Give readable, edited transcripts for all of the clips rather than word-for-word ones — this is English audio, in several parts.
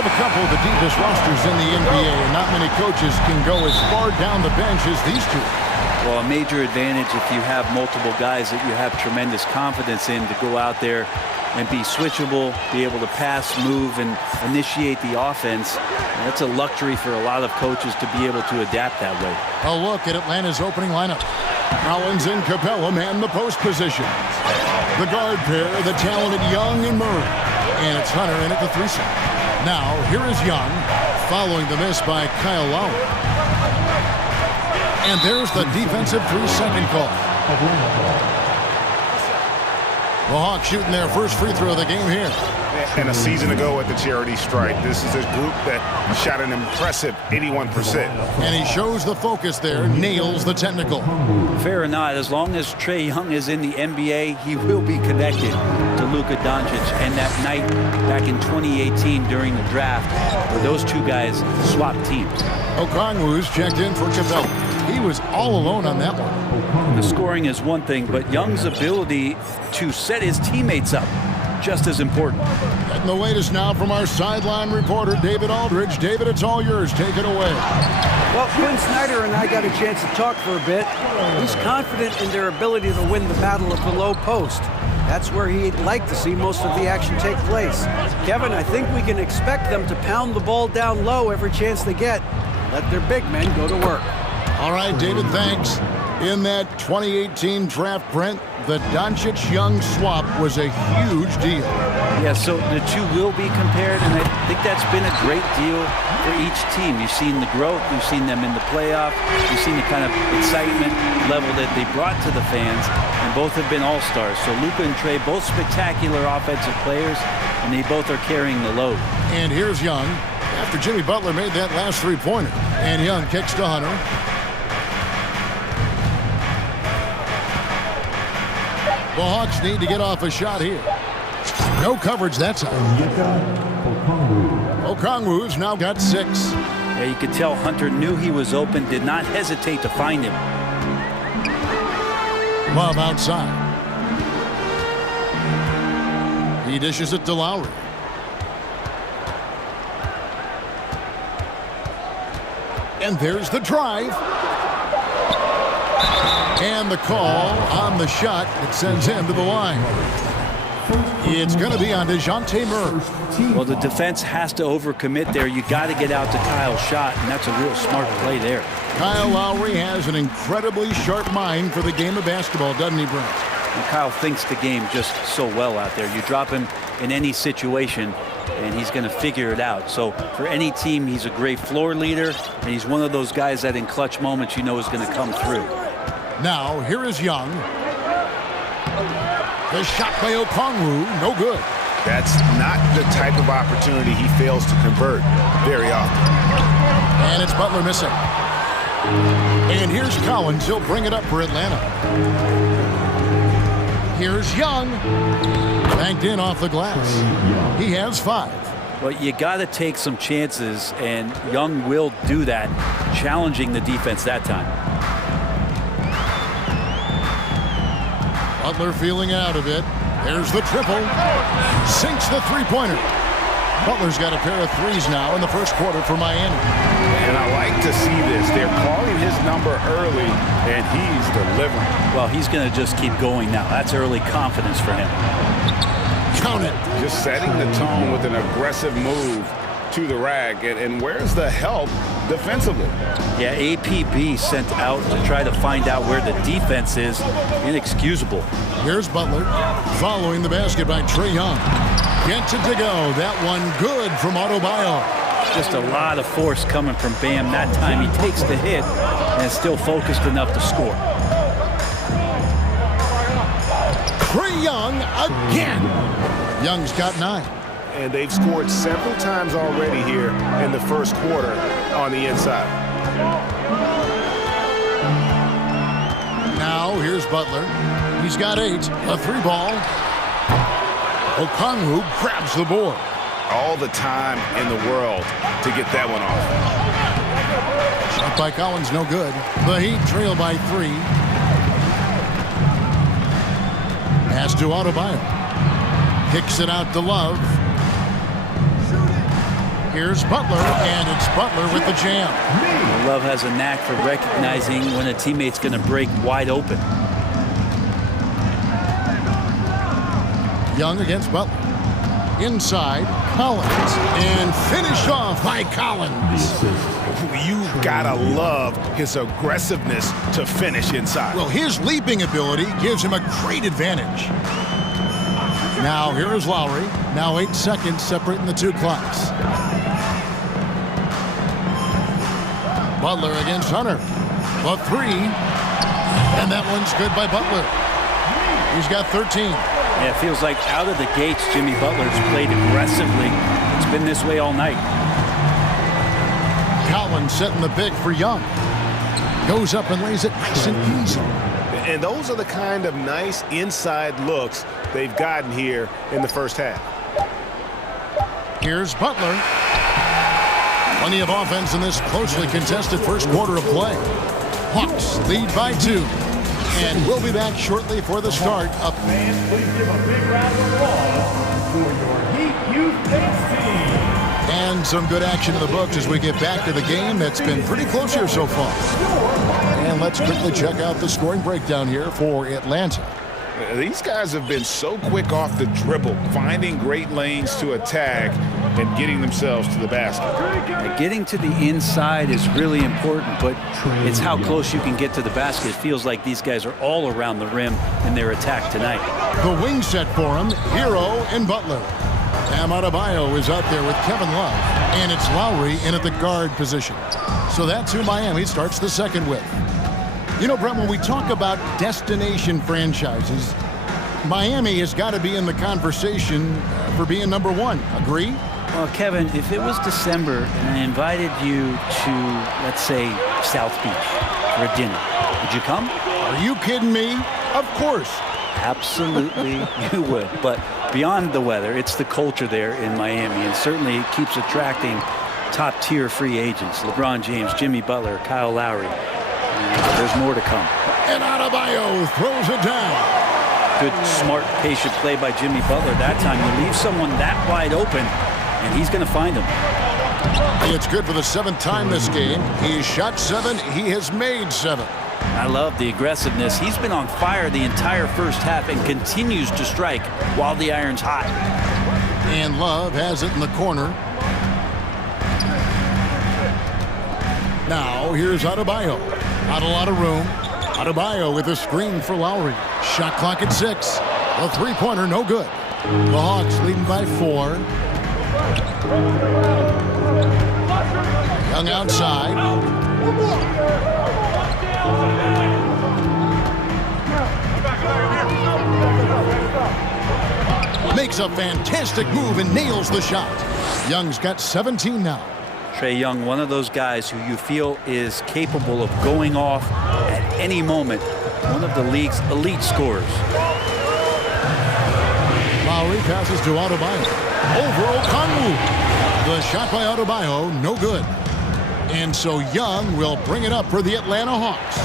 have a couple of the deepest rosters in the NBA, and not many coaches can go as far down the bench as these two. Well, a major advantage if you have multiple guys that you have tremendous confidence in to go out there and be switchable, be able to pass, move, and initiate the offense. And that's a luxury for a lot of coaches to be able to adapt that way. A look at Atlanta's opening lineup. Collins and Capella man the post position. The guard pair, the talented Young and Murray. And it's Hunter in at the 3-set. Now, here is Young, following the miss by Kyle Lowry. And there's the defensive 3-second call. The Hawks shooting their first free throw of the game here. And a season ago at the charity stripe, this is a group that shot an impressive 81%. And he shows the focus there, nails the technical. Fair or not, as long as Trae Young is in the NBA, he will be connected to Luka Doncic. And that night back in 2018 during the draft, where those two guys swapped teams. Okongwu's checked in for Capella. He was all alone on that one. The scoring is one thing, but Young's ability to set his teammates up, just as important. Getting the latest now from our sideline reporter, David Aldridge. David, it's all yours. Take it away. Well, Quinn Snyder and I got a chance to talk for a bit. He's confident in their ability to win the battle of the low post. That's where he'd like to see most of the action take place. Kevin, I think we can expect them to pound the ball down low every chance they get. Let their big men go to work. All right, David, thanks. In that 2018 draft, Brent, the Doncic-Young swap was a huge deal. Yeah, so the two will be compared, and I think that's been a great deal for each team. You've seen the growth, you've seen them in the playoff, you've seen the kind of excitement level that they brought to the fans, and both have been all-stars. So Luka and Trae, both spectacular offensive players, and they both are carrying the load. And here's Young after Jimmy Butler made that last three-pointer. And Young kicks to Hunter. The Hawks need to get off a shot here. No coverage that time. Okongwu's now got 6. Yeah, you could tell Hunter knew he was open, did not hesitate to find him. Love outside. He dishes it to Lowry. And there's the drive. And the call on the shot that sends him to the line. It's going to be on DeJounte Murray. Well, the defense has to overcommit there. You got to get out to Kyle's shot, and that's a real smart play there. Kyle Lowry has an incredibly sharp mind for the game of basketball, doesn't he, Brent? And Kyle thinks the game just so well out there. You drop him in any situation, and he's going to figure it out. So for any team, he's a great floor leader, and he's one of those guys that in clutch moments you know is going to come through. Now, here is Young. The shot by Okongwu, no good. That's not the type of opportunity he fails to convert very often. And it's Butler missing. And here's Collins. He'll bring it up for Atlanta. Here's Young. Banked in off the glass. He has 5. Well, you got to take some chances, and Young will do that, challenging the defense that time. Butler feeling out of it. There's the triple. Sinks the three-pointer. Butler's got a pair of threes now in the first quarter for Miami. And I like to see this. They're calling his number early, and he's delivering. Well, he's going to just keep going now. That's early confidence for him. Count it. Just setting the tone with an aggressive move to the rack. And where's the help defensively? Yeah, APB sent out to try to find out where the defense is. Inexcusable. Here's Butler following the basket by Trae Young. Gets it to go. That one good from Adebayo. Just a lot of force coming from Bam that time. He takes the hit and is still focused enough to score. Trae Young again. Young's got 9. And they've scored several times already here in the first quarter on the inside. Now here's Butler. He's got 8. A 3-ball. Okongwu grabs the board. All the time in the world to get that one off. Shot by Collins, no good. The Heat trail by 3. Pass to Adebayo. Kicks it out to Love. Here's Butler, and it's Butler with the jam. Love has a knack for recognizing when a teammate's going to break wide open. Young against Butler. Inside, Collins, and finished off by Collins. You've got to love his aggressiveness to finish inside. Well, his leaping ability gives him a great advantage. Now, here is Lowry. Now 8 seconds separating the two clocks. Butler against Hunter. The three. And that one's good by Butler. He's got 13. Yeah, it feels like out of the gates, Jimmy Butler's played aggressively. It's been this way all night. Collins setting the big for Young. Goes up and lays it nice and easy. And those are the kind of nice inside looks they've gotten here in the first half. Here's Butler. Plenty of offense in this closely contested first quarter of play. Hawks lead by 2. And we'll be back shortly for the start of... Fans, please give a big round of applause for your Heat Youth team. And some good action in the books as we get back to the game that's been pretty close here so far. And let's quickly check out the scoring breakdown here for Atlanta. These guys have been so quick off the dribble, finding great lanes to attack and getting themselves to the basket. Getting to the inside is really important, but it's how close you can get to the basket. It feels like these guys are all around the rim in their attack tonight. The wing set for him, Hero and Butler. Bam Adebayo is out there with Kevin Love, and it's Lowry in at the guard position. So that's who Miami starts the second with. You know, Brent, when we talk about destination franchises, Miami has got to be in the conversation for being number one. Agree? Well, Kevin, if it was December and I invited you to, let's say, South Beach for a dinner, would you come? Are you kidding me? Of course. Absolutely, you would. But beyond the weather, it's the culture there in Miami, and certainly it keeps attracting top-tier free agents. LeBron James, Jimmy Butler, Kyle Lowry. There's more to come. And Adebayo throws it down. Good, smart, patient play by Jimmy Butler. That time you leave someone that wide open, and he's going to find him. It's good for the 7th time this game. He's shot 7. He has made 7. I love the aggressiveness. He's been on fire the entire first half and continues to strike while the iron's hot. And Love has it in the corner. Now here's Adebayo. Not a lot of room. Adebayo with a screen for Lowry. Shot clock at 6. A three-pointer, no good. The Hawks leading by 4. Young outside. Makes a fantastic move and nails the shot. Young's got 17 now. Trae Young, one of those guys who you feel is capable of going off at any moment. One of the league's elite scorers. Lowry passes to Adebayo. Over Okongwu. The shot by Adebayo, no good. And so Young will bring it up for the Atlanta Hawks.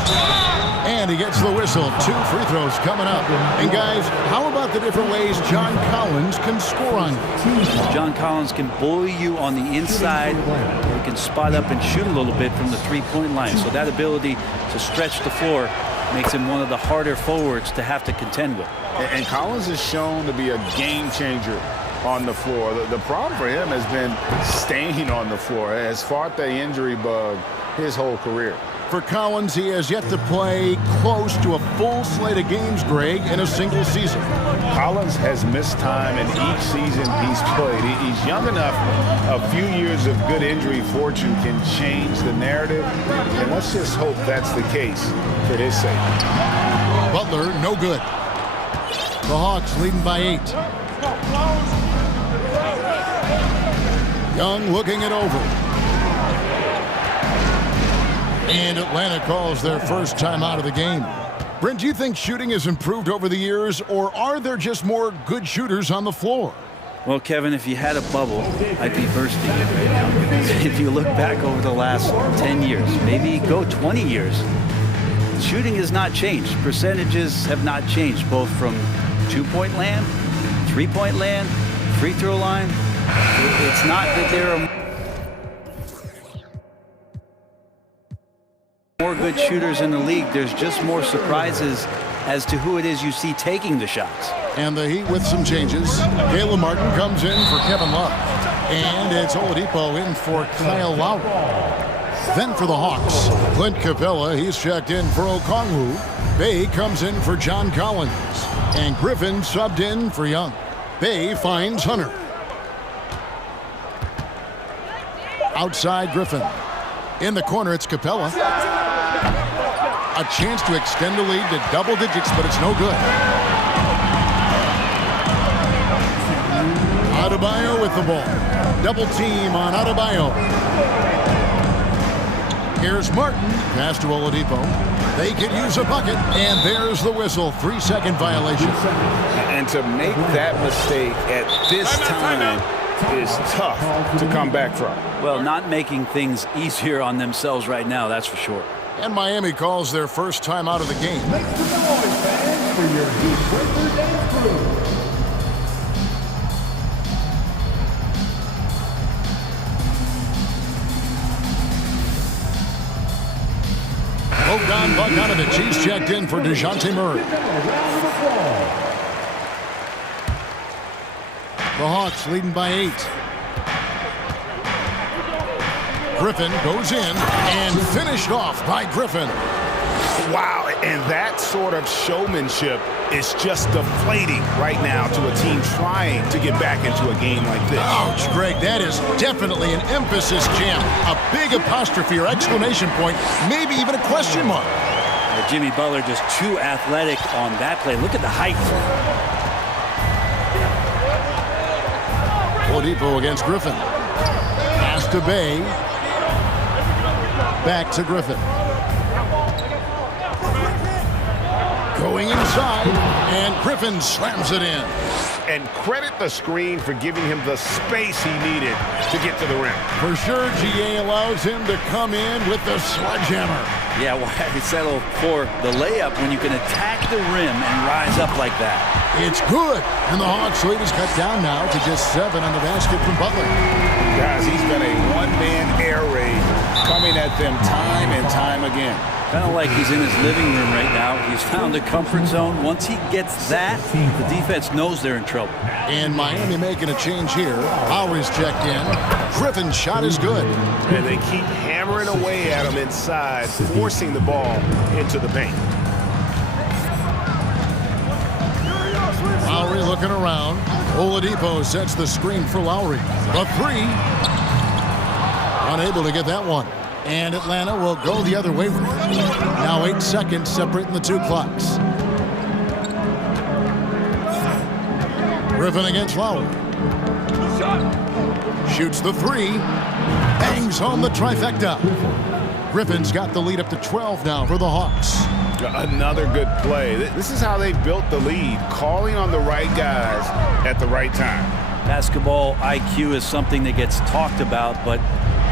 And he gets the whistle. 2 free throws coming up. And guys, how about the different ways John Collins can score on you? John Collins can bully you on the inside. He can spot up and shoot a little bit from the three-point line. So that ability to stretch the floor makes him one of the harder forwards to have to contend with. And Collins is shown to be a game changer on the floor. The problem for him has been staying on the floor. Has fought the injury bug his whole career. For Collins, he has yet to play close to a full slate of games, Greg, in a single season. Collins has missed time in each season he's played. He's young enough. A few years of good injury fortune can change the narrative. And let's just hope that's the case for his sake. Butler, no good. The Hawks leading by 8. Young looking it over. And Atlanta calls their first time out of the game. Brent, do you think shooting has improved over the years, or are there just more good shooters on the floor? Well, Kevin, if you had a bubble, I'd be bursting it right now. If you look back over the last 10 years, maybe go 20 years, shooting has not changed. Percentages have not changed, both from two-point land, three-point land, free throw line. It's not that there are good shooters in the league. There's just more surprises as to who it is you see taking the shots. And the Heat with some changes. Caleb Martin comes in for Kevin Love. And it's Oladipo in for Kyle Lowry. Then for the Hawks, Clint Capella, he's checked in for Okongwu. Bay comes in for John Collins. And Griffin subbed in for Young. Bay finds Hunter. Outside Griffin. In the corner, it's Capella. A chance to extend the lead to double digits, but it's no good. Adebayo with the ball. Double team on Adebayo. Here's Martin. Pass to Oladipo. They could use a bucket, and there's the whistle. 3-second violation. And to make that mistake at this time is tough to come back from. Well, not making things easier on themselves right now, that's for sure. And Miami calls their first time out of the game. Make some noise, fans, for your Heat Wizards and crew. Bogdan Bogdanovic, he's checked in for DeJounte Murray. The Hawks leading by 8. Griffin goes in and finished off by Griffin. Wow, and that sort of showmanship is just deflating right now to a team trying to get back into a game like this. Ouch, Greg, that is definitely an emphasis jam. A big apostrophe or exclamation point, maybe even a question mark. Jimmy Butler just too athletic on that play. Look at the height. Oladipo against Griffin. Pass to Bay. Back to Griffin. Going inside, and Griffin slams it in. And credit the screen for giving him the space he needed to get to the rim. For sure, GA allows him to come in with the sledgehammer. Yeah, why settle for the layup when you can attack the rim and rise up like that? It's good, and the Hawks lead is cut down now to just 7 on the basket from Butler. Guys, he's been a one-man air raid coming at them time and time again. Kind of like he's in his living room right now. He's found a comfort zone. Once he gets that, the defense knows they're in trouble. And Miami making a change here. Lowry's checked in. Griffin's shot is good. And they keep hammering away at him inside, forcing the ball into the paint. Lowry looking around. Oladipo sets the screen for Lowry. The 3. Unable to get that one. And Atlanta will go the other way with it. Now 8 seconds separating the 2 clocks. Griffin against Lowry. Shoots the 3. Bangs home the trifecta. Griffin's got the lead up to 12 now for the Hawks. Another good play. This is how they built the lead, calling on the right guys at the right time. Basketball IQ is something that gets talked about, but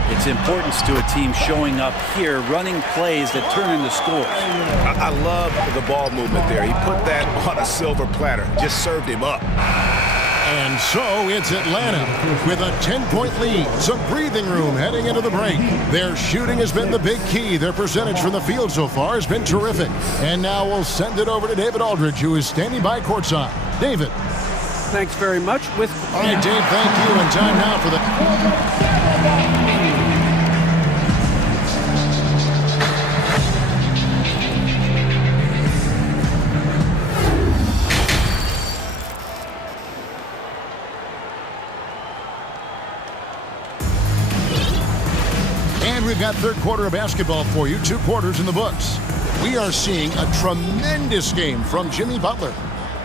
its importance to a team showing up here, running plays that turn into scores. I love the ball movement there. He put that on a silver platter, just served him up. And so it's Atlanta with a 10-point lead. Some breathing room heading into the break. Their shooting has been the big key. Their percentage from the field so far has been terrific. And now we'll send it over to David Aldridge, who is standing by courtside. David. Thanks very much. All right, Dave, thank you. And time now for the... We've got third quarter of basketball for you, 2 quarters in the books. We are seeing a tremendous game from Jimmy Butler.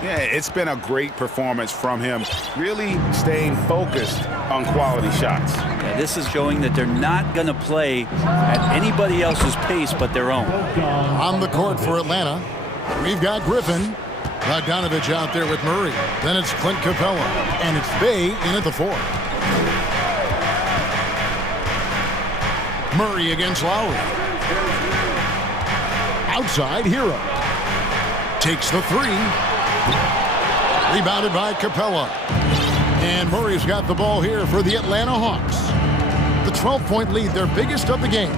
Yeah, it's been a great performance from him, really staying focused on quality shots. Yeah, this is showing that they're not going to play at anybody else's pace but their own. On the court for Atlanta, we've got Griffin. Bogdanovic out there with Murray. Then it's Clint Capella. And it's Bay in at the 4. Murray against Lowry. Outside, Hero. Takes the 3. Rebounded by Capella. And Murray's got the ball here for the Atlanta Hawks. The 12-point lead, their biggest of the game.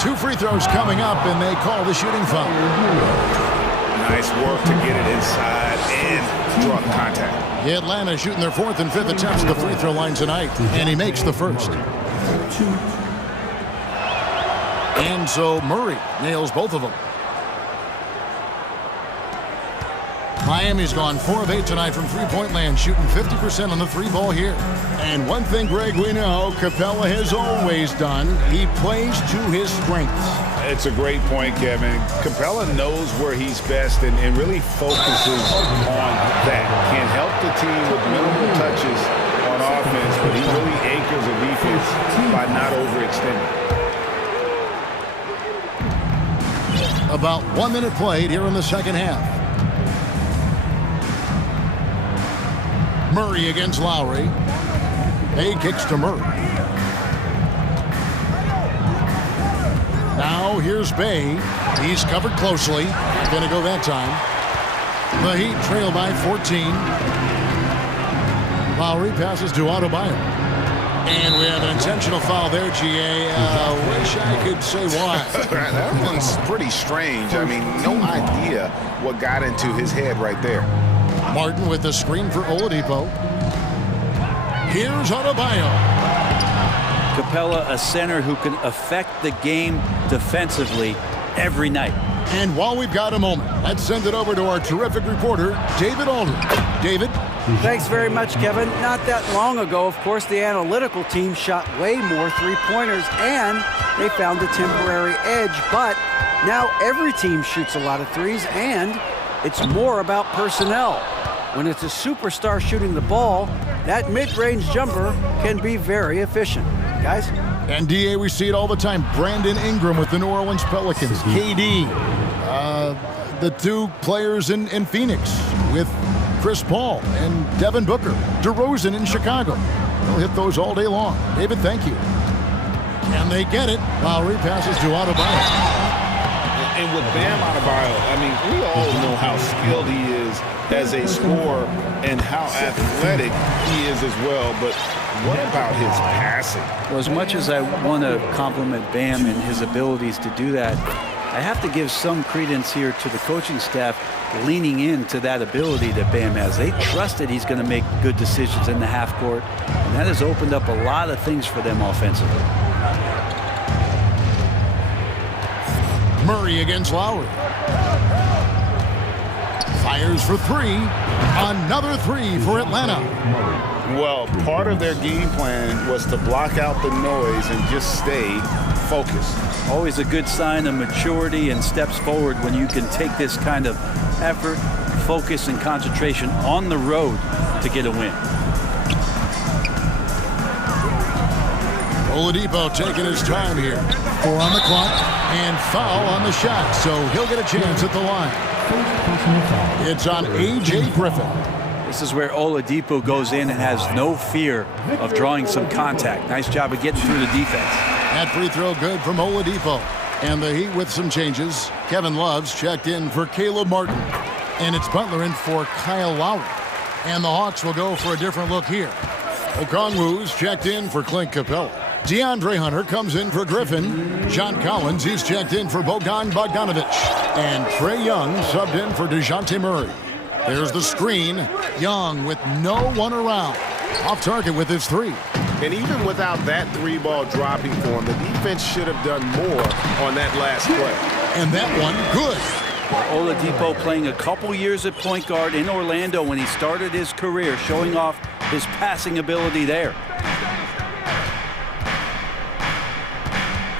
2 free throws coming up, and they call the shooting foul. Nice work to get it inside and draw the contact. Atlanta shooting their 4th and 5th attempts at the free throw line tonight, and he makes the first. And so Murray nails both of them. Miami's gone 4 of 8 tonight from three-point land, shooting 50% on the 3-ball here. And one thing, Greg, we know Capella has always done, he plays to his strengths. It's a great point, Kevin. Capella knows where he's best and really focuses on that. Can help the team with minimal touches on offense, but he really anchors a defense by not overextending. About 1 minute played here in the second half. Murray against Lowry. Bay kicks to Murray. Now here's Bay. He's covered closely. Going to go that time. The Heat trail by 14. Lowry passes to Adebayo. And we have an intentional foul there, GA. Wish I could say why. That one's pretty strange. I mean, no idea what got into his head right there. Martin with the screen for Oladipo. Here's Adebayo. Capella, a center who can affect the game defensively every night. And while we've got a moment, let's send it over to our terrific reporter, David Aldridge. David? Thanks very much, Kevin. Not that long ago, of course, the analytical team shot way more three-pointers, and they found a temporary edge. But now every team shoots a lot of threes, and it's more about personnel. When it's a superstar shooting the ball, that mid-range jumper can be very efficient. Guys? And DA, we see it all the time. Brandon Ingram with the New Orleans Pelicans. KD. The 2 players in Phoenix with Chris Paul and Devin Booker. DeRozan in Chicago. They'll hit those all day long. David, thank you. And they get it. Lowry passes to Adebayo. And with Bam Adebayo, I mean, we all know how skilled he is as a scorer and how athletic he is as well. But what about his passing? Well, as much as I want to compliment Bam and his abilities to do that, I have to give some credence here to the coaching staff leaning into that ability that Bam has. They trust that he's going to make good decisions in the half court, and that has opened up a lot of things for them offensively. Murray against Lowry. Fires for 3. Another 3 for Atlanta. Well, part of their game plan was to block out the noise and just stay focused. Always a good sign of maturity and steps forward when you can take this kind of effort, focus, and concentration on the road to get a win. Oladipo taking his time here. 4 on the clock and foul on the shot, so he'll get a chance at the line. It's on A.J. Griffin. This is where Oladipo goes in and has no fear of drawing some contact. Nice job of getting through the defense. That free throw good from Oladipo. And the Heat with some changes. Kevin Love's checked in for Caleb Martin. And it's Butler in for Kyle Lowry. And the Hawks will go for a different look here. Okongwu's checked in for Clint Capella. DeAndre Hunter comes in for Griffin. John Collins, he's checked in for Bogdan Bogdanovic. And Trae Young subbed in for DeJounte Murray. There's the screen. Young with no one around. Off target with his 3. And even without that 3-ball dropping for him, the defense should have done more on that last play. And that one, good. Oladipo playing a couple years at point guard in Orlando when he started his career, showing off his passing ability there.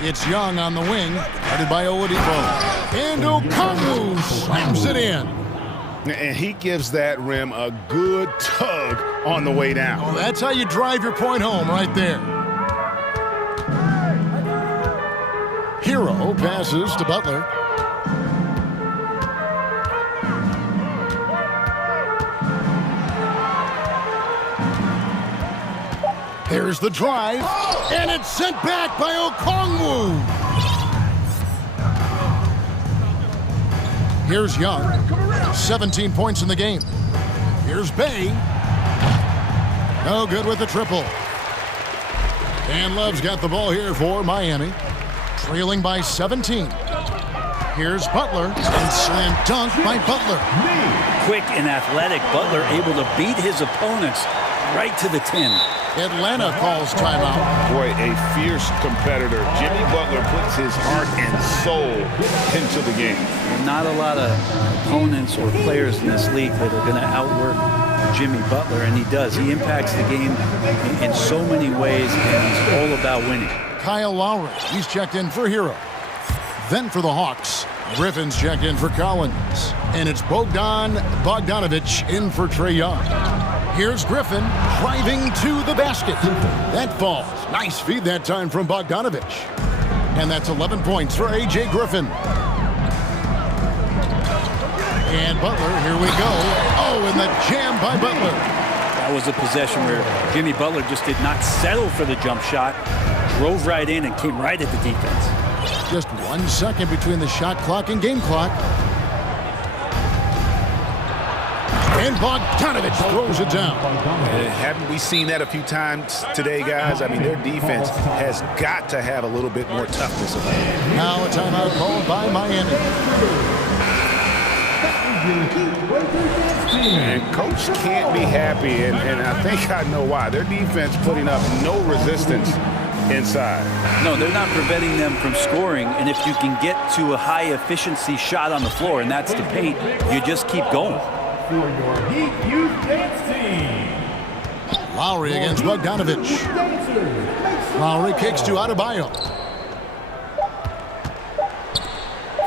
It's Young on the wing, guarded by Oladipo. And Okongwu slams it in. And he gives that rim a good tug on the way down. Well, that's how you drive your point home right there. Hero passes to Butler. There's the drive, and it's sent back by Okongwu. Here's Young, 17 points in the game. Here's Bay. No good with the triple. And Love's got the ball here for Miami. trailing by 17. Here's Butler, and slam dunk by Butler. Quick and athletic, Butler able to beat his opponents right to the 10. Atlanta calls timeout. Boy, a fierce competitor. Jimmy Butler puts his heart and soul into the game. Not a lot of opponents or players in this league that are going to outwork Jimmy Butler, and he does. He impacts the game in so many ways, and he's all about winning. Kyle Lowry, he's checked in for Hero. Then for the Hawks, Griffin's checked in for Collins. And it's Bogdanovich in for Trae Young. Here's Griffin driving to the basket. That falls. Nice feed that time from Bogdanovich. And that's 11 points for A.J. Griffin. And Butler, here we go. Oh, and the jam by Butler. That was a possession where Jimmy Butler just did not settle for the jump shot, drove right in and came right at the defense. Just 1 second between the shot clock and game clock. And Bogdanovich throws it down. Haven't we seen that a few times today, guys? I mean, their defense has got to have a little bit more toughness about it. Now a timeout called by Miami. And coach can't be happy, and I think I know why. Their defense putting up no resistance inside. No, they're not preventing them from scoring, and if you can get to a high-efficiency shot on the floor, and that's the paint, you just keep going. For your Heat Youth Dance Team. Lowry against Bogdanovich. Lowry kicks to Adebayo.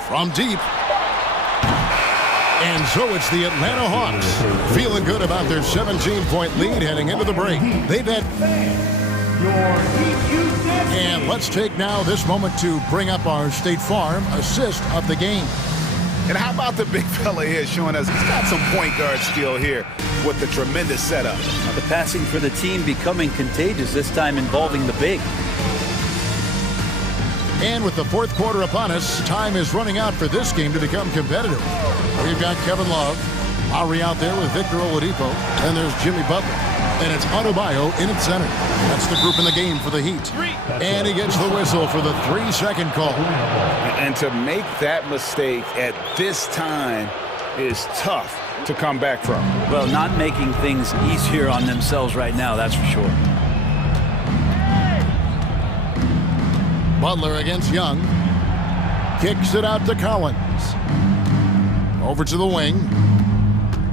From deep. And so it's the Atlanta Hawks feeling good about their 17-point lead heading into the break. They've had... And let's take now this moment to bring up our State Farm assist of the game. And how about the big fella here showing us he's got some point guard skill here with the tremendous setup. The passing for the team becoming contagious, this time involving the big. And with the fourth quarter upon us, time is running out for this game to become competitive. We've got Kevin Love, Lowry out there with Victor Oladipo, and there's Jimmy Butler. And it's Adebayo in its center. That's the group in the game for the Heat. And he gets the whistle for the 3-second call. And to make that mistake at this time is tough to come back from. Well, not making things easier on themselves right now, that's for sure. Butler against Young. Kicks it out to Collins. Over to the wing.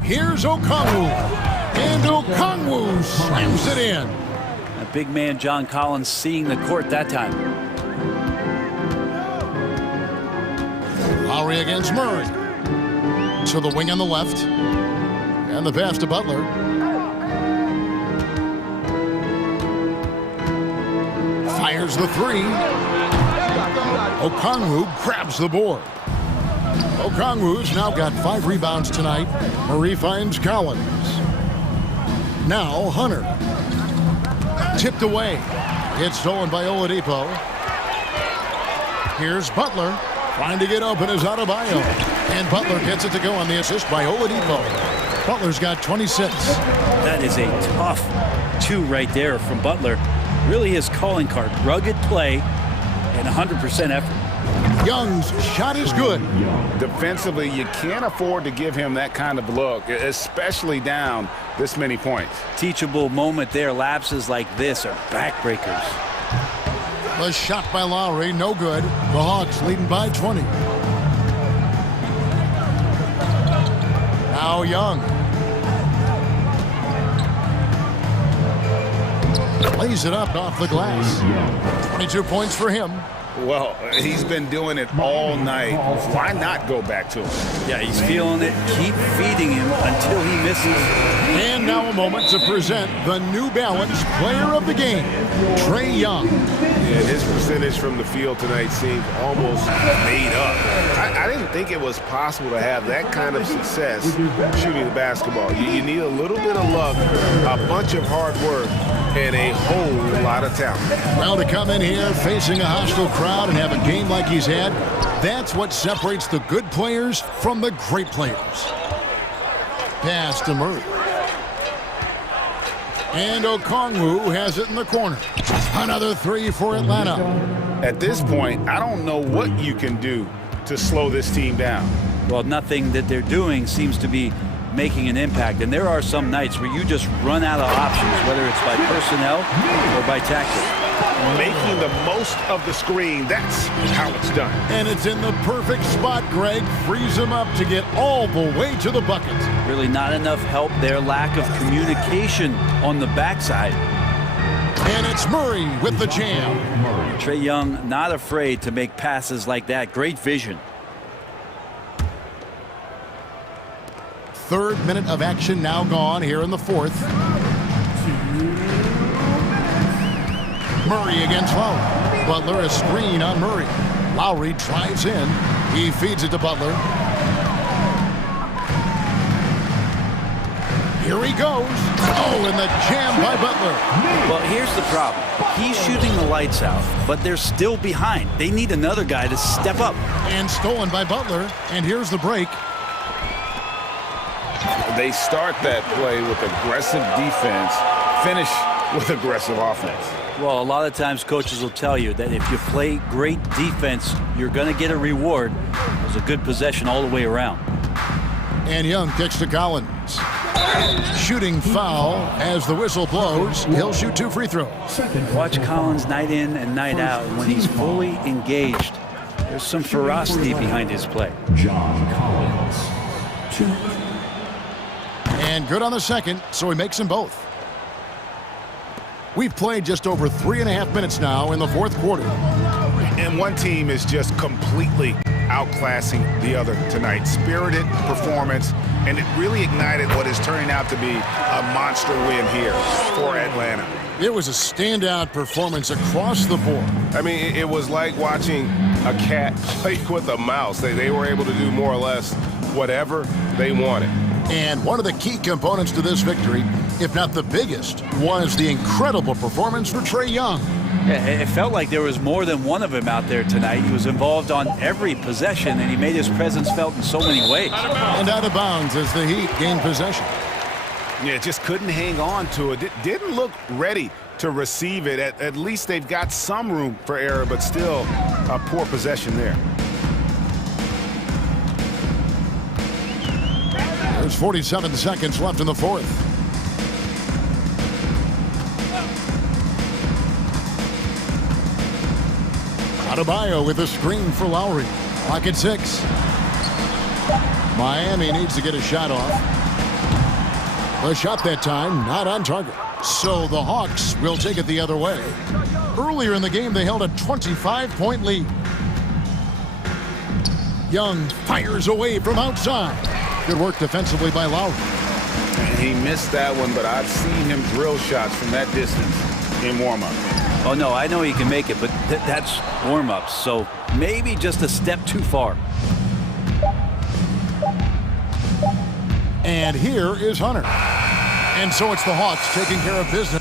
Here's Okongwu. And Okongwu slams it in. A big man, John Collins, seeing the court that time. Lowry against Murray. To the wing on the left. And the pass to Butler. Fires the three. Okongwu grabs the board. Okongwu's now got 5 rebounds tonight. Murray finds Collins. Now Hunter. Tipped away. It's stolen by Oladipo. Here's Butler. Trying to get open is Adebayo. And Butler gets it to go on the assist by Oladipo. Butler's got 26. That is a tough 2 right there from Butler. Really his calling card. Rugged play and 100% effort. Young's shot is good. Defensively, you can't afford to give him that kind of look, especially down this many points. Teachable moment there. Lapses like this are backbreakers. The shot by Lowry, no good. The Hawks leading by 20. Now Young. Lays it up off the glass. 22 points for him. Well, he's been doing it all night. Why not go back to him? Yeah, he's feeling it. Keep feeding him until he misses. And now a moment to present the New Balance Player of the Game, Trae Young. Yeah, his percentage from the field tonight seemed almost made up. I didn't think it was possible to have that kind of success shooting the basketball. You need a little bit of luck, a bunch of hard work, and a whole lot of talent. Well, to come in here facing a hostile crowd and have a game like he's had, that's what separates the good players from the great players. Pass to Murray. And Okongwu has it in the corner. Another 3 for Atlanta. At this point, I don't know what you can do to slow this team down. Well, nothing that they're doing seems to be making an impact. And there are some nights where you just run out of options, whether it's by personnel or by tactics. Making the most of the screen, that's how it's done. And it's in the perfect spot, Greg. Frees him up to get all the way to the bucket. Really not enough help there. Lack of communication on the backside. And it's Murray with the jam. Trae Young not afraid to make passes like that. Great vision. Third minute of action now gone here in the fourth. Murray against Lowry. Butler, a screen on Murray. Lowry drives in. He feeds it to Butler. Here he goes. Oh, and the jam by Butler. Well, here's the problem. He's shooting the lights out, but they're still behind. They need another guy to step up. And stolen by Butler. And here's the break. They start that play with aggressive defense, finish with aggressive offense. Well, a lot of times coaches will tell you that if you play great defense, you're going to get a reward. It was a good possession all the way around. And Young kicks to Collins. Shooting foul as the whistle blows. He'll shoot 2 free throws. Watch Collins night in and night out. When he's fully engaged, there's some ferocity behind his play. John Collins, 2. And good on the second, so he makes them both. We've played just over 3.5 minutes now in the fourth quarter. And one team is just completely outclassing the other tonight. Spirited performance, and it really ignited what is turning out to be a monster win here for Atlanta. It was a standout performance across the board. I mean, it was like watching a cat play with a mouse. They were able to do more or less whatever they wanted. And one of the key components to this victory, if not the biggest, was the incredible performance for Trae Young. Yeah, it felt like there was more than one of him out there tonight. He was involved on every possession, and he made his presence felt in so many ways. And out of bounds as the Heat gained possession. Yeah, just couldn't hang on to it. Didn't look ready to receive it. At least they've got some room for error, but still a poor possession there. There's 47 seconds left in the fourth. Adebayo with a screen for Lowry. Clock at 6. Miami needs to get a shot off. The shot that time not on target. So the Hawks will take it the other way. Earlier in the game, they held a 25-point lead. Young fires away from outside. Good work defensively by Lowry. And he missed that one, but I've seen him drill shots from that distance in warm-up. Oh, no, I know he can make it, but that's warm-ups, so maybe just a step too far. And here is Hunter. And so it's the Hawks taking care of business.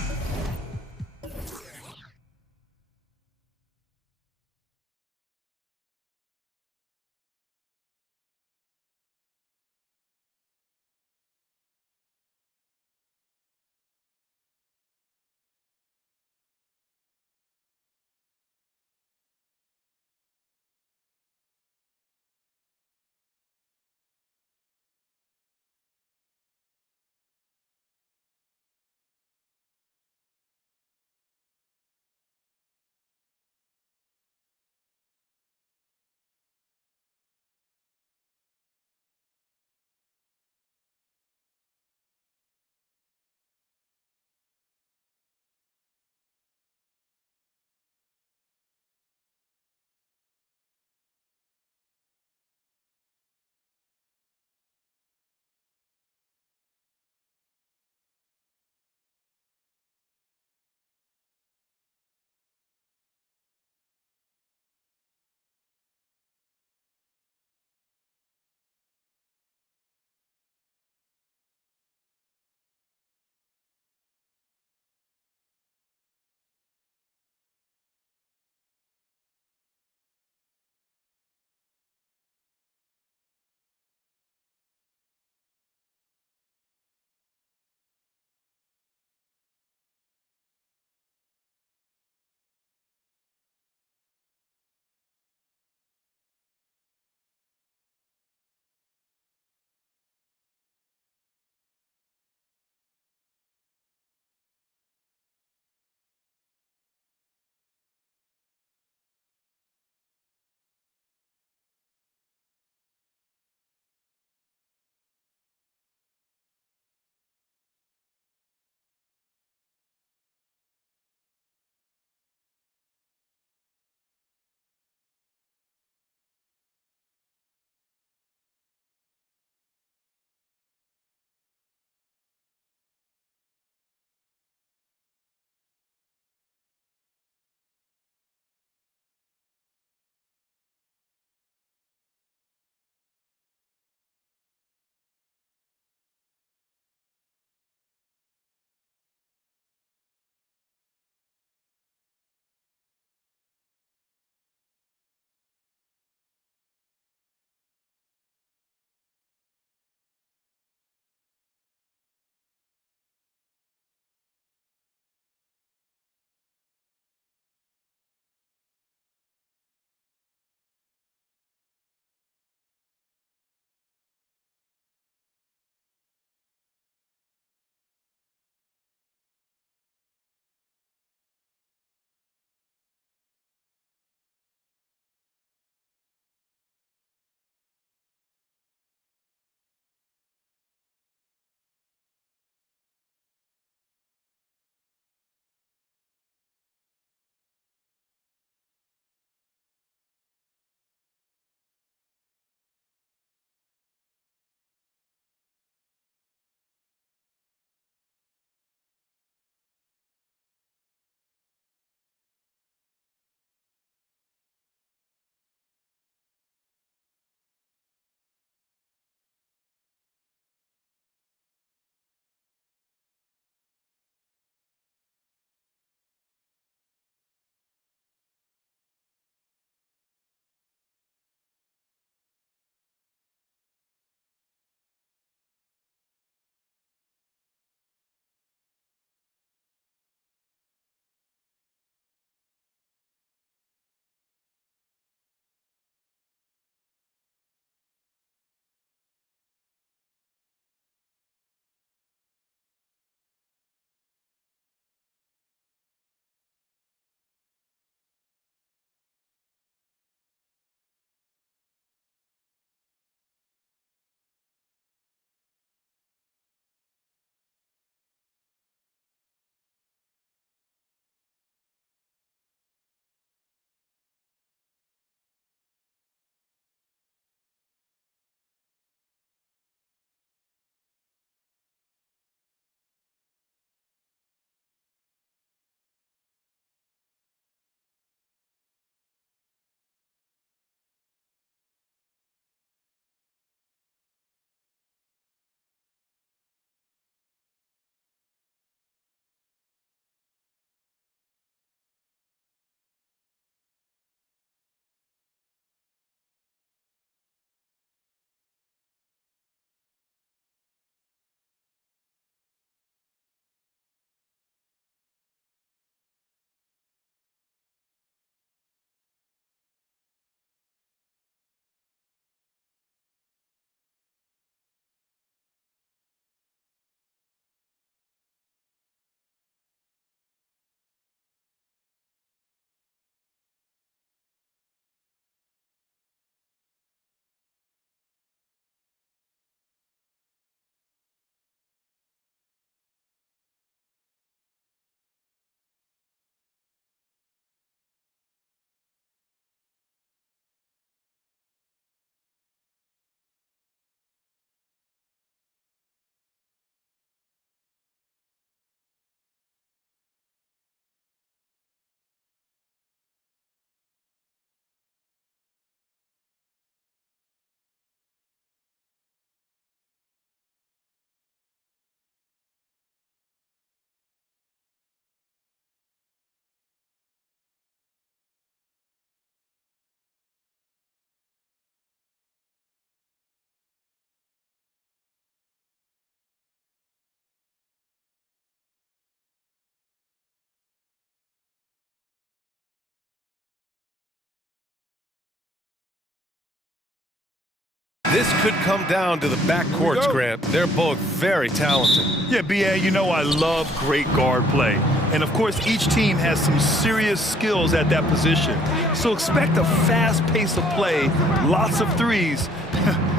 This could come down to the backcourts, Grant. They're both very talented. Yeah, B.A., you know I love great guard play. And, of course, each team has some serious skills at that position. So expect a fast pace of play, lots of threes.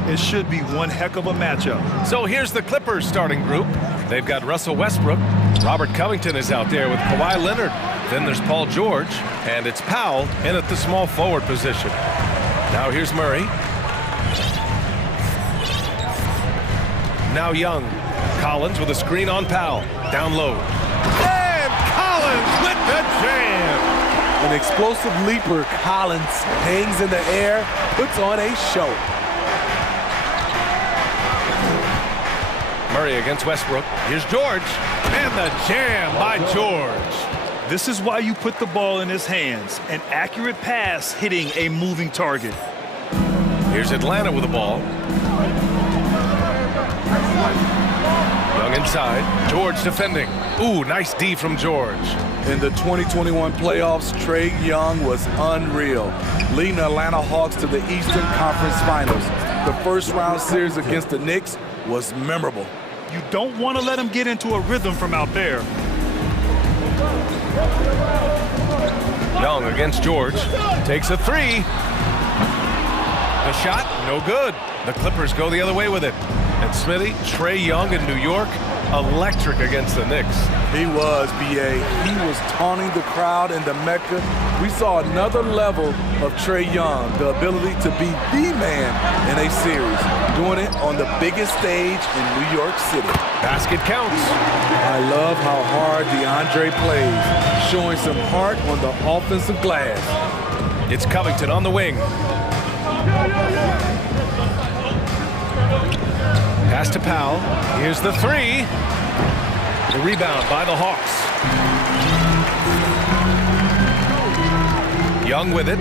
It should be one heck of a matchup. So here's the Clippers starting group. They've got Russell Westbrook. Robert Covington is out there with Kawhi Leonard. Then there's Paul George. And it's Powell in at the small forward position. Now here's Murray. Now Young. Collins with a screen on Powell. Down low. And Collins with the jam. An explosive leaper, Collins hangs in the air, puts on a show. Murray against Westbrook. Here's George. And the jam by George. This is why you put the ball in his hands. An accurate pass hitting a moving target. Here's Atlanta with the ball. Young inside. George defending. Ooh, nice D from George. In the 2021 playoffs, Trae Young was unreal, leading the Atlanta Hawks to the Eastern Conference Finals. The first round series against the Knicks was memorable. You don't want to let him get into a rhythm from out there. Young against George. Takes a three. The shot, no good. The Clippers go the other way with it. And Smithy, Trae Young in New York, electric against the Knicks. He was, B.A. He was taunting the crowd in the Mecca. We saw another level of Trae Young, the ability to be the man in a series, doing it on the biggest stage in New York City. Basket counts. I love how hard DeAndre plays, showing some heart on the offensive glass. It's Covington on the wing. Pass to Powell. Here's the three. The rebound by the Hawks. Young with it.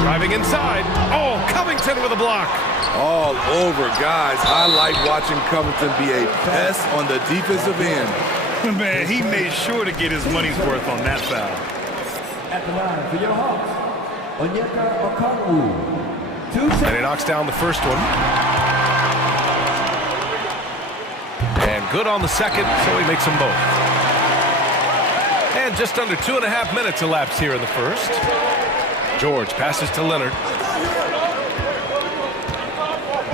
Driving inside. Oh, Covington with a block. All over, guys. I like watching Covington be a pest on the defensive end. Man, he made sure to get his money's worth on that foul. At the line for your Hawks, Onyeka Okongwu. 2 seconds. And he knocks down the first one. And good on the second, so he makes them both. And just under 2.5 minutes elapsed here in the first. George passes to Leonard.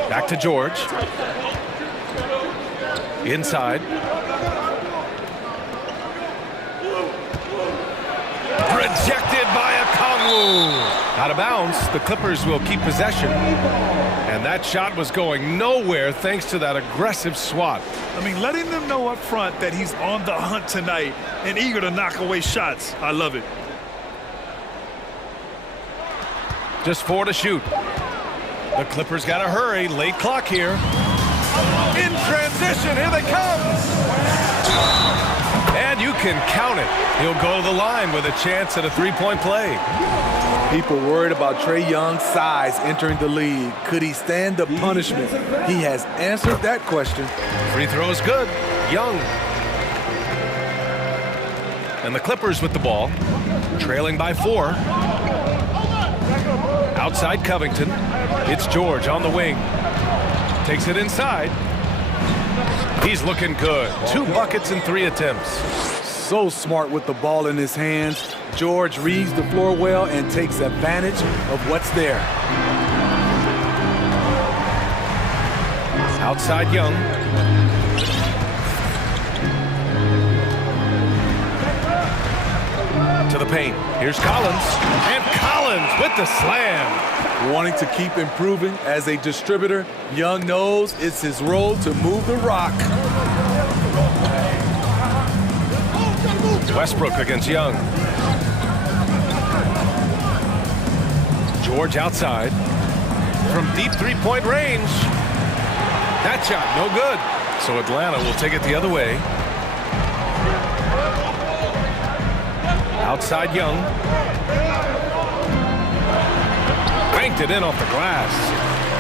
Back to George. Inside. Rejected by Okongwu. Out of bounds, the Clippers will keep possession. And that shot was going nowhere thanks to that aggressive swat. I mean, letting them know up front that he's on the hunt tonight and eager to knock away shots. I love it. Just 4 to shoot. The Clippers got to hurry. Late clock here. In transition, here they come. And you can count it. He'll go to the line with a chance at a three-point play. People worried about Trae Young's size entering the league. Could he stand the punishment? He has answered that question. Free throw is good. Young. And the Clippers with the ball, trailing by 4. Outside Covington. It's George on the wing. Takes it inside. He's looking good. 2 buckets in 3 attempts. So smart with the ball in his hands. George reads the floor well and takes advantage of what's there. Outside Young. To the paint. Here's Collins. And Collins with the slam. Wanting to keep improving as a distributor, Young knows it's his role to move the rock. Westbrook against Young. George outside. From deep three-point range. That shot, no good. So Atlanta will take it the other way. Outside Young. Banked it in off the glass.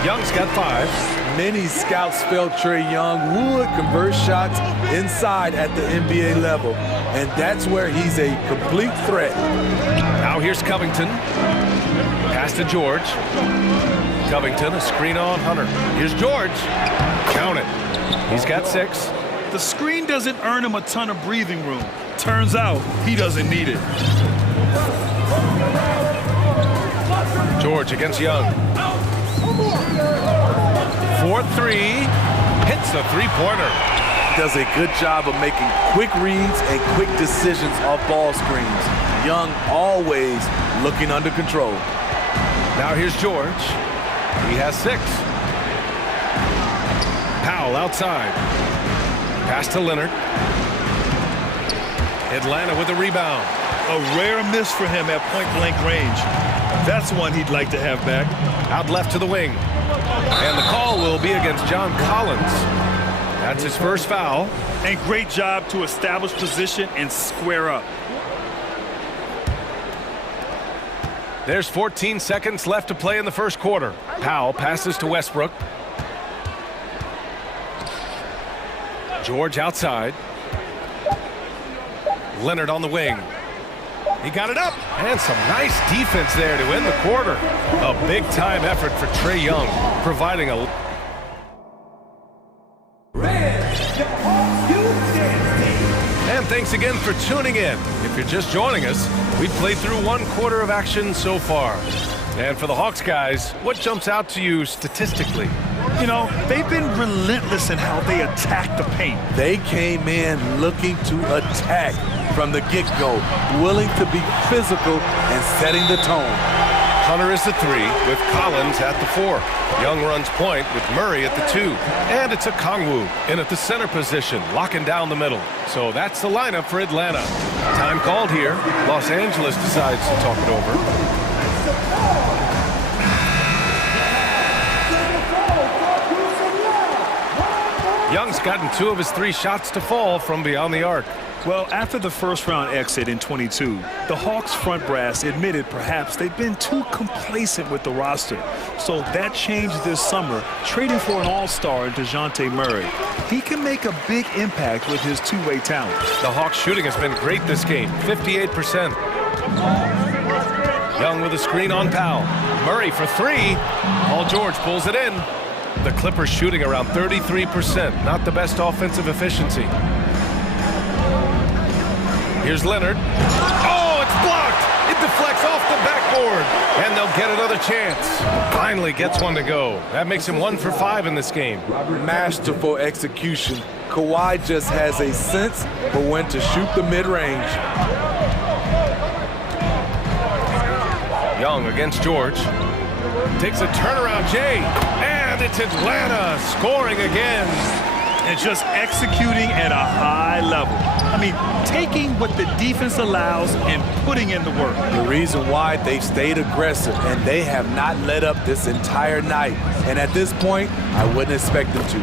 Young's got 5. Many scouts felt Trae Young would convert shots inside at the NBA level, and that's where he's a complete threat. Now here's Covington. Pass to George. Covington, a screen on Hunter. Here's George. Count it. He's got 6. The screen doesn't earn him a ton of breathing room. Turns out he doesn't need it. George against Young. 4-3. Hits the three-pointer. Does a good job of making quick reads and quick decisions off ball screens. Young always looking under control. Now here's George. He has 6. Powell outside. Pass to Leonard. Atlanta with a rebound. A rare miss for him at point-blank range. That's one he'd like to have back. Out left to the wing. And the call will be against John Collins. That's his first foul. And great job to establish position and square up. There's 14 seconds left to play in the first quarter. Powell passes to Westbrook. George outside. Leonard on the wing. He got it up. And some nice defense there to end the quarter. A big-time effort for Trae Young, providing a... And thanks again for tuning in. If you're just joining us, we've played through one quarter of action so far. And for the Hawks guys, what jumps out to you statistically? You know, they've been relentless in how they attack the paint. They came in looking to attack from the get-go, willing to be physical and setting the tone. Hunter is the 3 with Collins at the 4. Young runs point with Murray at the 2. And it's a Kongwu in at the center position, locking down the middle. So that's the lineup for Atlanta. Time called here. Los Angeles decides to talk it over. Young's gotten 2 of his 3 shots to fall from beyond the arc. Well, after the first-round exit in 22, the Hawks front brass admitted perhaps they've been too complacent with the roster. So that changed this summer, trading for an all-star in DeJounte Murray. He can make a big impact with his two-way talent. The Hawks shooting has been great this game, 58%. Young with a screen on Powell. Murray for 3. Paul George pulls it in. The Clippers shooting around 33%, not the best offensive efficiency. Here's Leonard. Oh, it's blocked! It deflects off the backboard, and they'll get another chance. Finally gets one to go. That makes him 1 for 5 in this game. Masterful execution. Kawhi just has a sense for when to shoot the mid-range. Young against George. Takes a turnaround, Jay. And it's Atlanta scoring again. And just executing at a high level. I mean, taking what the defense allows and putting in the work. The reason why they've stayed aggressive and they have not let up this entire night. And at this point, I wouldn't expect them to.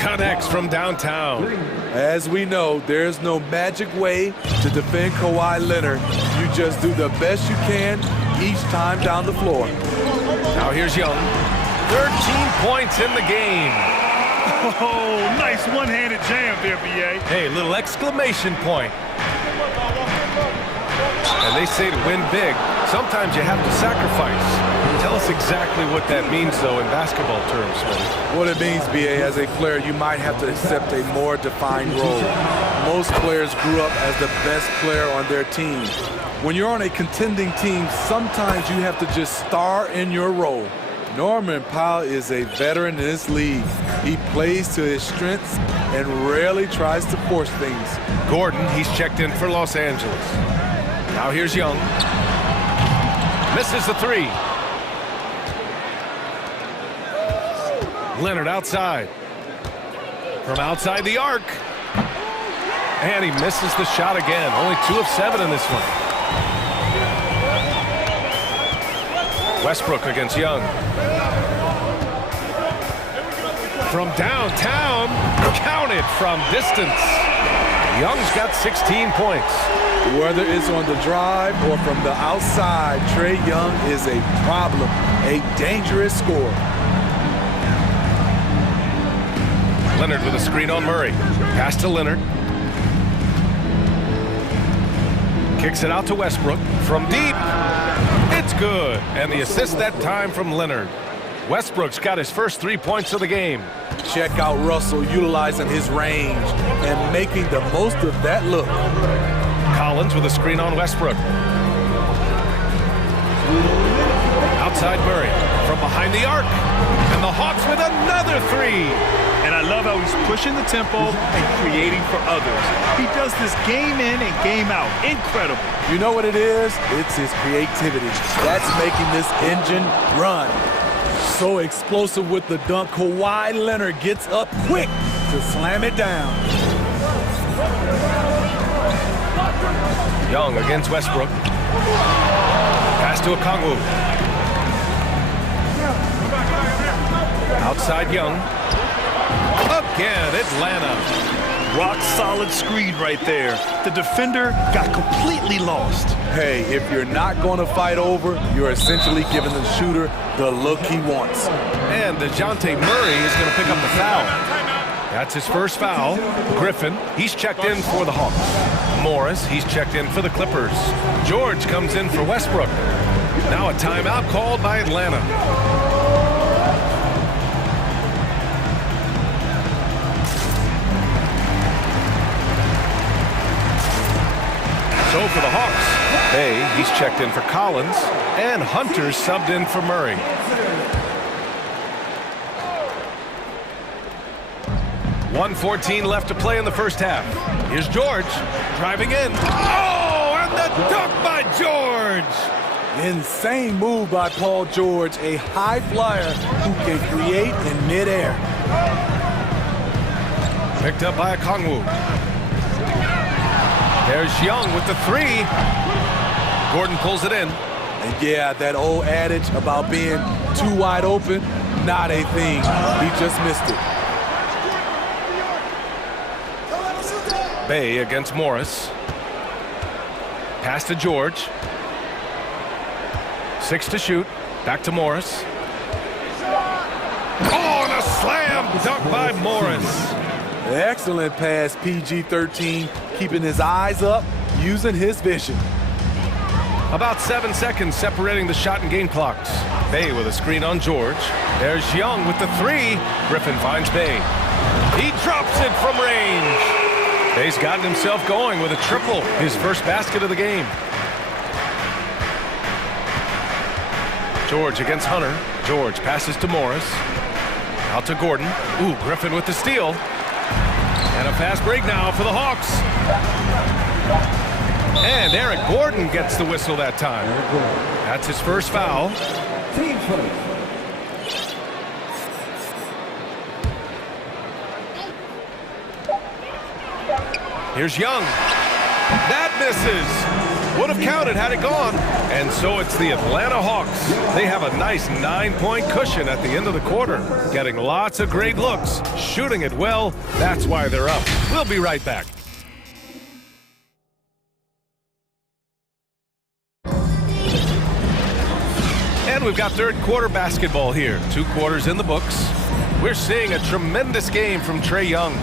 Connects from downtown. As we know, there's no magic way to defend Kawhi Leonard. You just do the best you can each time down the floor. Now here's Young. 13 points in the game. Oh, nice one-handed jam there, B.A. Hey, little exclamation point. And they say to win big, sometimes you have to sacrifice. Tell us exactly what that means, though, in basketball terms, man. What it means, B.A., as a player, you might have to accept a more defined role. Most players grew up as the best player on their team. When you're on a contending team, sometimes you have to just star in your role. Norman Powell is a veteran in this league. He plays to his strengths and rarely tries to force things. Gordon, he's checked in for Los Angeles. Now here's Young. Misses the 3. Leonard outside. From outside the arc. And he misses the shot again. Only 2 of 7 in this one. Westbrook against Young. From downtown, counted from distance. Young's got 16 points. Whether it's on the drive or from the outside, Trae Young is a problem, a dangerous scorer. Leonard with a screen on Murray. Pass to Leonard. Kicks it out to Westbrook. From deep. It's good. And the assist that time from Leonard. Westbrook's got his first 3 points of the game. Check out Russell utilizing his range and making the most of that look. Collins with a screen on Westbrook. Outside Murray from behind the arc. And the Hawks with another three. And I love how he's pushing the tempo and creating for others. He does this game in and game out. Incredible. You know what it is? It's his creativity. That's making this engine run. So explosive with the dunk. Kawhi Leonard gets up quick to slam it down. Young against Westbrook. Pass to Okongwu. Outside Young. Again, Atlanta. Rock solid screen right there. The defender got completely lost. Hey, if you're not going to fight over, you're essentially giving the shooter the look he wants. And DeJounte Murray is going to pick up the foul. That's his first foul. Griffin, he's checked in for the Hawks. Morris, he's checked in for the Clippers. George comes in for Westbrook. Now a timeout called by Atlanta. So for the Hawks, Bay, he's checked in for Collins, and Hunter's subbed in for Murray. .114 left to play in the first half. Here's George driving in. Oh, and the dunk by George! Insane move by Paul George, a high flyer who can create in midair. Picked up by Okongwu. There's Young with the three. Gordon pulls it in. And yeah, that old adage about being too wide open, not a thing. He just missed it. Bay against Morris. Pass to George. 6 to shoot. Back to Morris. Oh, and a slam dunk by Morris. Excellent pass, PG-13, keeping his eyes up, using his vision. About 7 seconds separating the shot and game clocks. Bay with a screen on George. There's Young with the three. Griffin finds Bay. He drops it from range. Bay's gotten himself going with a triple, his first basket of the game. George against Hunter. George passes to Morris. Out to Gordon. Ooh, Griffin with the steal. And a fast break now for the Hawks. And Eric Gordon gets the whistle that time. That's his first foul. Here's Young. That misses. Would have counted had it gone. And so it's the Atlanta Hawks. They have a nice 9-point cushion at the end of the quarter. Getting lots of great looks. Shooting it well. That's why they're up. We'll be right back. And we've got third quarter basketball here. 2 quarters in the books. We're seeing a tremendous game from Trae Young.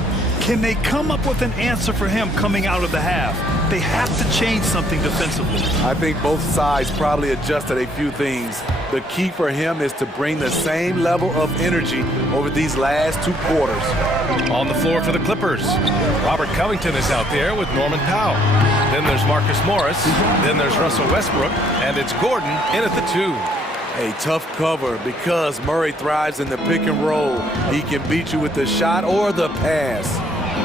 Can they come up with an answer for him coming out of the half? They have to change something defensively. I think both sides probably adjusted a few things. The key for him is to bring the same level of energy over these last 2 quarters. On the floor for the Clippers, Robert Covington is out there with Norman Powell. Then there's Marcus Morris. Then there's Russell Westbrook. And it's Gordon in at the 2. A tough cover because Murray thrives in the pick and roll. He can beat you with the shot or the pass.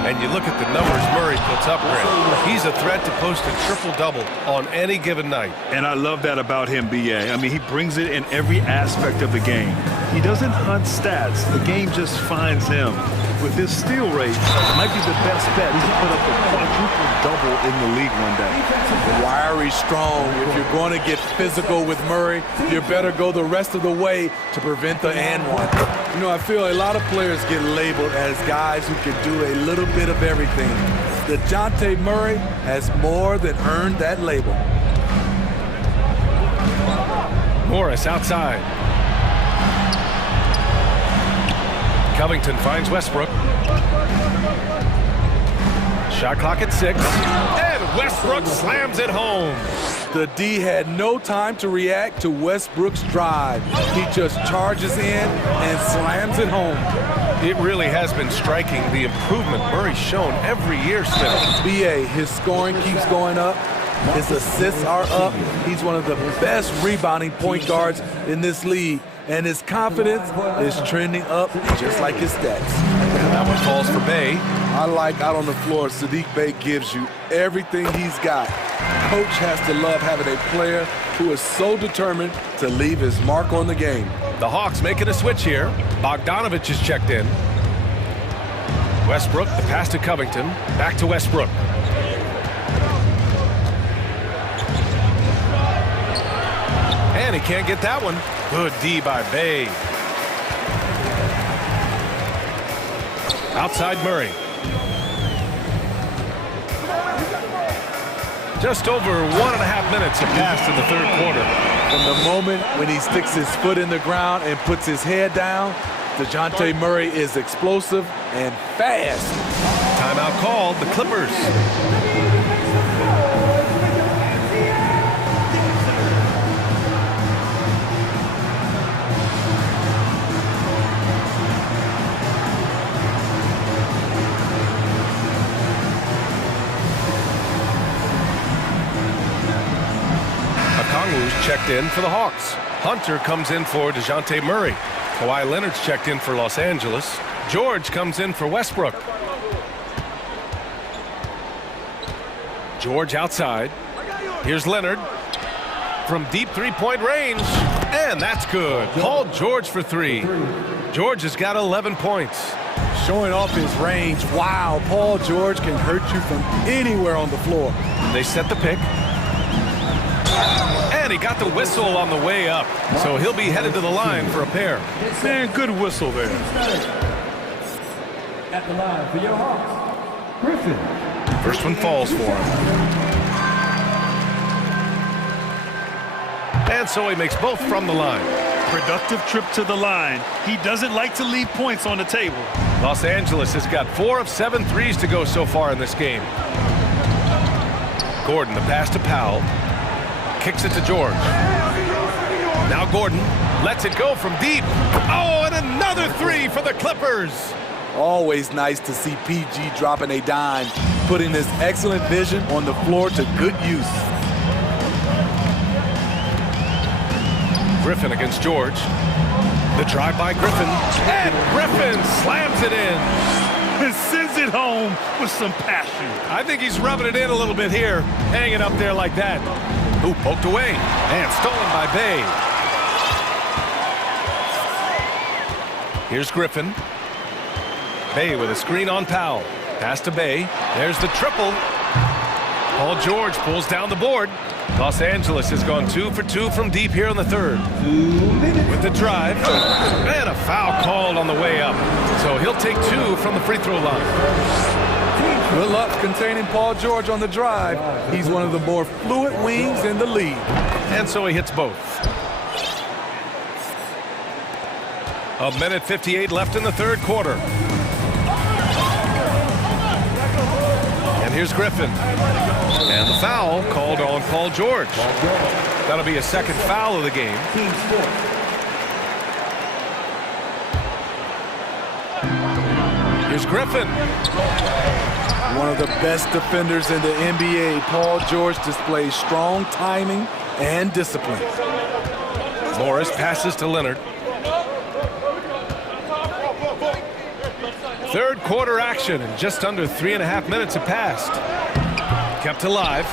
And you look at the numbers Murray puts up, Grant. He's a threat to post a triple-double on any given night. And I love that about him, B.A. I mean, he brings it in every aspect of the game. He doesn't hunt stats. The game just finds him. With his steal rate, it might be the best bet to put up a quadruple-double in the league one day. Wiry strong. If you're going to get physical with Murray, you better go the rest of the way to prevent the and one. You know, I feel a lot of players get labeled as guys who can do a little bit of everything. DeJounte Murray has more than earned that label. Morris outside. Covington finds Westbrook. Shot clock at 6. And Westbrook slams it home. The D had no time to react to Westbrook's drive. He just charges in and slams it home. It really has been striking, the improvement Murray's shown every year, Smith. BA, his scoring keeps going up. His assists are up. He's one of the best rebounding point guards in this league. And his confidence is trending up just like his stats. And that one falls for Bay. I like out on the floor, Sadiq Bey gives you everything he's got. Coach has to love having a player who is so determined to leave his mark on the game. The Hawks making a switch here. Bogdanovich is checked in. Westbrook, the pass to Covington. Back to Westbrook. And he can't get that one. Good D by Bay. Outside Murray. Just over 1.5 minutes have passed in the third quarter. From the moment when he sticks his foot in the ground and puts his head down, DeJounte Murray is explosive and fast. Timeout called, the Clippers. Checked in for the Hawks. Hunter comes in for DeJounte Murray. Kawhi Leonard's checked in for Los Angeles. George comes in for Westbrook. George outside. Here's Leonard from deep three-point range. And that's good. Paul George for 3. George has got 11 points. Showing off his range. Wow, Paul George can hurt you from anywhere on the floor. They set the pick. And he got the whistle on the way up. So he'll be headed to the line for a pair. Man, good whistle there. At the line for your Hawks, Griffin. First one falls for him. And so he makes both from the line. Productive trip to the line. He doesn't like to leave points on the table. Los Angeles has got 4 of 7 threes to go so far in this game. Gordon, the pass to Powell. Kicks it to George. Now Gordon lets it go from deep. Oh, and another 3 for the Clippers. Always nice to see PG dropping a dime, putting his excellent vision on the floor to good use. Griffin against George. The drive by Griffin. And Griffin slams it in. And sends it home with some passion. I think he's rubbing it in a little bit here, hanging up there like that. Ooh, poked away and stolen by Bay. Here's Griffin. Bay with a screen on Powell. Pass to Bay. There's the triple. Paul George pulls down the board. Los Angeles has gone 2 for 2 from deep here in the third. With the drive. And a foul called on the way up. So he'll take 2 from the free throw line. Good luck containing Paul George on the drive. He's one of the more fluid wings in the league. And so he hits both. 1:58 left in the third quarter. And here's Griffin. And the foul called on Paul George. That'll be a second foul of the game. Here's Griffin. One of the best defenders in the NBA, Paul George displays strong timing and discipline. Morris passes to Leonard. Third quarter action, and just under 3.5 minutes have passed. Kept alive.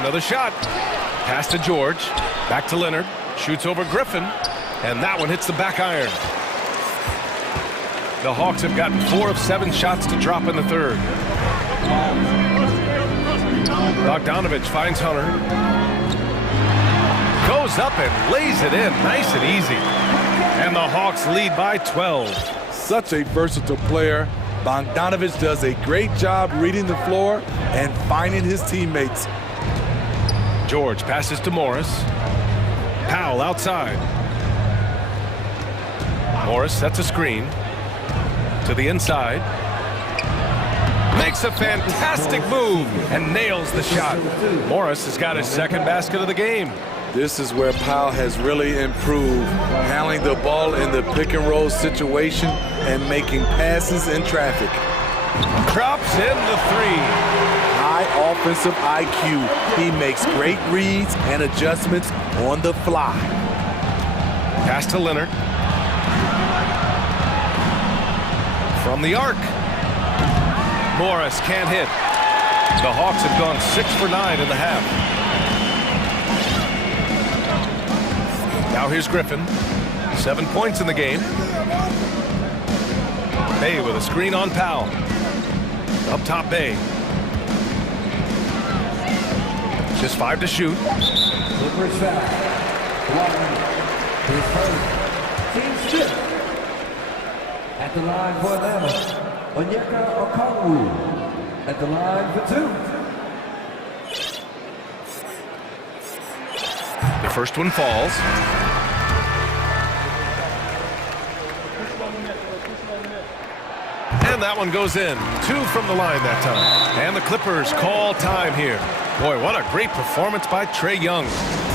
Another shot. Pass to George. Back to Leonard. Shoots over Griffin. And that one hits the back iron. The Hawks have gotten 4 of 7 shots to drop in the third. Bogdanovich finds Hunter. Goes up and lays it in nice and easy. And the Hawks lead by 12. Such a versatile player. Bogdanovich does a great job reading the floor and finding his teammates. George passes to Morris. Powell outside. Morris sets a screen. To the inside. Makes a fantastic move and nails the shot. Morris has got his second basket of the game. This is where Powell has really improved, handling the ball in the pick and roll situation and making passes in traffic. Drops in the three. High offensive IQ. He makes great reads and adjustments on the fly. Pass to Leonard. From the arc. Morris can't hit. The Hawks have gone 6 for 9 in the half. Now here's Griffin. 7 points in the game. Bay with a screen on Powell. Up top, Bay. Just 5 to shoot. Clippers foul. His first. Team shift. At the line for Atlanta, Onyeka Okongwu. At the line for 2. The first one falls. And that one goes in. 2 from the line that time. And the Clippers call time here. Boy, what a great performance by Trae Young.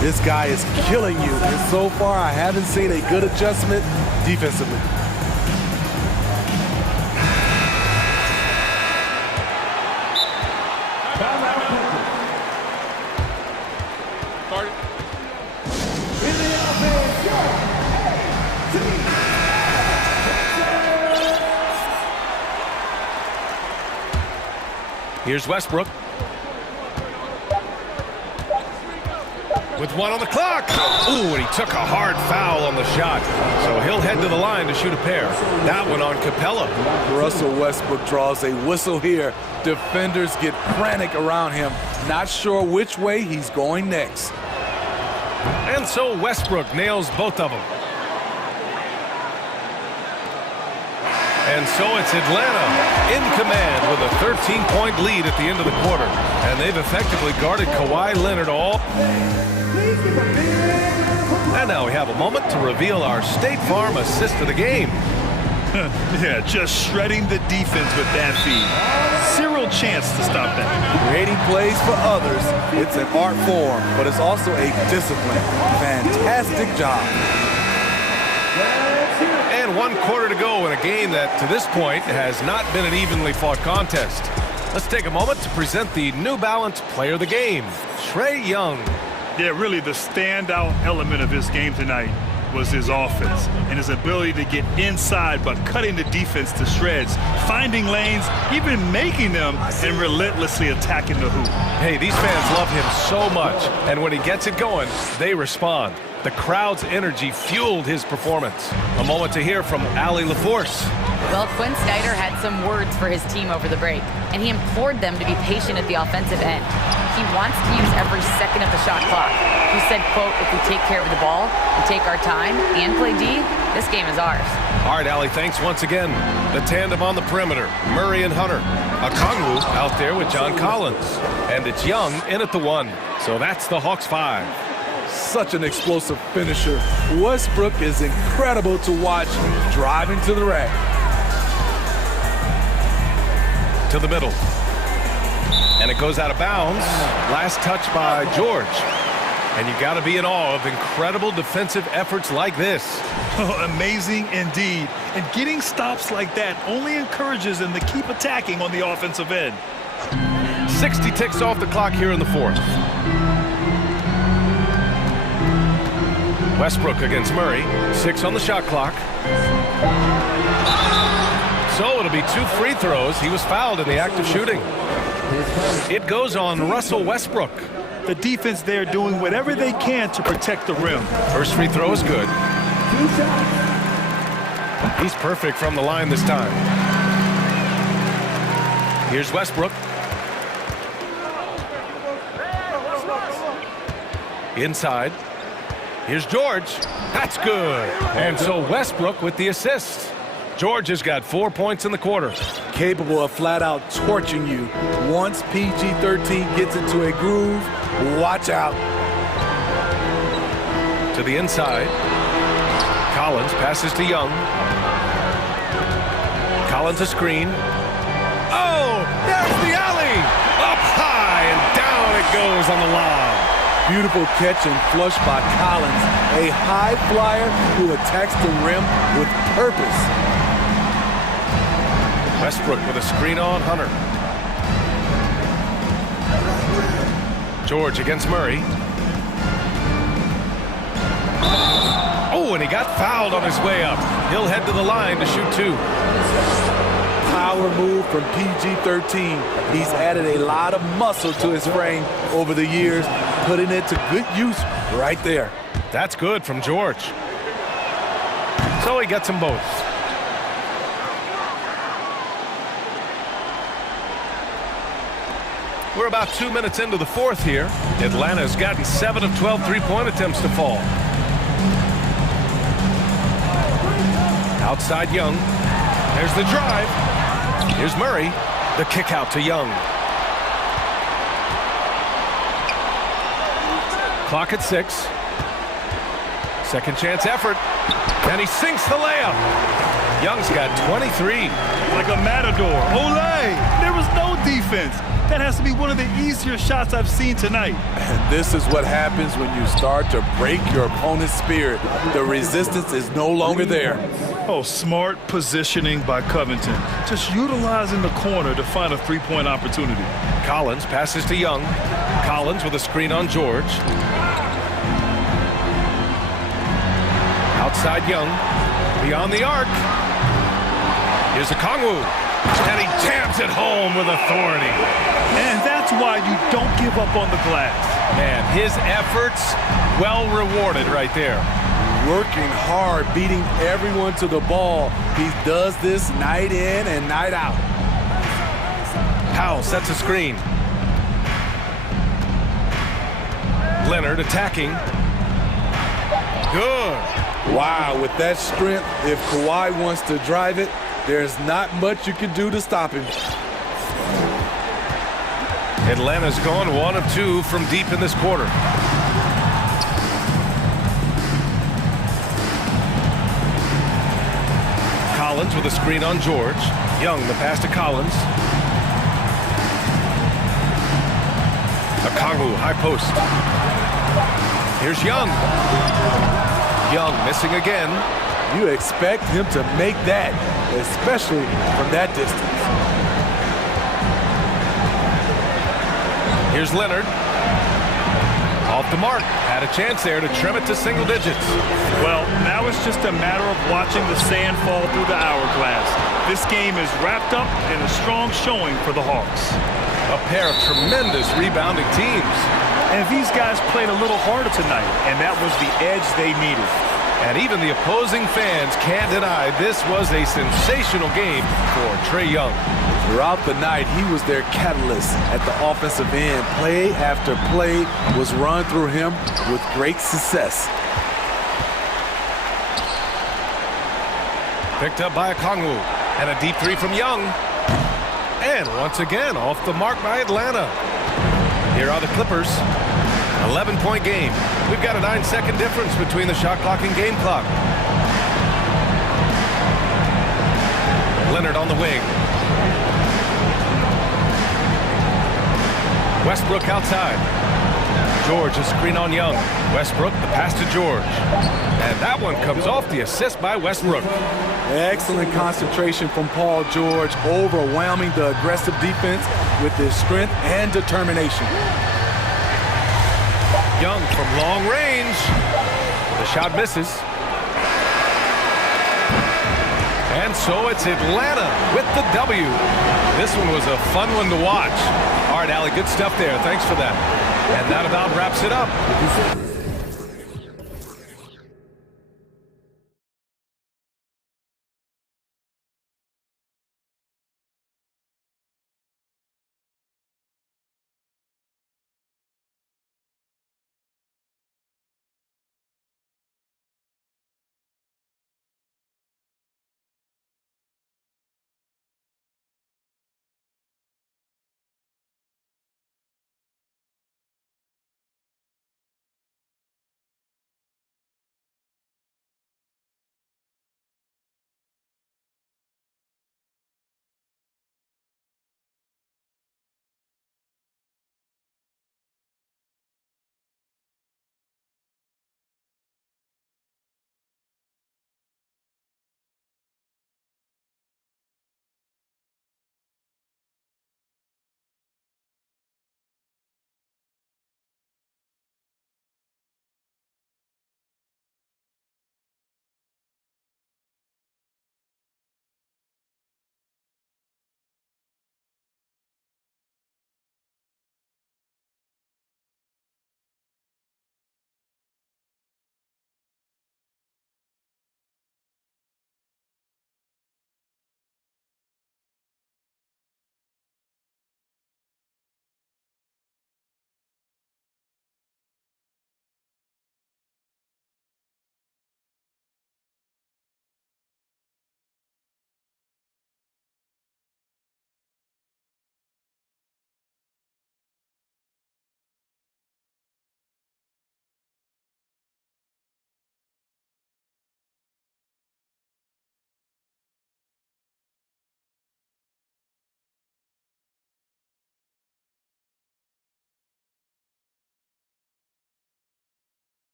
This guy is killing you, and so far I haven't seen a good adjustment defensively. Here's Westbrook. With 1 on the clock. Ooh, and he took a hard foul on the shot. So he'll head to the line to shoot a pair. That one on Capella. Russell Westbrook draws a whistle here. Defenders get frantic around him, not sure which way he's going next. And so Westbrook nails both of them. And so it's Atlanta in command with a 13-point lead at the end of the quarter. And they've effectively guarded Kawhi Leonard all. And now we have a moment to reveal our State Farm assist of the game. Yeah, just shredding the defense with that feed. Zero chance to stop that. Creating plays for others, it's an art form, but it's also a discipline. Fantastic job. And 1 quarter to go in a game that, to this point, has not been an evenly fought contest. Let's take a moment to present the New Balance Player of the Game, Trae Young. Yeah, really the standout element of his game tonight was his offense and his ability to get inside but cutting the defense to shreds, finding lanes, even making them, and relentlessly attacking the hoop. Hey, these fans love him so much, and when he gets it going, they respond. The crowd's energy fueled his performance. A moment to hear from Allie LaForce. Well, Quinn Snyder had some words for his team over the break, and he implored them to be patient at the offensive end. He wants to use every second of the shot clock. He said, quote, if we take care of the ball, we take our time, and play D, this game is ours. All right, Allie, thanks once again. The tandem on the perimeter, Murray and Hunter. Okongwu out there with John Collins. And it's Young in at the 1. So that's the Hawks 5. Such an explosive finisher. Westbrook is incredible to watch driving to the rack. To the middle. And it goes out of bounds. Last touch by George. And you got to be in awe of incredible defensive efforts like this. Oh, amazing indeed. And getting stops like that only encourages them to keep attacking on the offensive end. 60 ticks off the clock here in the 4th. Westbrook against Murray. 6 on the shot clock. So it'll be 2 free throws. He was fouled in the act of shooting. It goes on Russell Westbrook. The defense there doing whatever they can to protect the rim. First free throw is good. He's perfect from the line this time. Here's Westbrook. Inside. Here's George. That's good. And so Westbrook with the assist. George has got 4 points in the quarter. Capable of flat out torching you. Once PG-13 gets into a groove, watch out. To the inside. Collins passes to Young. Collins a screen. Oh, there's the alley! Up high and down it goes on the lob. Beautiful catch and flush by Collins. A high flyer who attacks the rim with purpose. Westbrook with a screen on Hunter. George against Murray. Oh, and he got fouled on his way up. He'll head to the line to shoot two. Power move from PG-13. He's added a lot of muscle to his frame over the years, putting it to good use right there. That's good from George. So he gets them both. We're about 2 minutes into the fourth here. Atlanta's gotten 7 of 12 three-point attempts to fall. Outside Young. There's the drive. Here's Murray. The kick out to Young. Clock at 6. Second chance effort. And he sinks the layup. Young's got 23. Like a matador. Olay! There was no defense. That has to be one of the easier shots I've seen tonight. And this is what happens when you start to break your opponent's spirit. The resistance is no longer there. Oh, smart positioning by Covington. Just utilizing the corner to find a three-point opportunity. Collins passes to Young. Collins with a screen on George. Outside Young. Beyond the arc. Here's a Kongwu. And he jams it home with authority. And that's why you don't give up on the glass. Man, his efforts well rewarded right there. Working hard, beating everyone to the ball. He does this night in and night out. Powell sets a screen. Leonard attacking. Good. Wow, with that strength, if Kawhi wants to drive it, there's not much you can do to stop him. Atlanta's gone 1 of 2 from deep in this quarter. Collins with a screen on George. Young, the pass to Collins. Okongwu, high post. Here's Young. Young missing again. You expect him to make that, especially from that distance. Here's Leonard. Off the mark. Had a chance there to trim it to single digits. Well, now it's just a matter of watching the sand fall through the hourglass. This game is wrapped up in a strong showing for the Hawks. A pair of tremendous rebounding teams. And these guys played a little harder tonight, and that was the edge they needed. And even the opposing fans can't deny this was a sensational game for Trae Young. Throughout the night, he was their catalyst at the offensive end. Play after play was run through him with great success. Picked up by Okongwu. And a deep three from Young. And once again, off the mark by Atlanta. Here are the Clippers. 11-point game. We've got a 9-second difference between the shot clock and game clock. Leonard on the wing. Westbrook outside. George, a screen on Young. Westbrook, the pass to George. And that one comes off the assist by Westbrook. Excellent concentration from Paul George, overwhelming the aggressive defense with his strength and determination. Young from long range. The shot misses. And so it's Atlanta with the W. This one was a fun one to watch. All right, Allie, good stuff there. Thanks for that. And that about wraps it up.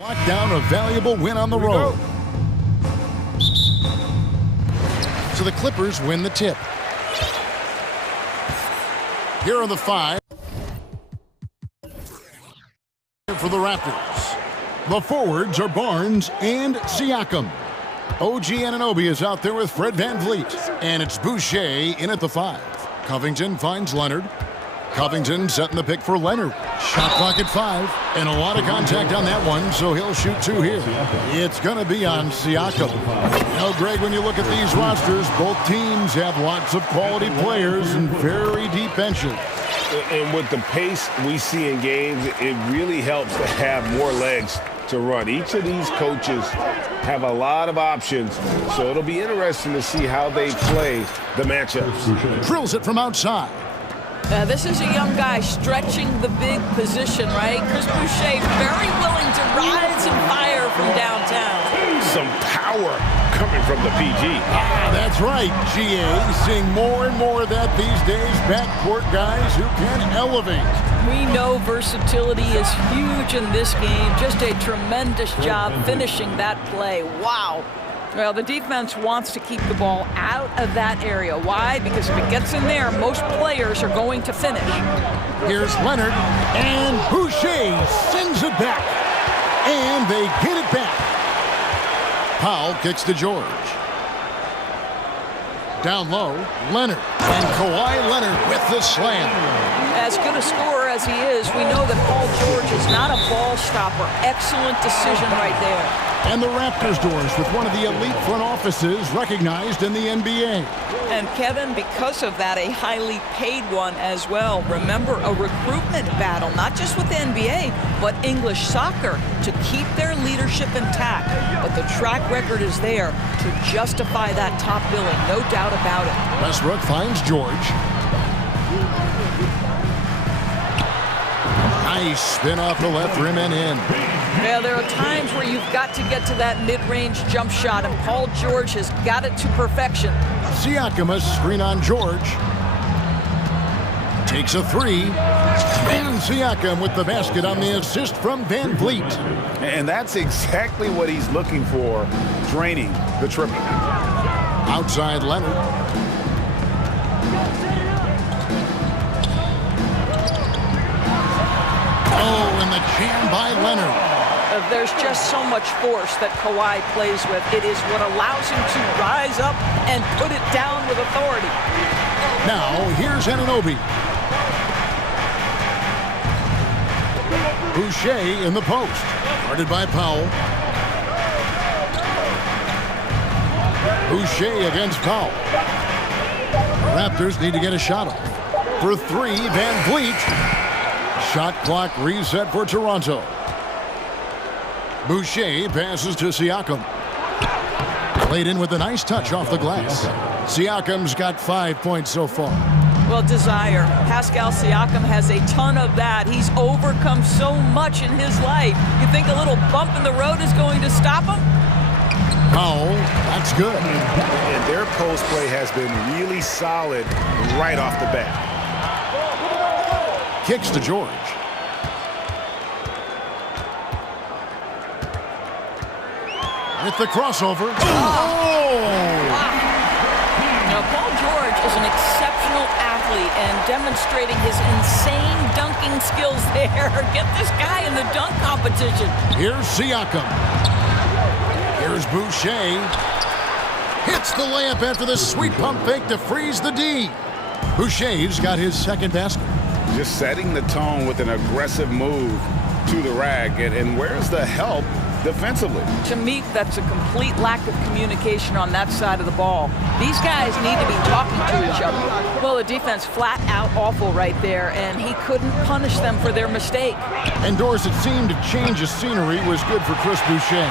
Lock down a valuable win on the road. So the Clippers win the tip. Here are the 5 for the Raptors. The forwards are Barnes and Siakam. OG Anunoby is out there with Fred VanVleet. And it's Boucher in at the 5. Covington finds Leonard. Covington setting the pick for Leonard. Shot clock at 5. And a lot of contact on that one, so he'll shoot 2 here. It's going to be on Siakam. Now, Greg, when you look at these rosters, both teams have lots of quality players and very deep benches. And with the pace we see in games, it really helps to have more legs to run. Each of these coaches have a lot of options, so it'll be interesting to see how they play the matchups. Drills it from outside. This is a young guy stretching the big position, right? Chris Boucher very willing to rise and fire from downtown. Some power coming from the PG. That's right, GA. Seeing more and more of that these days. Backcourt guys who can elevate. We know versatility is huge in this game. Just a tremendous job finishing that play. Wow. Well, the defense wants to keep the ball out of that area. Why? Because if it gets in there, most players are going to finish. Here's Leonard, and Boucher sends it back. And they get it back. Powell kicks to George. Down low, Leonard. And Kawhi Leonard with the slam. As good a scorer as he is, we know that Paul George is not a ball stopper. Excellent decision right there. And the Raptors doors with one of the elite front offices recognized in the NBA. And Kevin, because of that, a highly paid one as well. Remember, a recruitment battle, not just with the NBA, but English soccer to keep their leadership intact. But the track record is there to justify that top billing, no doubt about it. Westbrook finds George. Nice spin off the left rim and in. Yeah, there are times where you've got to get to that mid-range jump shot, and Paul George has got it to perfection. Siakam, a screen on George. Takes a 3. And Siakam with the basket on the assist from VanVleet. And that's exactly what he's looking for, draining the triple. Outside Leonard. Oh, and the jam by Leonard. There's just so much force that Kawhi plays with. It is what allows him to rise up and put it down with authority. Now, here's Anunoby. Boucher in the post. Guarded by Powell. Boucher against Powell. The Raptors need to get a shot off. For 3, VanVleet. Shot clock reset for Toronto. Boucher passes to Siakam. Played in with a nice touch off the glass. Siakam's got 5 points so far. Well, desire. Pascal Siakam has a ton of that. He's overcome so much in his life. You think a little bump in the road is going to stop him? Powell, that's good. And their post play has been really solid right off the bat. Kicks to George. With the crossover. Oh! Now, Paul George is an exceptional athlete and demonstrating his insane dunking skills there. Get this guy in the dunk competition. Here's Siakam. Here's Boucher. Hits the layup after the sweet pump fake to freeze the D. Boucher's got his second basket. Just setting the tone with an aggressive move to the rack. And where's the help defensively? To me, that's a complete lack of communication on that side of the ball. These guys need to be talking to each other. Well, the defense flat out awful right there, and he couldn't punish them for their mistake. And Doris, it seemed to change the scenery was good for Chris Boucher.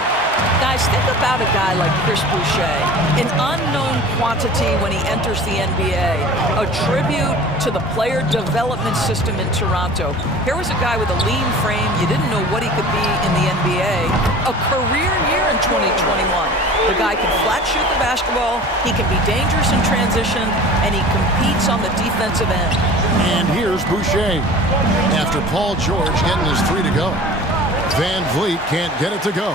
Guys, think about a guy like Chris Boucher, an unknown quantity when he enters the NBA, a tribute to the player development system in Toronto. Here was a guy with a lean frame. You didn't know what he could be in the NBA. A career year in 2021. The guy can flat shoot the basketball, he can be dangerous in transition, and he competes on the defensive end. And here's Boucher after Paul George getting his 3 to go. Van Vliet can't get it to go.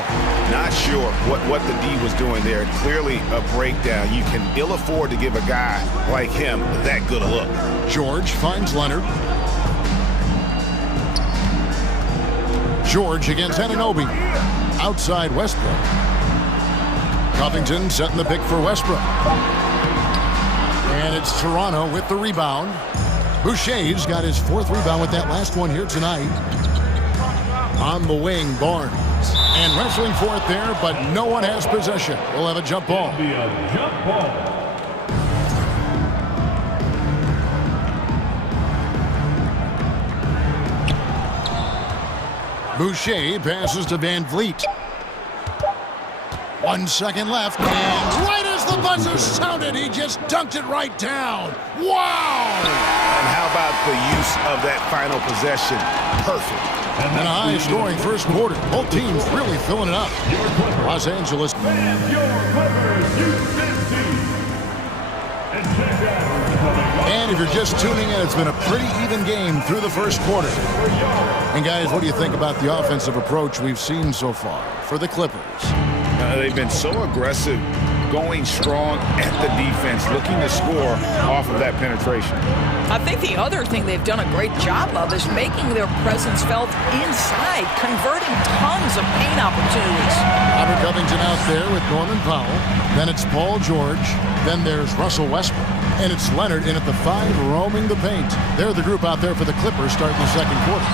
Not sure what the D was doing there. Clearly a breakdown. You can ill afford to give a guy like him that good a look. George finds Leonard. George against Anunoby. Outside Westbrook. Covington setting the pick for Westbrook. And it's Toronto with the rebound. Boucher's got his 4th rebound with that last one here tonight. On the wing, Barnes. And wrestling for it there, but no one has possession. We'll have a jump ball. Boucher passes to Van Vliet. 1 second left, and right as the buzzer sounded, he just dunked it right down. Wow! And how about the use of that final possession? Perfect. And a high-scoring first quarter. Both teams really filling it up. Los Angeles. And if you're just tuning in, it's been a pretty even game through the first quarter. And guys, what do you think about the offensive approach we've seen so far for the Clippers? They've been so aggressive, going strong at the defense, looking to score off of that penetration. I think the other thing they've done a great job of is making their presence felt inside, converting tons of paint opportunities. Robert Covington out there with Norman Powell. Then it's Paul George. Then there's Russell Westbrook. And it's Leonard in at the 5, roaming the paint. They're the group out there for the Clippers starting the second quarter.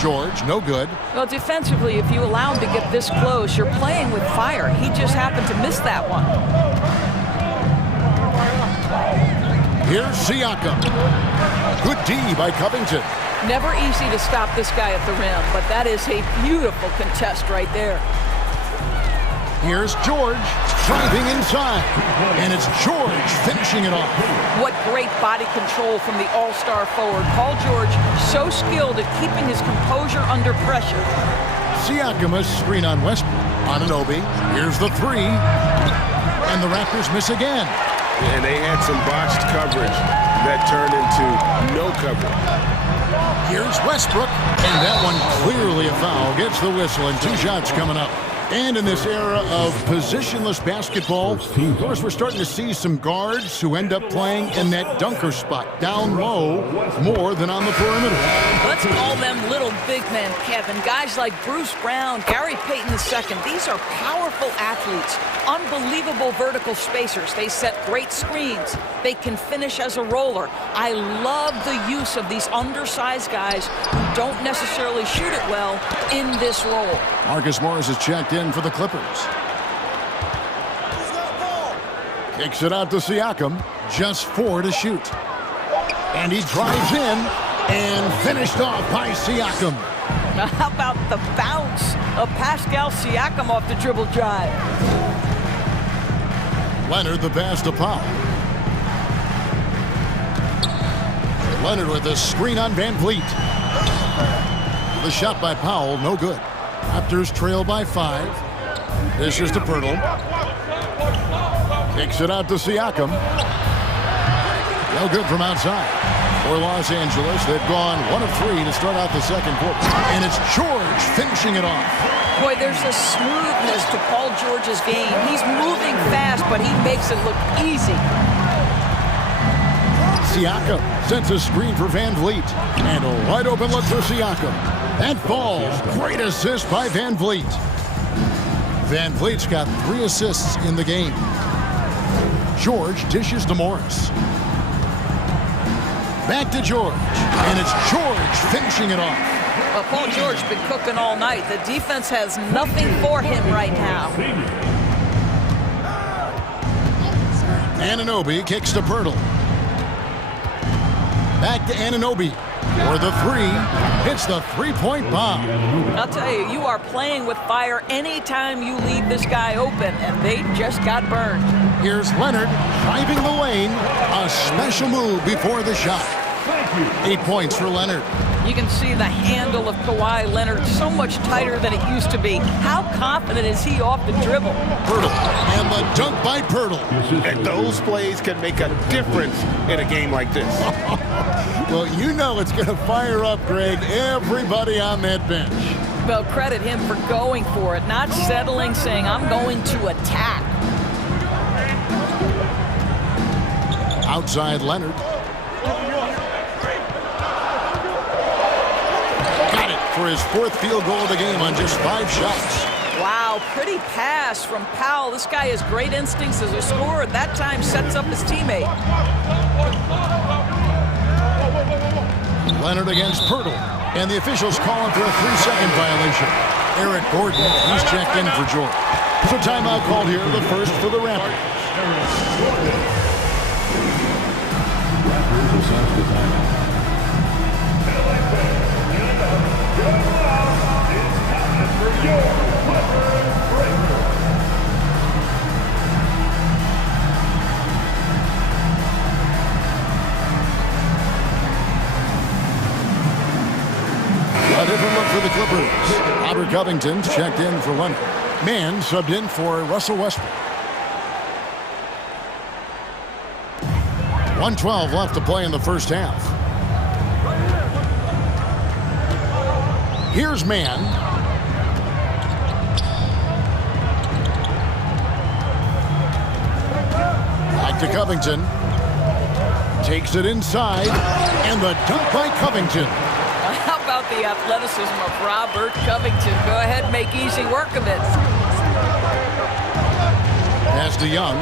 George, no good. Well, defensively, if you allow him to get this close, you're playing with fire. He just happened to miss that one. Here's Siakam. Good D by Covington. Never easy to stop this guy at the rim, but that is a beautiful contest right there. Here's George driving inside, and it's George finishing it off. What great body control from the all-star forward. Paul George, so skilled at keeping his composure under pressure. Siakam a screen on Westbrook. Anunoby, here's the 3, and the Raptors miss again. And they had some botched coverage that turned into no coverage. Here's Westbrook, and that one clearly a foul. Gets the whistle, and 2 shots coming up. And in this era of positionless basketball, of course, we're starting to see some guards who end up playing in that dunker spot, down low, more than on the perimeter. Let's call them little big men, Kevin. Guys like Bruce Brown, Gary Payton II. These are powerful athletes, unbelievable vertical spacers. They set great screens. They can finish as a roller. I love the use of these undersized guys who don't necessarily shoot it well in this role. Marcus Morris is checked in for the Clippers. Kicks it out to Siakam. Just 4 to shoot. And he drives in and finished off by Siakam. How about the bounce of Pascal Siakam off the dribble drive? Leonard the pass to Powell. Leonard with a screen on Van Vliet. The shot by Powell, no good. Raptors trail by 5. This is to Pirtle. Kicks it out to Siakam. No good from outside. For Los Angeles, they've gone 1 of 3 to start out the second quarter. And it's George finishing it off. Boy, there's a smoothness to Paul George's game. He's moving fast, but he makes it look easy. Siakam sends a screen for Van Vliet. And a wide open look for Siakam. That falls. Great assist by Van Vliet. Van Vliet's got 3 assists in the game. George dishes to Morris. Back to George. And it's George finishing it off. Well, Paul George's been cooking all night. The defense has nothing for him right now. Anunoby kicks to Pirtle. Back to Anunoby. For the 3, hits the 3-point bomb. I'll tell you, you are playing with fire anytime you leave this guy open, and they just got burned. Here's Leonard driving the lane. A special move before the shot. 8 points for Leonard. You can see the handle of Kawhi Leonard so much tighter than it used to be. How confident is he off the dribble? Pirtle, and the dunk by Pirtle. And those plays can make a difference in a game like this. Well, you know it's going to fire up, Greg, everybody on that bench. Well, credit him for going for it, not settling, saying, I'm going to attack. Outside Leonard. Got it for his 4th field goal of the game on just 5 shots. Wow, pretty pass from Powell. This guy has great instincts as a scorer. That time sets up his teammate. Leonard against Pirtle. And the officials calling for a 3-second violation. Eric Gordon, he's checked in for George. So timeout called here, the first for the Raptors. A different look for the Clippers. Robert Covington checked in for Leonard. Mann subbed in for Russell Westbrook. 1:12 left to play in the first half. Here's Mann. Back to Covington. Takes it inside. And the dunk by Covington. How about the athleticism of Robert Covington? Go ahead, make easy work of it. Pass to Young.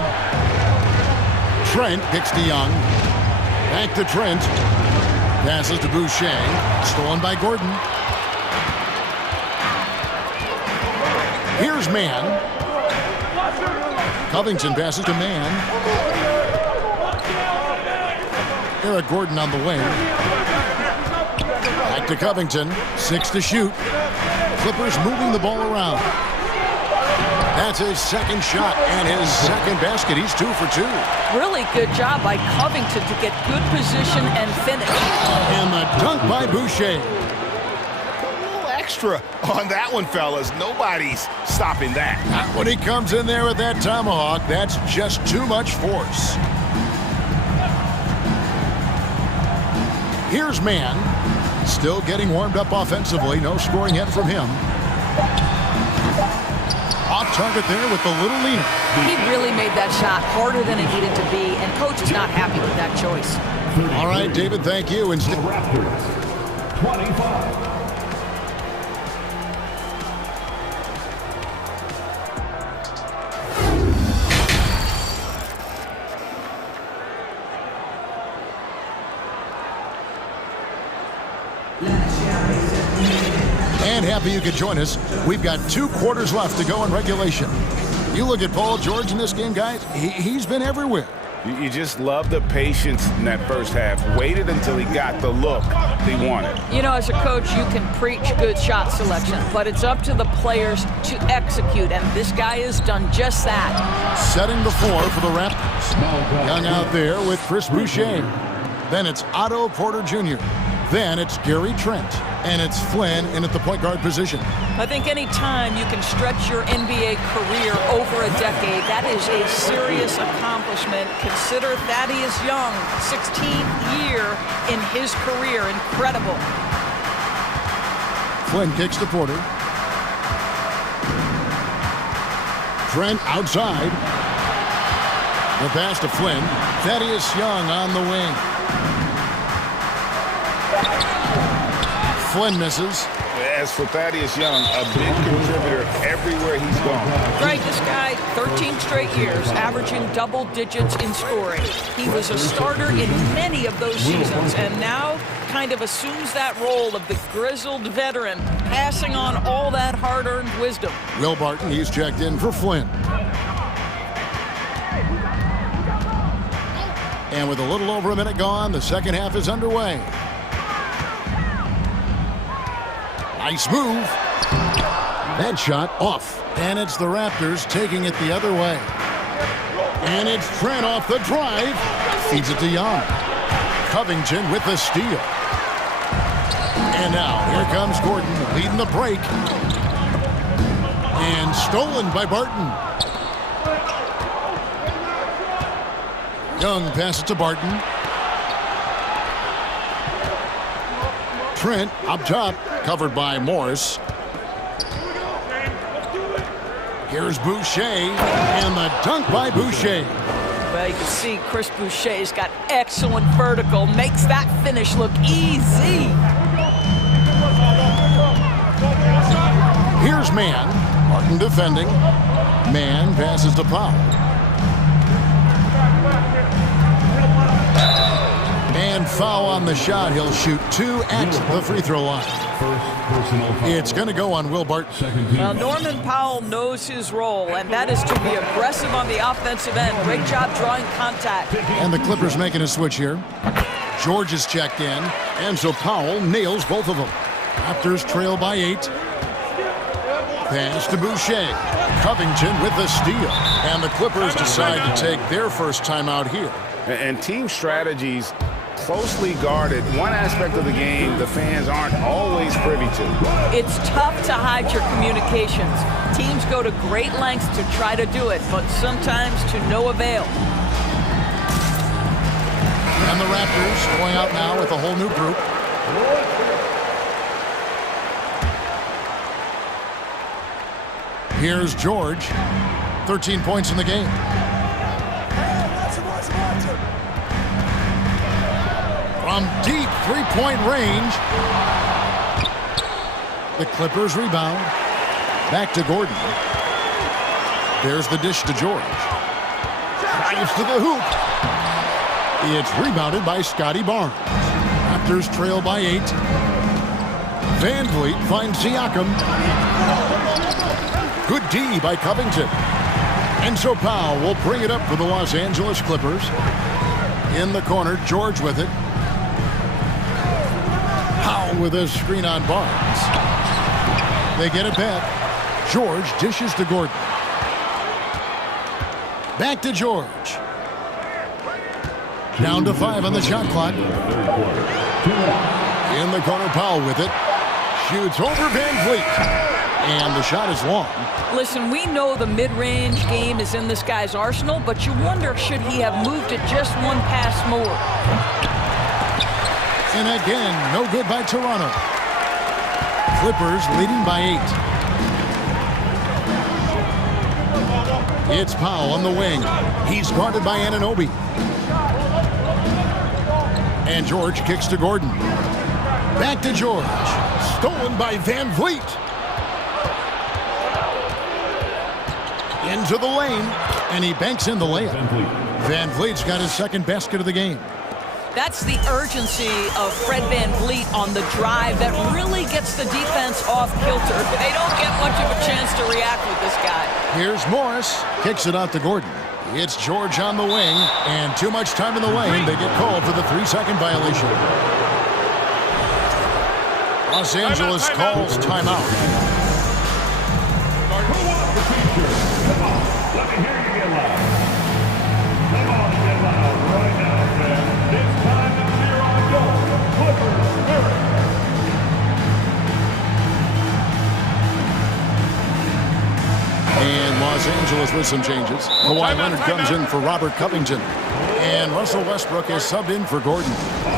Trent picks to Young. Back to Trent. Passes to Boucher. Stolen by Gordon. Here's Mann. Covington passes to Mann. Eric Gordon on the wing. Back to Covington. 6 to shoot. Clippers moving the ball around. That's his second shot and his second basket. He's 2 for 2. Really good job by Covington to get good position and finish. And the dunk by Boucher. A little extra on that one, fellas. Nobody's stopping that. Not when he comes in there with that tomahawk. That's just too much force. Here's Mann. Still getting warmed up offensively. No scoring yet from him. Off target there with the little leaner. He really made that shot harder than it needed to be, and coach is not happy with that choice. All right, David, thank you. And Raptors, 25. And happy you could join us. We've got 2 quarters left to go in regulation. You look at Paul George in this game, guys. He's been everywhere. You just love the patience in that first half. Waited until he got the look he wanted. You know, as a coach, you can preach good shot selection, but it's up to the players to execute, and this guy has done just that. Setting the floor for the Raptors. Young out there with Chris Boucher. Then it's Otto Porter Jr. Then it's Gary Trent. And it's Flynn in at the point guard position. I think any time you can stretch your NBA career over a decade, that is a serious accomplishment. Consider Thaddeus Young, 16th year in his career. Incredible. Flynn kicks to Porter. Trent outside. The pass to Flynn. Thaddeus Young on the wing. Flynn misses. As for Thaddeus Young, a big contributor everywhere he's gone. Right, this guy, 13 straight years, averaging double digits in scoring. He was a starter in many of those seasons, and now kind of assumes that role of the grizzled veteran, passing on all that hard-earned wisdom. Will Barton, he's checked in for Flynn. And with a little over a minute gone, the second half is underway. Nice move. That shot off. And it's the Raptors taking it the other way. And it's Trent off the drive. Feeds it to Young. Covington with the steal. And now here comes Gordon leading the break. And stolen by Barton. Young passes to Barton. Trent up top, covered by Morris. Here's Boucher, and the dunk by Boucher. Well, you can see Chris Boucher's got excellent vertical, makes that finish look easy. Here's Mann, Martin defending. Mann passes to Powell. And foul on the shot. He'll shoot 2 at the free throw line. It's going to go on Will Barton. Well, Norman Powell knows his role, and that is to be aggressive on the offensive end. Great job drawing contact. And the Clippers making a switch here. George is checked in, and so Powell nails both of them. Raptors trail by 8. Pass to Boucher. Covington with the steal. And the Clippers decide to take their first timeout here. And team strategies closely guarded. One aspect of the game the fans aren't always privy to. It's tough to hide your communications. Teams go to great lengths to try to do it, but sometimes to no avail. And the Raptors going out now with a whole new group. Here's George. 13 points in the game. From deep three-point range. The Clippers rebound. Back to Gordon. There's the dish to George. Drives to the hoop. It's rebounded by Scotty Barnes. Raptors trail by 8. Van Vliet finds Siakam. Good D by Covington. And so Powell will bring it up for the Los Angeles Clippers. In the corner, George with it. Powell with a screen on Barnes. They get it back. George dishes to Gordon. Back to George. Down to 5 on the shot clock. In the corner, Powell with it. Shoots over Van Vliet. And the shot is long. Listen, we know the mid-range game is in this guy's arsenal, but you wonder, should he have moved it just one pass more? And again, no good by Toronto. Clippers leading by 8. It's Powell on the wing. He's guarded by Anunoby. And George kicks to Gordon. Back to George. Stolen by Van Vliet. Into the lane, and he banks in the layup. Van Vliet's got his second basket of the game. That's the urgency of Fred Van Vliet on the drive that really gets the defense off kilter. They don't get much of a chance to react with this guy. Here's Morris. Kicks it out to Gordon. It's George on the wing, and too much time in the lane. They get called for the 3-second violation. Los Angeles calls timeout. Let me hear you get loud. Come on, get loud right now, fans. It's time to cheer on your Clippers spirit. And Los Angeles with some changes. Kawhi Leonard comes in for Robert Covington. And Russell Westbrook is subbed in for Gordon.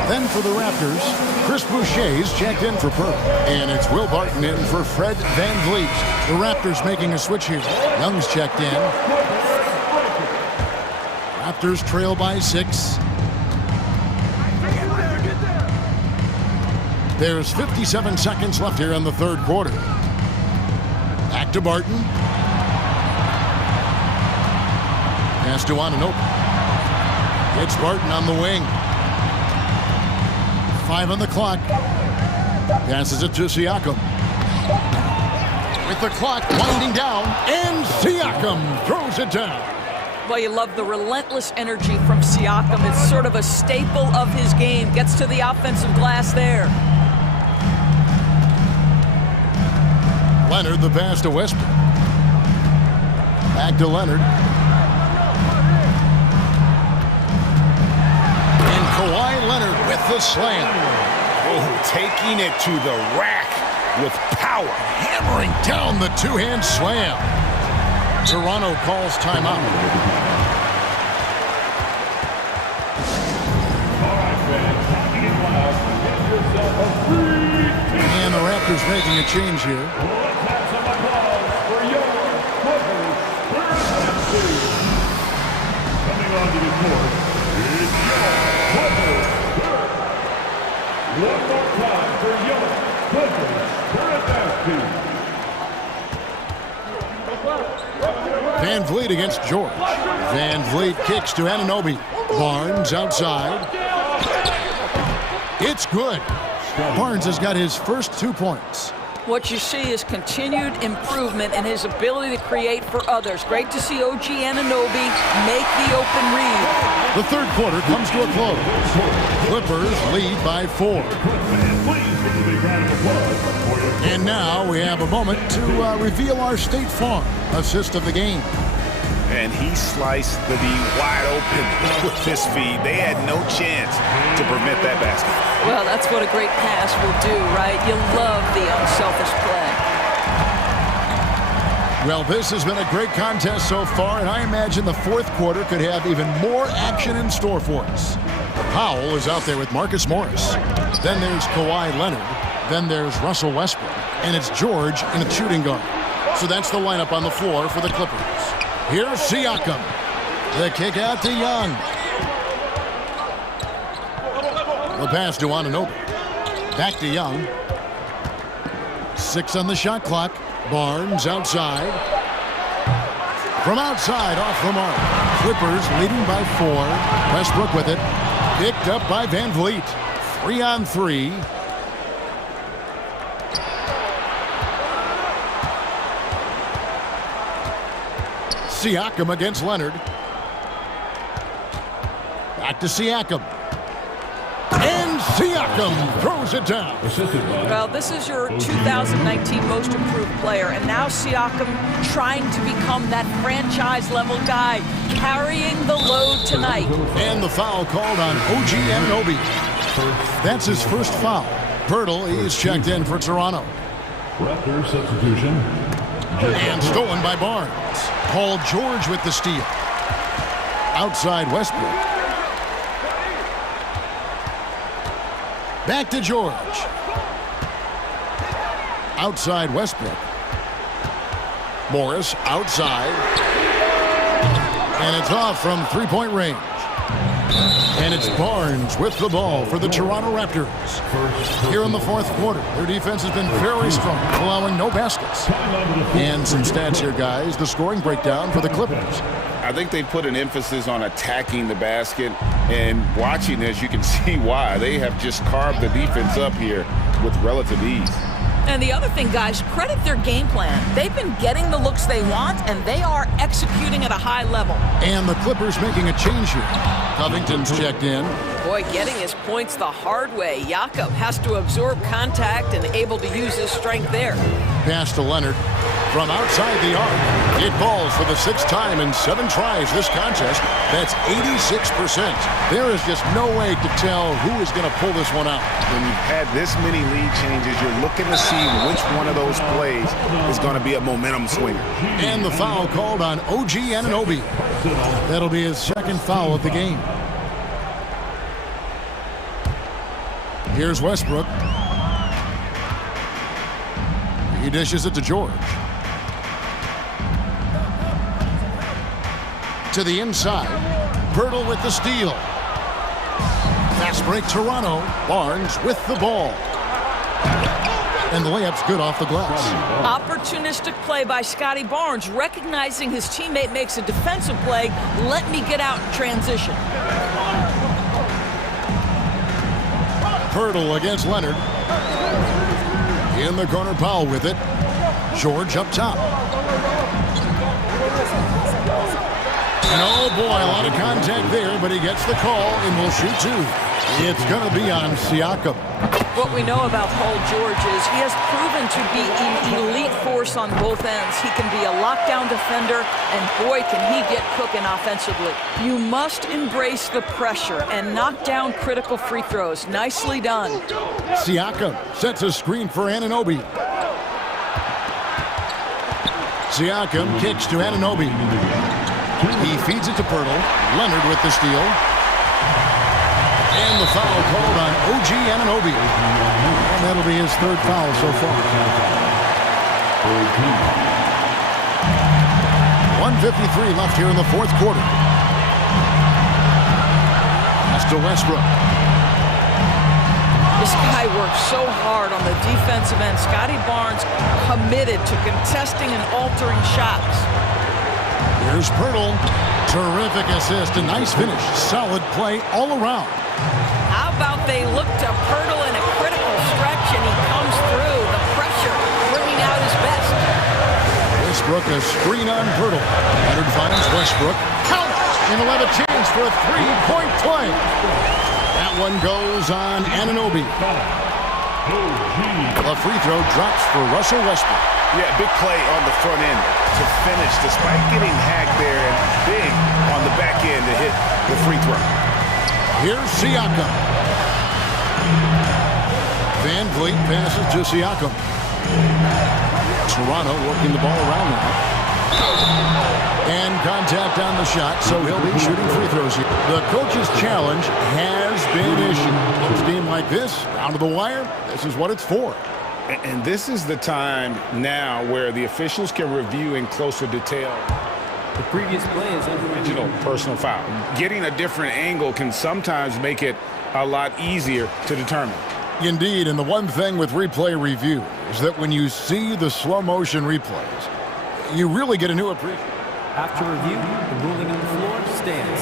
Then for the Raptors, Chris Boucher's checked in for Perk. And it's Will Barton in for Fred Van Vliet. The Raptors making a switch here. Young's checked in. Raptors trail by 6. There's 57 seconds left here in the third quarter. Back to Barton. Pass to Anunoby. It's Barton on the wing. 5 on the clock. Passes it to Siakam. With the clock winding down, and Siakam throws it down. Well, you love the relentless energy from Siakam. It's sort of a staple of his game. Gets to the offensive glass there. Leonard, the pass to Westbrook. Back to Leonard. And Kawhi Leonard with the slam. Oh, taking it to the rack with power. Hammering down the two-hand slam. Toronto calls timeout. And the Raptors making a change here. Stepping onto the court is Young Clippers. One more time for Young Clippers. Van Vliet against George. Van Vliet kicks to Anunoby. Barnes outside. It's good. Barnes has got his first 2 points. What you see is continued improvement in his ability to create for others. Great to see OG Anunoby make the open read. The third quarter comes to a close. Clippers lead by 4. And now we have a moment to reveal our State Farm assist of the game. And he sliced the D wide open with his feed. They had no chance to prevent that basket. Well, that's what a great pass will do, right? You love the unselfish play. Well, this has been a great contest so far, and I imagine the fourth quarter could have even more action in store for us. Powell is out there with Marcus Morris. Then there's Kawhi Leonard. Then there's Russell Westbrook. And it's George in a shooting guard. So that's the lineup on the floor for the Clippers. Here's Siakam. The kick out to Young. The pass to Anunoby. Back to Young. 6 on the shot clock. Barnes outside. From outside, off the mark. Clippers leading by 4. Westbrook with it. Picked up by Van Vliet. 3-on-3. Siakam against Leonard. Back to Siakam. And Siakam throws it down. Well, this is your 2019 most improved player, and now Siakam trying to become that franchise-level guy, carrying the load tonight. And the foul called on OG Anunoby. That's his first foul. Pirtle is checked in for Toronto. Raptor substitution. And stolen by Barnes. Paul George with the steal. Outside Westbrook. Back to George. Outside Westbrook. Morris outside. And it's off from three-point range. And it's Barnes with the ball for the Toronto Raptors. Here in the fourth quarter, their defense has been very strong, allowing no baskets. And some stats here, guys. The scoring breakdown for the Clippers. I think they put an emphasis on attacking the basket, and watching this, you can see why. They have just carved the defense up here with relative ease. And the other thing, guys, credit their game plan. They've been getting the looks they want, and they are executing at a high level. And the Clippers making a change here. Covington's checked in. Boy, getting his points the hard way. Jakob has to absorb contact and able to use his strength there. Pass to Leonard. From outside the arc, it falls for the 6th time in 7 tries this contest. That's 86%. There is just no way to tell who is going to pull this one out. When you've had this many lead changes, you're looking to see which one of those plays is going to be a momentum swinger. And the foul called on OG Anunoby. That'll be his 2nd foul of the game. Here's Westbrook. He dishes it to George. To the inside. Pirtle with the steal. Fast break Toronto. Barnes with the ball. And the layup's good off the glass. Opportunistic play by Scotty Barnes, recognizing his teammate makes a defensive play. Let me get out in transition. Pirtle against Leonard. In the corner, Powell with it. George up top. And oh boy, a lot of contact there, but he gets the call and will shoot 2. It's going to be on Siakam. What we know about Paul George is he has proven to be an elite force on both ends. He can be a lockdown defender, and boy, can he get cooking offensively. You must embrace the pressure and knock down critical free throws. Nicely done. Siakam sets a screen for Anunoby. Siakam kicks to Anunoby. He feeds it to Pirtle. Leonard with the steal. And the foul called on OG Anunoby. And that'll be his 3rd foul so far. 1:53 left here in the fourth quarter. to Westbrook. This guy works so hard on the defensive end. Scotty Barnes committed to contesting and altering shots. Here's Pirtle. Terrific assist. A nice finish. Solid play all around. How about they look to Pirtle in a critical stretch, and he comes through. The pressure bringing out his best. Westbrook, a screen on Pirtle. Leonard finds Westbrook. Count! And he'll have a chance for a three-point play. That one goes on Anunoby. A free throw drops for Russell Westbrook. Yeah, big play on the front end to finish, despite getting hacked there, and big on the back end to hit the free throw. Here's Siakam. Van Vliet passes to Siakam. Toronto working the ball around now. And contact on the shot, so he'll be shooting free throws here. The coach's challenge has been issued. Close game like this, down to the wire, this is what it's for. And this is the time now where the officials can review in closer detail. The previous play is original personal foul. Getting a different angle can sometimes make it a lot easier to determine. Indeed, and the one thing with replay review is that when you see the slow motion replays, you really get a new appreciation. After review, the ruling on the floor stands.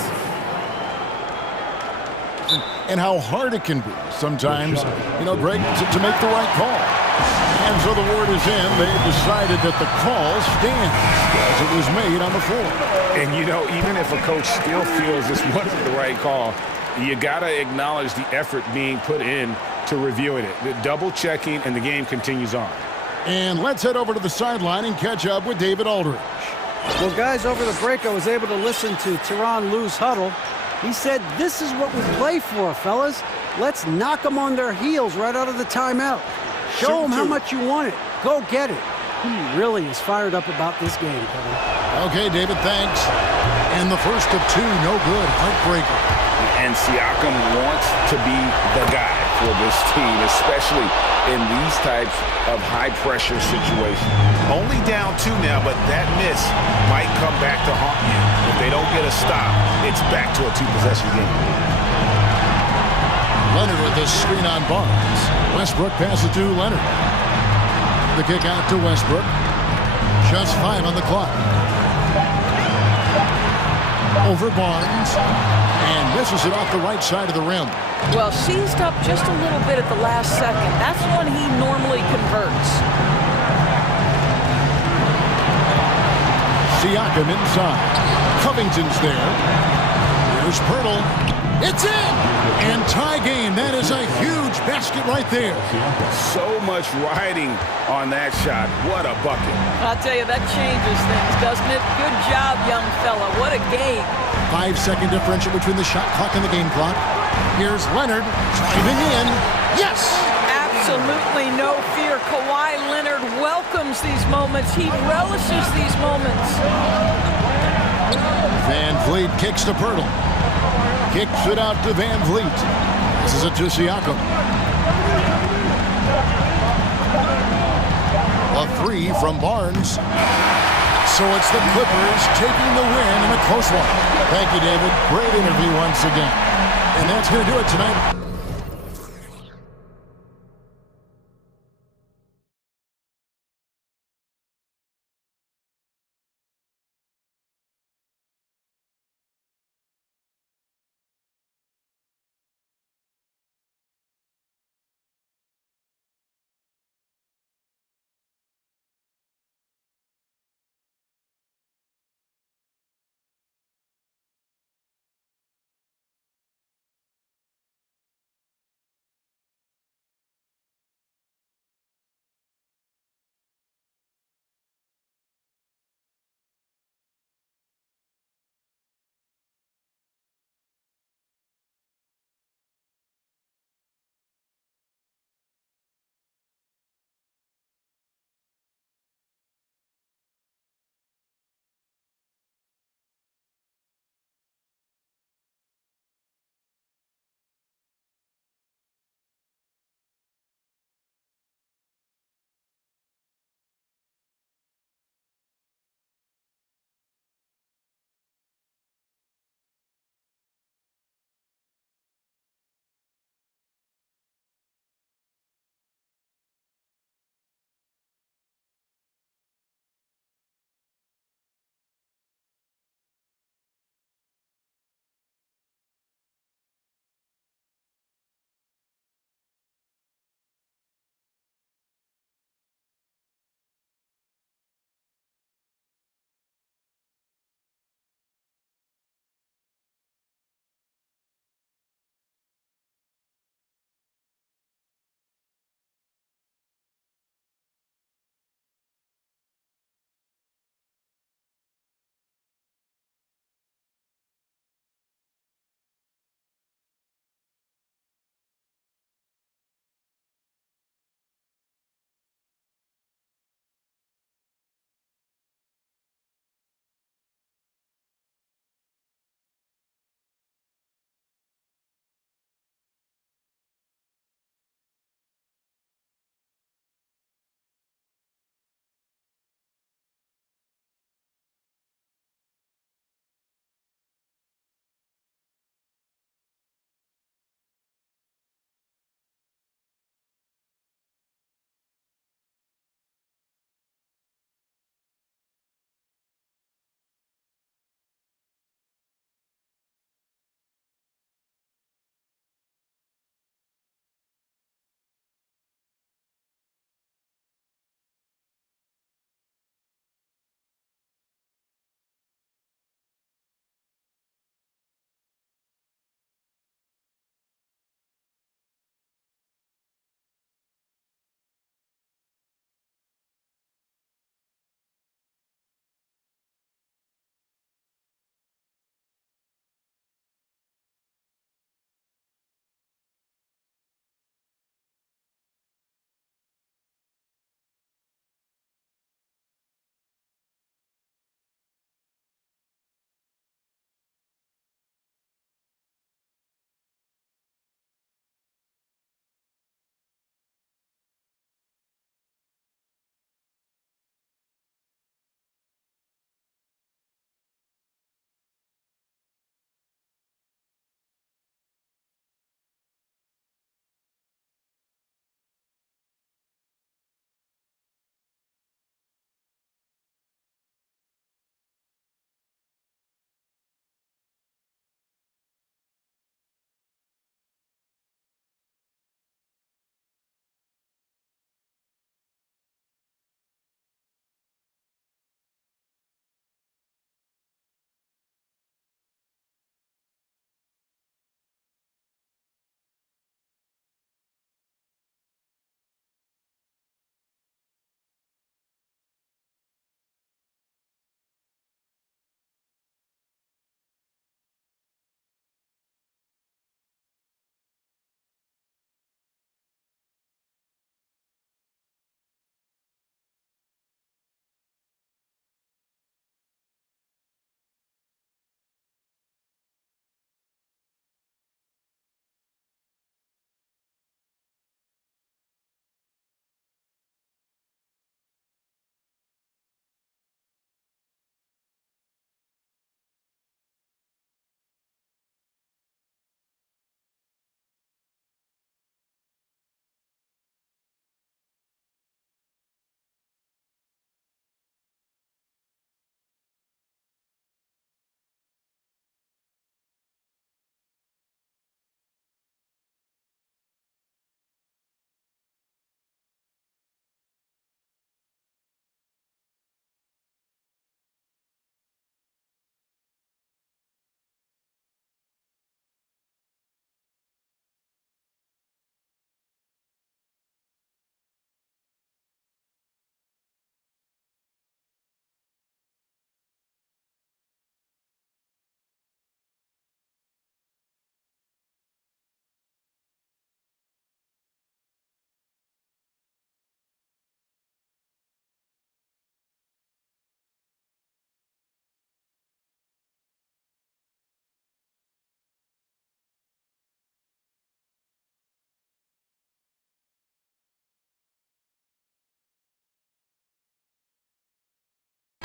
And how hard it can be sometimes, Greg, to make the right call. And so the word is in. They've decided that the call stands as it was made on the floor. And, even if a coach still feels this wasn't the right call, you got to acknowledge the effort being put in to reviewing it. The double checking, and the game continues on. And let's head over to the sideline and catch up with David Aldridge. Well, guys, over the break, I was able to listen to Tyronn Lue's huddle. He said, this is what we play for, fellas. Let's knock them on their heels right out of the timeout. Show them how much you want it. Go get it. He really is fired up about this game, Kevin. Okay, David, thanks. And the first of two, no good. Heartbreaker. And Siakam wants to be the guy for this team, especially in these types of high-pressure situations. Only down two now, but that miss might come back to haunt you. If they don't get a stop, it's back to a two-possession game. Leonard with the screen on Barnes. Westbrook passes to Leonard. The kick out to Westbrook. Just 5 on the clock. Over Barnes. And misses it off the right side of the rim. Well, seized up just a little bit at the last second. That's when he normally converts. Siakam inside. Covington's there. Here's Pirtle. It's in! And tie game. That is a huge basket right there. So much riding on that shot. What a bucket. I'll tell you, that changes things, doesn't it? Good job, young fella. What a game. 5-second differential between the shot clock and the game clock. Here's Leonard driving in. Yes! Absolutely no fear. Kawhi Leonard welcomes these moments. He relishes these moments. Van Vliet kicks to Pirtle. Kicks it out to Van Vliet. This is it to Siakam. A three from Barnes. So it's the Clippers taking the win in a close one. Thank you, David. Great interview once again. And that's going to do it tonight.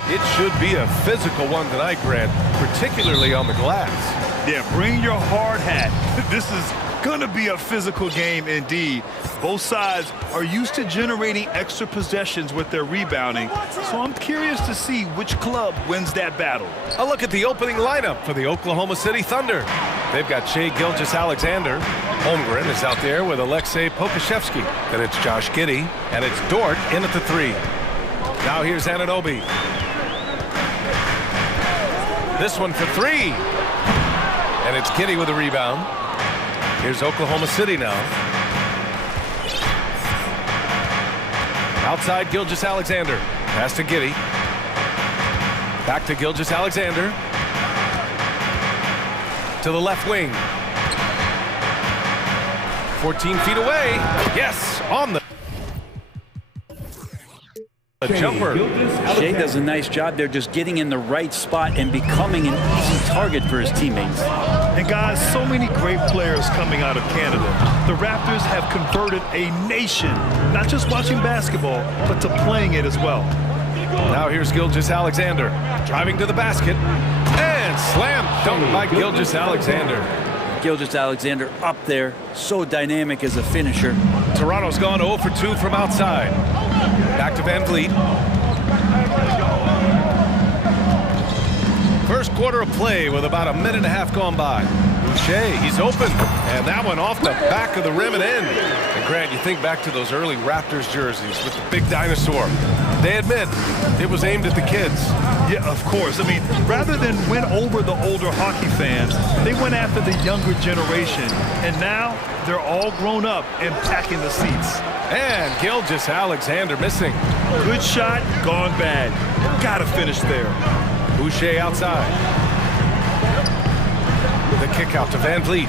It should be a physical one tonight, Grant, particularly on the glass. Yeah, bring your hard hat. This is going to be a physical game indeed. Both sides are used to generating extra possessions with their rebounding, so I'm curious to see which club wins that battle. A look at the opening lineup for the Oklahoma City Thunder. They've got Shai Gilgeous-Alexander. Holmgren is out there with Alexei Pokashevsky. Then it's Josh Giddey, and it's Dort in at the 3. Now here's Anunoby. This one for 3. And it's Giddey with a rebound. Here's Oklahoma City now. Outside Gilgeous-Alexander. Pass to Giddey. Back to Gilgeous-Alexander. To the left wing. 14 feet away. Yes, on the jumper. Shai does a nice job there just getting in the right spot and becoming an easy target for his teammates. And guys, so many great players coming out of Canada. The Raptors have converted a nation, not just watching basketball, but to playing it as well. Now here's Gilgeous-Alexander driving to the basket and slam dunk by Gilgeous-Alexander. Gilgeous-Alexander up there, so dynamic as a finisher. Toronto's gone 0 for 2 from outside. Back to Van Vliet. First quarter of play with about a minute and a half gone by. Boucher, he's open, and that one off the back of the rim and in. And Grant, you think back to those early Raptors jerseys with the big dinosaur. They admit it was aimed at the kids. Yeah, of course. I mean, rather than win over the older hockey fans, they went after the younger generation. And now they're all grown up and packing the seats. And Gilgeous-Alexander missing. Good shot, gone bad. Gotta finish there. Boucher outside. The kick out to Van Vliet.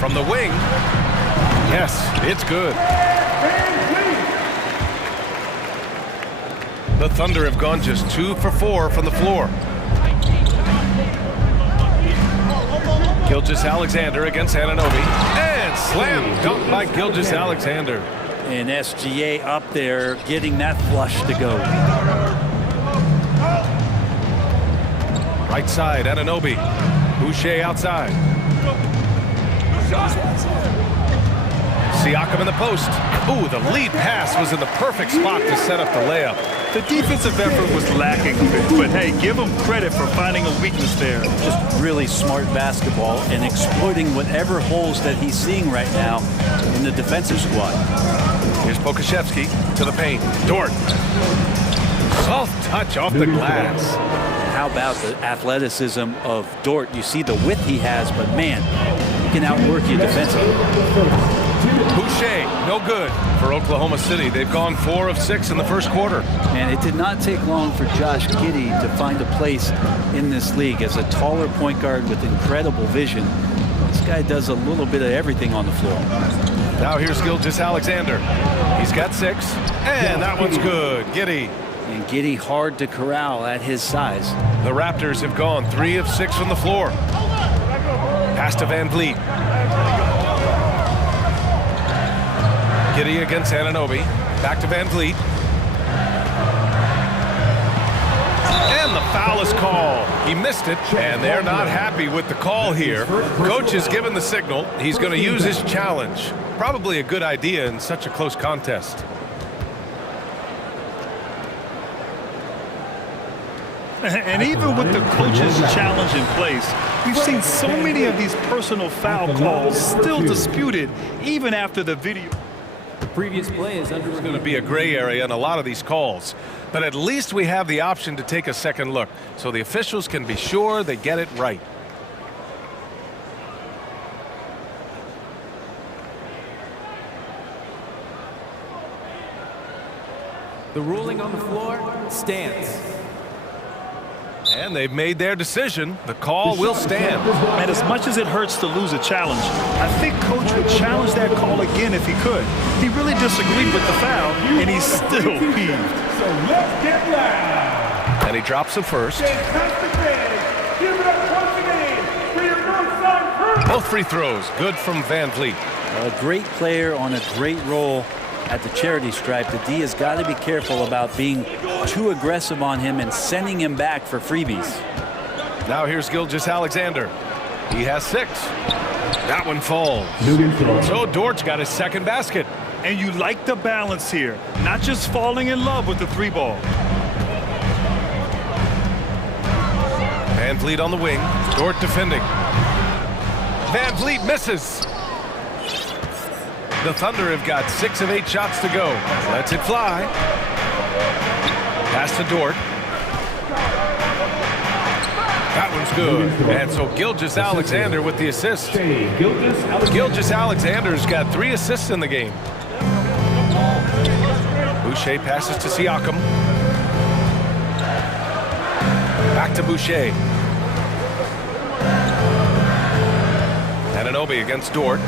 From the wing. Yes, it's good. The Thunder have gone just 2 for 4 from the floor. Gilgeous-Alexander against Anunoby. And slam dunk by Gilgeous-Alexander. And SGA up there getting that flush to go. Right side, Anunoby. Boucher outside. Siakam in the post. Ooh, the lead pass was in the perfect spot to set up the layup. The defensive effort was lacking a bit, but hey, give him credit for finding a weakness there. Just really smart basketball and exploiting whatever holes that he's seeing right now in the defensive squad. Here's Pokashevsky to the paint. Dort. Soft touch off the glass. How about the athleticism of Dort? You see the width he has, but man, he can outwork you defensively. Boucher, no good for Oklahoma City. They've gone 4 of 6 in the first quarter. And it did not take long for Josh Giddey to find a place in this league as a taller point guard with incredible vision. This guy does a little bit of everything on the floor. Now here's Gilgeous-Alexander. He's got 6, and that one's good. Giddey. And Giddey hard to corral at his size. The Raptors have gone 3 of 6 from the floor. Pass to Van Vliet. Giddey against Anunoby. Back to Van Vliet. And the foul is called. He missed it, and they're not happy with the call here. Coach has given the signal. He's going to use his challenge. Probably a good idea in such a close contest. And even with the coach's challenge in place, we've seen so many of these personal foul calls still disputed even after the video. The previous play is under. There's going to be a gray area in a lot of these calls, but at least we have the option to take a second look so the officials can be sure they get it right. The ruling on the floor stands. And they've made their decision. The call will stand. And as much as it hurts to lose a challenge, I think Coach would challenge that call again if he could. He really disagreed with the foul, and he's still peeved. So let's get loud. And he drops him first. Fantastic. Give it up once again for your Northside crew. Both free throws, good from Van Vliet. A great player on a great role at the charity stripe, the D has got to be careful about being too aggressive on him and sending him back for freebies. Now here's Gilgeous-Alexander. He has 6. That one falls. So Dortch got his second basket. And you like the balance here, not just falling in love with the 3-ball. Van Vliet on the wing. Dort defending. Van Vliet misses. The Thunder have got 6 of 8 shots to go. Lets it fly. Pass to Dort. That one's good. And so Gilgeous-Alexander with the assist. Gilgeous-Alexander's got 3 assists in the game. Boucher passes to Siakam. Back to Boucher. Anunoby against Dort.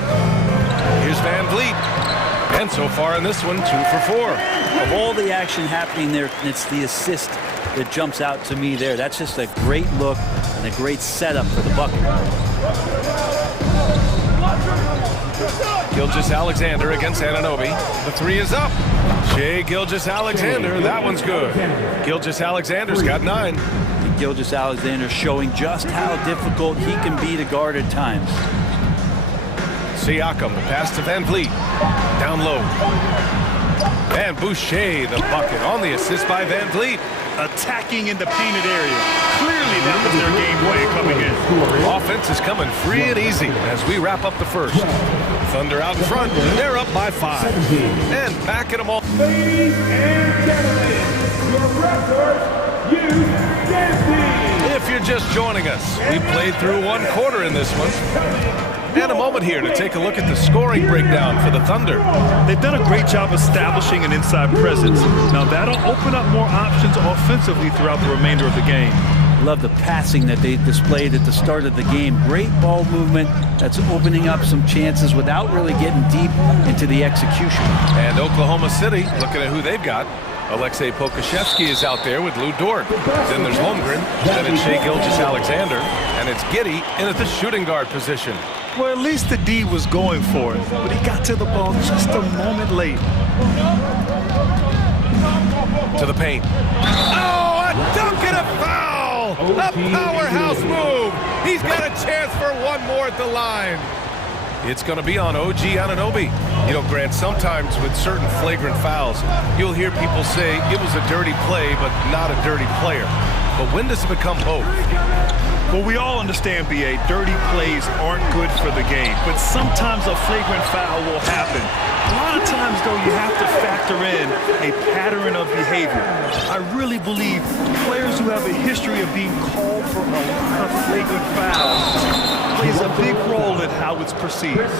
Here's Van Vliet. And so far in this one, 2 for 4. Of all the action happening there, it's the assist that jumps out to me there. That's just a great look and a great setup for the bucket. Gilgeous-Alexander against Anunoby. The 3 is up. Shai Gilgeous-Alexander, that one's good. Gilgeous-Alexander's got 9. Gilgeous-Alexander showing just how difficult he can be to guard at times. Siakam, the pass to Van Vliet. Down low. And Boucher, the bucket on the assist by Van Vliet. Attacking in the painted area. Clearly that was their game plan coming in. Offense is coming free and easy as we wrap up the first. Thunder out in front. They're up by 5. And backing them all. Ladies and gentlemen, your record, If you're just joining us, we played through 1 quarter in this one. And a moment here to take a look at the scoring breakdown for the Thunder. They've done a great job establishing an inside presence. Now that'll open up more options offensively throughout the remainder of the game. Love the passing that they displayed at the start of the game. Great ball movement that's opening up some chances without really getting deep into the execution. And Oklahoma City, looking at who they've got. Alexei Pokusevski is out there with Lou Dort. Then there's Holmgren, then it's Shai Gilgeous-Alexander, and it's Giddey in at the shooting guard position. Well, at least the D was going for it, but he got to the ball just a moment late. To the paint. Oh, a dunk and a foul! A powerhouse move! He's got a chance for 1 more at the line. It's going to be on OG Anunoby. You know, Grant, sometimes with certain flagrant fouls, you'll hear people say it was a dirty play, but not a dirty player. But when does it become both? Well, we all understand, B.A., dirty plays aren't good for the game, but sometimes a flagrant foul will happen. A lot of times, though, you have to factor in a pattern of behavior. I really believe players who have a history of being called for a lot of flagrant fouls plays a big role in how it's perceived.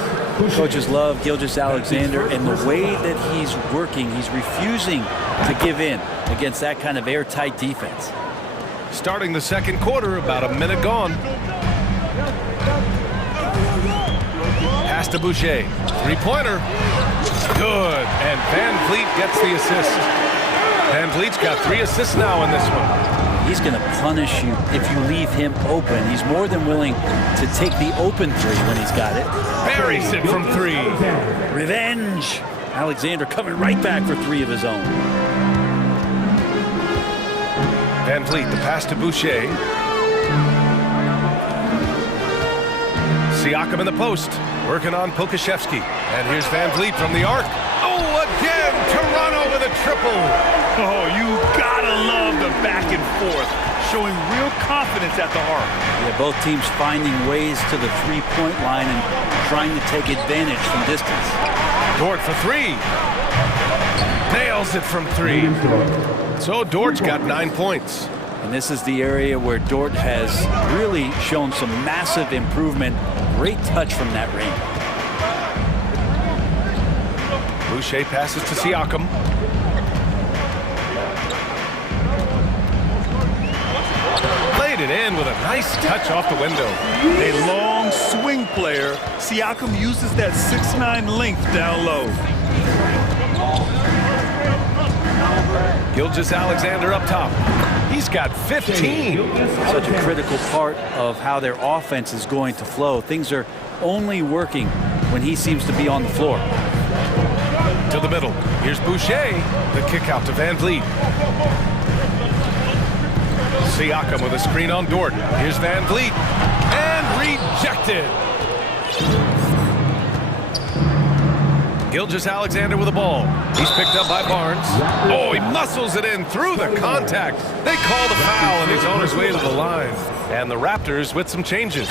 Coaches love Gilgeous-Alexander and the way that he's working. He's refusing to give in against that kind of airtight defense. Starting the second quarter, about a minute gone. Pass to Boucher. 3-pointer. Good. And Van Vliet gets the assist. Van Vliet's got 3 assists now in this one. He's going to punish you if you leave him open. He's more than willing to take the open 3 when he's got it. Buries it from 3. Revenge. Alexander coming right back for 3 of his own. Van Vliet, the pass to Boucher. Siakam in the post, working on Pokusevski. And here's Van Vliet from the arc. Oh, again, Toronto with a triple. Oh, you gotta love the back and forth, showing real confidence at the arc. Yeah, both teams finding ways to the 3-point line and trying to take advantage from distance. Dort for 3. Nails it from 3. So Dort's got 9 points. And this is the area where Dort has really shown some massive improvement. Great touch from that range. Boucher passes to Siakam. Laid it in with a nice touch off the window. A long swing player. Siakam uses that 6'9" length down low. Gilgeous-Alexander up top. He's got 15. Such a critical part of how their offense is going to flow. Things are only working when he seems to be on the floor. to the middle. Here's Boucher. The kick out to Van Vliet. Siakam with a screen on Dort. Here's Van Vliet. And rejected. Gilgeous-Alexander with the ball. He's picked up by Barnes. Oh, he muscles it in through the contact. They call the foul, and he's on his way to the line. And the Raptors with some changes.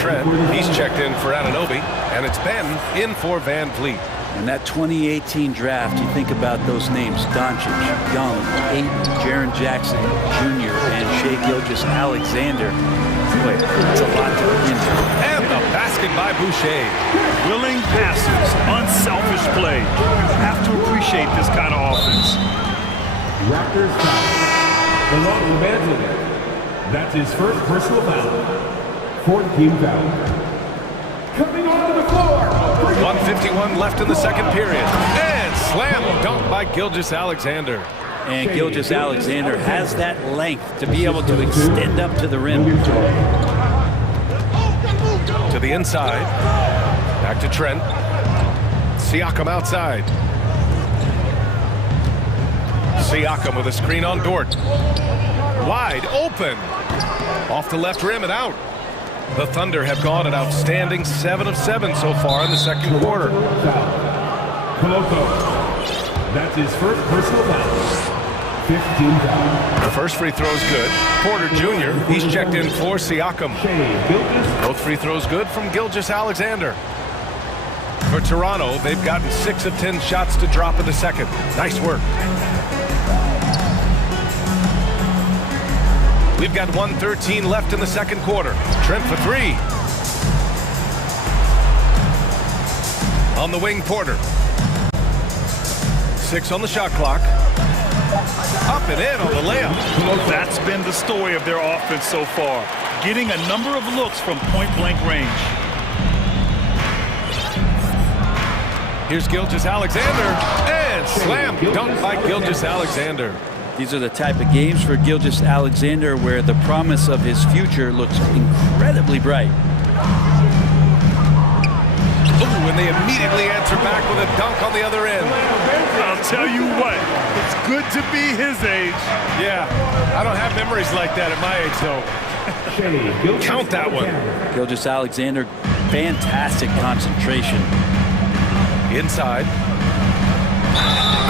Trent, he's checked in for Anunoby, and it's Ben in for Van Vliet. In that 2018 draft, you think about those names: Doncic, Young, Ayton, Jaren Jackson Jr., and Shai Gilgeous-Alexander. Boy, it's a lot to begin with. And the basket by Boucher. Willing passes, unselfish play. You have to appreciate this kind of offense. Raptors foul. Along the man's net. That's his first personal foul. 4th team foul. Coming onto the floor. 1:51 left in the second period. And slam dunk by Gilgeous-Alexander. And Gilgeous-Alexander has that length to be able to extend up to the rim. To the inside. Back to Trent. Siakam outside. Siakam with a screen on Dort. Wide open. Off the left rim and out. The Thunder have gone an outstanding 7 of 7 so far in the second quarter. That's his first personal foul. 15 foul. The first free throw is good. Porter Jr., he's checked in for Siakam. Both free throws good from Gilgeous-Alexander. For Toronto, they've gotten 6 of 10 shots to drop in the second. Nice work. We've got 1:13 left in the second quarter. Trent for 3. On the wing, Porter. 6 on the shot clock. Up and in on the layup. That's been the story of their offense so far. Getting a number of looks from point-blank range. Here's Gilgeous-Alexander. And slam dunk by Gilgeous-Alexander. These are the type of games for Gilgeous-Alexander where the promise of his future looks incredibly bright. Ooh, and they immediately answer back with a dunk on the other end. I'll tell you what, it's good to be his age. Yeah, I don't have memories like that at my age, though. Count that one. Gilgeous-Alexander, fantastic concentration. Inside.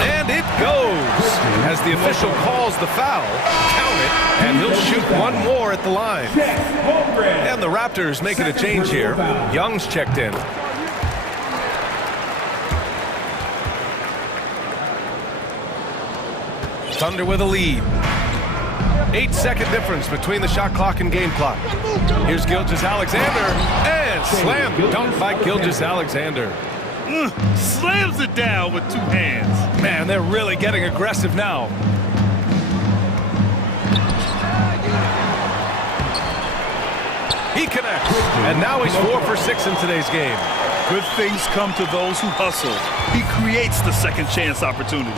And it goes. As the official calls the foul, count it, and he'll shoot one more at the line. And the Raptors making a change here. Young's checked in. Thunder with a lead. 8-second difference between the shot clock and game clock. Here's Gilgeous-Alexander, and slam dunk by Gilgeous-Alexander. Slams it down with 2 hands. Man, they're really getting aggressive now. He connects, and now he's 4 for 6 in today's game. Good things come to those who hustle. He creates the second chance opportunity.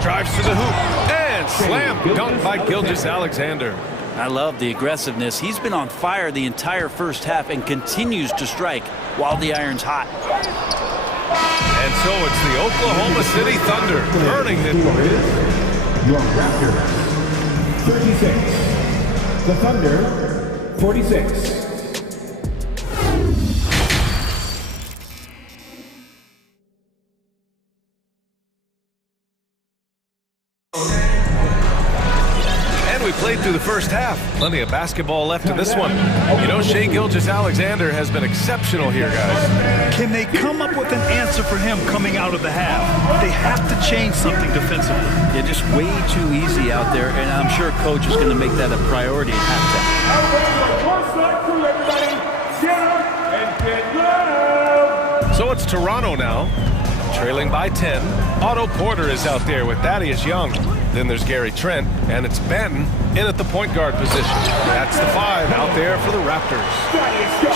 Drives to the hoop, and slam dunk by Gilgeous-Alexander. I love the aggressiveness. He's been on fire the entire first half and continues to strike while the iron's hot. And so it's the Oklahoma City Thunder earning it. Your Raptors, 36. The Thunder, 46. We played through the first half. Plenty of basketball left in this one. You know, Shai Gilgeous-Alexander has been exceptional here, guys. Can they come up with an answer for him coming out of the half? They have to change something defensively. They're just way too easy out there, and I'm sure coach is going to make that a priority at halftime. So it's Toronto now, trailing by 10. Otto Porter is out there with Thaddeus Young. Then there's Gary Trent, and it's Ben in at the point guard position. That's the 5 out there for the Raptors.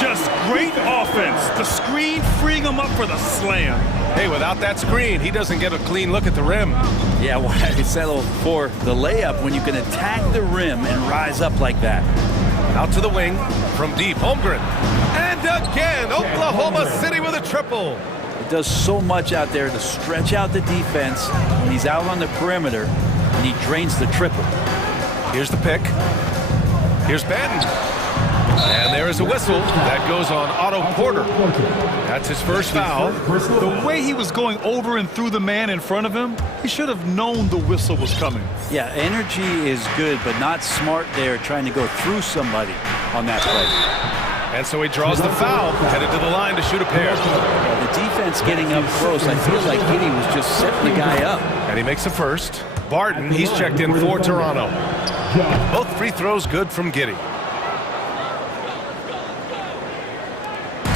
Just great offense. The screen freeing him up for the slam. Hey, without that screen, he doesn't get a clean look at the rim. Yeah, why settle for the layup when you can attack the rim and rise up like that? Out to the wing from deep. Holmgren. And again, Oklahoma City with a triple. He does so much out there to stretch out the defense when he's out on the perimeter, and he drains the triple. Here's the pick. Here's Banton. And there is a whistle. That goes on Otto Porter. That's his first foul. The way he was going over and through the man in front of him, he should have known the whistle was coming. Yeah, energy is good, but not smart there trying to go through somebody on that play. And so he draws the foul, headed to the line to shoot a pair. Yeah, the defense getting up close. I feel like Giddy was just setting the guy up. And he makes the first. Barton, he's checked in for Toronto. Both free throws good from Giddy.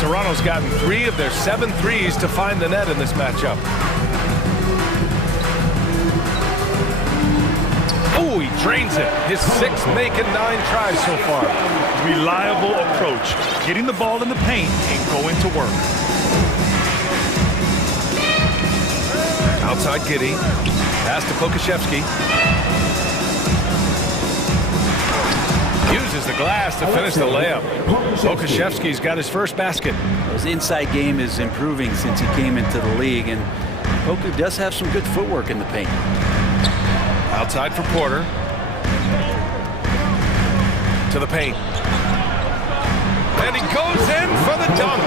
Toronto's gotten 3 of their 7 threes to find the net in this matchup. Oh, he drains it. His 6th make in 9 tries so far. Reliable approach. Getting the ball in the paint and going to work. Outside Giddy. Pass to Pokashevsky. Uses the glass to finish the layup. Pokashevsky's got his first basket. His inside game is improving since he came into the league, and Poku does have some good footwork in the paint. Outside for Porter. To the paint. And he goes in for the dunk.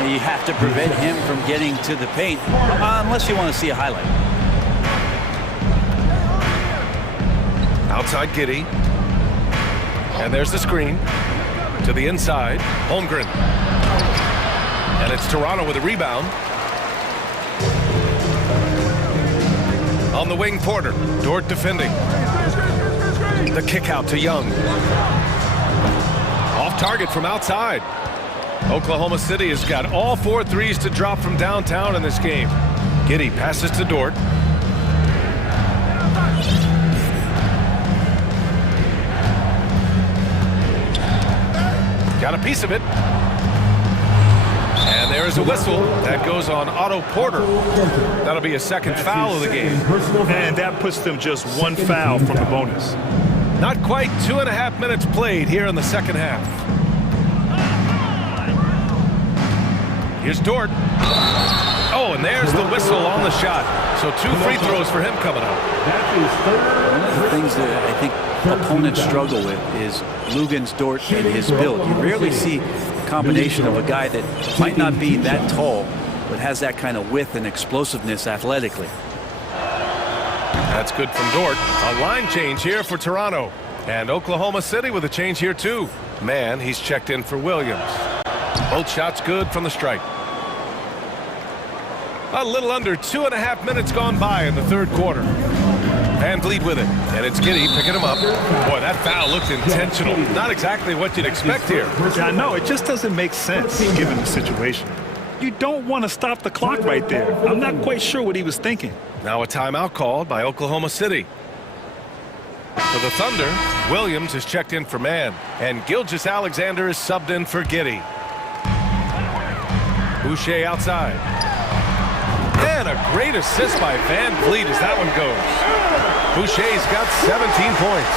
And you have to prevent him from getting to the paint, unless you want to see a highlight. Outside Giddy. And there's the screen. To the inside. Holmgren. And it's Toronto with a rebound. On the wing, Porter. Dort defending. The kick out to Young. Off target from outside. Oklahoma City has got all 4 threes to drop from downtown in this game. Giddy passes to Dort. Got a piece of it. And there's a whistle. That goes on Otto Porter. That'll be a second foul of the game. And that puts them just 1 foul from the bonus. Not quite 2.5 minutes played here in the second half. Here's Dort. Oh, and there's the whistle on the shot. So 2 free throws for him coming up. One of the things that I think opponents struggle with is Lugan's Dort and his build. You rarely see a combination of a guy that might not be that tall, but has that kind of width and explosiveness athletically. That's good from Dort. A line change here for Toronto. And Oklahoma City with a change here too. Man, he's checked in for Williams. Both shots good from the stripe. A little under 2.5 minutes gone by in the third quarter. Van Vliet with it, and it's Giddy picking him up. Boy, that foul looked intentional. Not exactly what you'd expect here. Yeah, I know. It just doesn't make sense given the situation. You don't want to stop the clock right there. I'm not quite sure what he was thinking. Now a timeout called by Oklahoma City. For the Thunder, Williams is checked in for man, and Gilgeous-Alexander is subbed in for Giddy. Boucher outside. And a great assist by Van Vliet as that one goes. Boucher's got 17 points.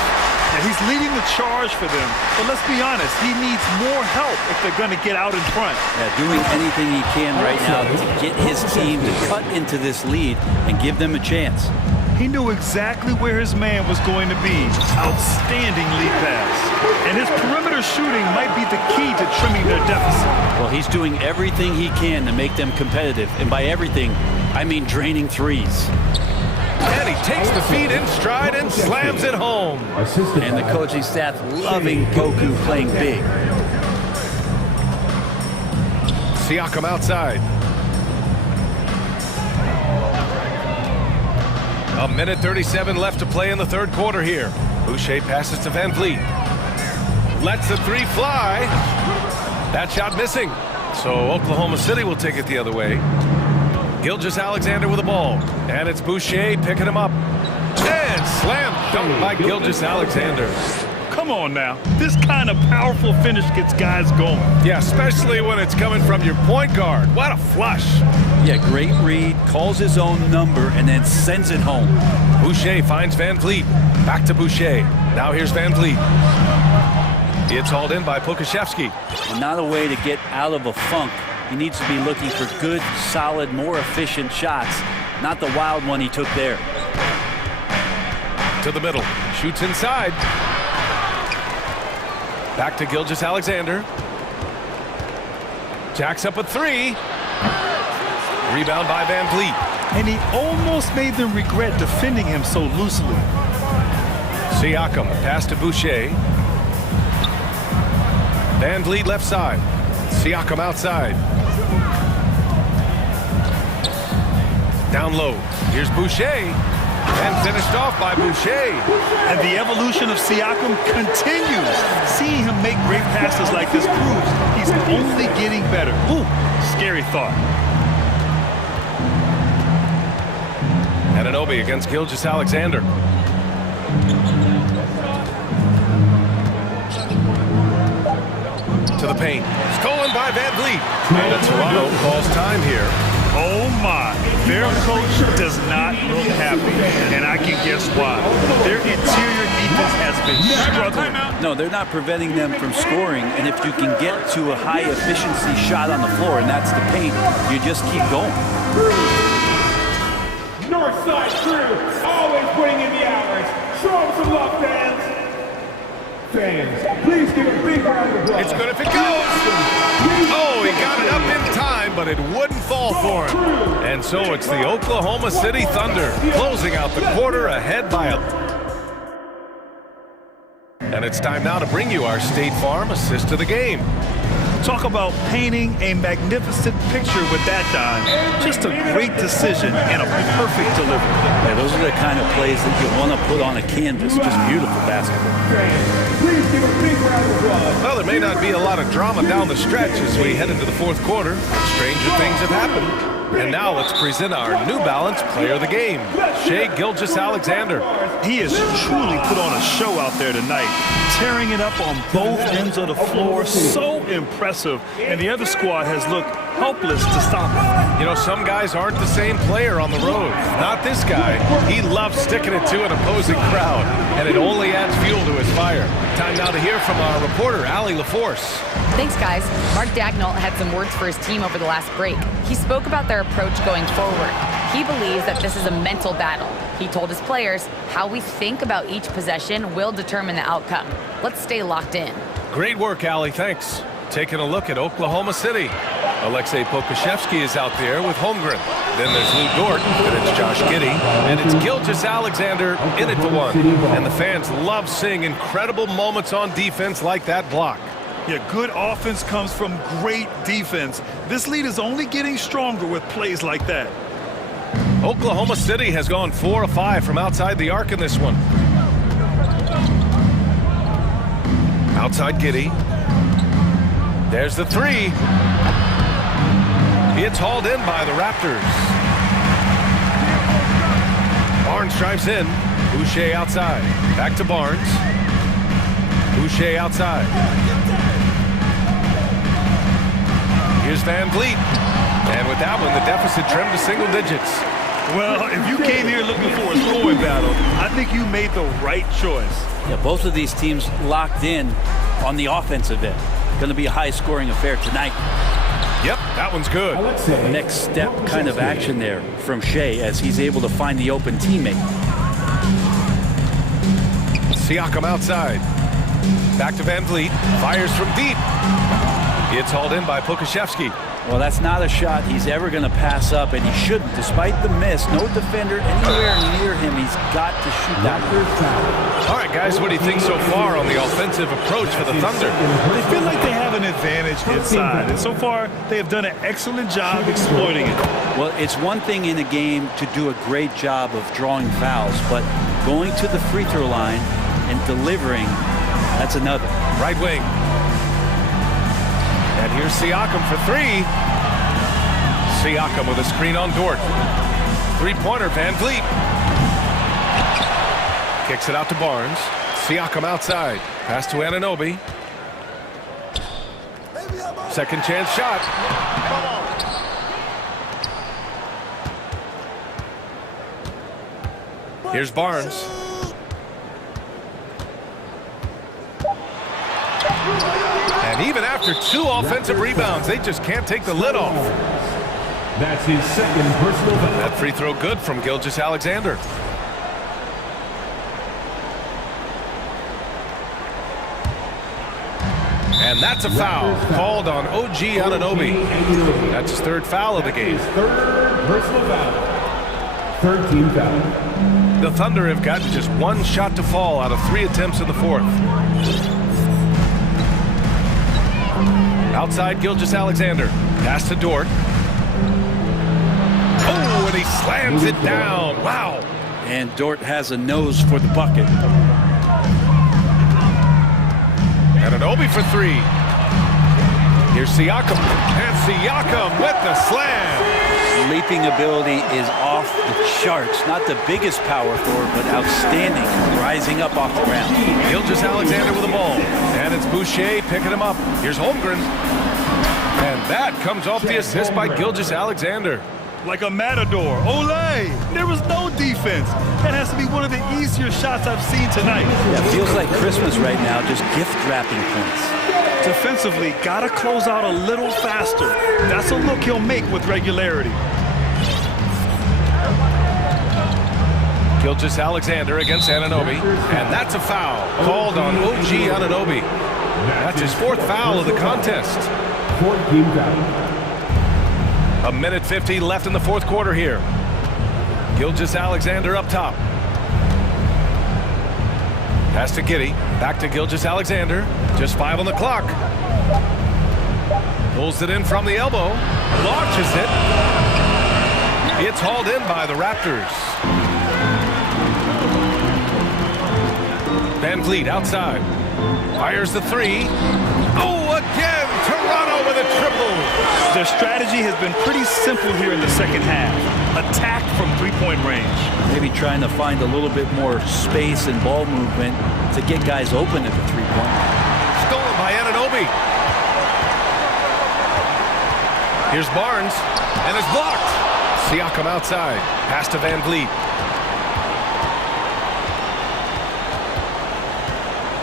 And he's leading the charge for them. But let's be honest, he needs more help if they're going to get out in front. Yeah, doing anything he can right now to get his team to cut into this lead and give them a chance. He knew exactly where his man was going to be. Outstanding lead pass. And his perimeter shooting might be the key to trimming their deficit. Well, he's doing everything he can to make them competitive. And by everything, I mean draining threes. And he takes the feed in stride and slams it home. And the coaching staff loving Poku playing big. Siakam outside. A minute 37 left to play in the third quarter here. Boucher passes to Van Vliet. Lets the 3 fly. That shot missing. So Oklahoma City will take it the other way. Gilgeous-Alexander with the ball. And it's Boucher picking him up. And slam dunk by Gilgeous-Alexander. Come on now. This kind of powerful finish gets guys going. Yeah, especially when it's coming from your point guard. What a flush. Yeah, great read, calls his own number, and then sends it home. Boucher finds Van Vliet. Back to Boucher. Now here's Van Vliet. It's hauled in by Pokashevsky. And not a way to get out of a funk. He needs to be looking for good, solid, more efficient shots, not the wild one he took there. To the middle, shoots inside. Back to Gilgeous-Alexander. Jacks up a three. Rebound by Van Vliet. And he almost made them regret defending him so loosely. Siakam, pass to Boucher. Van Vliet left side. Siakam outside. Down low. Here's Boucher. And finished off by Boucher. And the evolution of Siakam continues. Seeing him make great passes like this proves he's only getting better. Ooh, scary thought. Anunoby against Gilgeous-Alexander. To the paint. Stolen by Van Vliet. And Toronto calls time here. Oh my, their coach does not look happy, and I can guess why. Their interior defense has been struggling. No, they're not preventing them from scoring, and if you can get to a high efficiency shot on the floor, and that's the paint, you just keep going. Northside crew, always putting in the hours. Show them some love, fans. Fans, please give a big round of applause. It's good if it goes. Oh, he got it up in time, but it wouldn't fall for him. And so it's the Oklahoma City Thunder closing out the quarter ahead by a... And it's time now to bring you our State Farm assist of the game. Talk about painting a magnificent picture with that dime. Just a great decision and a perfect delivery. Yeah, those are the kind of plays that you want to put on a canvas. Just beautiful basketball. Please give a big round of applause. Well, there may not be a lot of drama down the stretch as we head into the fourth quarter. Stranger things have happened. And now let's present our New Balance player of the game, Shai Gilgeous-Alexander. He has truly put on a show out there tonight, tearing it up on both ends of the floor. So impressive. And the other squad has looked helpless to stop him. You know, some guys aren't the same player on the road. Not this guy. He loves sticking it to an opposing crowd, and it only adds fuel to his fire. Time now to hear from our reporter, Allie LaForce. Thanks, guys. Mark Dagnall had some words for his team over the last break. He spoke about their approach going forward. He believes that this is a mental battle. He told his players how we think about each possession will determine the outcome. Let's stay locked in. Great work, Allie. Thanks. Taking a look at Oklahoma City. Alexei Pokashevsky is out there with Holmgren. Then there's Lou Dort, then it's Josh Giddey, and it's Gilgeous-Alexander in it to one. And the fans love seeing incredible moments on defense like that block. Yeah, good offense comes from great defense. This lead is only getting stronger with plays like that. Oklahoma City has gone 4 of 5 from outside the arc in this one. Outside Giddey. There's the three. It's hauled in by the Raptors. Barnes drives in. Boucher outside. Back to Barnes. Boucher outside. Here's Van Vliet. And with that one, the deficit trimmed to single digits. Well, if you came here looking for a scoring battle, I think you made the right choice. Yeah, both of these teams locked in on the offensive end. Going to be a high-scoring affair tonight. Yep, that one's good. Next step kind of action there from Shai as he's able to find the open teammate. Siakam outside. Back to Van Vliet. Fires from deep. It's hauled in by Pokashevsky. Well, that's not a shot he's ever going to pass up, and he shouldn't. Despite the miss, no defender anywhere near him. He's got to shoot that. All right, guys, what do you think so far on the offensive approach for the Thunder? They feel like they have an advantage inside, and so far they have done an excellent job exploiting it. Well, it's one thing in a game to do a great job of drawing fouls, but going to the free throw line and delivering, that's another. Right wing. And here's Siakam for three. Siakam with a screen on Dort. Three-pointer, Van Vliet. Kicks it out to Barnes. Siakam outside. Pass to Anunoby. Second chance shot. Here's Barnes. After 2 offensive rebounds, they just can't take the lid off. That's his second personal foul. That free throw good from Gilgeous-Alexander. And that's a foul called on OG Anunoby. That's his 3rd foul of the game. His 3rd personal foul. 3rd team foul. The Thunder have gotten just 1 shot to fall out of 3 attempts in the 4th. Outside Gilgeous-Alexander. Pass to Dort. Oh, and he slams it down. Wow. And Dort has a nose for the bucket. Anunoby for 3. Here's Siakam. And Siakam with the slam. Leaping ability is off the charts. Not the biggest power forward, but outstanding. Rising up off the ground. Gilgeous-Alexander with the ball. And it's Boucher picking him up. Here's Holmgren. And that comes off the assist by Gilgeous-Alexander. Like a matador. Olay! There was no defense. That has to be one of the easier shots I've seen tonight. Yeah, feels like Christmas right now, just gift wrapping points. Defensively, gotta close out a little faster. That's a look he'll make with regularity. Gilgeous-Alexander against Anunoby. And that's a foul called on OG Anunoby. That's his 4th foul of the contest. 4th team foul. 1:50 left in the 4th quarter here. Gilgeous-Alexander up top. Pass to Giddey. Back to Gilgeous-Alexander. Just 5 on the clock. Pulls it in from the elbow. Launches it. It's hauled in by the Raptors. Van Vliet outside. Fires the 3. Oh, again! Toronto with a triple. Their strategy has been pretty simple here in the second half. Attack from 3-point range. Maybe trying to find a little bit more space and ball movement to get guys open at the 3-point line. Stolen by Anunoby. Here's Barnes, and it's blocked. Siakam outside. Pass to Van Vliet.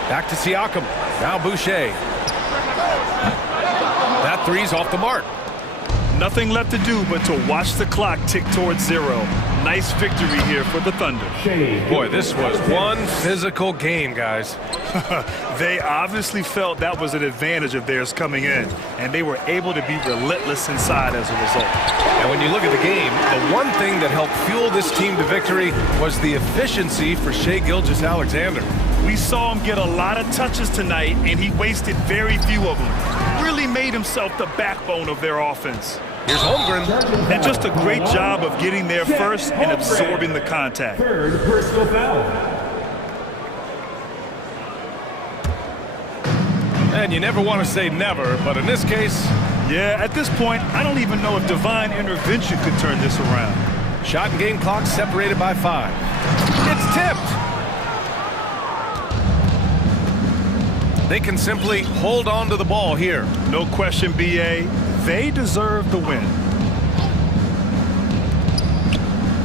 Back to Siakam. Now Boucher. That 3's off the mark. Nothing left to do but to watch the clock tick towards 0. Nice victory here for the Thunder. Boy, this was one physical game, guys. They obviously felt that was an advantage of theirs coming in, and they were able to be relentless inside as a result. And when you look at the game, the one thing that helped fuel this team to victory was the efficiency for Shai Gilgeous-Alexander. We saw him get a lot of touches tonight, and he wasted very few of them. Really made himself the backbone of their offense. Here's Holmgren. And just a great job of getting there first and absorbing the contact. 3rd personal foul. And you never want to say never, but in this case... Yeah, at this point, I don't even know if divine intervention could turn this around. Shot and game clock separated by 5. It's tipped. They can simply hold on to the ball here. No question, B.A. They deserve the win.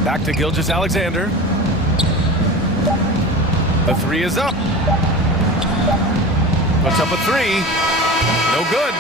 Back to Gilgeous-Alexander. The 3 is up. Puts up a 3. No good.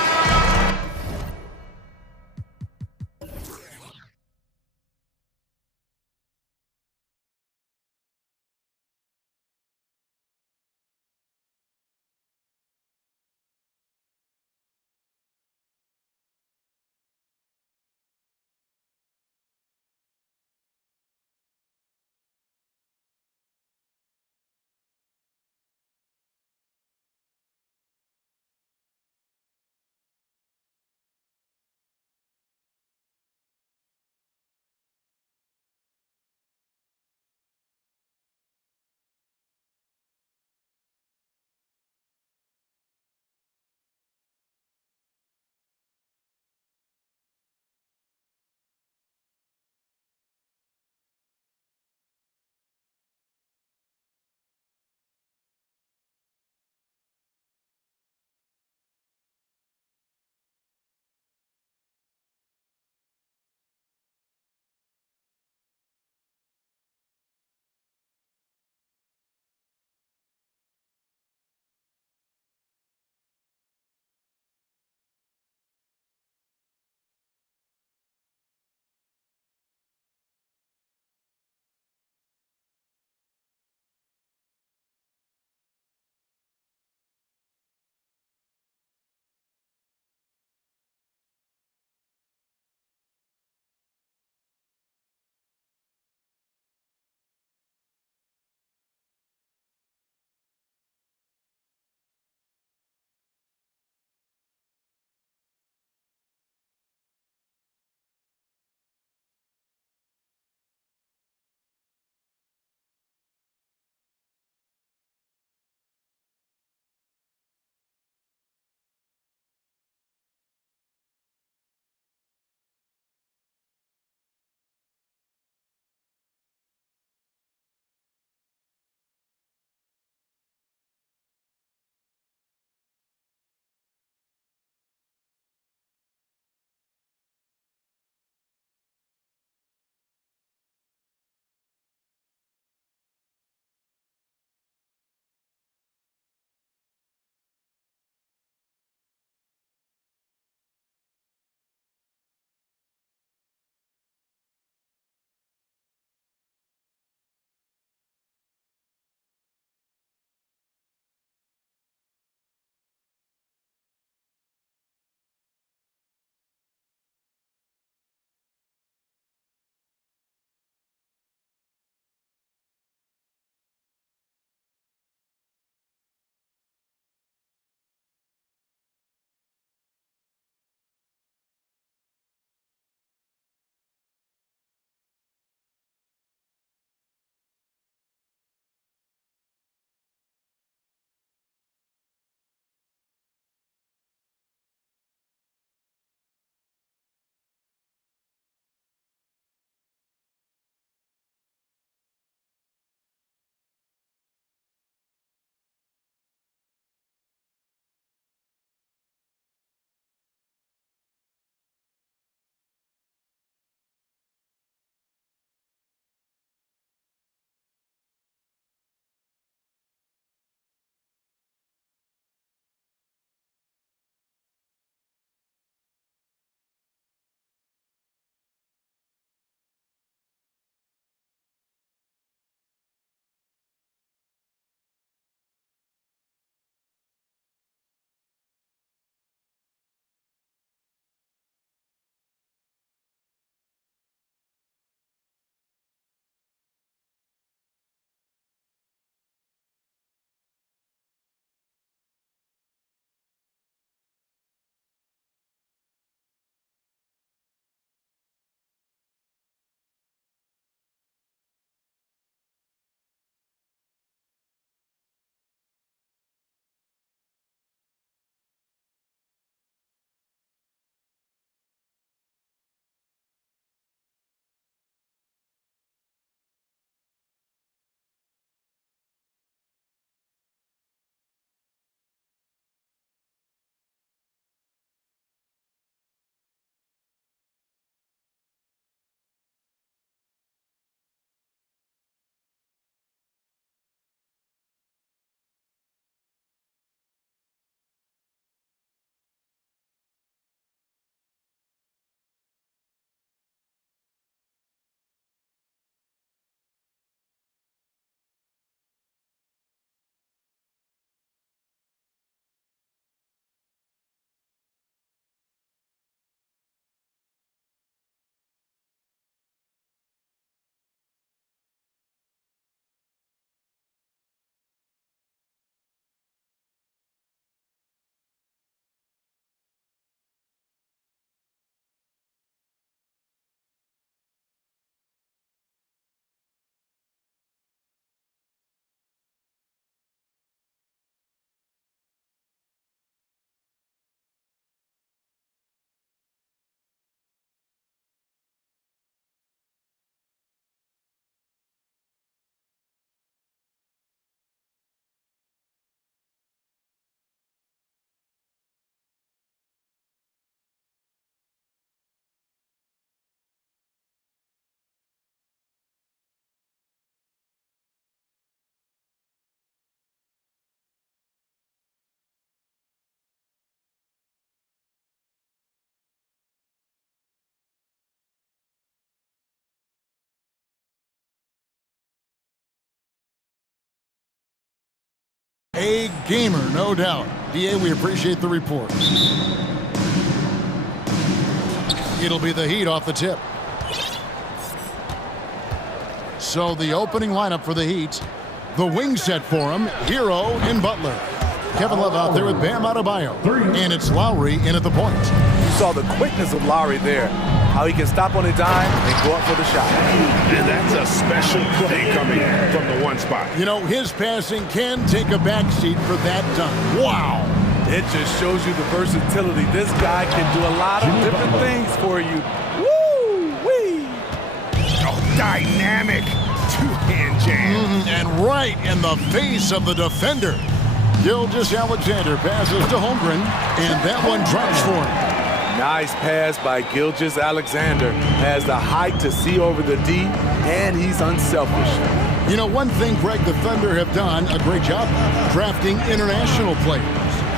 A gamer, no doubt. DA, we appreciate the report. It'll be the Heat off the tip. So the opening lineup for the Heat. The wing set for him, Hero and Butler. Kevin Love out there with Bam Adebayo. And it's Lowry in at the point. You saw the quickness of Lowry there. How he can stop on a dime and go up for the shot. And that's a special play coming from the one spot. You know, his passing can take a backseat for that dunk. Wow. It just shows you the versatility. This guy can do a lot of different things for you. Woo-wee! Oh, dynamic two-hand jam. And right in the face of the defender. Gilgeous-Alexander passes to Holmgren, and that one drops for him. Nice pass by Gilgeous-Alexander. Has the height to see over the D, and he's unselfish. You know, one thing Greg, the Thunder have done a great job drafting international players.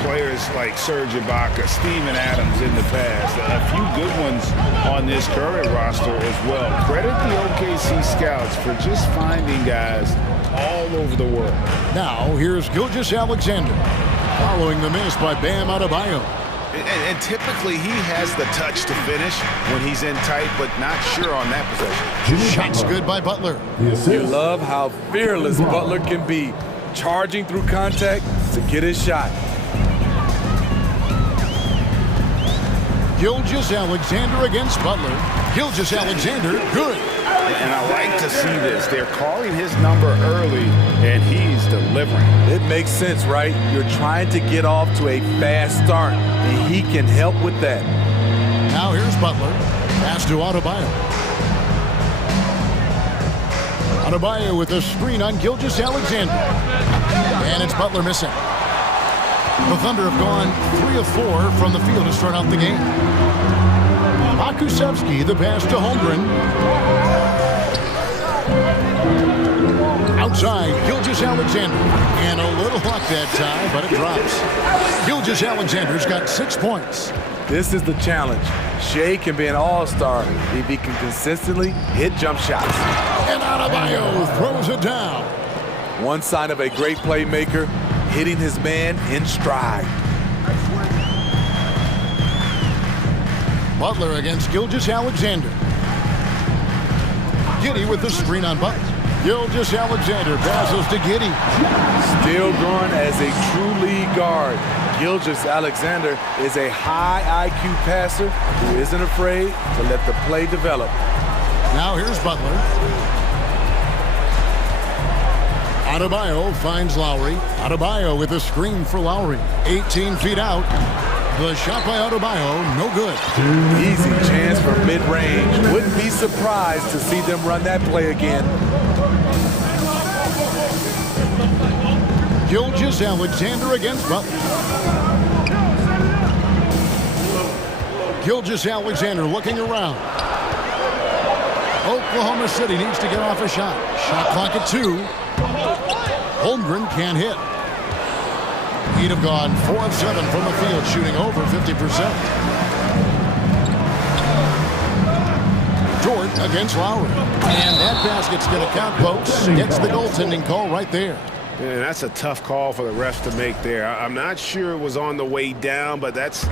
Players like Serge Ibaka, Steven Adams in the past. A few good ones on this current roster as well. Credit the OKC scouts for just finding guys all over the world. Now, here's Gilgeous-Alexander. Following the miss by Bam Adebayo. And typically he has the touch to finish when he's in tight, but not sure on that possession. Shots good by Butler. You love how fearless Butler can be, charging through contact to get his shot. Gilgeous-Alexander against Butler. Gilgeous-Alexander, good. And I like to see this. They're calling his number early, and he's delivering. It makes sense, right? You're trying to get off to a fast start, and he can help with that. Now here's Butler. Pass to Adebayo. Adebayo with a screen on Gilgeous-Alexander. And it's Butler missing. The Thunder have gone 3 of 4 from the field to start out the game. Akusevsky, the pass to Holmgren. Outside, Gilgeous-Alexander. And a little luck that time, but it drops. Gilgeous-Alexander's got 6 points. This is the challenge. Shea can be an all-star if he can consistently hit jump shots. And Adebayo throws it down. One sign of a great playmaker, hitting his man in stride. Butler against Gilgeous-Alexander. Giddey with the screen on Butler. Gilgeous-Alexander passes to Giddey. Still growing as a true lead guard. Gilgeous-Alexander is a high IQ passer who isn't afraid to let the play develop. Now here's Butler. Adebayo finds Lowry. Adebayo with a screen for Lowry. 18 feet out. The shot by Adebayo, no good. Easy chance for mid-range. Wouldn't be surprised to see them run that play again. Gilgeous-Alexander against Butler. Gilgeous-Alexander looking around. Oklahoma City needs to get off a shot. Shot clock at 2. Holmgren can't hit. He'd have gone 4 of 7 from the field, shooting over 50%. Dort against Lowry. And that basket's going to count, folks. Gets the goaltending call right there. Yeah, that's a tough call for the refs to make there. I'm not sure it was on the way down, but that's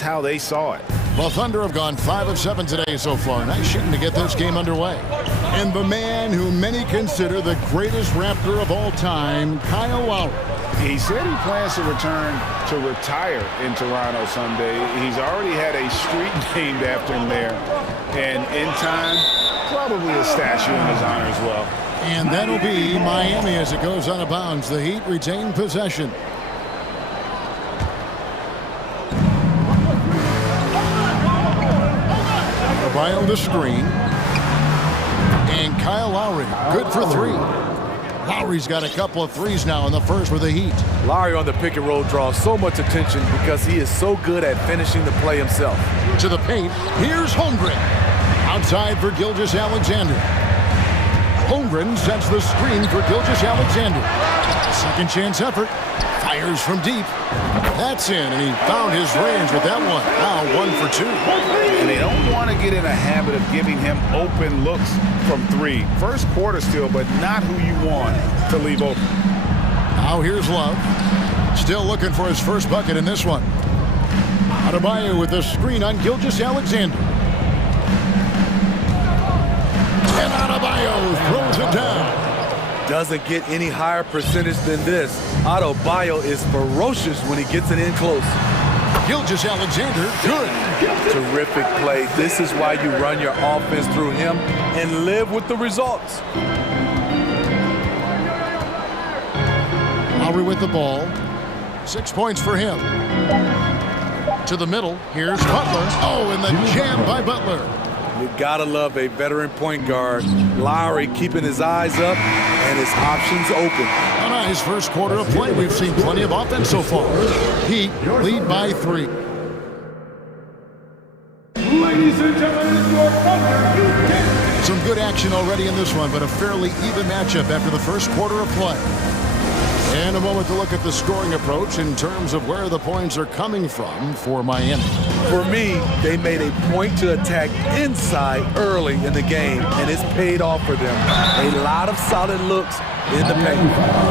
how they saw it. The Thunder have gone 5 of 7 today so far. Nice shooting to get this game underway. And the man who many consider the greatest Raptor of all time, Kyle Lowry. He said he plans to return to retire in Toronto someday. He's already had a street named after him there. And in time, probably a statue in his honor as well. And that'll be Miami as it goes out of bounds. The Heat retain possession. Adebayo the screen. And Kyle Lowry, good for 3. Lowry's got a couple of threes now in the first for the Heat. Lowry on the pick and roll draws so much attention because he is so good at finishing the play himself. To the paint, here's Holmgren. Outside for Gilgeous-Alexander. Holmgren sets the screen for Gilgeous-Alexander. Second chance effort. Fires from deep. That's in, and he found his range with that one. Now 1 for 2. And they don't want to get in a habit of giving him open looks from 3. First quarter still, but not who you want to leave open. Now here's Love. Still looking for his first bucket in this one. Adebayo with a screen on Gilgeous-Alexander. And Adebayo throws it down. Doesn't get any higher percentage than this. Adebayo is ferocious when he gets it in close. Gilgeous-Alexander, good. Terrific play. This is why you run your offense through him and live with the results. Lowry with the ball. 6 points for him. To the middle. Here's Butler. Oh, and the jam by Butler. You gotta love a veteran point guard. Lowry keeping his eyes up and his options open. A nice first quarter of play. We've seen plenty of offense so far. Heat lead by 3. Ladies and gentlemen, your Thunder. Some good action already in this one, but a fairly even matchup after the first quarter of play. And a moment to look at the scoring approach in terms of where the points are coming from for Miami. For me, they made a point to attack inside early in the game, and it's paid off for them. A lot of solid looks in the paint.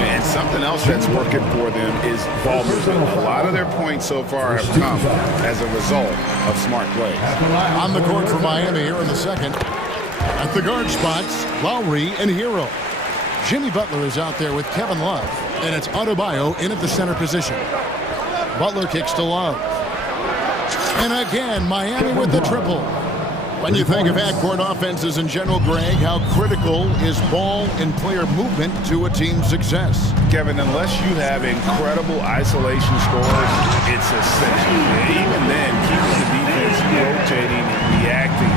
And something else that's working for them is ball movement. A lot of their points so far have come as a result of smart play. On the court for Miami here in the second. At the guard spots, Lowry and Hero. Jimmy Butler is out there with Kevin Love, and it's Adebayo in at the center position. Butler kicks to Love. And again, Miami with the triple. When you think of backcourt offenses in general, Greg, how critical is ball and player movement to a team's success? Kevin, unless you have incredible isolation scores, it's essential. Even then, keeping the defense rotating and reacting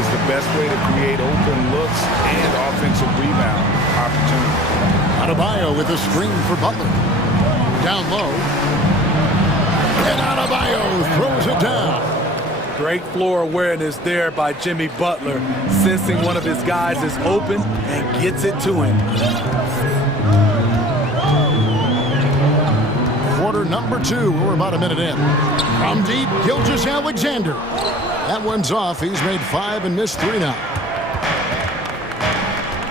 is the best way to create open looks and offensive rebound opportunities. Adebayo with a screen for Butler. Down low. And Adebayo throws it down. Great floor awareness there by Jimmy Butler, sensing one of his guys is open and gets it to him. Quarter number 2. We're about a minute in. From deep, Gilgeous-Alexander. That one's off. He's made 5 and missed 3 now.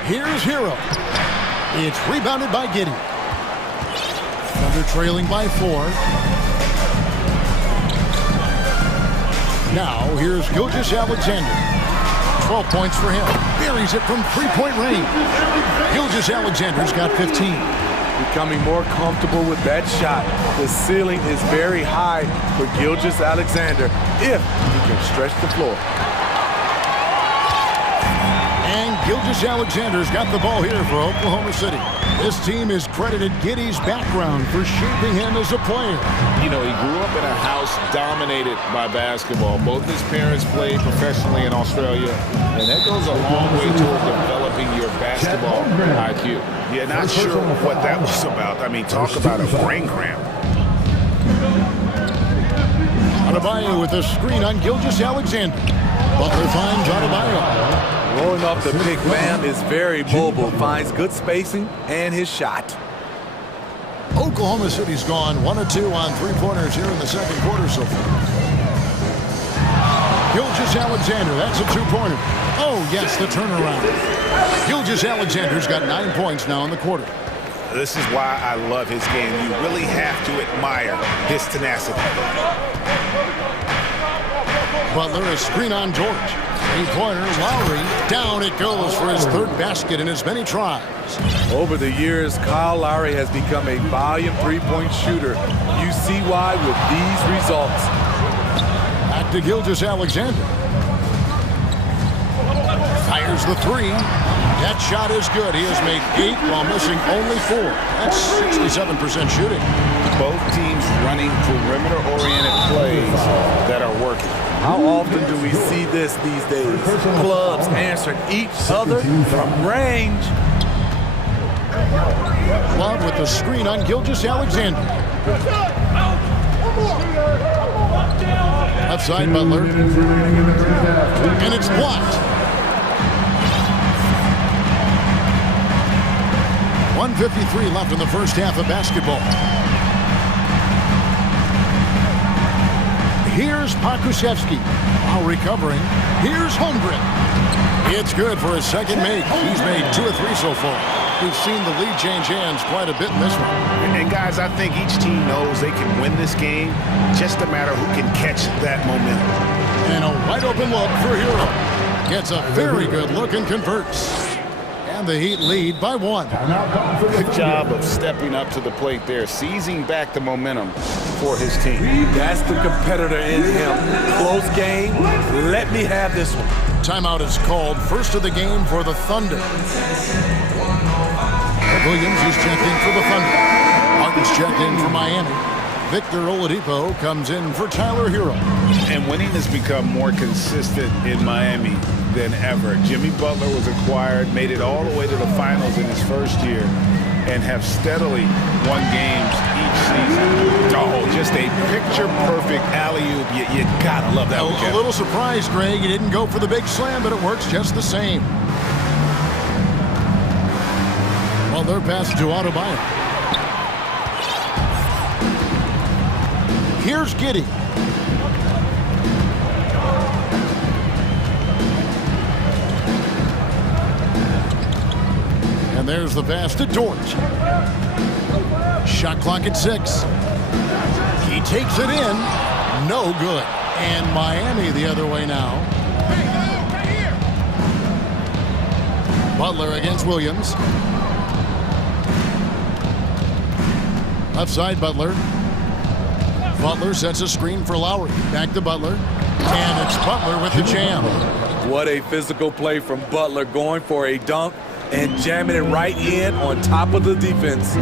Here's Hero. It's rebounded by Giddey. Thunder trailing by 4. Now, here's Gilgeous-Alexander. 12 points for him. Buries it from three-point range. Gilgeous-Alexander's got 15. Becoming more comfortable with that shot. The ceiling is very high for Gilgeous-Alexander if he can stretch the floor. And Gilgeous-Alexander's got the ball here for Oklahoma City. This team has credited Giddey's background for shaping him as a player. You know, he grew up in a house dominated by basketball. Both his parents played professionally in Australia, and that goes a long way toward developing your basketball IQ. Yeah, not sure what that was about. I mean, talk about a brain cramp. Adebayo with a screen on Gilgeous-Alexander. Butler finds Adebayo. Rolling off the pick, Bam is very mobile, finds good spacing and his shot. Oklahoma City's gone 1 of 2 on three-pointers here in the second quarter so far. Gilgeous-Alexander, that's a two-pointer. Oh, yes, the turnaround. Gilgeous-Alexander's got 9 points now in the quarter. This is why I love his game. You really have to admire his tenacity. Butler, a screen on George. Three-pointer, Lowry. Down it goes for his third basket in as many tries. Over the years, Kyle Lowry has become a volume three-point shooter. You see why with these results. Back to Gilgeous-Alexander. Fires the three. That shot is good. He has made 8 while missing only 4. That's 67% shooting. Both teams running perimeter-oriented plays that are working. How often do we see this these days? Clubs answering each other from range. Love with the screen on Gilgeous-Alexander. Left side, Butler. And it's blocked. 1:53 left in the first half of basketball. Here's Pakusevsky. While recovering, here's Holmgren. It's good for his second make. He's made 2 of 3 so far. We've seen the lead change hands quite a bit in this one. And guys, I think each team knows they can win this game, just a matter who can catch that momentum. And a wide open look for Hero. Gets a very good look and converts. And the Heat lead by 1. Good job of stepping up to the plate there, seizing back the momentum for his team. That's the competitor in him. Close game. Let me have this one. Timeout is called. First of the game for the Thunder. Williams is checked in for the Thunder. Martin's checked in for Miami. Victor Oladipo comes in for Tyler Hero. And winning has become more consistent in Miami than ever. Jimmy Butler was acquired, made it all the way to the finals in his first year, and have steadily won games each season. Oh, just a picture-perfect alley-oop. You gotta love that. A little surprised, Greg. He didn't go for the big slam, but it works just the same. Well, they're passed to Adebayo. Here's Giddey. And there's the pass to George. Shot clock at 6. He takes it in. No good. And Miami the other way now. Butler against Williams. Left side, Butler. Butler sets a screen for Lowry. Back to Butler. And it's Butler with the jam. What a physical play from Butler, going for a dunk and jamming it right in on top of the defense.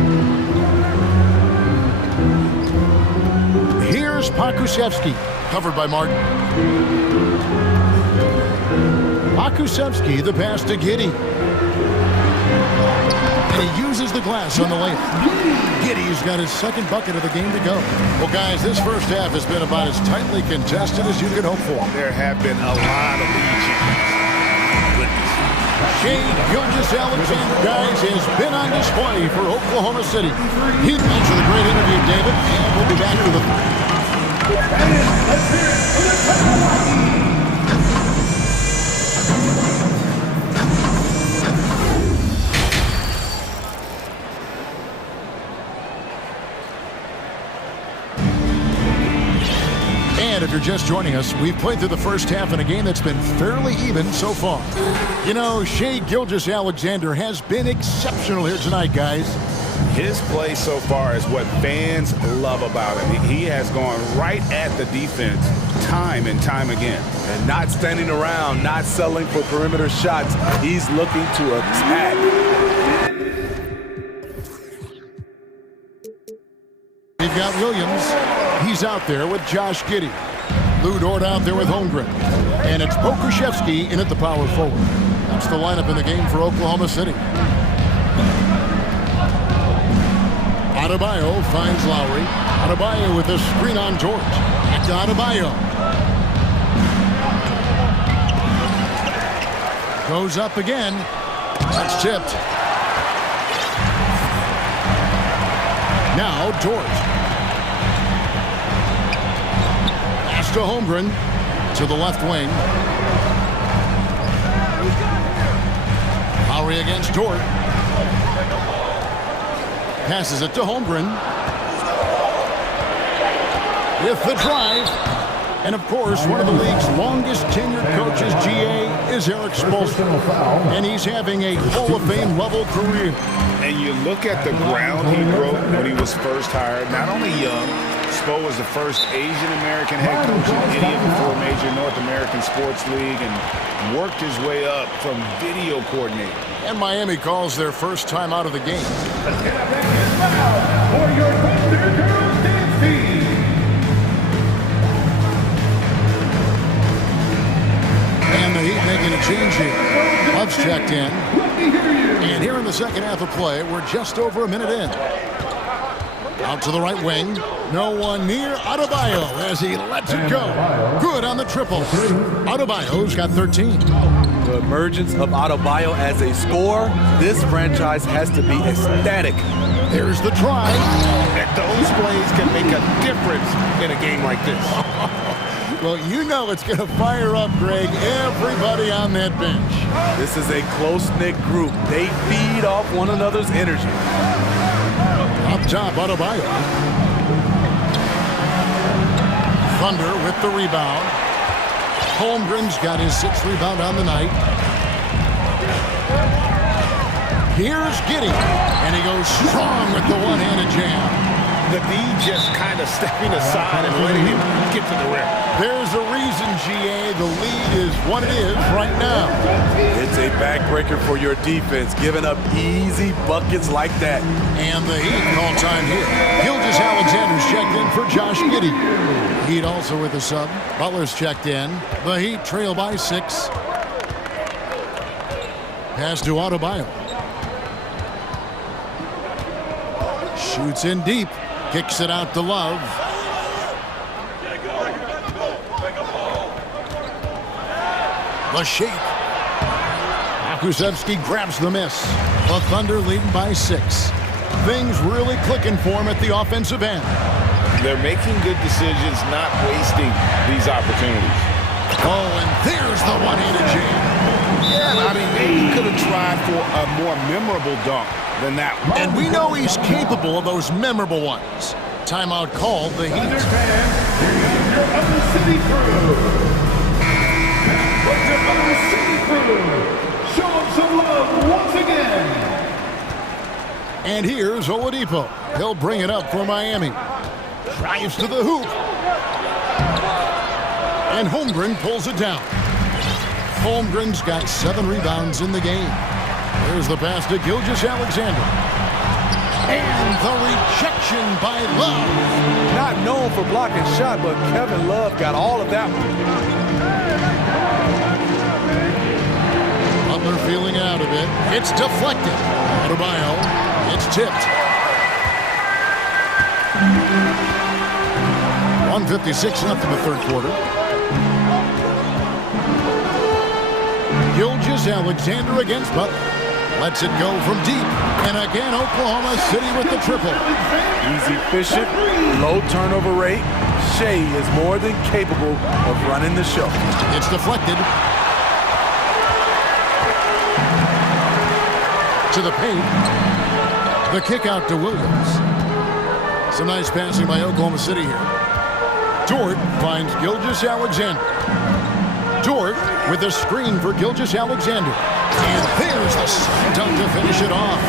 Here's Pokusevski, covered by Martin. Pokusevski, the pass to Giddey. And he uses the glass on the layup. Giddey's got his second bucket of the game to go. Well, guys, this first half has been about as tightly contested as you could hope for. There have been a lot of lead changes. Shea Gilgeous-Alexander, guys, has been on display for Oklahoma City. Thanks for the great interview, David, and we'll be back to the... And if you're just joining us, we've played through the first half in a game that's been fairly even so far. You know, Shea Gilgeous-Alexander has been exceptional here tonight, guys. His play so far is what fans love about him. He has gone right at the defense time and time again. And not standing around, not settling for perimeter shots. He's looking to attack. We've got Williams. He's out there with Josh Giddey. Lou Dort out there with Holmgren. And it's Pokusevski in at the power forward. That's the lineup in the game for Oklahoma City. Adebayo finds Lowry. Adebayo with a screen on George. Back to Adebayo. Goes up again. That's tipped. Now George. Pass to Holmgren. To the left wing. Lowry against Dort. Passes it to Holmgren. With the drive. And of course, one of the league's longest tenured coaches, GA, is Eric Spoelstra. And he's having a Hall of Fame level career. And you look at the ground he broke when he was first hired. Not only young, Spo was the first Asian American head coach in any of the 4 major North American sports league and worked his way up from video coordinator. And Miami calls their first time out of the game. For your Thunder Girls dance team. And the Heat making a change here. Love's checked in. And here in the second half of play, we're just over a minute in. Out to the right wing. No one near Adebayo as he lets it go. Good on the triple. Adebayo's got 13. The emergence of Adebayo as a scorer, this franchise has to be ecstatic. There's the try. And those plays can make a difference in a game like this. Well, you know it's going to fire up, Greg, everybody on that bench. This is a close-knit group. They feed off one another's energy. Up top, Adebayo. Thunder with the rebound. Holmgren's got his 6th rebound on the night. Here's Giddey, and he goes strong with the one-handed jam. The D just kind of stepping aside and letting him get to the rim. There's a reason, GA, the lead is what it is right now. It's a backbreaker for your defense, giving up easy buckets like that. And the Heat call time here. Gilgeous-Alexander's checked in for Josh Giddey. Heat also with a sub. Butler's checked in. The Heat trail by 6. Pass to Adebayo. Shoots in deep. Kicks it out to Love. The shake. Akusevsky grabs the miss. The Thunder leading by 6. Things really clicking for him at the offensive end. They're making good decisions, not wasting these opportunities. Oh, and there's the one-handed jam. Yeah, I mean, maybe he could have tried for a more memorable dunk than that one. And we know he's capable of those memorable ones. Timeout called, the Heat. Your other city crew. What's your other city crew? Show them some love once again. And here's Oladipo. He'll bring it up for Miami. Drives to the hoop. And Holmgren pulls it down. Holmgren's got 7 rebounds in the game. There's the pass to Gilgeous-Alexander. And the rejection by Love. Not known for blocking shot, but Kevin Love got all of that one. Butler feeling it out a bit. It's deflected. Adebayo. It's tipped. 1:56 left in the third quarter. Gilgeous-Alexander against Butler. Lets it go from deep. And again, Oklahoma City with the triple. He's efficient, low turnover rate. Shea is more than capable of running the show. It's deflected. To the paint. The kick out to Williams. Some nice passing by Oklahoma City here. Dort finds Gilgeous-Alexander. Dort with a screen for Gilgeous-Alexander. And there's the slam dunk to finish it off.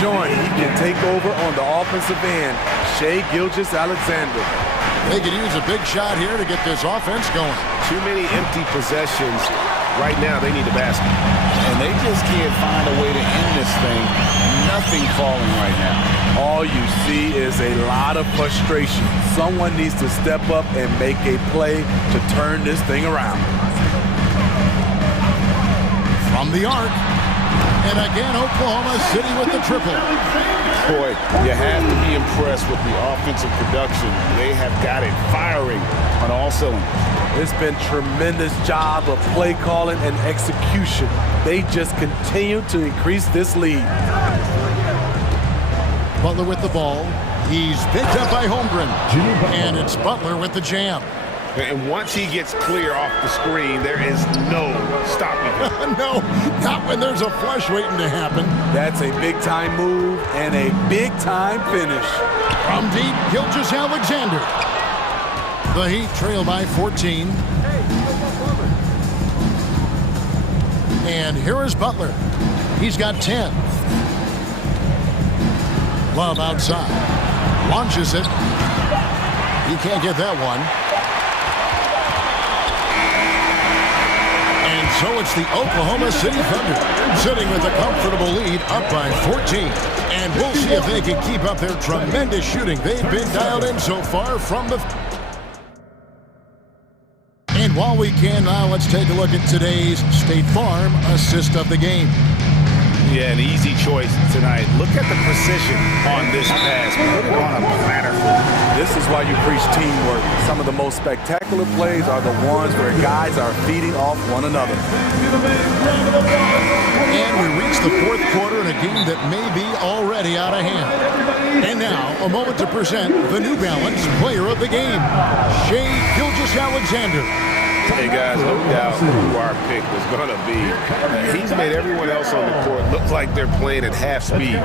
Showing he can take over on the offensive end. Shea Gilgeous-Alexander. They could use a big shot here to get this offense going. Too many empty possessions. Right now, they need a basket. And they just can't find a way to end this thing. Nothing falling right now. All you see is a lot of frustration. Someone needs to step up and make a play to turn this thing around. From the arc. And again, Oklahoma City with the triple. Boy, you have to be impressed with the offensive production. They have got it firing on all cylinders. It's been tremendous job of play calling and execution. They just continue to increase this lead. Butler with the ball. He's picked up by Holmgren. And it's Butler with the jam. And once he gets clear off the screen, there is no stopping him. No, not when there's a flush waiting to happen. That's a big-time move and a big-time finish. From deep, Gilgeous-Alexander. The Heat trail by 14. And here is Butler. He's got 10. Love outside. Launches it. He can't get that one. So it's the Oklahoma City Thunder sitting with a comfortable lead up by 14. And we'll see if they can keep up their tremendous shooting. They've been dialed in so far from the... And while we can now, let's take a look at today's State Farm assist of the game. Yeah, an easy choice tonight. Look at the precision on this pass. Put it on a platter. This is why you preach teamwork. Some of the most spectacular plays are the ones where guys are feeding off one another. And we reach It's the fourth quarter in a game that may be already out of hand. And now, a moment to present the New Balance Player of the Game, Shai Gilgeous-Alexander. Hey guys, no doubt who our pick was going to be. He's made everyone else on the court look like they're playing at half speed.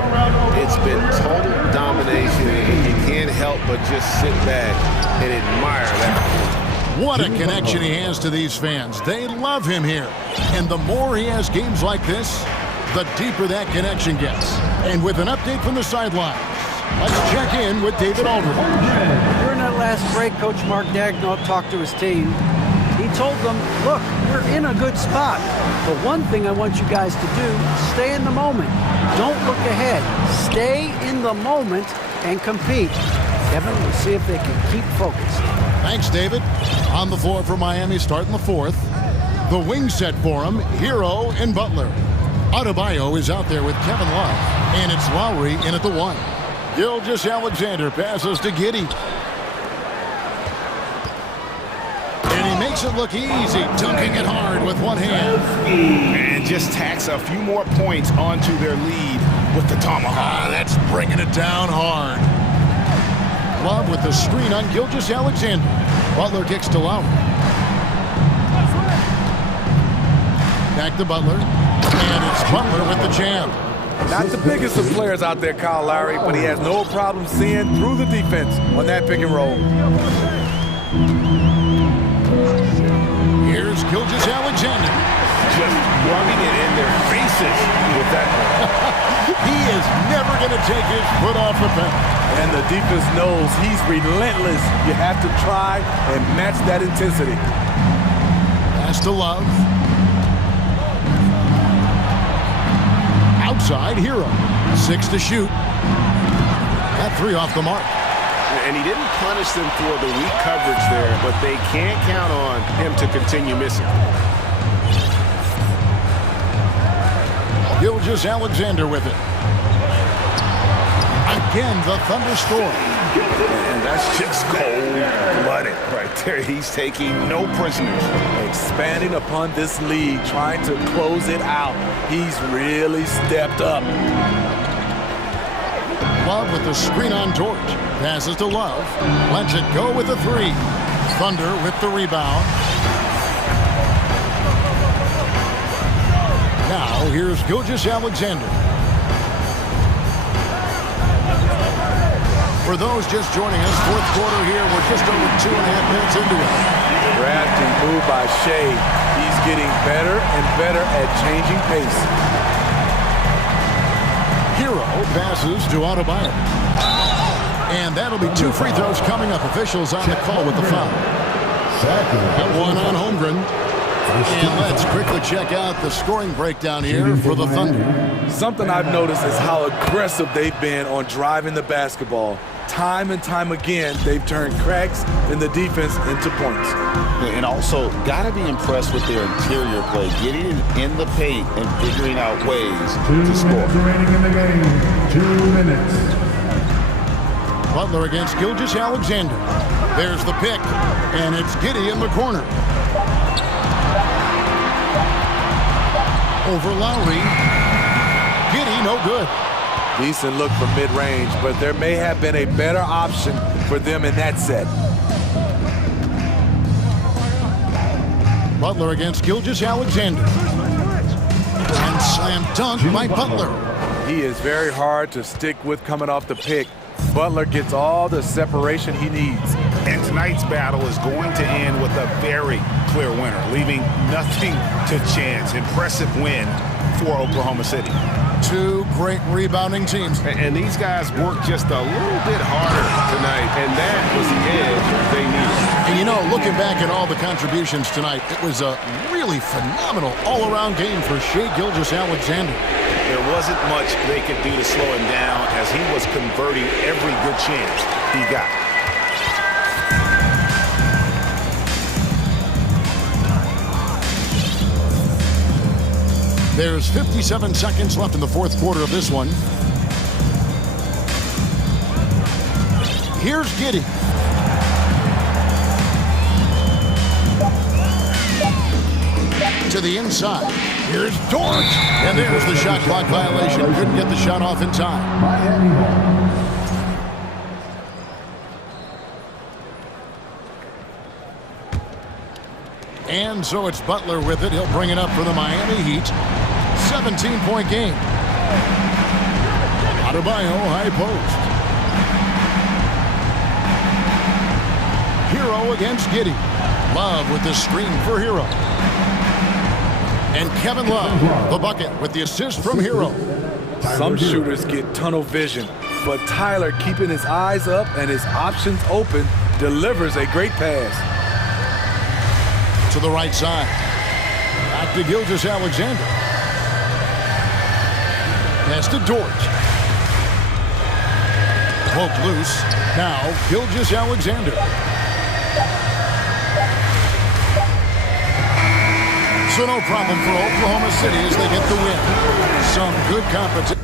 It's been total domination, and you can't help but just sit back and admire that. What a connection he has to these fans. They love him here. And the more he has games like this, the deeper that connection gets. And with an update from the sidelines, let's check in with David Aldridge. During that last break, Coach Mark Daigneault talked to his team. He told them, look, we're in a good spot. But one thing I want you guys to do, stay in the moment. Don't look ahead. Stay in the moment and compete. Kevin, we'll see if they can keep focused. Thanks, David. On the floor for Miami starting the fourth. The wing set for him, Hero and Butler. Adebayo is out there with Kevin Love. And it's Lowry in at the one. Gilgeous-Alexander passes to Giddey. Makes it look easy, dunking it hard with one hand. And just tacks a few more points onto their lead with the tomahawk. That's bringing it down hard. Love with the screen on Gilgeous-Alexander. Butler kicks to Lowry. Back to Butler. And it's Butler with the jam. Not the biggest of players out there, Kyle Lowry, but he has no problem seeing through the defense on that pick and roll. Here's Gilgeous-Alexander. Just rubbing it in their faces with that. He is never going to take his foot off the pedal. And the defense knows he's relentless. You have to try and match that intensity. Pass to Love. Outside, Hero. 6 to shoot. That 3 off the mark. And he didn't punish them for the weak coverage there, but they can't count on him to continue missing. Gilgeous-Alexander with it. Again, the Thunder score. And that's just cold-blooded right there. He's taking no prisoners. Expanding upon this lead, trying to close it out. He's really stepped up. Love with the screen on George. Passes to Love. Lets it go with the 3. Thunder with the rebound. Now here's Gilgeous-Alexander. For those just joining us, fourth quarter here. We're just over 2.5 minutes into it. Drafting move by Shai. He's getting better and better at changing pace. Hero passes to Adebayo. And that'll be 2 free throws coming up. Officials on the call with the foul. That one on Holmgren. And let's quickly check out the scoring breakdown here for the Thunder. Something I've noticed is how aggressive they've been on driving the basketball. Time and time again, they've turned cracks in the defense into points. And also, got to be impressed with their interior play, getting in the paint and figuring out ways to score. 2 minutes remaining in the game. 2 minutes. Butler against Gilgeous-Alexander. There's the pick, and it's Giddey in the corner. Over Lowry. Giddey, no good. Decent look from mid-range, but there may have been a better option for them in that set. Butler against Gilgeous-Alexander. And slam dunk by Butler. He is very hard to stick with coming off the pick. Butler gets all the separation he needs. And tonight's battle is going to end with a very clear winner, leaving nothing to chance. Impressive win for Oklahoma City. 2 great rebounding teams. And these guys worked just a little bit harder tonight, and that was the edge they needed. And you know, looking back at all the contributions tonight, it was a really phenomenal all-around game for Shai Gilgeous-Alexander. There wasn't much they could do to slow him down as he was converting every good chance he got. There's 57 seconds left in the fourth quarter of this one. Here's Giddey. To the inside. Here's George. And there's the shot clock violation. Couldn't get the shot off in time. Miami ball. And so it's Butler with it. He'll bring it up for the Miami Heat. 17-point game. Adebayo, high post. Hero against Giddey. Love with the screen for Hero. And Kevin Love, the bucket with the assist from Hero. Some shooters get tunnel vision, but Tyler, keeping his eyes up and his options open, delivers a great pass. To the right side. Back to Gilgeous-Alexander. Pass to George. Poked loose. Now Gilgeous-Alexander. So no problem for Oklahoma City as they get the win. Some good competition.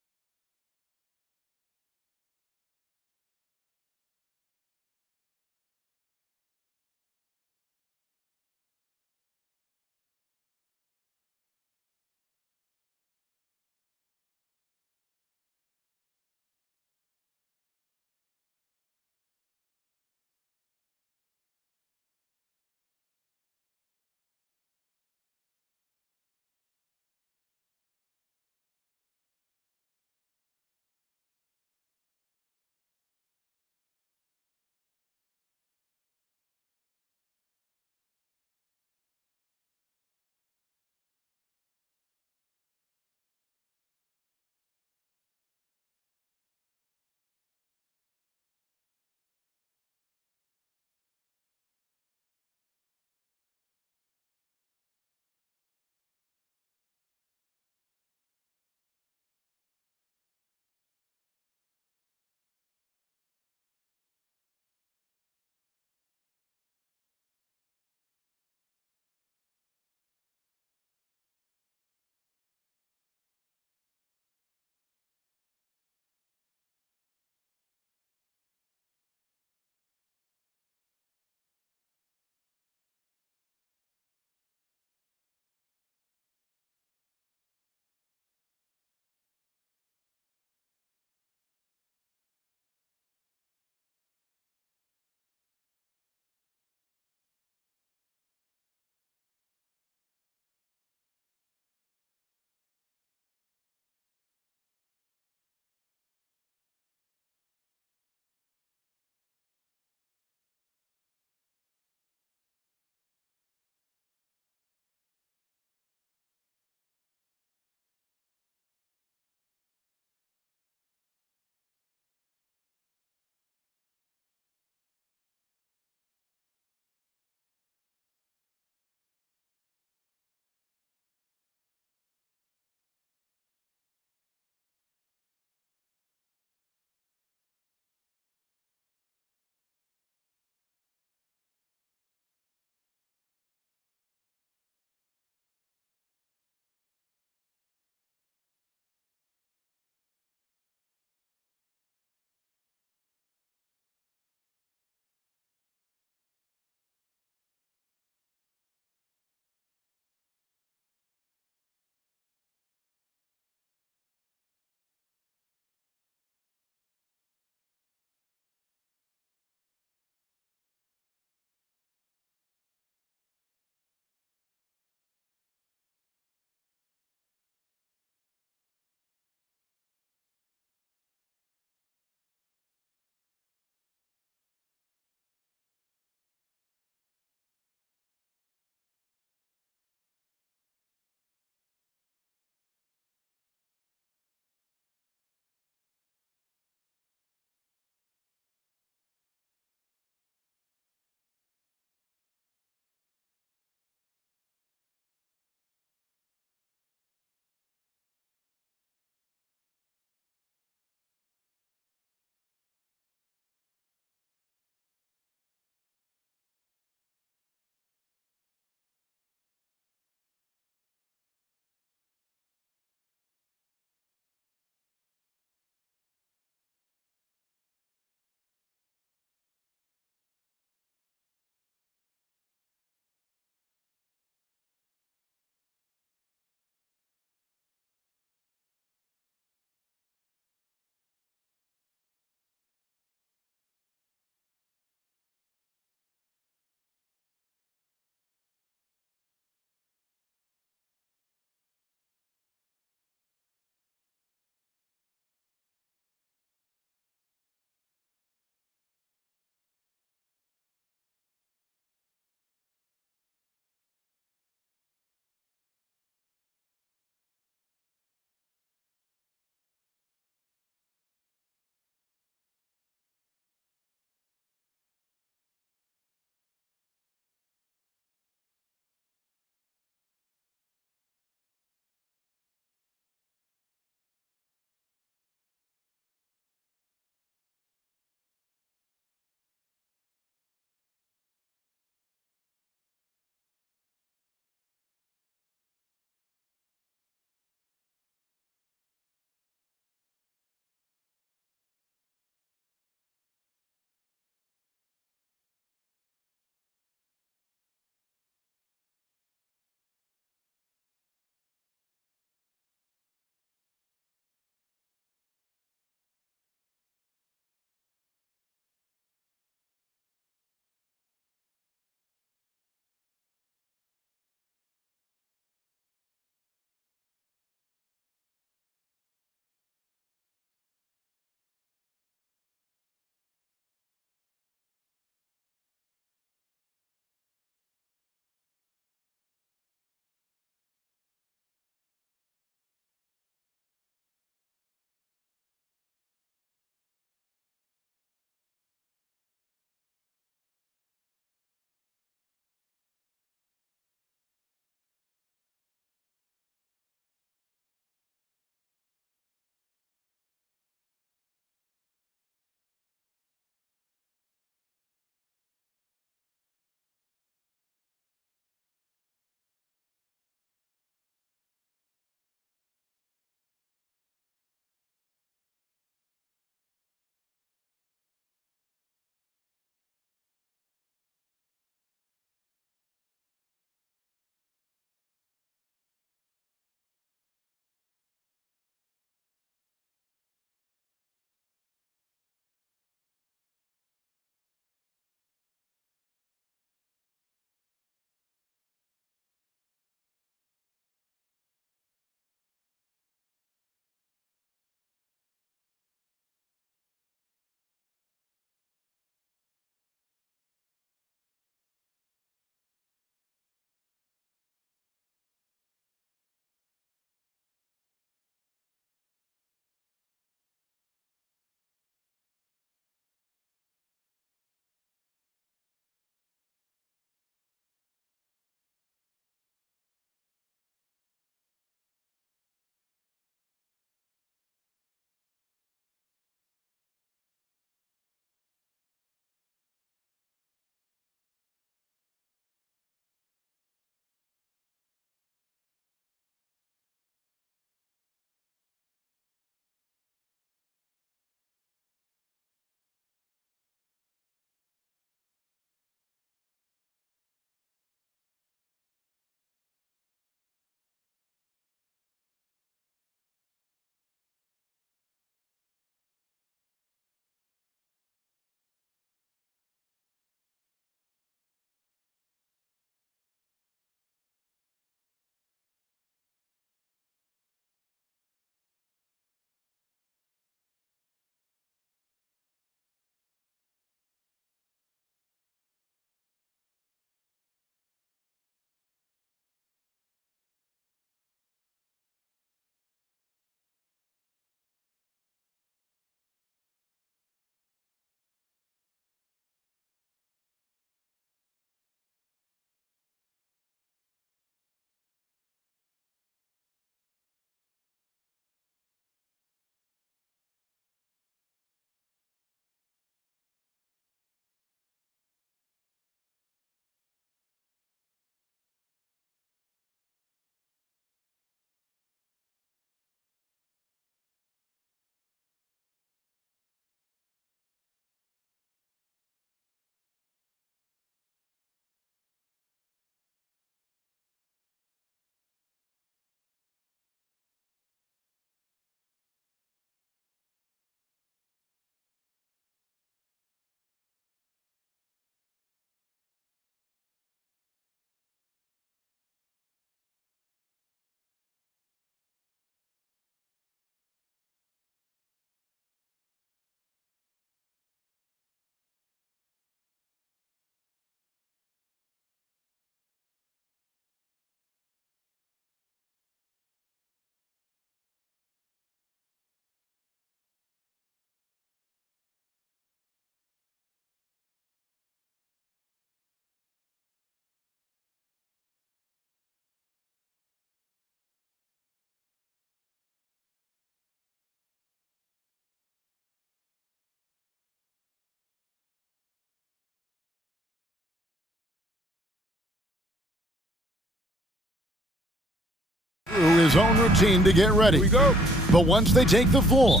his own routine to get ready. Here we go. But once they take the floor,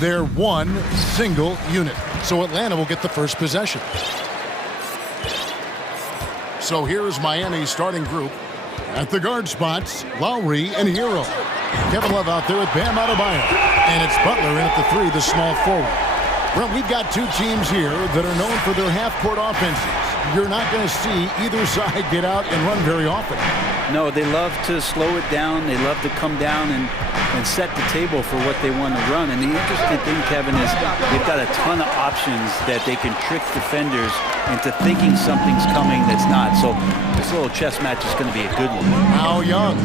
they're one single unit. So Atlanta will get the first possession. So here's Miami's starting group. At the guard spots, Lowry and Hero. Kevin Love out there with Bam Adebayo. And it's Butler in at the 3, the small forward. Well, we've got two teams here that are known for their half-court offenses. You're not going to see either side get out and run very often. No, they love to slow it down. They love to come down and set the table for what they want to run. And the interesting thing, Kevin, is they've got a ton of options that they can trick defenders into thinking something's coming that's not. So this little chess match is going to be a good one. Now Young,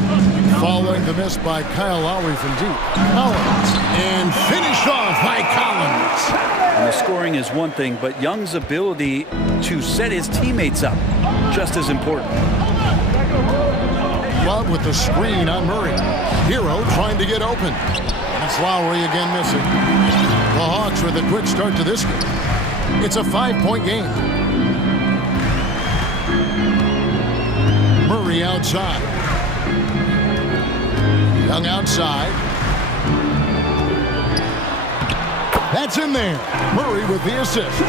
following the miss by Kyle Lowry from deep. Collins, and finished off by Collins. And the scoring is one thing, but Young's ability to set his teammates up, just as important. Love with the screen on Murray. Hero trying to get open. And it's Lowry again missing. The Hawks with a quick start to this game. It's a 5-point game. Murray outside. Young outside. That's in there. Murray with the assist.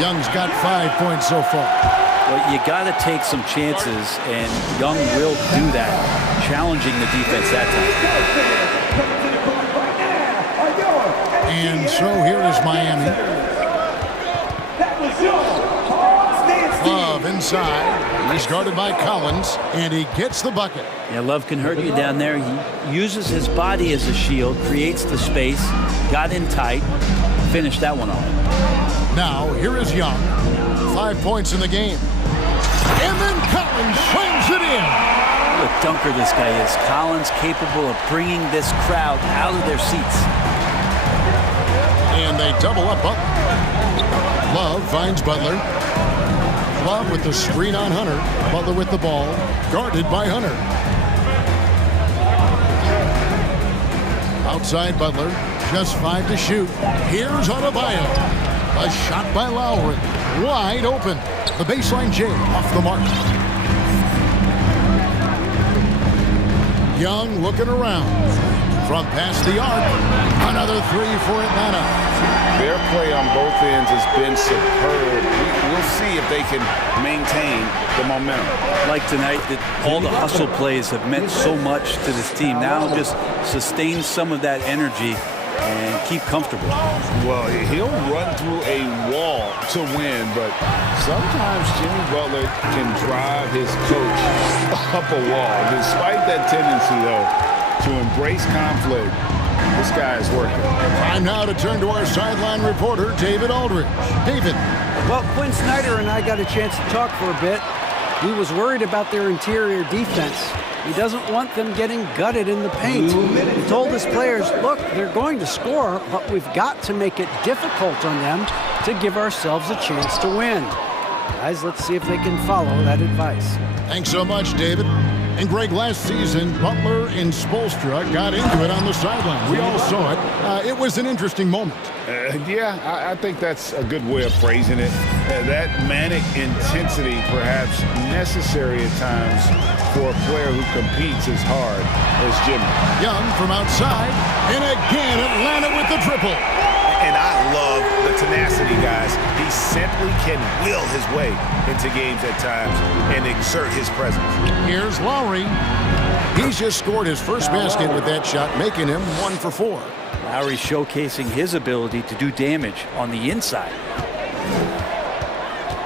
Young's got 5 points so far. Well, you got to take some chances, and Young will do that, challenging the defense that time. And so here is Miami. Love inside. He's guarded by Collins, and he gets the bucket. Yeah, Love can hurt you down there. He uses his body as a shield, creates the space, got in tight, finished that one off. Now, here is Young. 5 points in the game. And then Collins slams it in. What a dunker this guy is. Collins capable of bringing this crowd out of their seats. And they double up Butler. Love finds Butler. Love with the screen on Hunter. Butler with the ball. Guarded by Hunter. Outside Butler. Just 5 to shoot. Here's Adebayo. A shot by Lowry. Wide open. The baseline J off the mark. Young looking around. From past the arc. Another 3 for Atlanta. Their play on both ends has been superb. We'll see if they can maintain the momentum. Like tonight, that all the hustle plays have meant so much to this team. Now just sustain some of that energy and keep comfortable. Well, he'll run through a wall to win, but sometimes Jimmy Butler can drive his coach up a wall. Despite that tendency, though, to embrace conflict, this guy is working. Time now to turn to our sideline reporter, David Aldridge. David. Well, Quinn Snyder and I got a chance to talk for a bit. He was worried about their interior defense. He doesn't want them getting gutted in the paint. He told his players, look, they're going to score, but we've got to make it difficult on them to give ourselves a chance to win. Guys, let's see if they can follow that advice. Thanks so much, David. And Greg, last season, Butler and Spoelstra got into it on the sideline. We all saw it. It was an interesting moment. Yeah, I think that's a good way of phrasing it. That manic intensity, perhaps necessary at times for a player who competes as hard as Jimmy. Young from outside, and again Atlanta with the triple. And I love the tenacity, guys. He simply can will his way into games at times and exert his presence. Here's Lowry. He's just scored his first basket with that shot, making him 1 for 4. Lowry showcasing his ability to do damage on the inside.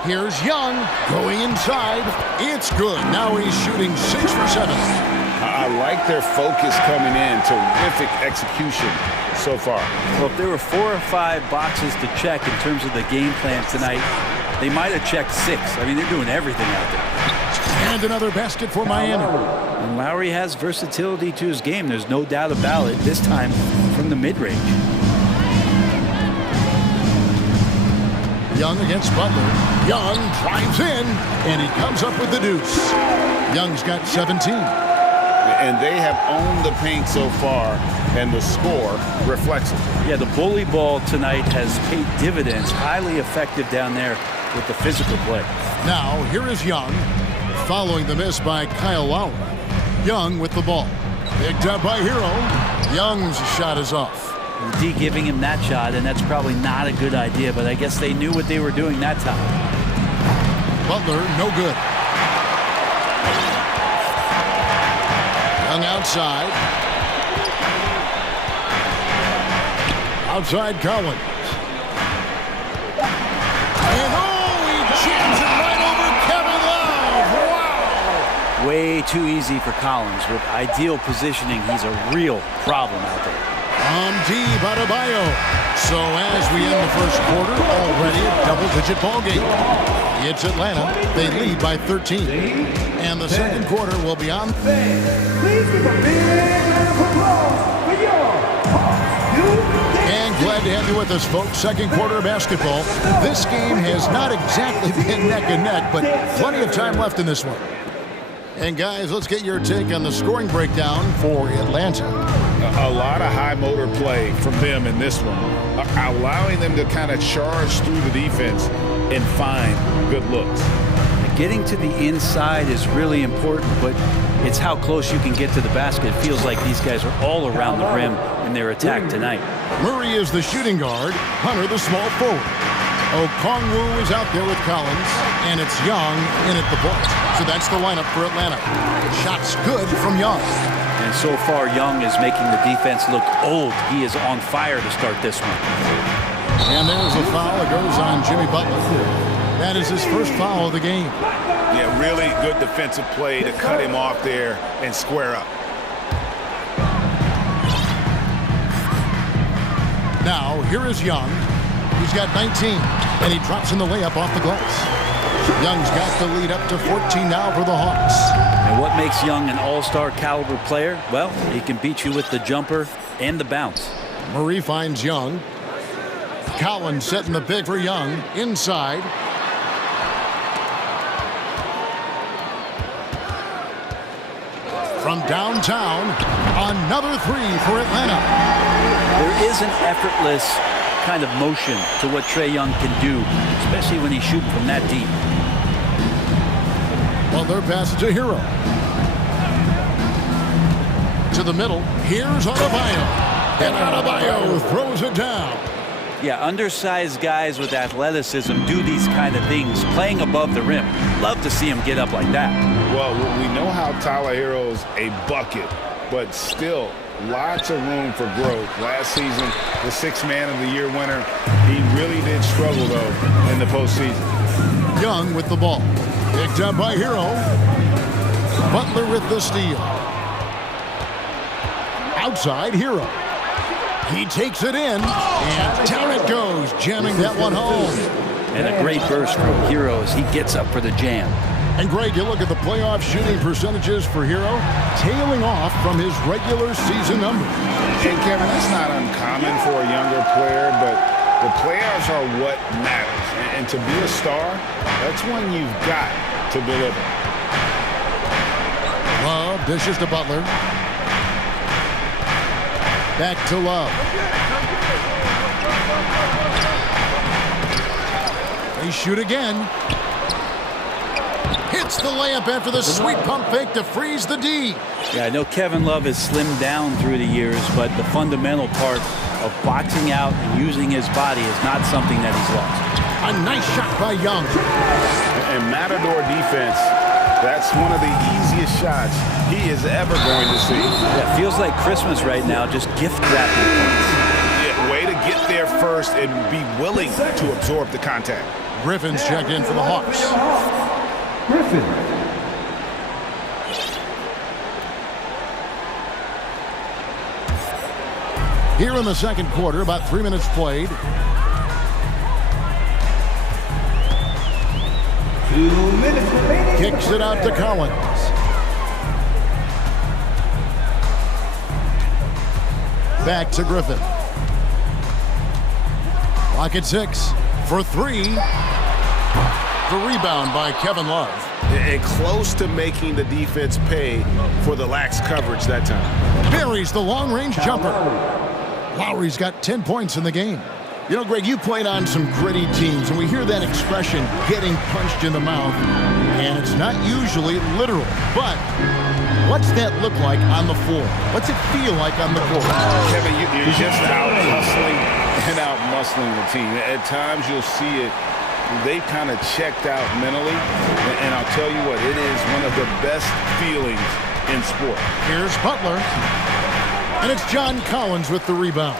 Here's Young going inside. It's good. Now he's shooting 6 for 7. I like their focus coming in. Terrific execution so far. Well, if there were 4 or 5 boxes to check in terms of the game plan tonight, they might have checked 6. I mean, they're doing everything out there. And another basket for Miami. And Lowry has versatility to his game. There's no doubt about it, this time from the mid-range. Young against Butler. Young drives in, and he comes up with the deuce. Young's got 17. And they have owned the paint so far, and the score reflects it. Yeah, the bully ball tonight has paid dividends. Highly effective down there with the physical play. Now, here is Young, following the miss by Kyle Lowry. Young with the ball. Picked up by Hero. Young's shot is off. D giving him that shot, and that's probably not a good idea, but I guess they knew what they were doing that time. Butler, no good. Young outside. Outside Collins. And he jams it right over Kevin Love. Wow! Way too easy for Collins. With ideal positioning, he's a real problem out there. Deep out of Bio. So as we end the first quarter, already a double-digit ball game. It's Atlanta. They lead by 13. And the second quarter will be on. Please give a big round of applause for your And glad to have you with us, folks. Second quarter of basketball. This game has not exactly been neck and neck, but plenty of time left in this one. And guys, let's get your take on the scoring breakdown for Atlanta. A lot of high motor play from them in this one, allowing them to kind of charge through the defense and find good looks. Getting to the inside is really important, but it's how close you can get to the basket. It feels like these guys are all around the rim in their attack tonight. Murray is the shooting guard, Hunter the small forward. Okongwu is out there with Collins, and it's Young in at the point. So that's the lineup for Atlanta. Shots good from Young. And so far, Young is making the defense look old. He is on fire to start this one. And there's a foul. It goes on Jimmy Butler. That is his first foul of the game. Yeah, really good defensive play to cut him off there and square up. Now, here is Young. He's got 19, and he drops in the layup off the glass. Young's got the lead up to 14 now for the Hawks. And what makes Young an all-star caliber player? Well, he can beat you with the jumper and the bounce. Murray finds Young. Collins setting the pick for Young. Inside. From downtown, another three for Atlanta. There is an effortless kind of motion to what Trae Young can do, especially when he's shooting from that deep. Well, their pass to Hero. To the middle. Here's Adebayo. And Adebayo throws it down. Yeah, undersized guys with athleticism do these kind of things, playing above the rim. Love to see him get up like that. Well, we know how Tyler Hero's a bucket, but still lots of room for growth. Last season, the Sixth Man of the Year winner, he really did struggle, though, in the postseason. Young with the ball. Picked up by Hero. Butler with the steal. Outside, Hero. He takes it in, and down it goes, jamming that one home. And a great burst from Hero as he gets up for the jam. And Greg, you look at the playoff shooting percentages for Hero, tailing off from his regular season numbers. And Kevin, that's not uncommon for a younger player, but the playoffs are what matters. And to be a star, that's when you've got to deliver. Love dishes to Butler. Back to Love. They shoot again. Hits the layup after the sweet pump fake to freeze the D. Yeah, I know Kevin Love has slimmed down through the years, but the fundamental part of boxing out and using his body is not something that he's lost. A nice shot by Young. And Matador defense, that's one of the easiest shots he is ever going to see. Yeah, it feels like Christmas right now, just gift wrapping points. Yeah, way to get there first and be willing to absorb the contact. Griffin's checked in for the Hawks. Griffin. Here in the second quarter, about 3 minutes played. 2 minutes remaining. Kicks it out to Collins. Back to Griffin. Clock at 6 for 3. The rebound by Kevin Love. And close to making the defense pay for the lax coverage that time. Buries the long-range jumper. Lowry's got 10 points in the game. You know, Greg, you played on some gritty teams, and we hear that expression, getting punched in the mouth. And it's not usually literal, but what's that look like on the floor? What's it feel like on the floor? Kevin, you're just out hustling and out muscling the team. At times you'll see it. They kind of checked out mentally, and I'll tell you what, it is one of the best feelings in sport. Here's Butler, and it's John Collins with the rebound.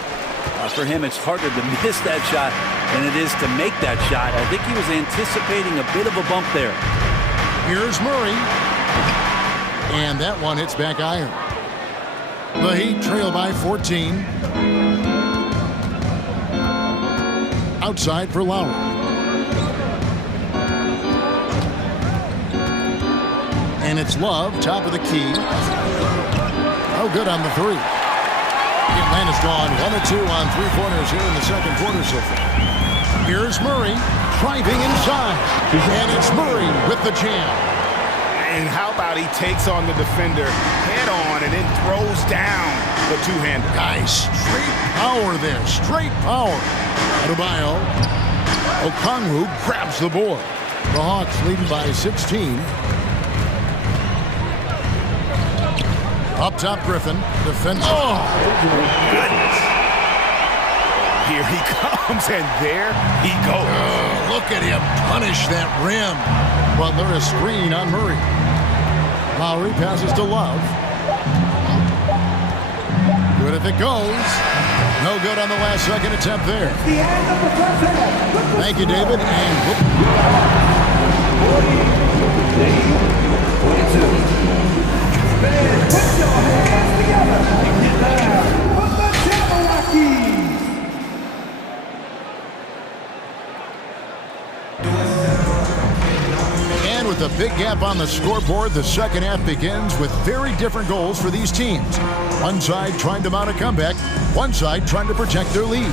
For him, it's harder to miss that shot than it is to make that shot. I think he was anticipating a bit of a bump there. Here's Murray, and that one hits back iron. The Heat trail by 14. Outside for Lowry. And it's Love, top of the key. Oh, good on the three. Atlanta's gone 1-2 on three-pointers here in the second quarter so far. Here's Murray, driving inside. And it's Murray with the jam. And how about he takes on the defender head on and then throws down the two-hander. Nice. Straight power there. Straight power. Adebayo. Okongwu grabs the board. The Hawks leading by 16. Up top, Griffin. Defense. Oh, goodness. Here he comes, and there he goes. Look at him punish that rim. Butler a screen on Murray. Lowry passes to Love. Good if it goes. No good on the last second attempt there. Thank you, David. And Put your hands together. Put the Jabberwockies. And with a big gap on the scoreboard, the second half begins with very different goals for these teams. One side trying to mount a comeback, one side trying to protect their lead.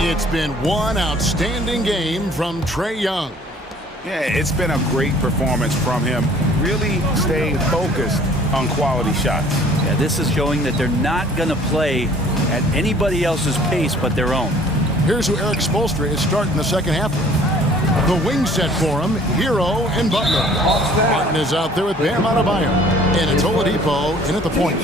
It's been one outstanding game from Trae Young. Yeah, it's been a great performance from him, really staying focused on quality shots. Yeah, this is showing that they're not going to play at anybody else's pace but their own. Here's who Eric Spoelstra is starting the second half with. The wing set for him, Hero and Butler. Martin is out there with Bam Adebayo. And it's Oladipo in at the point.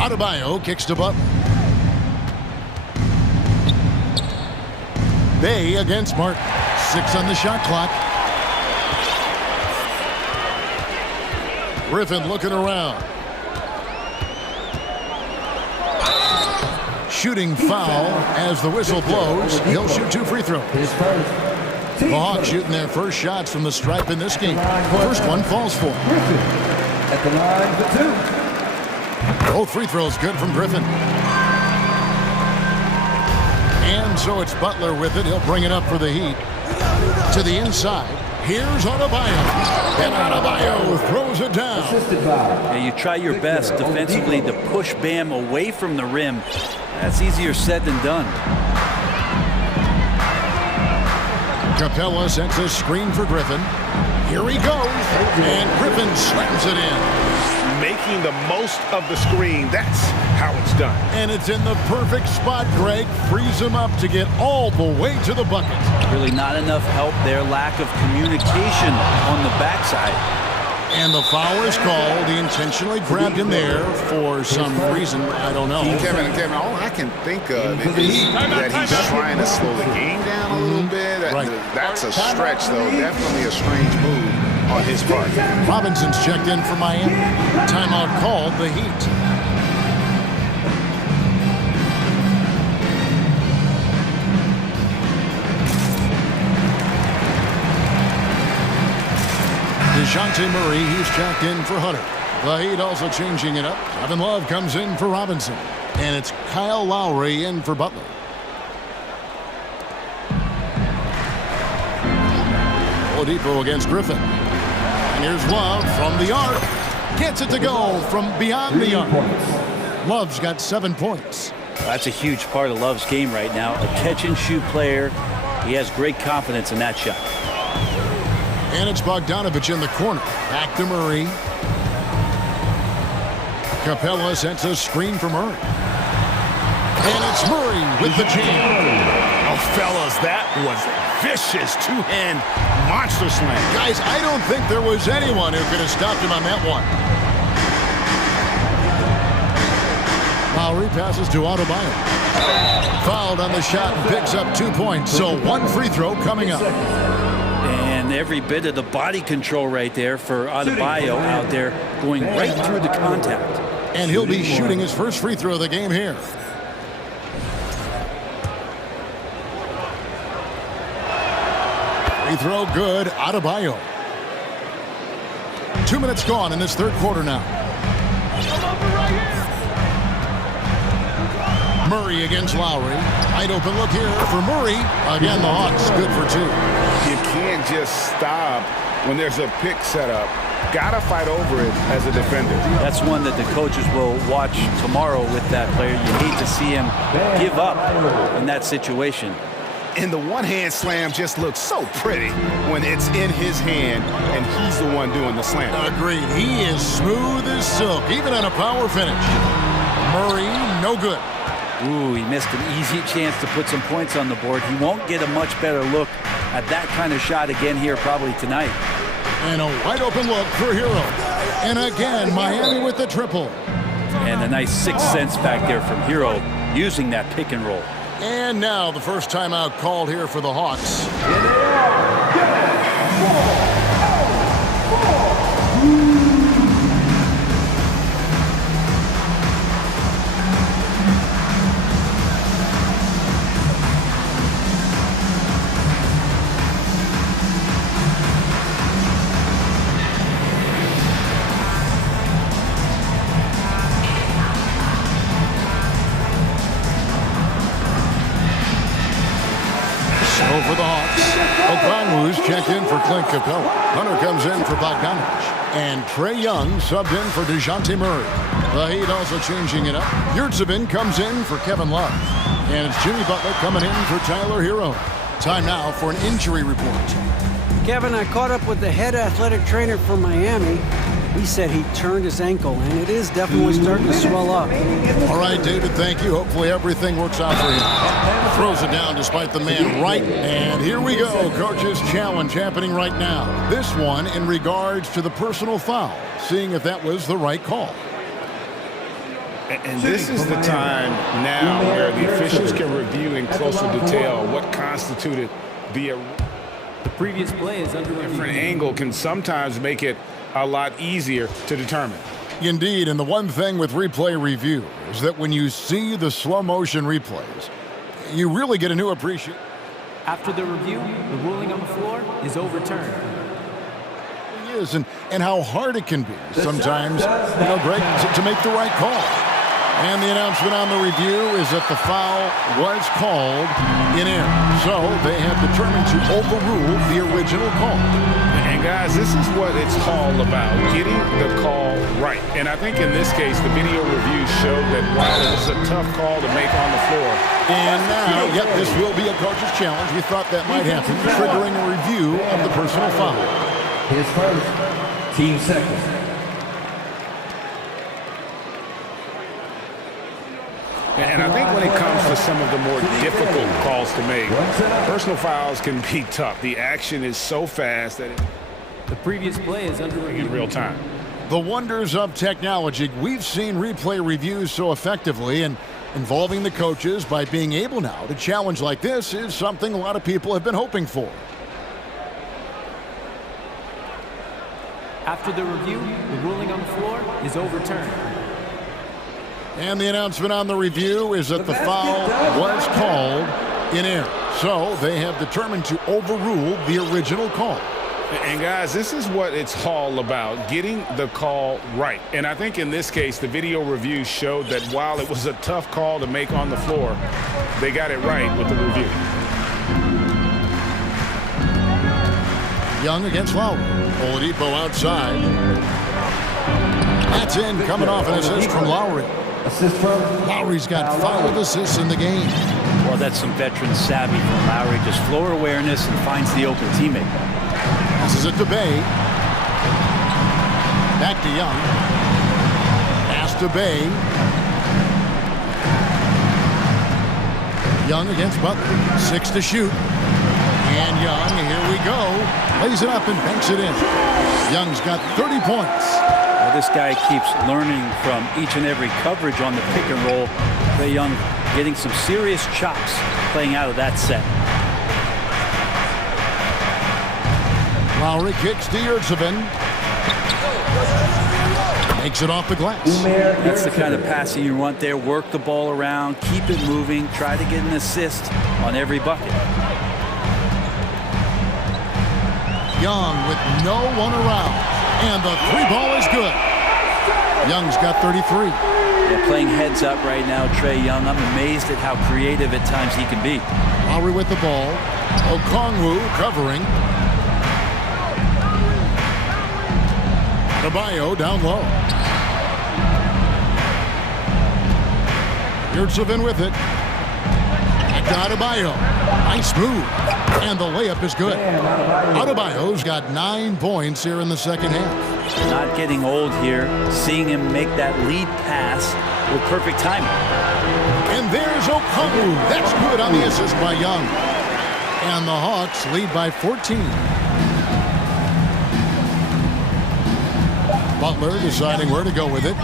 Adebayo kicks to Butler. Bay against Martin. 6 on the shot clock. Griffin looking around. Shooting foul as the whistle blows. He'll shoot 2 free throws. The Hawks shooting their first shots from the stripe in this game. First one falls for him. At the line for 2. Both free throws good from Griffin. And so it's Butler with it. He'll bring it up for the Heat. To the inside. Here's Adebayo. And Adebayo throws it down. Yeah, you try your best defensively to push Bam away from the rim. That's easier said than done. Capella sets a screen for Griffin. Here he goes. And Griffin slams it in. Making the most of the screen. That's how it's done. And it's in the perfect spot, Greg. Frees him up to get all the way to the bucket. Really not enough help there. Lack of communication on the backside. And the foul is called. He intentionally grabbed him there for some reason. I don't know. Kevin, all I can think of is that he's trying to slow the game down a little bit. That's a stretch, though. Definitely a strange move on his part. Robinson's checked in for Miami. Timeout called the Heat. DeJounte Murray, he's checked in for Hunter. The Heat also changing it up. Kevin Love comes in for Robinson. And it's Kyle Lowry in for Butler. Oladipo against Griffin. And here's Love from the arc. Gets it to go from beyond the arc. Love's got 7 points. That's a huge part of Love's game right now. A catch-and-shoot player. He has great confidence in that shot. And it's Bogdanovich in the corner. Back to Murray. Capella sets a screen for Murray. And it's Murray with the jam. Oh, fellas, that was vicious two-hand monster slam. Guys, I don't think there was anyone who could have stopped him on that one. Lowry passes to Adebayo. Fouled on the shot and picks up 2 points. So one free throw coming up. And every bit of the body control right there for Adebayo out there, going right through the contact. And he'll be shooting his first free throw of the game here. Free throw good, Adebayo. 2 minutes gone in this third quarter now. Murray against Lowry. Wide open look here for Murray. Again, the Hawks good for 2. You can't just stop when there's a pick set up. Gotta fight over it as a defender. That's one that the coaches will watch tomorrow with that player. You hate to see him give up in that situation. And the one-hand slam just looks so pretty when it's in his hand and he's the one doing the slam. Agreed. He is smooth as silk, even on a power finish. Murray, no good. Ooh, he missed an easy chance to put some points on the board. He won't get a much better look at that kind of shot again here probably tonight. And a wide open look for Hero. And again, Miami with the triple. And a nice 6 cents back there from Hero using that pick and roll. And now the first timeout called here for the Hawks. For the Hawks, Okongwu's checked in for Clint Capella. Hunter comes in for Bogdanovich. And Trae Young subbed in for DeJounte Murray. The Heat also changing it up. Yurtsevin comes in for Kevin Love. And it's Jimmy Butler coming in for Tyler Hero. Time now for an injury report. Kevin, I caught up with the head athletic trainer for Miami. He said he turned his ankle, and it is definitely starting to swell up. All right, David, thank you. Hopefully everything works out for you. Throws it down despite the man right. And here we go. Coach's challenge happening right now. This one in regards to the personal foul. Seeing if that was the right call. And this is the time now where the officials can review in closer detail what constituted the previous play is under review. Different angle can sometimes make it a lot easier to determine. Indeed, and the one thing with replay review is that when you see the slow motion replays, you really get a new appreciation. After the review, the ruling on the floor is overturned. It is, and how hard it can be sometimes, Greg, to make the right call. And the announcement on the review is that the foul was called in error. So they have determined to overrule the original call. And guys, this is what it's all about, getting the call right. And I think in this case, the video review showed that while it was a tough call to make on the floor. And now, this will be a coach's challenge. We thought that might happen, triggering a review of the personal foul. His first, team second. And I think when it comes to some of the more difficult calls to make, personal fouls can be tough. The action is so fast that the previous play is under review. In real time. The wonders of technology. We've seen replay reviews so effectively, and involving the coaches by being able now to challenge like this is something a lot of people have been hoping for. After the review, the ruling on the floor is overturned. And the announcement on the review is that the foul was called in error. So they have determined to overrule the original call. And guys, this is what it's all about, getting the call right. And I think in this case, the video review showed that while it was a tough call to make on the floor, they got it right with the review. Young against Lowry. Oladipo outside. That's in, coming off an assist from Lowry. Assist from Lowry's got 5 assists in the game. Well, that's some veteran savvy from Lowry. Just floor awareness and finds the open teammate. Passes it to Bay. Back to Young. Pass to Bay. Young against Butler. 6 to shoot. And Young, here we go. Lays it up and banks it in. Young's got 30 points. Well, this guy keeps learning from each and every coverage on the pick and roll. Trae Young getting some serious chops playing out of that set. Lowry kicks to Yurtsevin. Makes it off the glass. That's the kind of passing you want there. Work the ball around, keep it moving, try to get an assist on every bucket. Young with no one around. And the three ball is good. Young's got 33. They're playing heads up right now, Trae Young. I'm amazed at how creative at times he can be. Lowry with the ball. Okongwu covering. Adebayo down low. Yurtsevin with it. Back to Adebayo. Nice move. And the layup is good. Adebayo's got 9 points here in the second half. Not getting old here. Seeing him make that lead pass with perfect timing. And there's Okongwu. That's good on the assist by Young. And the Hawks lead by 14. Butler deciding where to go with it.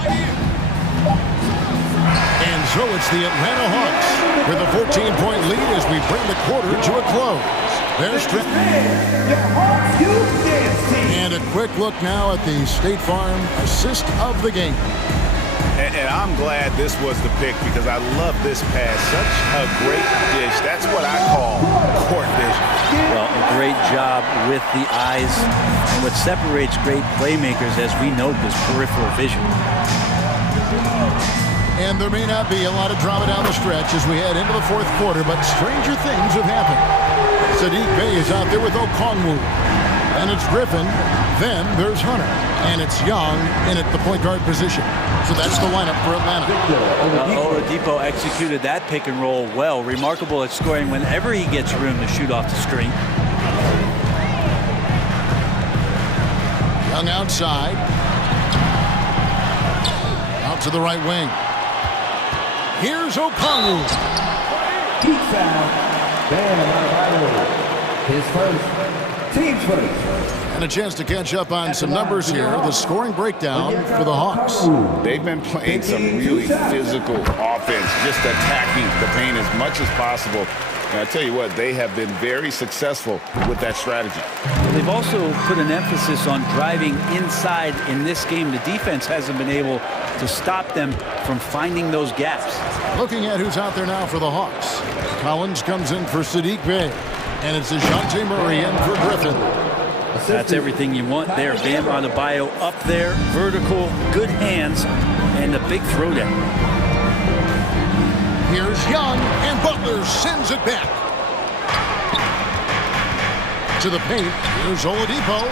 And so it's the Atlanta Hawks with a 14-point lead as we bring the quarter to a close. There's Trenton. And a quick look now at the State Farm assist of the game. And I'm glad this was the pick because I love this pass. Such a great dish. That's what I call court vision. Well, a great job with the eyes. And what separates great playmakers, as we know, is peripheral vision. And there may not be a lot of drama down the stretch as we head into the fourth quarter, but stranger things have happened. Sadiq Bey is out there with Okongwu. And it's Griffin. Then there's Hunter. And it's Young in at the point guard position. So that's the lineup for Atlanta. Oladipo executed that pick and roll well. Remarkable at scoring whenever he gets room to shoot off the screen. Young outside. Out to the right wing. Here's Okongwu. Heat foul. His first. Team's first. And a chance to catch up on some numbers here. The scoring breakdown for the Hawks. They've been playing some really physical offense, just attacking the paint as much as possible. And I tell you what, they have been very successful with that strategy. They've also put an emphasis on driving inside in this game. The defense hasn't been able to stop them from finding those gaps. Looking at who's out there now for the Hawks. Collins comes in for Sadiq Bey. And it's DeJounte Murray in for Griffin. That's everything you want there. Bam Adebayo up there, vertical, good hands, and a big throwdown. Here's Young, and Butler sends it back. To the paint, here's Oladipo,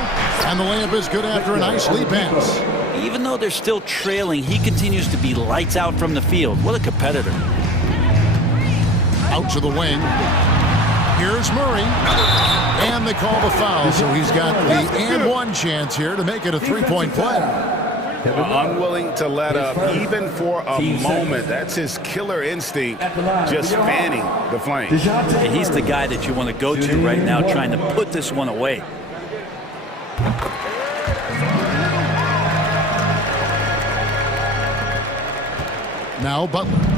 and the layup is good after a nice lead pass. Even though they're still trailing, he continues to be lights out from the field. What a competitor. Out to the wing. Here's Murray. And they call the foul, so he's got the and one chance here to make it a three-point play. Unwilling to let up even for a moment. That's his killer instinct, just fanning the flame. He's the guy that you want to go to right now, trying to put this one away. Now Butler.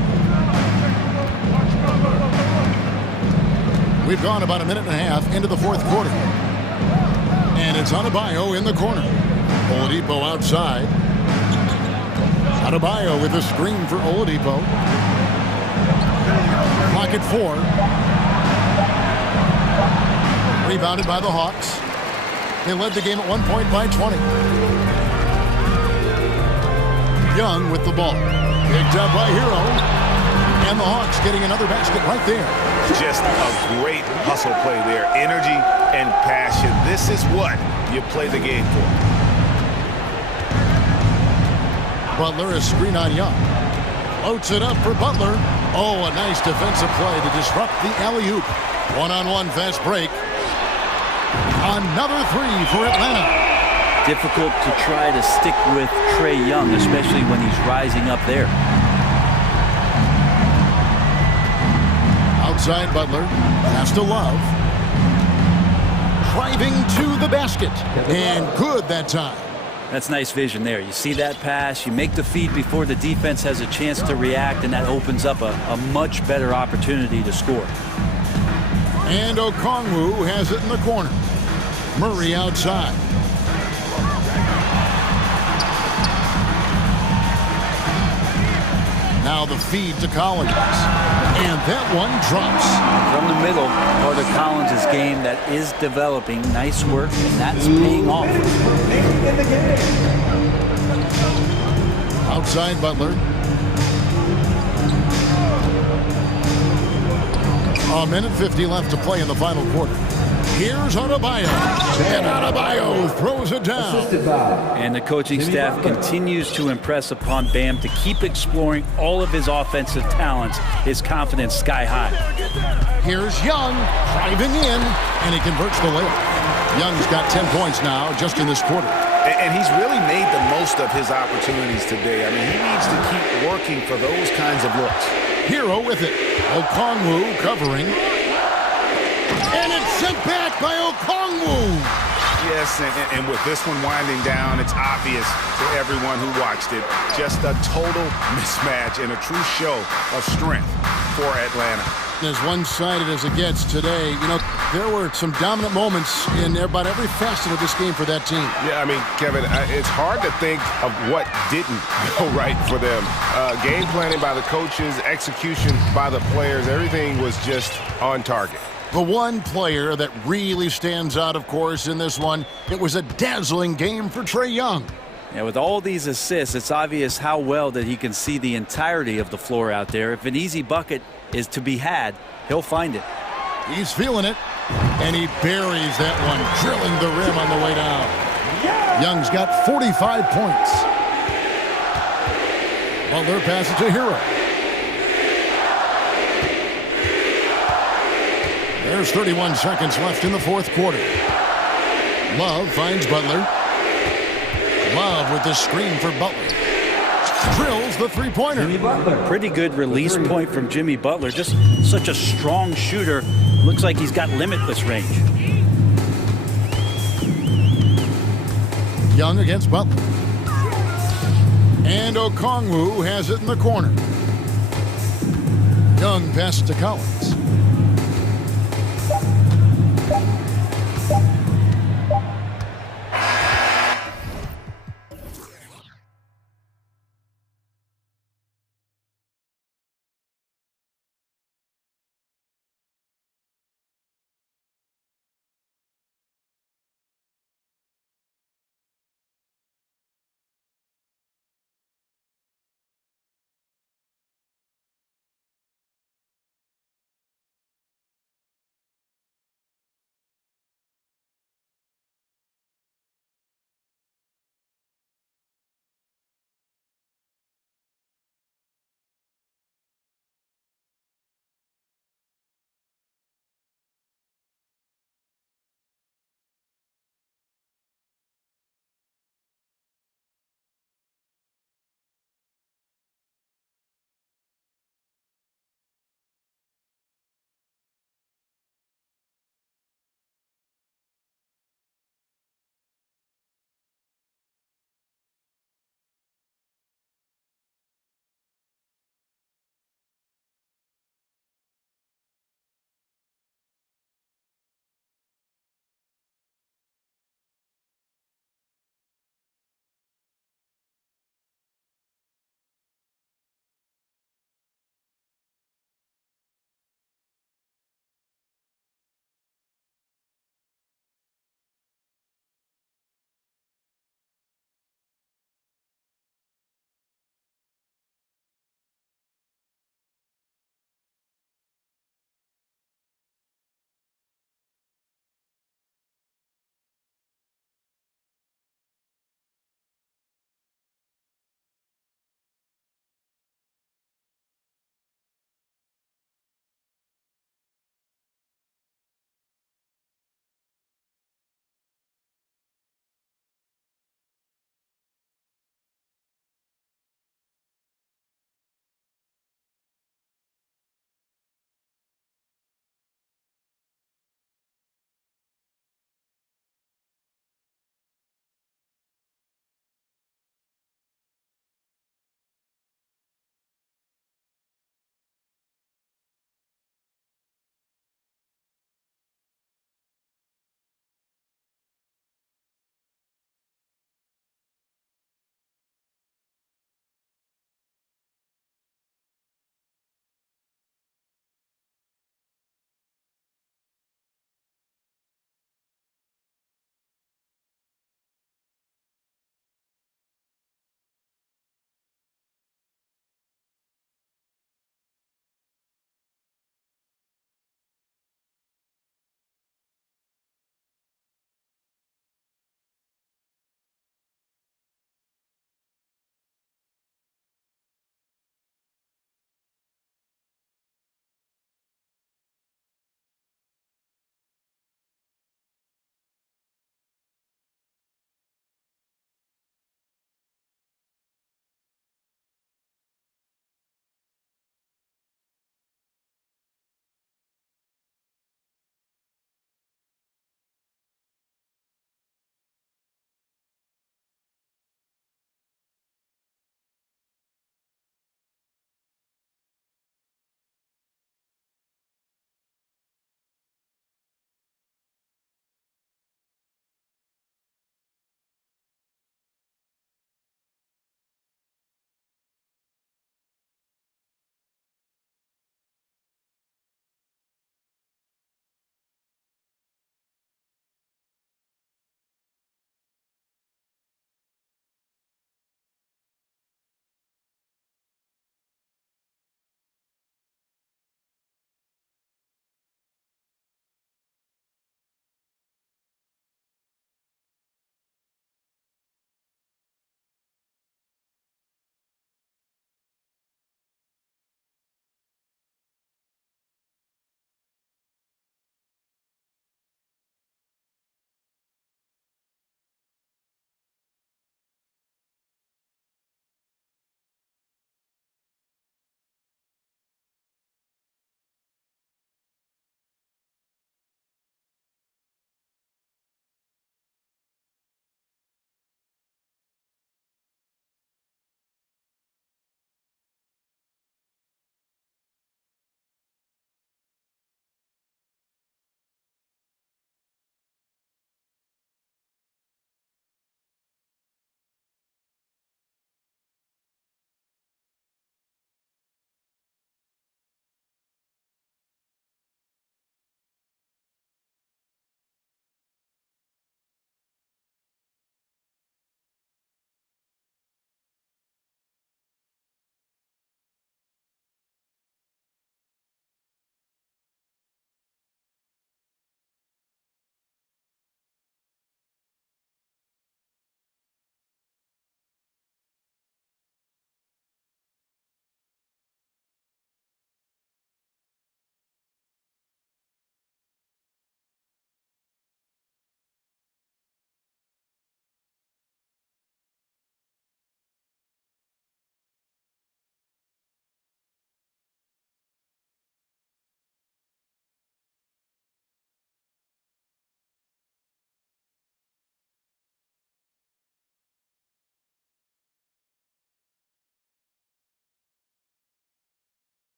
We've gone about a minute and a half into the fourth quarter. And it's Adebayo in the corner. Oladipo outside. Adebayo with a screen for Oladipo. Clock at 4. Rebounded by the Hawks. They led the game at 1 point by 20. Young with the ball. Picked up by Hero. And the Hawks getting another basket right there. Just a great hustle play there. Energy and passion. This is what you play the game for. Butler is screen on Young. Floats it up for Butler. Oh, a nice defensive play to disrupt the alley-oop. One-on-one fast break. Another three for Atlanta. Difficult to try to stick with Trae Young, especially when he's rising up there. Outside Butler. Pass to Love. Driving to the basket. And good that time. That's nice vision there. You see that pass, you make the feed before the defense has a chance to react, and that opens up a much better opportunity to score. And Okongwu has it in the corner. Murray outside. Now the feed to Collins. And that one drops. From the middle, part of Collins' game that is developing. Nice work, and that's paying off. Outside Butler. A minute 50 left to play in the final quarter. Here's Adebayo. And Adebayo throws it down. And the coaching staff continues to impress upon Bam to keep exploring all of his offensive talents. His confidence sky high. Here's Young driving in, and he converts the layup. Young's got 10 points now just in this quarter. And he's really made the most of his opportunities today. I mean, he needs to keep working for those kinds of looks. Hero with it. Okongwu covering. And it's sent back by Okongwu. Yes, and with this one winding down, it's obvious to everyone who watched it. Just a total mismatch and a true show of strength for Atlanta. As one-sided as it gets today, you know, there were some dominant moments in about every facet of this game for that team. Yeah, I mean, Kevin, it's hard to think of what didn't go right for them. Game planning by the coaches, execution by the players, everything was just on target. The one player that really stands out, of course, in this one, it was a dazzling game for Trae Young. Yeah, with all these assists, it's obvious how well that he can see the entirety of the floor out there. If an easy bucket is to be had, he'll find it. He's feeling it, and he buries that one, drilling the rim on the way down. Young's got 45 points. Butler passes to Hero. There's 31 seconds left in the fourth quarter. Love finds Butler. Love with the screen for Butler. Drills the three-pointer. Pretty good release point from Jimmy Butler. Just such a strong shooter. Looks like he's got limitless range. Young against Butler. And Okongwu has it in the corner. Young passes to Collins.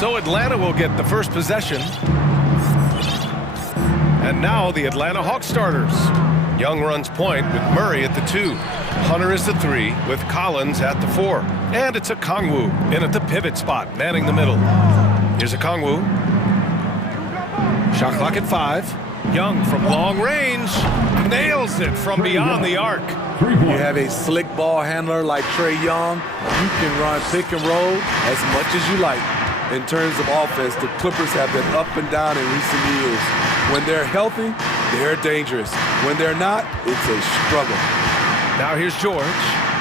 So Atlanta will get the first possession. And now the Atlanta Hawks starters. Young runs point with Murray at the 2. Hunter is the 3 with Collins at the 4. And it's Okongwu in at the pivot spot, manning the middle. Here's Okongwu. Shot clock at 5. Young from long range nails it from beyond the arc. You have a slick ball handler like Trae Young. You can run pick and roll as much as you like. In terms of offense, the Clippers have been up and down in recent years. When they're healthy, they're dangerous. When they're not, it's a struggle. Now here's George.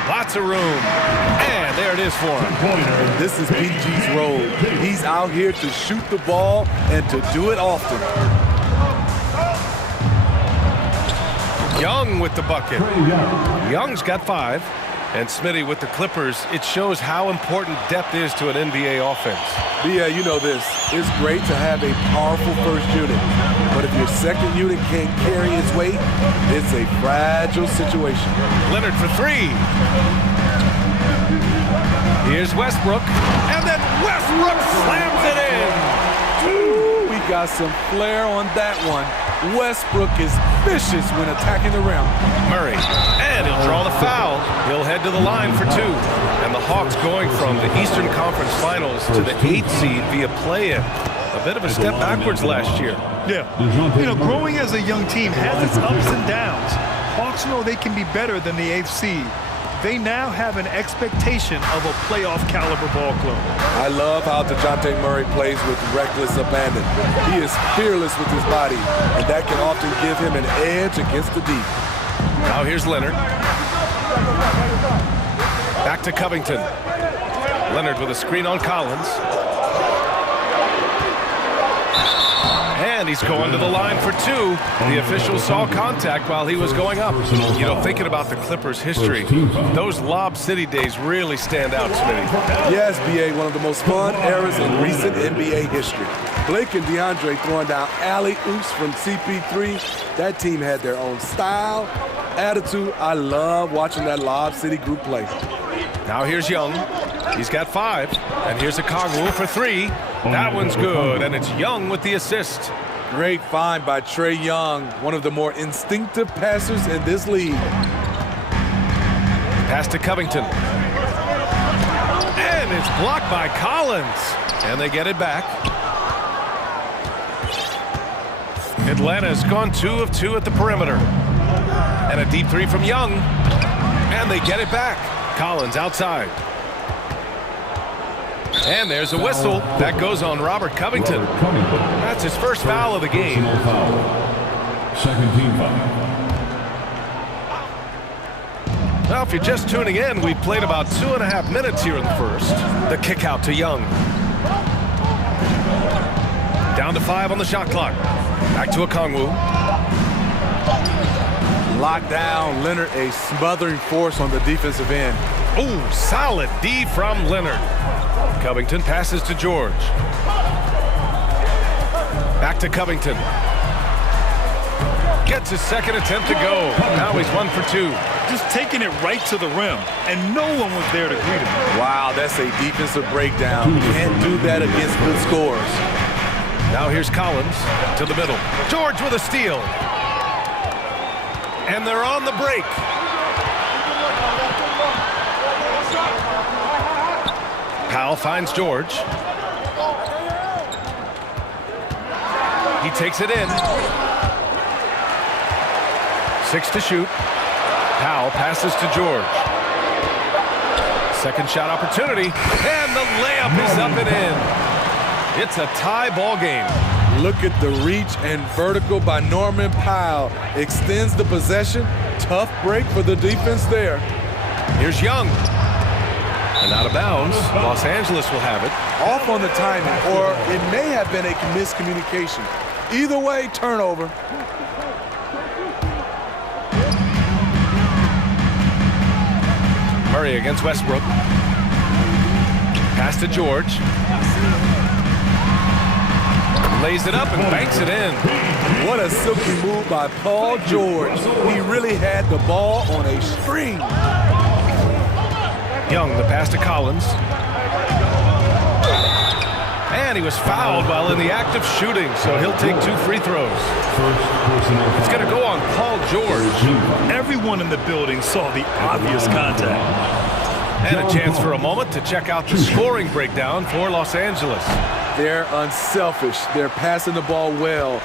Lots of room. And there it is for him. This is PG's role. He's out here to shoot the ball and to do it often. Young with the bucket. Young's got 5. And Smitty with the Clippers, it shows how important depth is to an NBA offense. Yeah, you know this. It's great to have a powerful first unit. But if your second unit can't carry its weight, it's a fragile situation. Leonard for 3. Here's Westbrook. And then Westbrook slams it in. Ooh, we got some flair on that one. Westbrook is vicious when attacking the rim. Murray, and he'll draw the foul. He'll head to the line for 2. And the Hawks going from the Eastern Conference Finals to the 8th seed via play-in. A bit of a step backwards last year. Yeah, you know, growing as a young team has its ups and downs. Hawks know they can be better than the 8th seed. They now have an expectation of a playoff caliber ball club. I love how DeJounte Murray plays with reckless abandon. He is fearless with his body, and that can often give him an edge against the deep. Now here's Leonard. Back to Covington. Leonard with a screen on Collins. And he's going to the line for 2. The official saw contact while he was going up. You know, thinking about the Clippers' history, those Lob City days really stand out, Smitty. Yes, B.A., one of the most fun eras in recent NBA history. Blake and DeAndre throwing down alley-oops from CP3. That team had their own style, attitude. I love watching that Lob City group play. Now here's Young. He's got 5. And here's Okongwu for 3. That one's good, and it's Young with the assist. Great find by Trae Young, one of the more instinctive passers in this league. Pass to Covington. And it's blocked by Collins. And they get it back. Atlanta's gone 2 of 2 at the perimeter. And a deep 3 from Young. And they get it back. Collins outside. And there's a whistle. That goes on Robert Covington. That's his first foul of the game. Second team foul. Now, if you're just tuning in, we've played about 2.5 minutes here in the first. The kick out to Young. Down to 5 on the shot clock. Back to Okongwu. Locked down, Leonard, a smothering force on the defensive end. Ooh, solid D from Leonard. Covington passes to George. Back to Covington. Gets his second attempt to go. Now he's 1 for 2. Just taking it right to the rim, and no one was there to greet him. Wow, that's a defensive breakdown. You can't do that against good scores. Now here's Collins to the middle. George with a steal. And they're on the break. Powell finds George. He takes it in. 6 to shoot. Powell passes to George. Second shot opportunity. And the layup is up and in. It's a tie ball game. Look at the reach and vertical by Norman Powell. Extends the possession. Tough break for the defense there. Here's Young. And out of bounds. Los Angeles will have it. Off on the timing, or it may have been a miscommunication. Either way, turnover. Murray against Westbrook. Pass to George. Lays it up and banks it in. What a silky move by Paul George. He really had the ball on a string. Young, the pass to Collins. And he was fouled while in the act of shooting, so he'll take 2 free throws. It's going to go on Paul George. Everyone in the building saw the obvious contact. And a chance for a moment to check out the scoring breakdown for Los Angeles. They're unselfish. They're passing the ball well,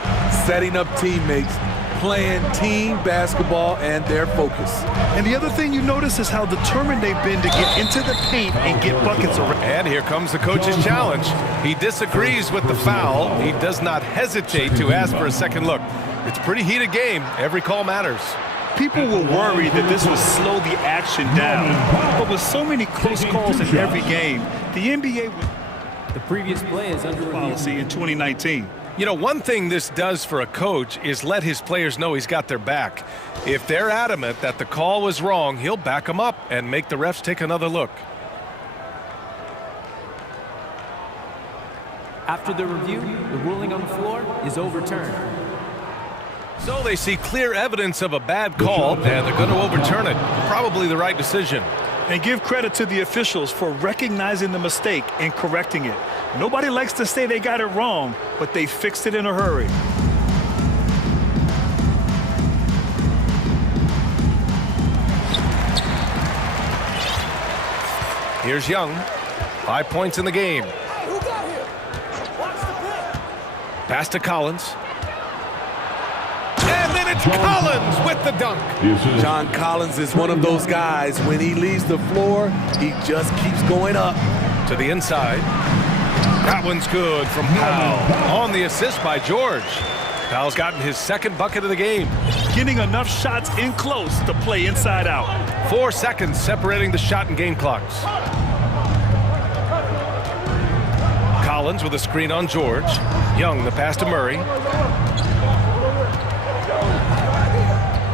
setting up teammates, playing team basketball, and their focus. And the other thing you notice is how determined they've been to get into the paint and get buckets around. And here comes the coach's challenge. He disagrees with the foul. He does not hesitate to ask for a second look. It's a pretty heated game. Every call matters. People were worried that this would slow the action down. But with so many close calls in every game, the NBA The previous play is under policy in 2019. You know, one thing this does for a coach is let his players know he's got their back. If they're adamant that the call was wrong, he'll back them up and make the refs take another look. After the review, the ruling on the floor is overturned. So they see clear evidence of a bad call, and they're going to overturn it. Probably the right decision. And give credit to the officials for recognizing the mistake and correcting it. Nobody likes to say they got it wrong, but they fixed it in a hurry. Here's Young. 5 points in the game. Pass to Collins. And then it's Collins with the dunk. John Collins is one of those guys. When he leaves the floor, he just keeps going up. To the inside. That one's good from Powell. On the assist by George. Powell's gotten his second bucket of the game. Getting enough shots in close to play inside out. 4 seconds separating the shot and game clocks. Collins with a screen on George. Young, the pass to Murray.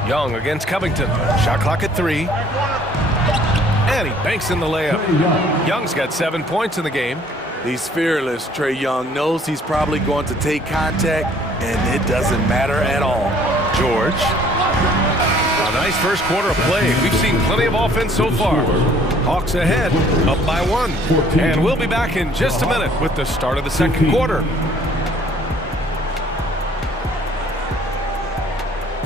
Young against Covington. Shot clock at 3. And he banks in the layup. Young's got 7 points in the game. He's fearless. Trae Young knows he's probably going to take contact, and it doesn't matter at all. George. A nice first quarter of play. We've seen plenty of offense so far. Hawks ahead, up by 1. And we'll be back in just a minute with the start of the second quarter.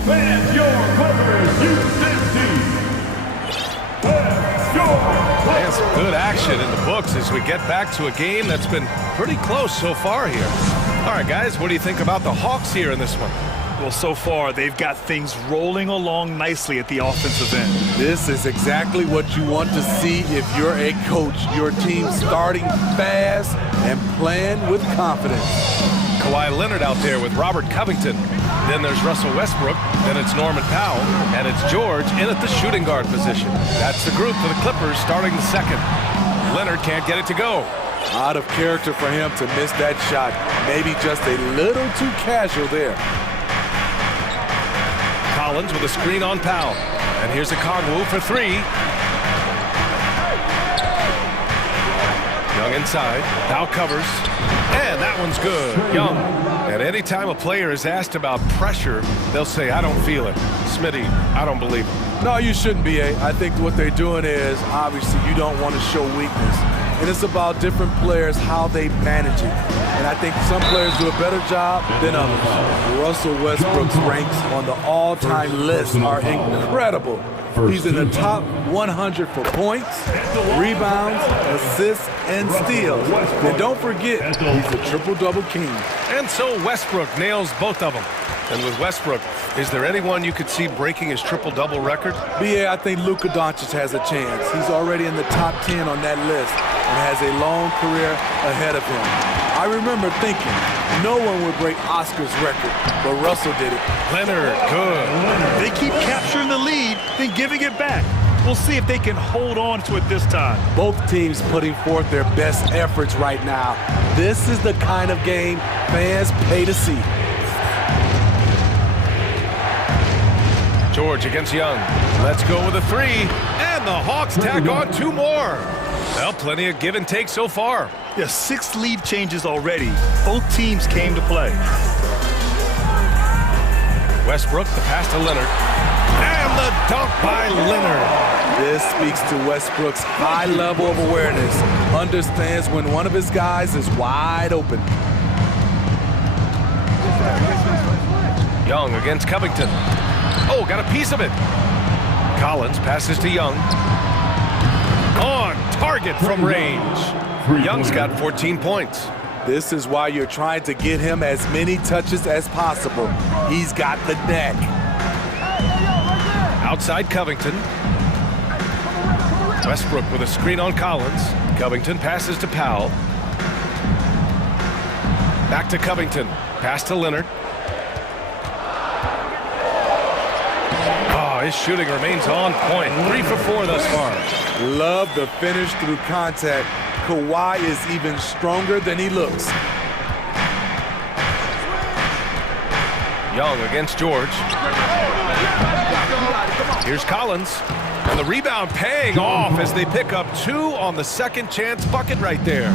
Fans, your Clippers, And some good action in the books as we get back to a game that's been pretty close so far here. All right, guys, what do you think about the Hawks here in this one? Well, so far, they've got things rolling along nicely at the offensive end. This is exactly what you want to see if you're a coach. Your team starting fast and playing with confidence. Kawhi Leonard out there with Robert Covington. Then there's Russell Westbrook. Then it's Norman Powell. And it's George in at the shooting guard position. That's the group for the Clippers starting the second. Leonard can't get it to go. Out of character for him to miss that shot. Maybe just a little too casual there. Collins with a screen on Powell. And here's a Kongwu for 3. Young inside. Powell covers. And that one's good. Young. And anytime a player is asked about pressure, they'll say, I don't feel it. Smitty, I don't believe it. No, you shouldn't be, I think what they're doing is, obviously, you don't want to show weakness. And it's about different players, how they manage it. And I think some players do a better job than others. Russell Westbrook's ranks on the all-time list are incredible. He's in the top 100 for points, rebounds, assists, and steals. And don't forget, he's a triple-double king. And so Westbrook nails both of them. And with Westbrook, is there anyone you could see breaking his triple-double record? Yeah, I think Luka Doncic has a chance. He's already in the top 10 on that list and has a long career ahead of him. I remember thinking no one would break Oscar's record, but Russell did it. Leonard, good. They keep capturing the lead, then giving it back. We'll see if they can hold on to it this time. Both teams putting forth their best efforts right now. This is the kind of game fans pay to see. George against Young. Let's go with a 3. And the Hawks tack on 2 more. Well, plenty of give and take so far. Yeah, 6 lead changes already. Both teams came to play. Westbrook, the pass to Leonard. And the dunk by Leonard. This speaks to Westbrook's high level of awareness. Understands when one of his guys is wide open. Young against Covington. Oh, got a piece of it. Collins passes to Young. On target from range. Young's got 14 points. This is why you're trying to get him as many touches as possible. He's got the neck. Outside Covington. Westbrook with a screen on Collins. Covington passes to Powell. Back to Covington. Pass to Leonard. Oh, his shooting remains on point. 3 for 4 thus far. Love the finish through contact. Kawhi is even stronger than he looks. Young against George. Here's Collins. And the rebound paying off as they pick up 2 on the second chance bucket right there.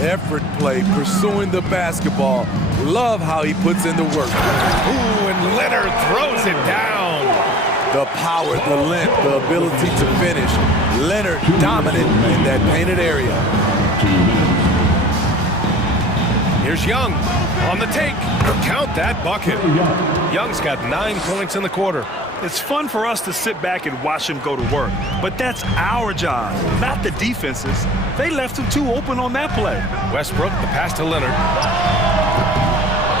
Effort play, pursuing the basketball. Love how he puts in the work. Ooh, and Leonard throws it down. The power, the length, the ability to finish. Leonard dominant in that painted area. Here's Young on the take. Count that bucket. Young's got 9 points in the quarter. It's fun for us to sit back and watch him go to work, but that's our job, not the defense's. They left him too open on that play. Westbrook, the pass to Leonard.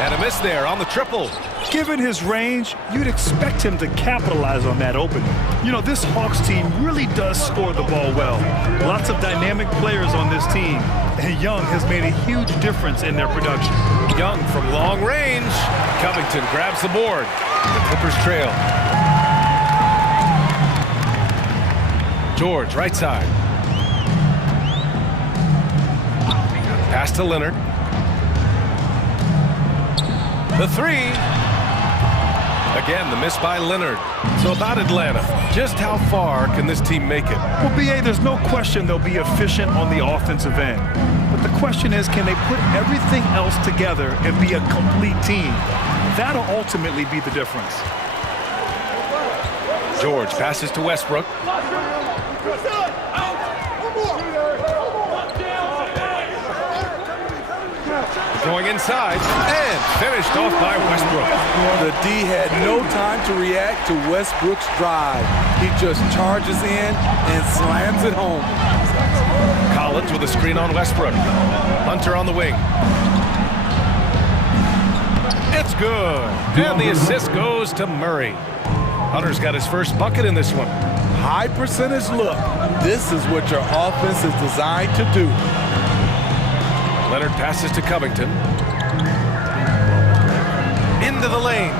And a miss there on the triple. Given his range, you'd expect him to capitalize on that opening. You know, this Hawks team really does score the ball well. Lots of dynamic players on this team, and Young has made a huge difference in their production. Young from long range. Covington grabs the board. The Clippers trail. George, right side. Pass to Leonard. The 3. Again, the miss by Leonard. So about Atlanta, just how far can this team make it? Well, B.A., there's no question they'll be efficient on the offensive end. But the question is, can they put everything else together and be a complete team? That'll ultimately be the difference. George passes to Westbrook. Going inside and finished off by Westbrook. The D had no time to react to Westbrook's drive. He just charges in and slams it home. Collins with a screen on Westbrook. Hunter on the wing. It's good. And the assist goes to Murray. Hunter's got his first bucket in this one. High percentage look. This is what your offense is designed to do. Leonard passes to Covington. Into the lane.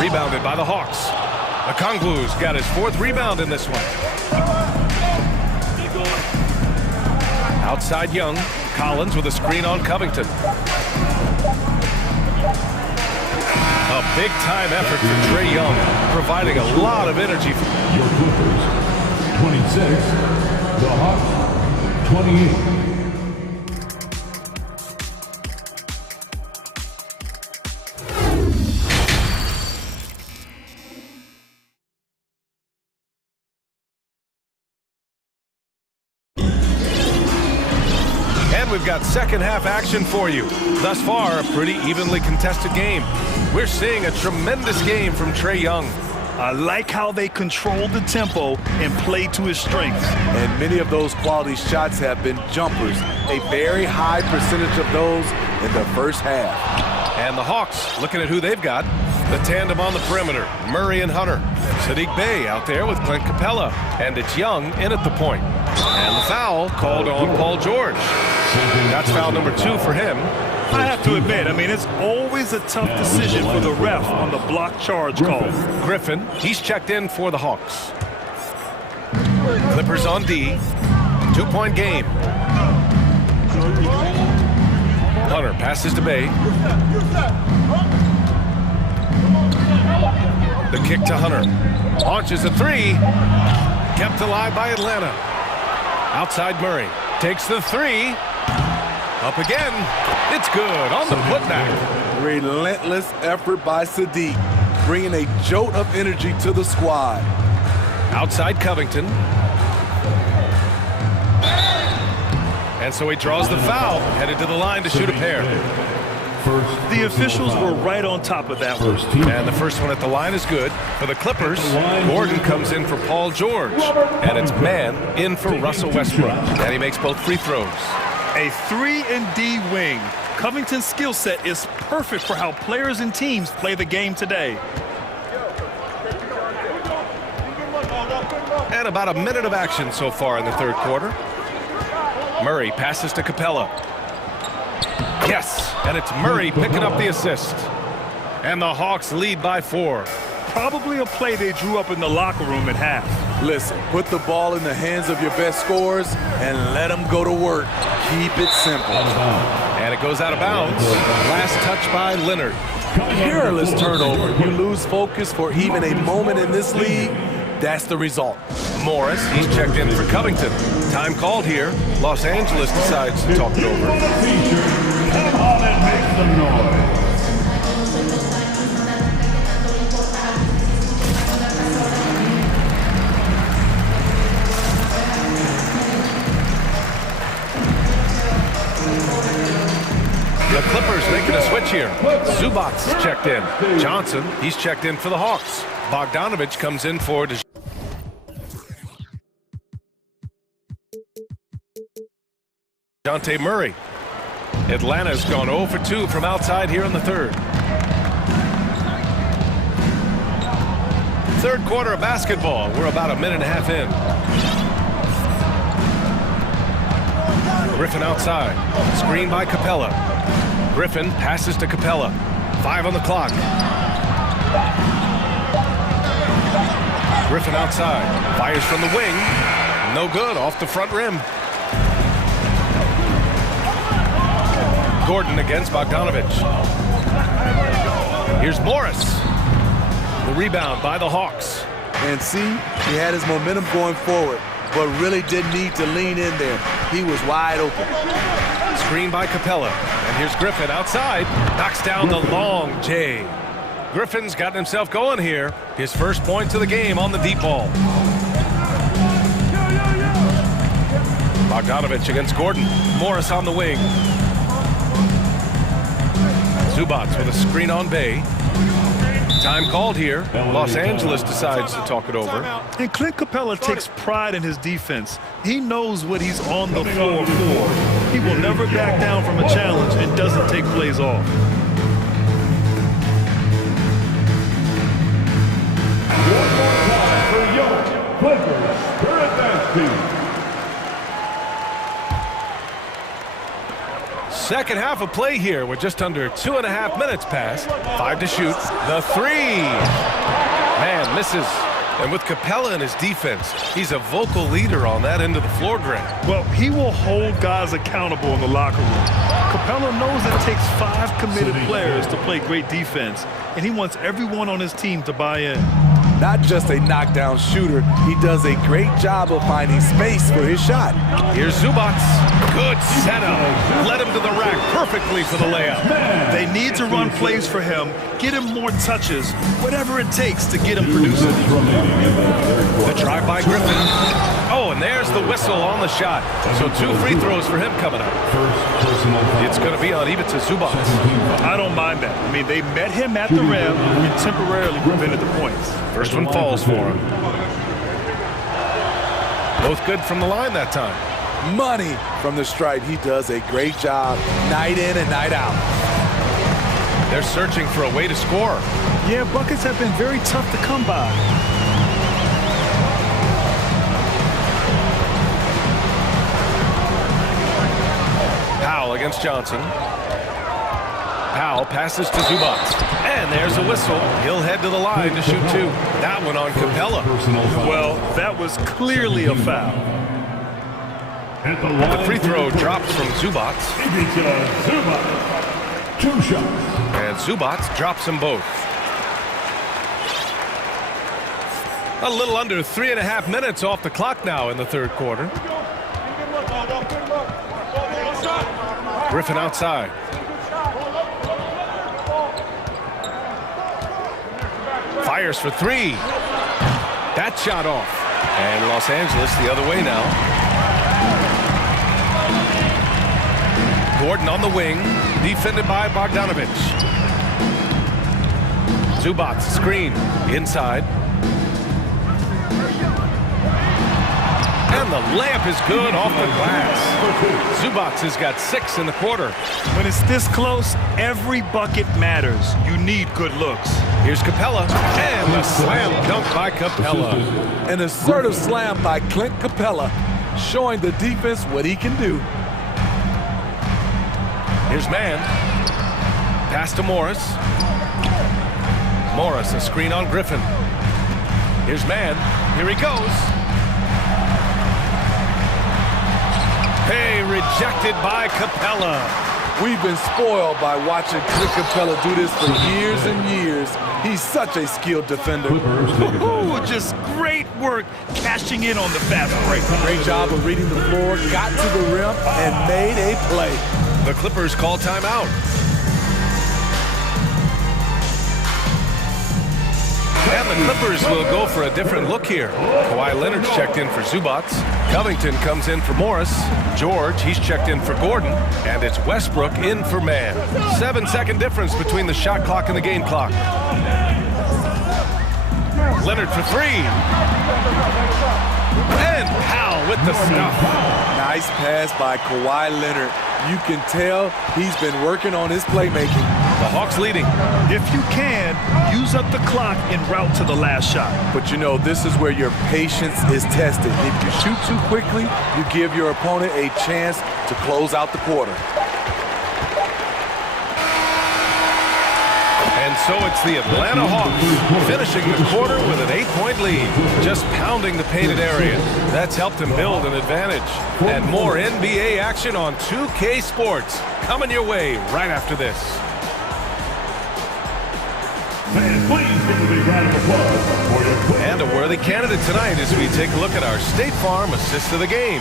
Rebounded by the Hawks. Okongwu's got his 4th rebound in this one. Outside Young. Collins with a screen on Covington. A big-time effort for Trae Young, providing a lot of energy. Your Clippers, 26. The Hawks, 28. We've got second half action for you. Thus far, a pretty evenly contested game. We're seeing a tremendous game from Trae Young. I like how they controlled the tempo and played to his strengths. And many of those quality shots have been jumpers. A very high percentage of those in the first half. And the Hawks, looking at who they've got. The tandem on the perimeter, Murray and Hunter. Sadiq Bey out there with Clint Capella. And it's Young in at the point. And the foul called on Paul George. That's foul number 2 for him. I have to admit, I mean, it's always a tough decision for the ref on the block charge call. Griffin, he's checked in for the Hawks. Clippers on D. 2-point game. Hunter passes to Bey. The kick to Hunter. Launches a 3. Kept alive by Atlanta. Outside Murray. Takes the 3. Up again. It's good on the putback. Relentless effort by Sadiq. bringing a jolt of energy to the squad. Outside Covington. And so he draws the foul, headed to the line to shoot a pair. The officials were right on top of that one. And the first one at the line is good. For the Clippers, Gordon comes in for Paul George. And it's man in for Russell Westbrook. And he makes both free throws. A 3-and-D wing. Covington's skill set is perfect for how players and teams play the game today. And about a minute of action so far in the third quarter. Murray passes to Capella. Yes, and it's Murray picking up the assist. And the Hawks lead by 4. Probably a play they drew up in the locker room at half. Listen, put the ball in the hands of your best scorers and let them go to work. Keep it simple. And it goes out of bounds. Last touch by Leonard. Careless turnover. You lose focus for even a moment in this league. That's the result. Morris, he's checked in for Covington. Time called here. Los Angeles decides to talk it over. Come on and make some noise. The Clippers making a switch here. Zubats checked in. Johnson, he's checked in for the Hawks. Bogdanovich comes in for DeJounte Murray. Atlanta's gone 0 for 2 from outside here in the third. Third quarter of basketball. We're about a minute and a half in. Griffin outside. Screen by Capella. Griffin passes to Capella. 5 on the clock. Griffin outside. Fires from the wing. No good. Off the front rim. Gordon against Bogdanovich. Here's Morris. The rebound by the Hawks. And see, he had his momentum going forward, but really didn't need to lean in there. He was wide open. Screen by Capella. And here's Griffin outside. Knocks down the long J. Griffin's gotten himself going here. His first points of the game on the deep ball. Bogdanovich against Gordon. Morris on the wing. Zubats with a screen on Bay. Time called here. Los Angeles decides to talk it over. And Clint Capella takes pride in his defense. He knows what he's on the floor for. He will never back down from a challenge and doesn't take plays off. One more time for your Clippers Spirit Dance Team. Second half of play here with just under 2.5 minutes passed. 5 to shoot. The 3. Man misses. And with Capella in his defense, he's a vocal leader on that end of the floor, Greg. Well, he will hold guys accountable in the locker room. Capella knows it takes 5 committed players to play great defense, and he wants everyone on his team to buy in. Not just a knockdown shooter, he does a great job of finding space for his shot. Here's Zubats. Good setup. Led him to the rack perfectly for the layup. They need to run plays for him, get him more touches, whatever it takes to get him producing. The drive by Griffin. Oh, and there's the whistle on the shot. So 2 free throws for him coming up. It's going to be on Ivica Zubats. I don't mind that. I mean, they met him at the rim and temporarily prevented the points. First one falls for him. Both good from the line that time. Money from the stripe. He does a great job night in and night out. They're searching for a way to score. Yeah, buckets have been very tough to come by. Powell against Johnson. Powell passes to Zubats. And there's a whistle. He'll head to the line to shoot 2. That one on Capella. Well, that was clearly a foul. The free throw drops from Zubats. 2 shots. And Zubats drops them both. A little under 3.5 minutes off the clock now in the third quarter. Griffin outside. Fires for three. That shot off. And Los Angeles the other way now. Gordon on the wing, defended by Bogdanovic. Zubac screen inside. And the layup is good off the glass. Zubac has got 6 in the quarter. When it's this close, every bucket matters. You need good looks. Here's Capella, and the slam dunk by Capella. An assertive slam by Clint Capella, showing the defense what he can do. Here's Mann. Pass to Morris. Morris, a screen on Griffin. Here's Mann. Here he goes. Hey, rejected by Capella. We've been spoiled by watching Clint Capella do this for years and years. He's such a skilled defender. Ooh, just great work cashing in on the fast break. Great job of reading the floor, got to the rim, and made a play. The Clippers call timeout. And the Clippers will go for a different look here. Kawhi Leonard's checked in for Zubac. Covington comes in for Morris. George, he's checked in for Gordon. And it's Westbrook in for Mann. 7-second difference between the shot clock and the game clock. Leonard for three. And Powell with the stuff. Nice pass by Kawhi Leonard. You can tell he's been working on his playmaking. The Hawks leading. If you can, use up the clock en route to the last shot. But you know, this is where your patience is tested. If you shoot too quickly, you give your opponent a chance to close out the quarter. And so it's the Atlanta Hawks finishing the quarter with an 8-point lead, just pounding the painted area. That's helped them build an advantage. And more NBA action on 2K Sports coming your way right after this. And a worthy candidate tonight as we take a look at our State Farm assist of the game.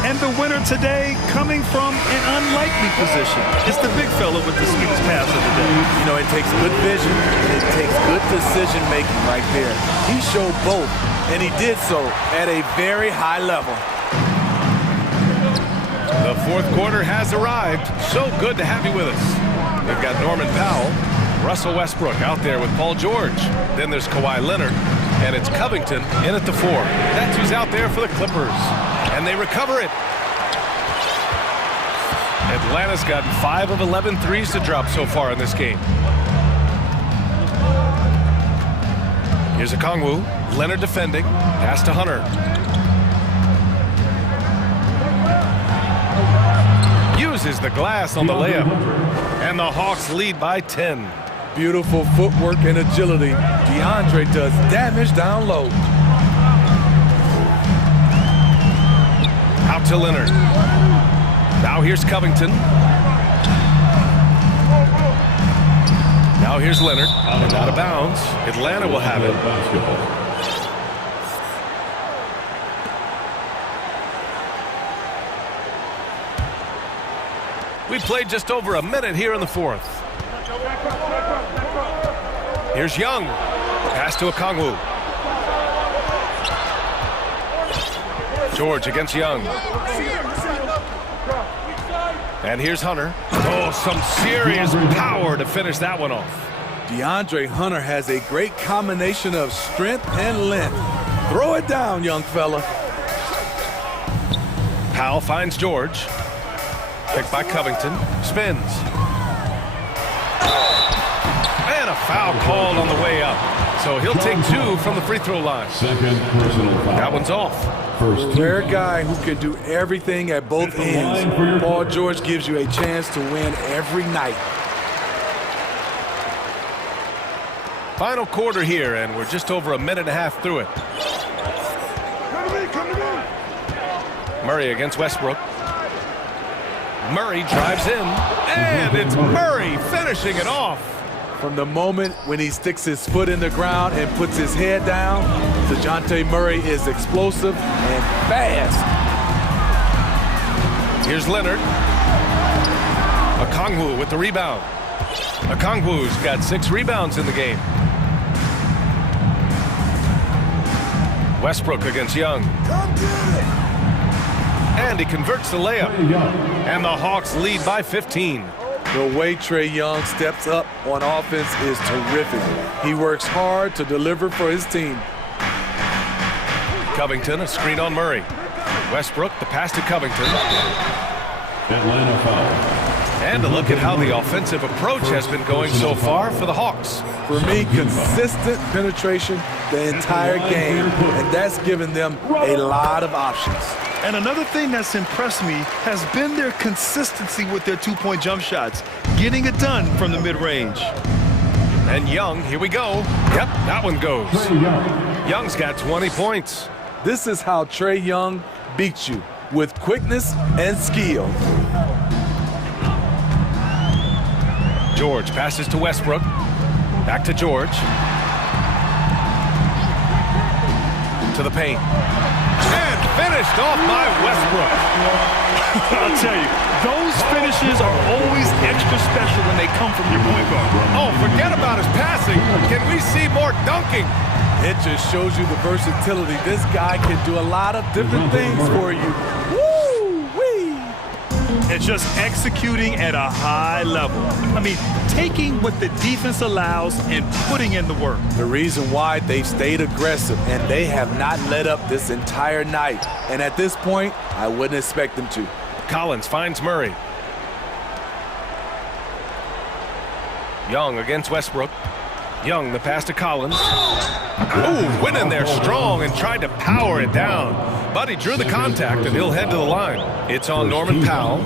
And the winner today coming from an unlikely position. It's the big fella with the sweetest pass of the day. You know, it takes good vision and it takes good decision making right there. He showed both, and he did so at a very high level. The fourth quarter has arrived. So good to have you with us. We've got Norman Powell, Russell Westbrook out there with Paul George. Then there's Kawhi Leonard, and it's Covington in at the 4. That's who's out there for the Clippers. And they recover it. Atlanta's gotten 5 of 11 threes to drop so far in this game. Here's Okongwu. Leonard defending. Pass to Hunter. Uses the glass on the layup. And the Hawks lead by 10. Beautiful footwork and agility. DeAndre does damage down low. Out to Leonard. Now here's Covington. Now here's Leonard. And out of bounds. Atlanta will have it. We played just over a minute here in the fourth. Here's Young. Pass to Okongwu. George against Young. And here's Hunter. Oh, some serious power to finish that one off. DeAndre Hunter has a great combination of strength and length. Throw it down, young fella. Powell finds George. Picked by Covington. Spins. And a foul called on the way up. So he'll take 2 from the free throw line. Second personal foul. That one's off. A rare guy who can do everything at both ends. Paul George gives you a chance to win every night. Final quarter here, and we're just over a minute and a half through it. Murray against Westbrook. Murray drives in, and it's Murray finishing it off. From the moment when he sticks his foot in the ground and puts his head down, DeJounte Murray is explosive and fast. Here's Leonard. Okongwu with the rebound. Okongwu's got 6 rebounds in the game. Westbrook against Young. And he converts the layup. And the Hawks lead by 15. The way Trae Young steps up on offense is terrific. He works hard to deliver for his team. Covington, a screen on Murray. Westbrook, the pass to Covington. Atlanta foul. And a look at how the offensive approach has been going so far for the Hawks. For me, consistent penetration the entire game, and that's given them a lot of options. And another thing that's impressed me has been their consistency with their two-point jump shots, getting it done from the mid-range. And Young, here we go. Yep, that one goes. Young's got 20 points. This is how Trae Young beats you, with quickness and skill. George passes to Westbrook. Back to George. To the paint. And finished off by Westbrook. I'll tell you, those finishes are always extra special when they come from your point guard. Oh, forget about his passing. Can we see more dunking? It just shows you the versatility. This guy can do a lot of different things for you. Woo-wee! And just executing at a high level. I mean, taking what the defense allows and putting in the work. The reason why they've stayed aggressive and they have not let up this entire night. And at this point, I wouldn't expect them to. Collins finds Murray. Young against Westbrook. Young, the pass to Collins. Ooh, went in there strong and tried to power it down. But he drew the contact and he'll head to the line. It's on Norman Powell.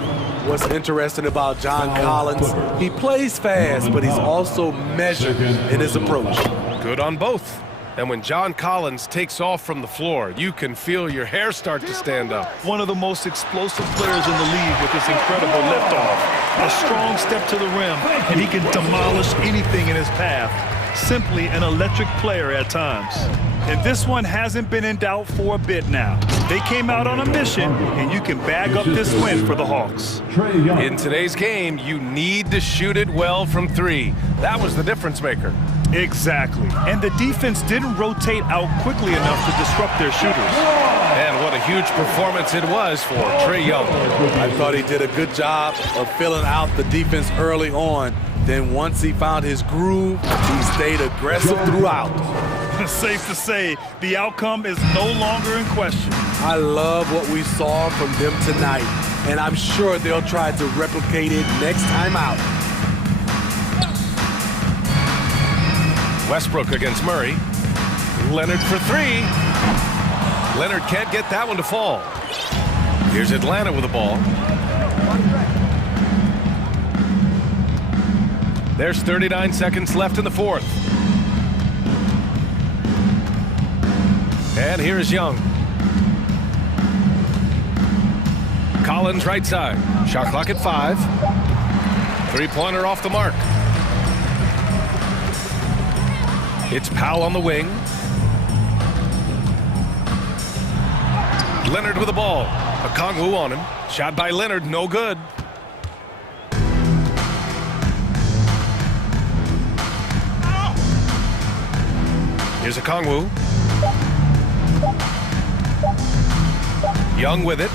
What's interesting about John Collins, he plays fast, but he's also measured in his approach. Good on both. And when John Collins takes off from the floor, you can feel your hair start to stand up. One of the most explosive players in the league with this incredible liftoff. A strong step to the rim, and he can demolish anything in his path. Simply an electric player at times. And this one hasn't been in doubt for a bit now. They came out on a mission, and you can bag up this win for the Hawks. In today's game, you need to shoot it well from three. That was the difference maker. Exactly. And the defense didn't rotate out quickly enough to disrupt their shooters. And what a huge performance it was for Trae Young. I thought he did a good job of filling out the defense early on. Then once he found his groove, he stayed aggressive throughout. Safe to say, the outcome is no longer in question. I love what we saw from them tonight, and I'm sure they'll try to replicate it next time out. Westbrook against Murray. Leonard for three. Leonard can't get that one to fall. Here's Atlanta with the ball. There's 39 seconds left in the fourth. And here's Young. Collins right side. Shot clock at 5. Three-pointer off the mark. It's Powell on the wing. Leonard with the ball. Okongwu on him. Shot by Leonard, no good. Here's Okongwu. Young with it.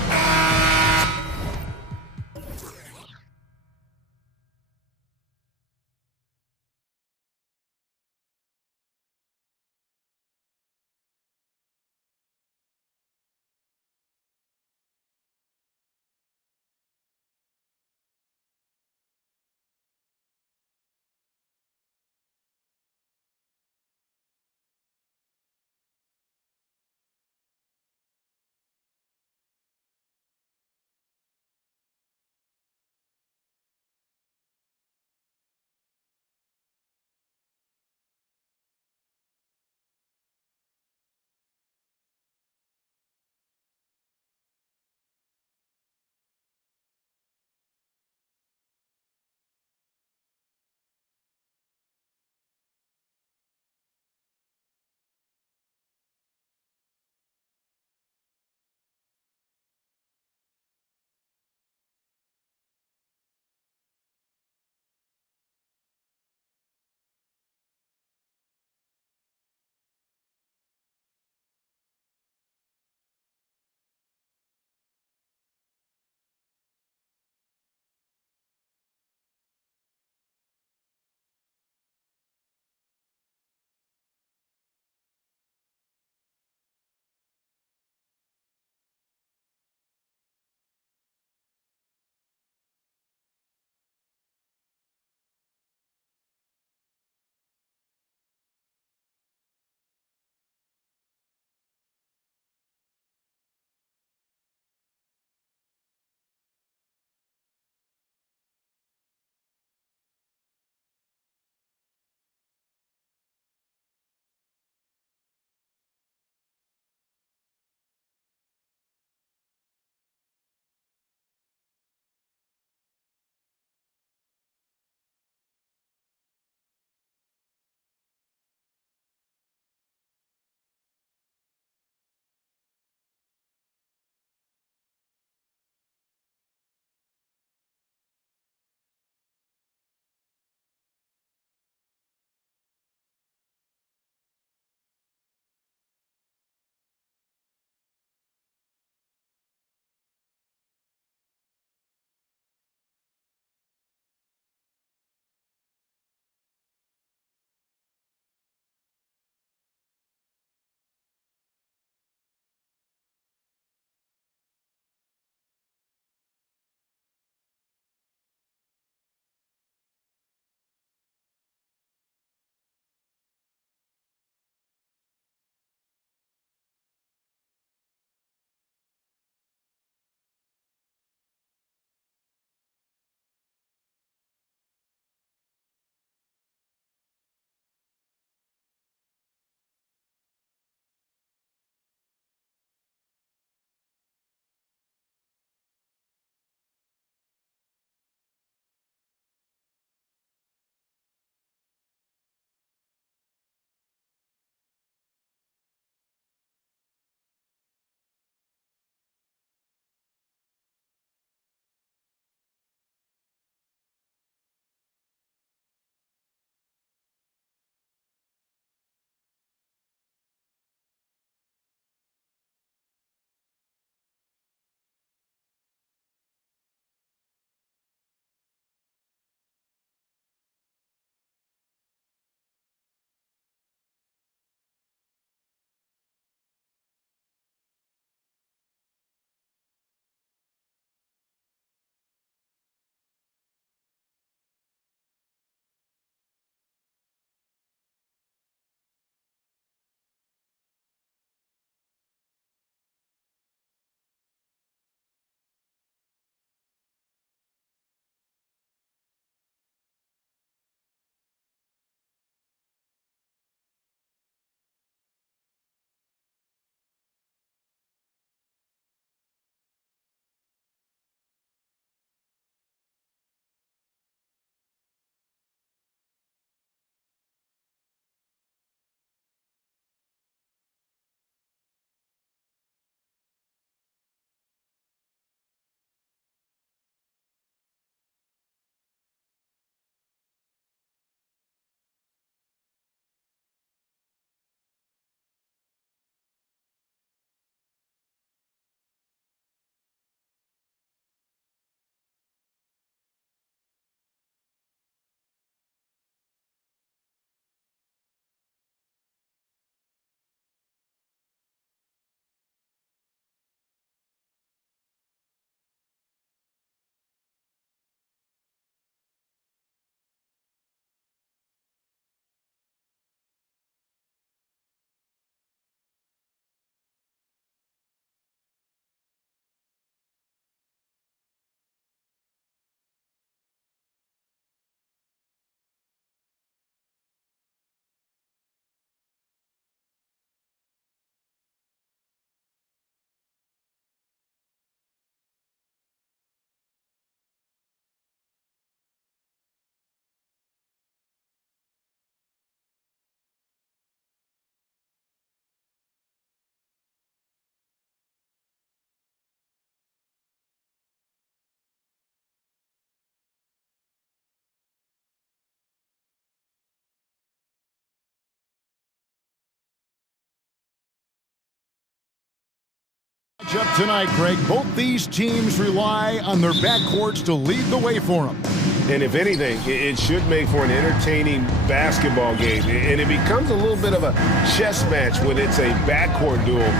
matchup tonight, Greg. Both these teams rely on their backcourts to lead the way for them. And if anything, it should make for an entertaining basketball game. And it becomes a little bit of a chess match when it's a backcourt duel.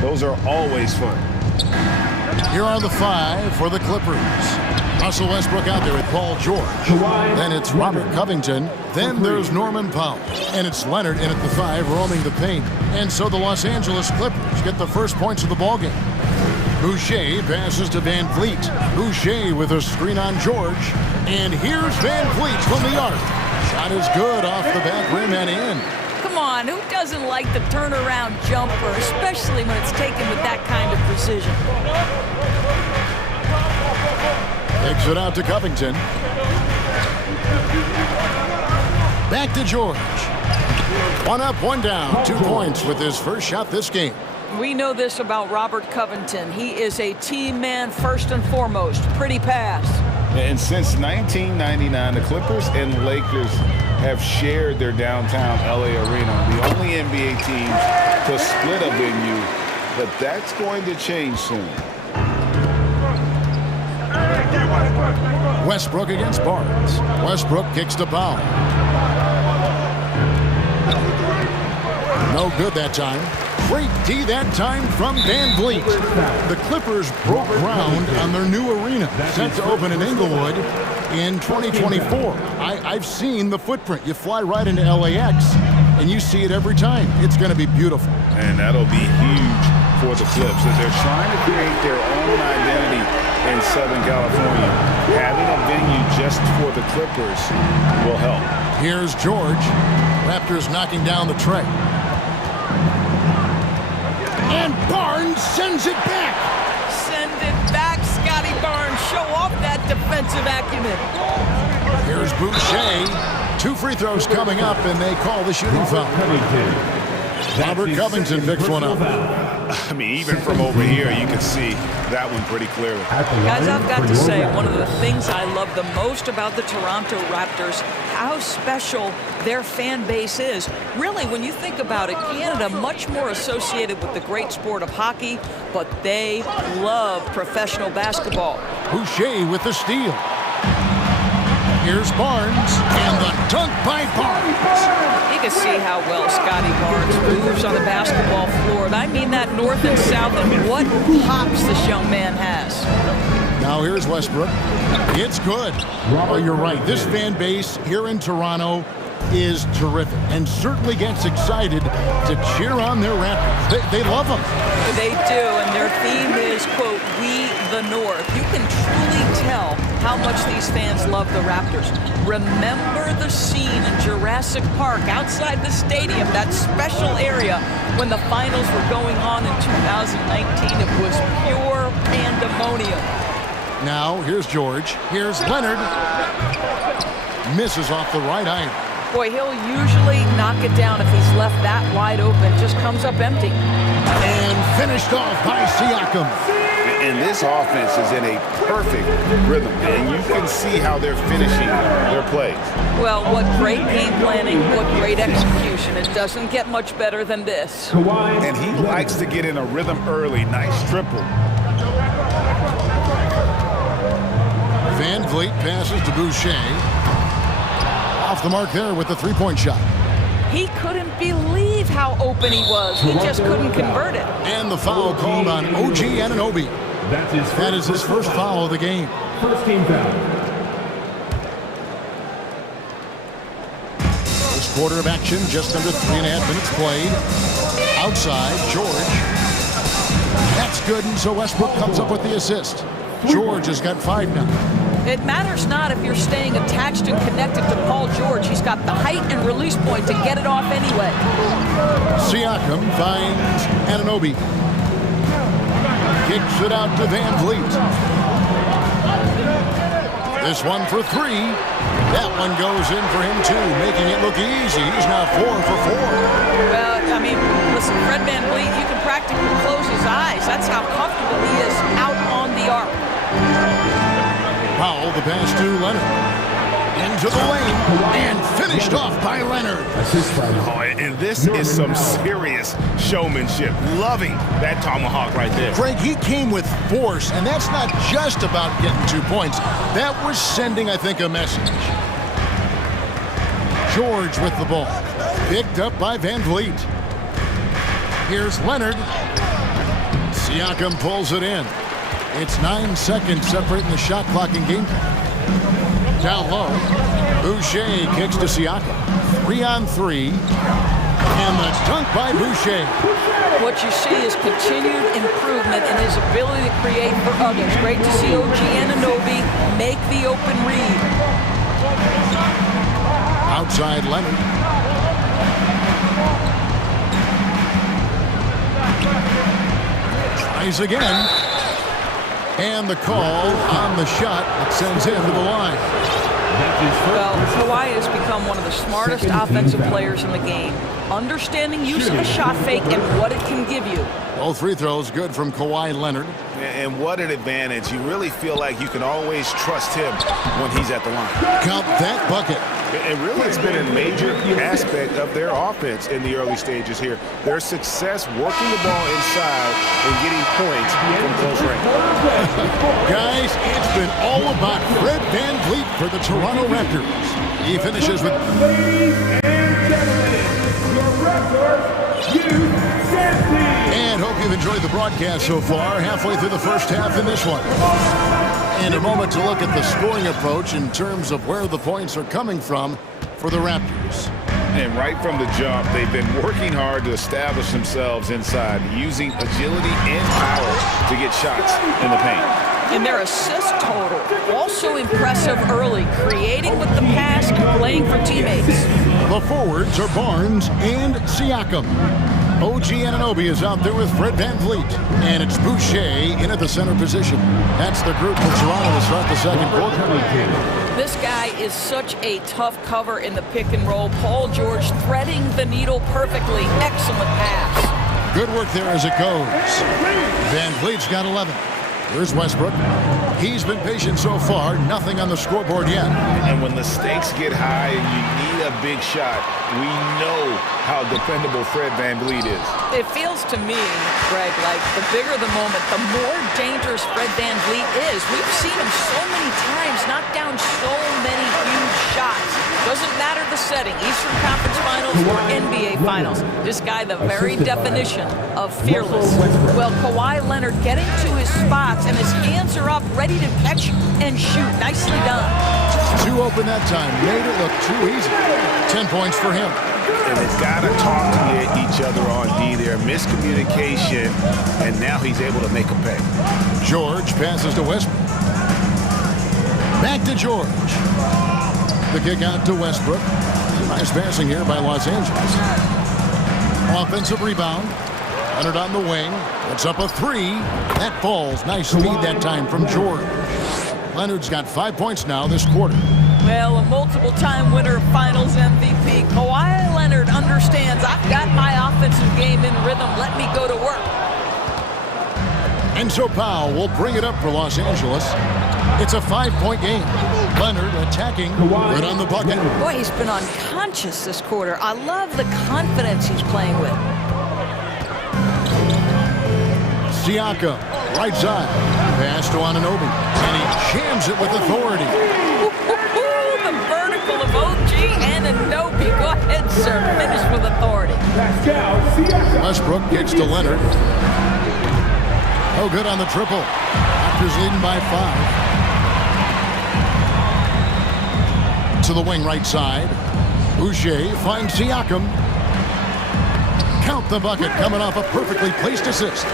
Those are always fun. Here are the 5 for the Clippers. Russell Westbrook out there with Paul George. Then it's Robert Covington. Then there's Norman Powell. And it's Leonard in at the 5 roaming the paint. And so the Los Angeles Clippers get the first points of the ballgame. Boucher passes to Van Vliet. Boucher with a screen on George. And here's Van Vliet from the arc. Shot is good off the back rim and in. Come on, who doesn't like the turnaround jumper, especially when it's taken with that kind of precision? Takes it out to Covington. Back to George. 1 up, 1 down. 2 points with his first shot this game. We know this about Robert Covington. He is a team man first and foremost. Pretty pass. And since 1999, the Clippers and Lakers have shared their downtown LA arena. The only NBA teams to split a venue, but that's going to change soon. Westbrook against Barnes. Westbrook kicks to Powell. No good that time. Great D that time from Van Vliet. The Clippers broke ground on their new arena, set to open in Inglewood in 2024. I've seen the footprint. You fly right into LAX, and you see it every time. It's going to be beautiful. And that'll be huge for the Clips as they're trying to create their own identity in Southern California. Having a venue just for the Clippers will help. Here's George. Raptors knocking down the tray. And Barnes sends it back. Send it back, Scotty Barnes. Show off that defensive acumen. Here's Boucher. 2 free throws coming up, and they call the shooting foul. Robert Covington picks one up. I mean, even from over here, you can see that one pretty clearly. Guys, I've got to say, one of the things I love the most about the Toronto Raptors, how special their fan base is. Really, when you think about it, Canada much more associated with the great sport of hockey, but they love professional basketball. Boucher with the steal. Here's Barnes, and the dunk by Barnes. You can see how well Scotty Barnes moves on the basketball floor. And I mean that north and south, and what hops this young man has. Now here's Westbrook. It's good. Oh, you're right. This fan base here in Toronto is terrific and certainly gets excited to cheer on their Raptors. They love them. They do, and their theme is, quote, "We the North." You can truly tell how much these fans love the Raptors. Remember the scene in Jurassic Park outside the stadium, that special area when the finals were going on in 2019. It was pure pandemonium. Now here's George. Here's Leonard. Misses off the right iron. Boy, he'll usually knock it down if he's left that wide open. Just comes up empty. And finished off by Siakam. And this offense is in a perfect rhythm, and you can see how they're finishing their plays. Well, what great game planning, what great execution. It doesn't get much better than this. And he likes to get in a rhythm early. Nice triple. Van Vliet passes to Boucher. Off the mark there with the three-point shot. He couldn't believe how open he was. He just couldn't convert it. And the foul called on OG Anunoby. That is his first foul of the game. First team foul. First quarter of action, just under 3.5 minutes played. Outside, George. That's good, and so Westbrook comes up with the assist. George has got 5 now. It matters not if you're staying attached and connected to Paul George. He's got the height and release point to get it off anyway. Siakam finds Anunoby. Kicks it out to Van Vliet. This one for 3. That one goes in for him too, making it look easy. He's now 4 for 4. Well, I mean, listen, Fred Van Vliet, you can practically close his eyes. That's how comfortable he is out on the arc. Powell, the pass to Leonard. Into the lane and finished off by Leonard. Oh, and this is some serious showmanship. Loving that tomahawk right there. Craig, he came with force, and that's not just about getting 2 points. That was sending, I think, a message. George with the ball. Picked up by Van Vliet. Here's Leonard. Siakam pulls it in. It's 9 seconds separating the shot clock and game time. Down low, Boucher kicks to Siakam. 3-on-3, and the dunk by Boucher. What you see is continued improvement in his ability to create for others. Great to see OG Anunoby make the open read. Outside Leonard. Tries again. And the call on the shot that sends him to the line. Well, Kawhi has become one of the smartest offensive players in the game. Understanding use of a shot fake and what it can give you. Both free throws good from Kawhi Leonard. And what an advantage. You really feel like you can always trust him when he's at the line. Count that bucket. And really, it's been a major aspect of their offense in the early stages here. Their success working the ball inside and getting points from close range. Guys, it's been all about Fred Van Vliet for the Toronto Raptors. He finishes with... Ladies and gentlemen, your Raptors, And hope you've enjoyed the broadcast so far, halfway through the first half in this one. In a moment to look at the scoring approach in terms of where the points are coming from for the Raptors. And right from the jump, they've been working hard to establish themselves inside, using agility and power to get shots in the paint. And their assist total, also impressive early, creating with the pass and playing for teammates. The forwards are Barnes and Siakam. OG Anunoby is out there with Fred Van Vliet. And it's Boucher in at the center position. That's the group for Toronto to start the second quarter. This guy is such a tough cover in the pick and roll. Paul George threading the needle perfectly. Excellent pass. Good work there as it goes. Van Vliet's got 11. Here's Westbrook. He's been patient so far. Nothing on the scoreboard yet. And when the stakes get high and you need a big shot, we know how dependable Fred Van Vliet is. It feels to me, Greg, like the bigger the moment, the more dangerous Fred Van Vliet is. We've seen him so many times knock down so many huge shots. Doesn't matter the setting, Eastern Conference Finals or NBA Finals. This guy, the very definition of fearless. Well, Kawhi Leonard getting to his spots and his hands are up, ready to catch and shoot. Nicely done. Too open that time. Made it look too easy. 10 points for him. And they've got to talk to each other on D there. Miscommunication, and now he's able to make a pay. George passes to Westbrook. Back to George. The kick out to Westbrook. Nice passing here by Los Angeles. Offensive rebound. Leonard on the wing. Puts up a three. That falls. Nice speed that time from George. Leonard's got 5 points now this quarter. Well, a multiple-time winner of Finals MVP, Kawhi Leonard understands I've got my offensive game in rhythm. Let me go to work. And so Powell will bring it up for Los Angeles. It's a 5-point game. Leonard attacking right on the bucket. Boy, he's been unconscious this quarter. I love the confidence he's playing with. Siakam, right side. Pass to Anunoby. And he jams it with authority. The vertical of OG Anunoby. Go ahead, sir. Finish with authority. Westbrook gets to Leonard. Oh, good on the triple. Raptors leading by 5. To the wing right side. Boucher finds Siakam. Count the bucket coming off a perfectly placed assist.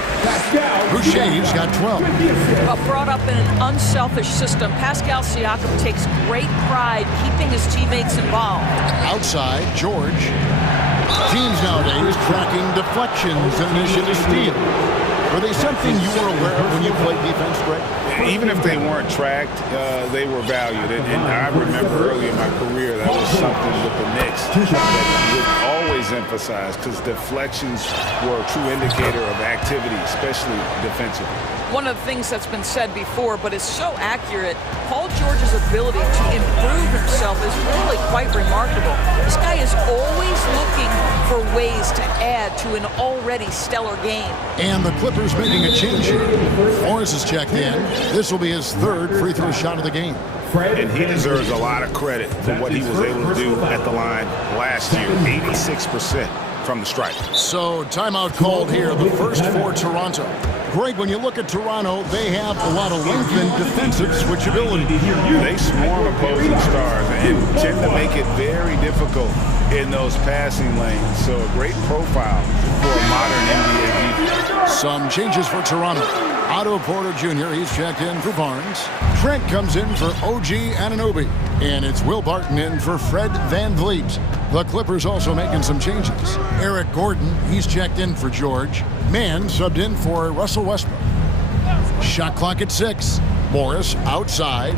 Boucher's got 12. Well, brought up in an unselfish system, Pascal Siakam takes great pride keeping his teammates involved. Outside, George. Teams nowadays tracking deflections in addition to steal. Were they something you were aware of when you played defense, Greg? even if they weren't tracked, they were valued. And I remember early in my career that was something with the Knicks that would always emphasize, because deflections were a true indicator of activity, especially defensively. One of the things that's been said before, but is so accurate, Paul George's ability to improve himself is really quite remarkable. This guy is always looking for ways to add to an already stellar game. And the Clippers making a change here. Morris is checked in. This will be his third free throw shot of the game. And he deserves a lot of credit for what he was able to do at the line last year. 86% from the stripe. So timeout called here, the first for Toronto. Greg, when you look at Toronto, they have a lot of length and defensive switchability. They swarm opposing stars and tend to make it very difficult in those passing lanes. So a great profile for a modern NBA defense. Some changes for Toronto. Otto Porter Jr., he's checked in for Barnes. Trent comes in for OG Anunoby. And it's Will Barton in for Fred VanVleet. The Clippers also making some changes. Eric Gordon, he's checked in for George. Mann subbed in for Russell Westbrook. Shot clock at 6. Morris outside.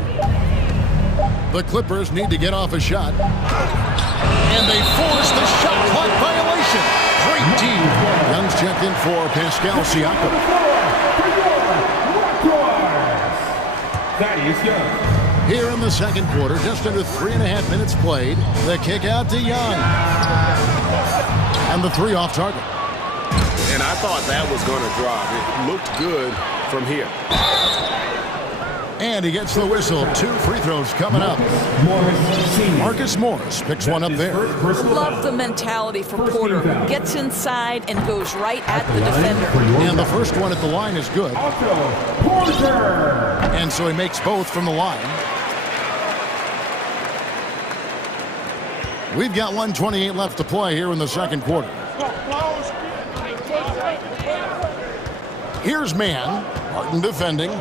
The Clippers need to get off a shot. And they force the shot clock violation. Great D. Young's checked in for Pascal Siakam. That is Young. Here in the second quarter, just under 3.5 minutes played. The kick out to Young. And the three off target. And I thought that was going to drop. It looked good from here. And he gets the whistle. 2 free throws coming up. Marcus Morris picks one up there. Love the mentality for Porter. Gets inside and goes right at the defender. And the first one at the line is good. And so he makes both from the line. We've got 1:28 left to play here in the second quarter. Here's Mann. Martin defending.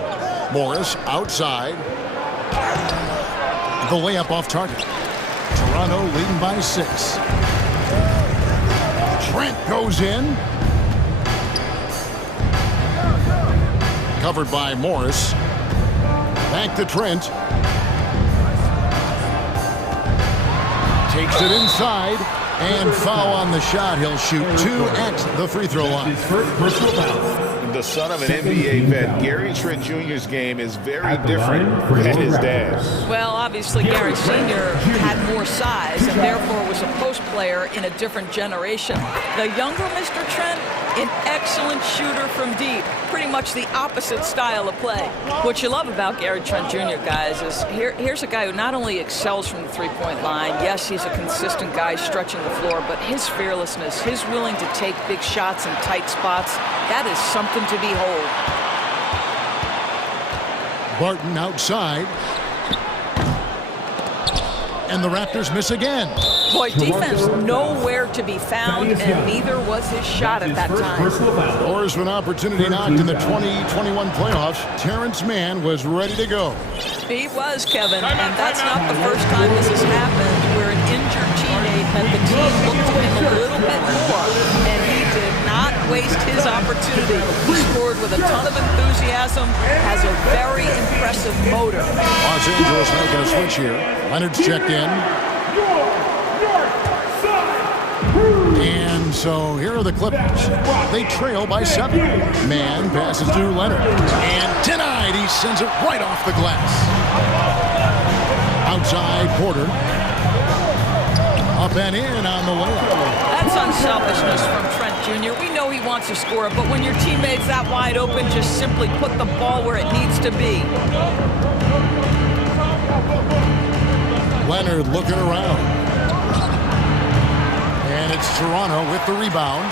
Morris outside. The layup off target. Toronto leading by 6. Trent goes in. Covered by Morris. Back to Trent. Takes it inside. And foul on the shot. He'll shoot 2 at the free throw line. The son of an NBA vet, Gary Trent Jr.'s game is very different than his dad's. Well, obviously Gary Sr. had more size and therefore was a post player in a different generation. The younger Mr. Trent, an excellent shooter from deep. Pretty much the opposite style of play. What you love about Gary Trent Jr., guys, is here's a guy who not only excels from the three-point line, yes, he's a consistent guy stretching the floor, but his fearlessness, his willing to take big shots in tight spots, that is something to behold. Barton outside. And the Raptors miss again. Boy, defense nowhere to be found, and neither was his shot at that time. Doors of an opportunity knocked in the 2021 playoffs. Terrence Mann was ready to go. He was, Kevin, and that's not the first time this has happened, where an injured teammate had the team look to him a little bit more, and he did not waste his opportunity. He scored with a ton of enthusiasm, has a very impressive motor. Los Angeles making a switch here. Leonard's checked in. And so here are the Clippers. They trail by 7. Mann passes to Leonard. And denied. He sends it right off the glass. Outside Porter. Up and in on the layup. That's unselfishness from Trent Jr. We know he wants to score it, but when your teammate's that wide open, just simply put the ball where it needs to be. Leonard looking around. And it's Toronto with the rebound.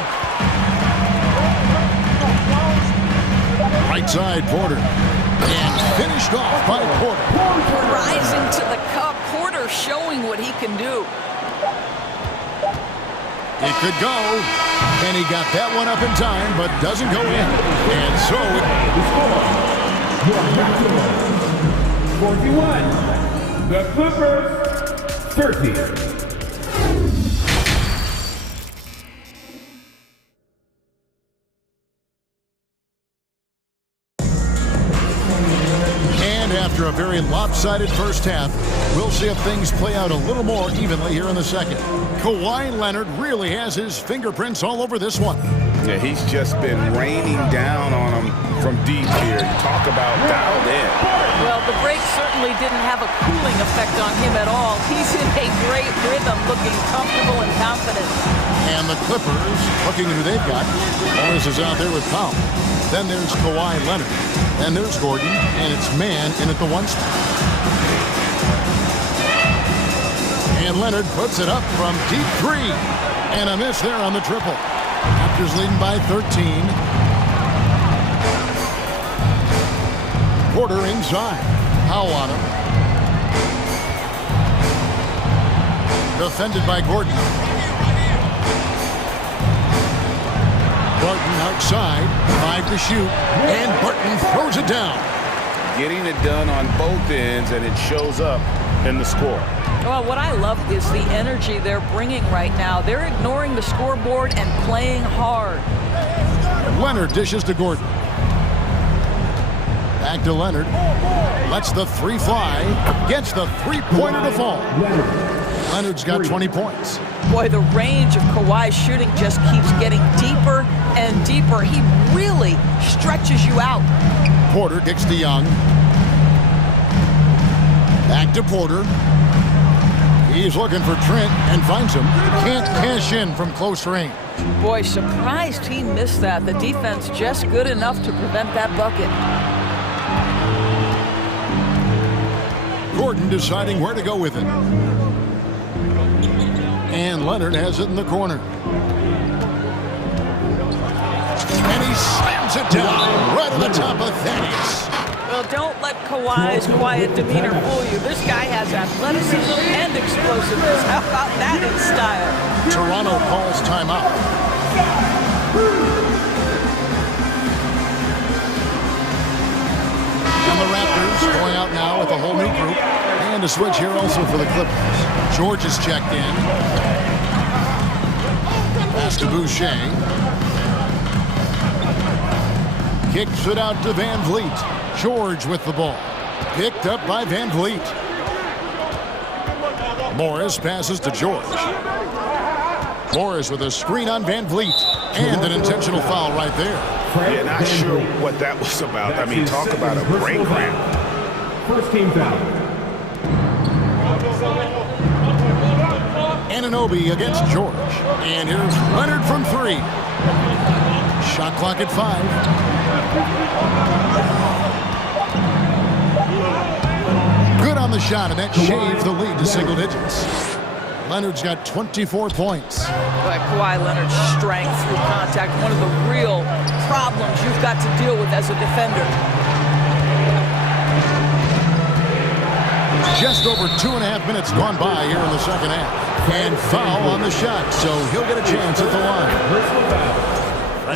Right side, Porter. And finished off by Porter. Rising to the cup. Porter showing what he can do. It could go. And he got that one up in time, but doesn't go in. And so... 41. The Clippers, 30. after a very lopsided first half, we'll see if things play out a little more evenly here in the second. Kawhi Leonard really has his fingerprints all over this one. Yeah, he's just been raining down on him from deep here. You talk about dialed in. Well, the break certainly didn't have a cooling effect on him at all. He's in a great rhythm, looking comfortable and confident. And the Clippers, looking who they've got. Morris is out there with Powell. Then there's Kawhi Leonard. Then there's Gordon, and it's man in at the 1 spot. And Leonard puts it up from deep 3. And a miss there on the triple. Raptors leading by 13. Porter inside. Powell on him. Defended by Gordon. Barton outside, 5 to shoot, and Barton throws it down. Getting it done on both ends, and it shows up in the score. Well, what I love is the energy they're bringing right now. They're ignoring the scoreboard and playing hard. Leonard dishes to Gordon. Back to Leonard. Lets the 3 fly. Gets the 3-pointer to fall. Leonard's got 20 points. Boy, the range of Kawhi's shooting just keeps getting deeper and deeper. He really stretches you out. Porter kicks to Young. Back to Porter. He's looking for Trent and finds him. Can't cash in from close range. Boy, surprised he missed that. The defense just good enough to prevent that bucket. Gordon deciding where to go with it. And Leonard has it in the corner. And he slams it down right on the top of Thaddeus. Well, don't let Kawhi's quiet demeanor fool you. This guy has athleticism and explosiveness. How about that in style? Toronto calls timeout. And the Raptors going out now with a whole new group. And a switch here also for the Clippers. George is checked in. Pass to Boucher. Kicks it out to Van Vliet. George with the ball. Picked up by Van Vliet. Morris passes to George. Morris with a screen on Van Vliet. And an intentional foul right there. Yeah, not sure what that was about. I mean, talk about a brain cramp. First team foul. Anunoby against George. And here's Leonard from 3. Shot clock at 5. Good on the shot, and that shaves the lead to single digits. Leonard's got 24 points. Boy, Kawhi Leonard's strength through contact, one of the real problems you've got to deal with as a defender. Just over 2.5 minutes gone by here in the second half. And foul on the shot, so he'll get a chance at the line.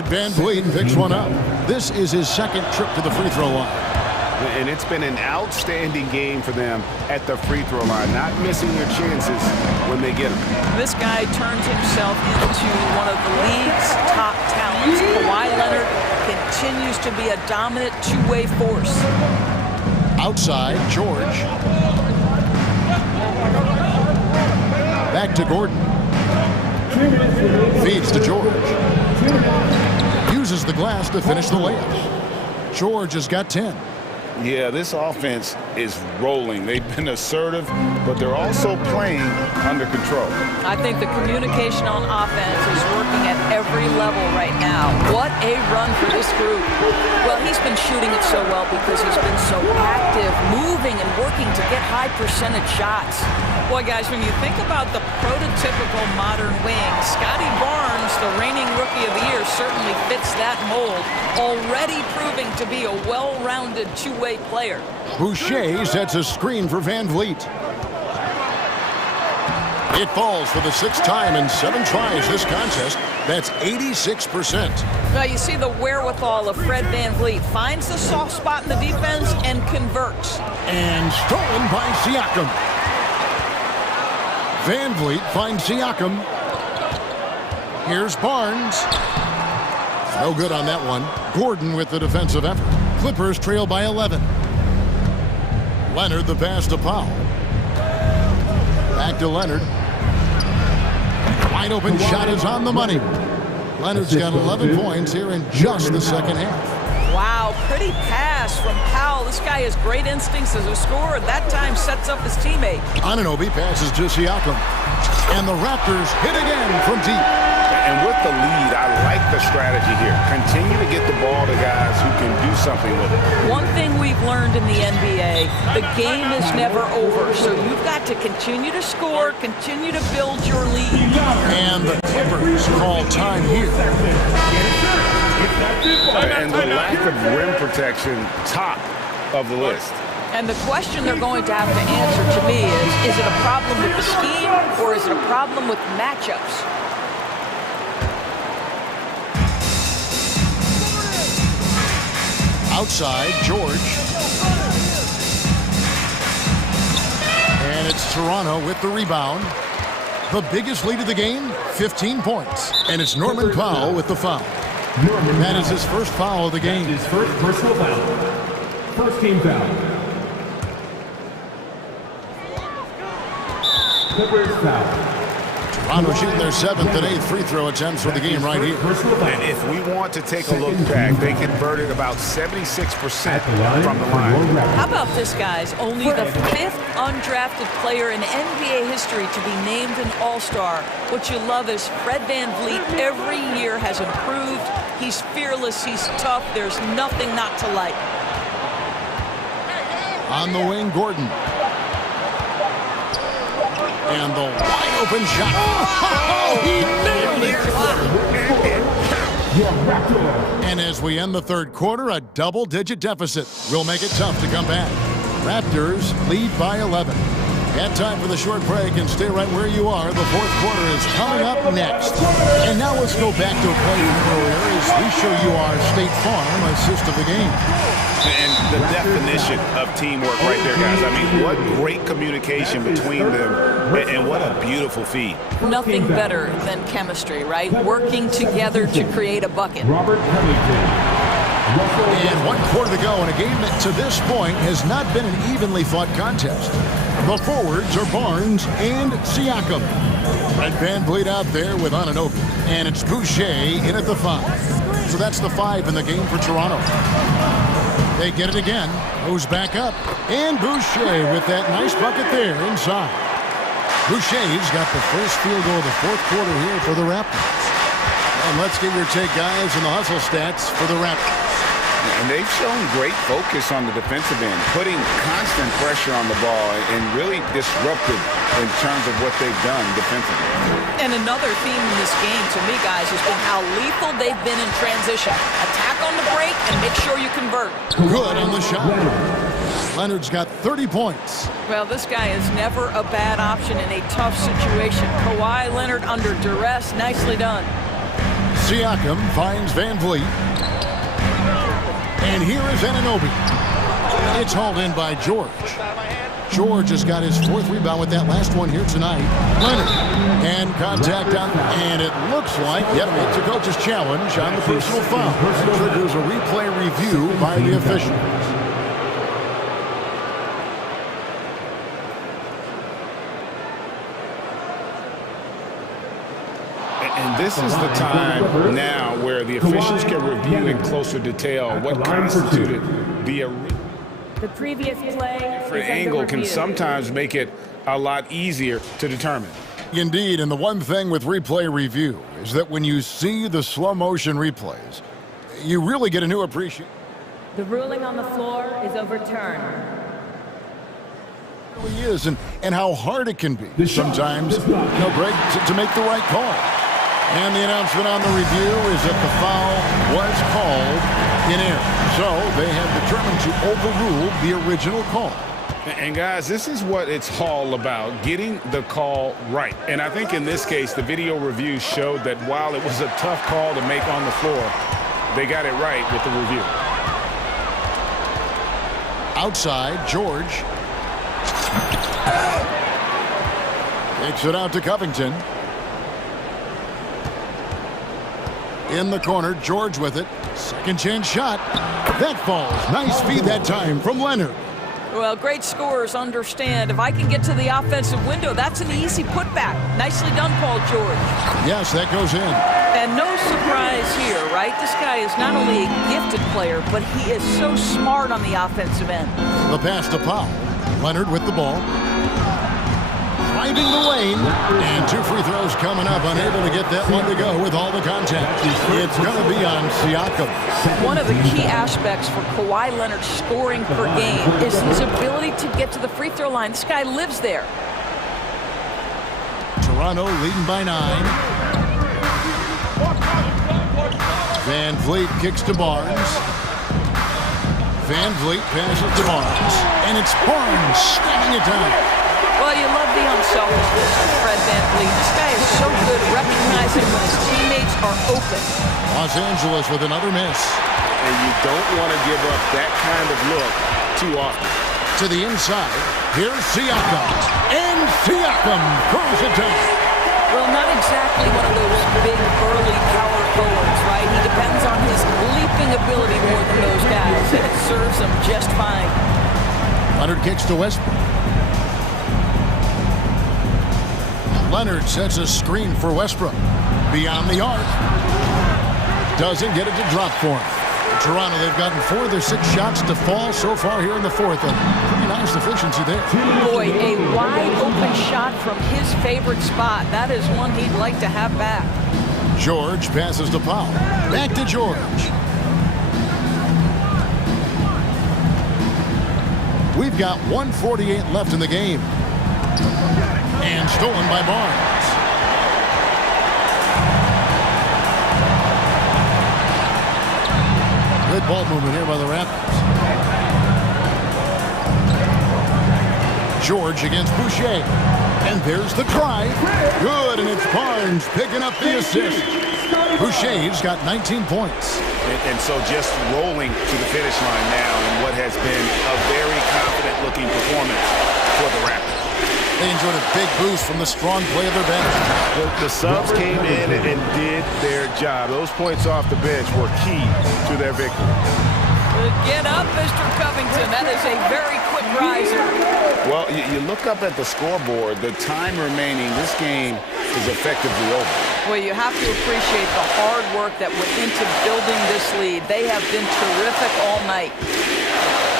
Van Vliet picks one up. This is his second trip to the free throw line. And it's been an outstanding game for them at the free throw line, not missing their chances when they get them. This guy turns himself into one of the league's top talents. Kawhi Leonard continues to be a dominant two-way force. Outside, George. Back to Gordon. Feeds to George. Uses the glass to finish the layup. George has got 10. Yeah, this offense is rolling. They've been assertive, but they're also playing under control. I think the communication on offense is working at every level right now. What a run for this group. Well, he's been shooting it so well because he's been so active, moving and working to get high percentage shots. Boy, guys, when you think about the prototypical modern wing, Scotty Barnes, the reigning Rookie of the Year, certainly fits that mold, already proving to be a well-rounded two-way player. Boucher sets a screen for Van Vliet. It falls for the 6th time in 7 tries this contest. That's 86%. Now you see the wherewithal of Fred Van Vliet. Finds the soft spot in the defense and converts. And stolen by Siakam. Van Vliet finds Siakam. Here's Barnes. No good on that one. Gordon with the defensive effort. Clippers trail by 11. Leonard the pass to Powell. Back to Leonard. Wide open shot is on the money. Leonard's got 11 points here in just the second half. Wow, pretty pass from Powell. This guy has great instincts as a scorer. That time sets up his teammate. Anunoby passes to Siakam. And the Raptors hit again from deep. And with the lead, I like the strategy here. Continue to get the ball to guys who can do something with it. One thing we've learned in the NBA, the game is never over. So you've got to continue to score, continue to build your lead. And the Clippers call time here. And the lack of rim protection, top of the list. And the question they're going to have to answer to me is it a problem with the scheme or is it a problem with matchups? Outside, George. And it's Toronto with the rebound. The biggest lead of the game, 15 points. And it's Norman Powell with the foul. That is his first foul of the game. His first personal foul. First team foul. Clippers foul. Toronto shooting their 7th and 8th free throw attempts for the game right here. And if we want to take a look back, they converted about 76% from the line. How about this, guys? Only the 5th undrafted player in NBA history to be named an All-Star. What you love is Fred VanVleet every year has improved. He's fearless, he's tough, there's nothing not to like. On the wing, Gordon. And the wide open shot. Oh, he nailed it. And as we end the third quarter, a double-digit deficit will make it tough to come back. Raptors lead by 11. Got time for the short break and stay right where you are. The fourth quarter is coming up next. And now let's go back to a play from earlier as we show you our State Farm assist of the game. And the definition of teamwork right there, guys. I mean, what great communication between them, and what a beautiful feed. Nothing better than chemistry, right? Working together to create a bucket. Robert Covington. And 1 quarter to go in a game that to this point has not been an evenly fought contest. The forwards are Barnes and Siakam. Fred VanVleet out there with Anunoby. And it's Boucher in at the 5. So that's the 5 in the game for Toronto. They get it again. Goes back up. And Boucher with that nice bucket there inside. Boucher's got the first field goal of the fourth quarter here for the Raptors. And let's get your take, guys, in the hustle stats for the Raptors. And they've shown great focus on the defensive end, putting constant pressure on the ball and really disruptive in terms of what they've done defensively. And another theme in this game, to me, guys, has been how lethal they've been in transition. Attack on the break and make sure you convert. Good on the shot. Leonard's got 30 points. Well, this guy is never a bad option in a tough situation. Kawhi Leonard under duress. Nicely done. Siakam finds VanVleet. And here is Anunoby. It's hauled in by George. George has got his 4th rebound with that last one here tonight. Leonard. And contact on, and it looks like, yep, it's a coach's challenge on the personal foul. Triggers a replay review by the officials. And this is the time now where the officials can review in closer detail what constituted the previous play. Different angle can sometimes make it a lot easier to determine. Indeed, and the one thing with replay review is that when you see the slow motion replays, you really get a new appreciation. The ruling on the floor is overturned. It really is, and how hard it can be sometimes, Greg, to make the right call. And the announcement on the review is that the foul was called in error. So they have determined to overrule the original call. And guys, this is what it's all about, getting the call right. And I think in this case, the video review showed that while it was a tough call to make on the floor, they got it right with the review. Outside, George. Takes it out to Covington. In the corner, George with it. Second chance shot. That falls. Nice feed that time from Leonard. Well, great scorers understand if I can get to the offensive window, that's an easy putback. Nicely done, Paul George. Yes, that goes in. And no surprise here, right? This guy is not only a gifted player, but he is so smart on the offensive end. The pass to Powell. Leonard with the ball. Finding the lane. And 2 free throws coming up. Unable to get that one to go with all the contact. It's going to be on Siakam. One of the key aspects for Kawhi Leonard's scoring per game is his ability to get to the free throw line. This guy lives there. Toronto leading by 9. Van Vliet kicks to Barnes. Van Vliet passes to Barnes. And it's Barnes slamming it down. Well, you love the unselfishness of Fred Van Vliet. This guy is so good recognizing when his teammates are open. Los Angeles with another miss. And you don't want to give up that kind of look too often. To the inside, here's Siakam. And Siakam throws it down. Well, not exactly one of those big, burly power forwards, right? He depends on his leaping ability more than those guys, and it serves him just fine. Leonard kicks to Westbrook. Leonard sets a screen for Westbrook. Beyond the arc. Doesn't get it to drop for him. Toronto, they've gotten 4 of their 6 shots to fall so far here in the 4th. And pretty nice efficiency there. Boy, a wide open shot from his favorite spot. That is one he'd like to have back. George passes to Powell. Back to George. We've got 1:48 left in the game. And stolen by Barnes. Good ball movement here by the Raptors. George against Boucher. And there's the drive. Good, and it's Barnes picking up the assist. Boucher's got 19 points. And so just rolling to the finish line now in what has been a very confident-looking performance for the Raptors. They enjoyed a big boost from the strong play of their bench. The subs came in and did their job. Those points off the bench were key to their victory. Get up, Mr. Covington. That is a very quick riser. Well, you look up at the scoreboard. The time remaining, this game is effectively over. Well, you have to appreciate the hard work that went into building this lead. They have been terrific all night.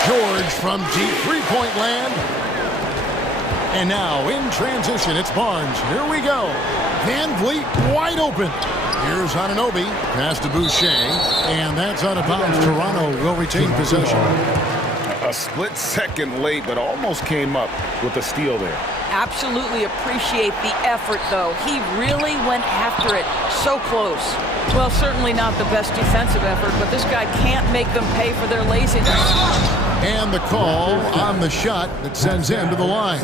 George from deep three-point land. And now, in transition, it's Barnes. Here we go. Van Vliet wide open. Here's Anunoby. Pass to Boucher. And that's out of bounds. Toronto will retain possession. A split second late, but almost came up with a steal there. Absolutely appreciate the effort, though. He really went after it. So close. Well, certainly not the best defensive effort, but this guy can't make them pay for their laziness. And the call on the shot that sends him to the line.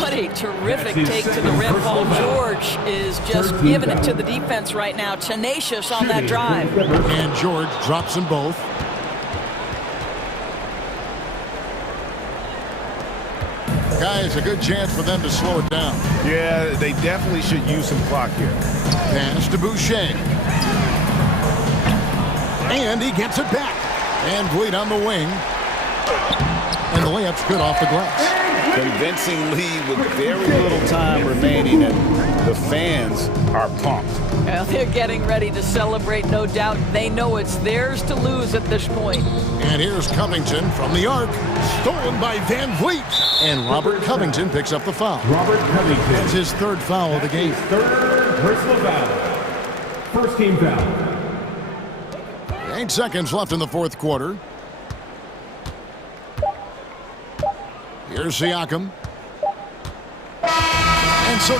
What a terrific take to the rim. Paul George is just giving it to the defense right now. Tenacious on that drive. And George drops them both. Guys, a good chance for them to slow it down. Yeah, they definitely should use some clock here. Pass to Boucher. And he gets it back. And Vliet on the wing. And the layup's good off the glass. Convincing lead with very little time remaining, and the fans are pumped. Well, they're getting ready to celebrate, no doubt. They know it's theirs to lose at this point. And here's Covington from the arc. Stolen by Van Vliet. And Robert Covington picks up the foul. Robert Covington. That's his 3rd foul of the game. Third personal foul. First team foul. 8 seconds left in the 4th quarter. Here's Siakam. And so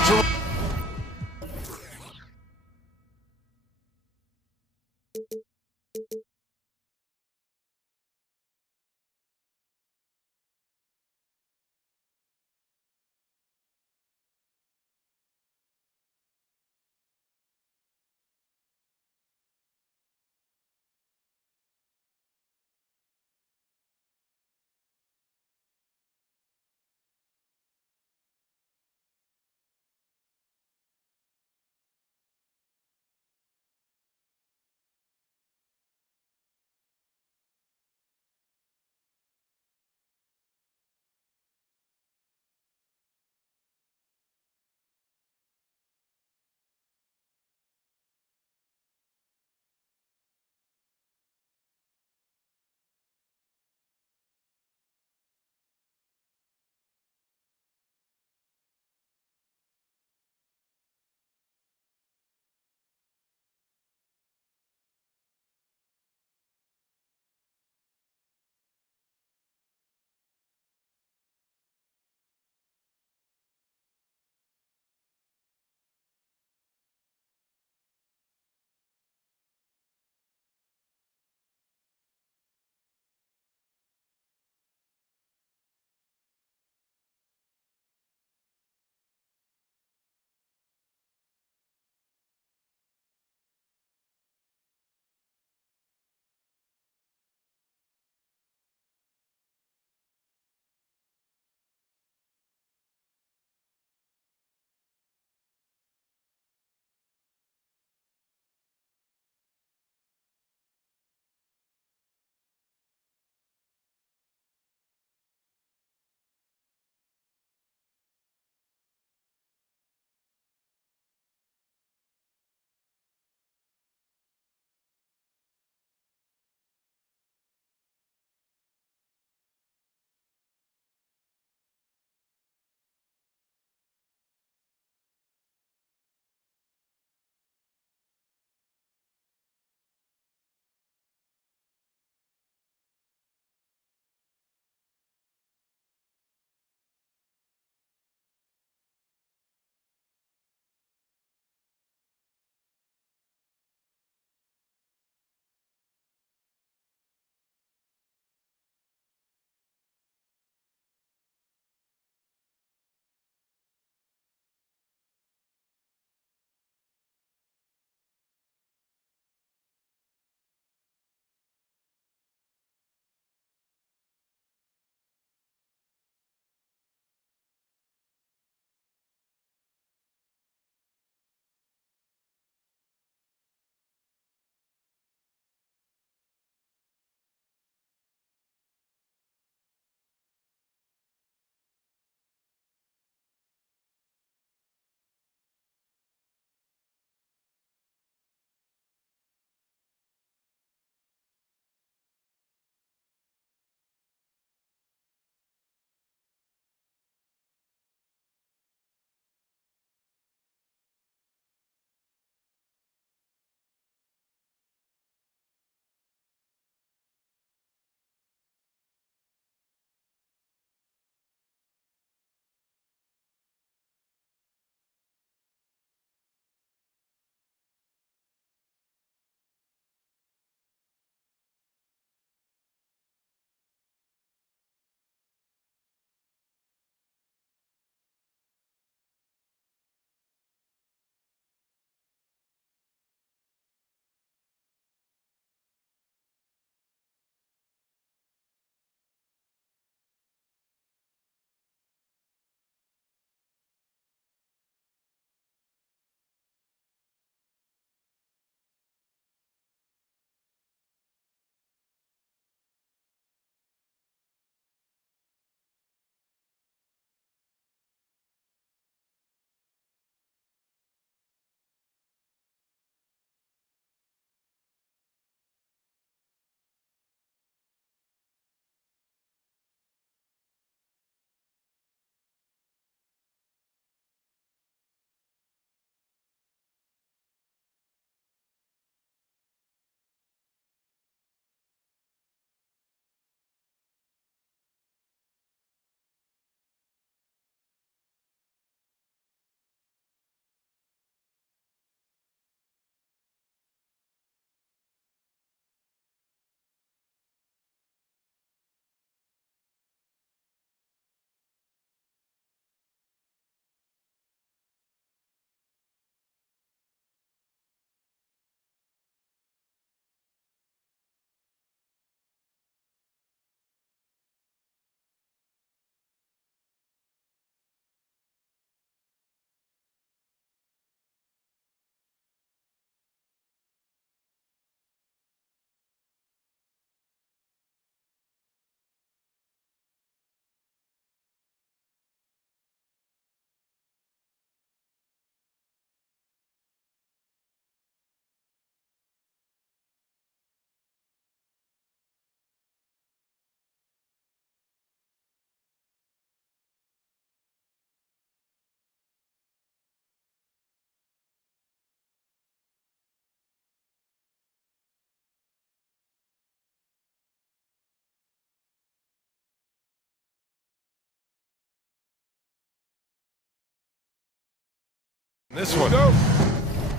This one.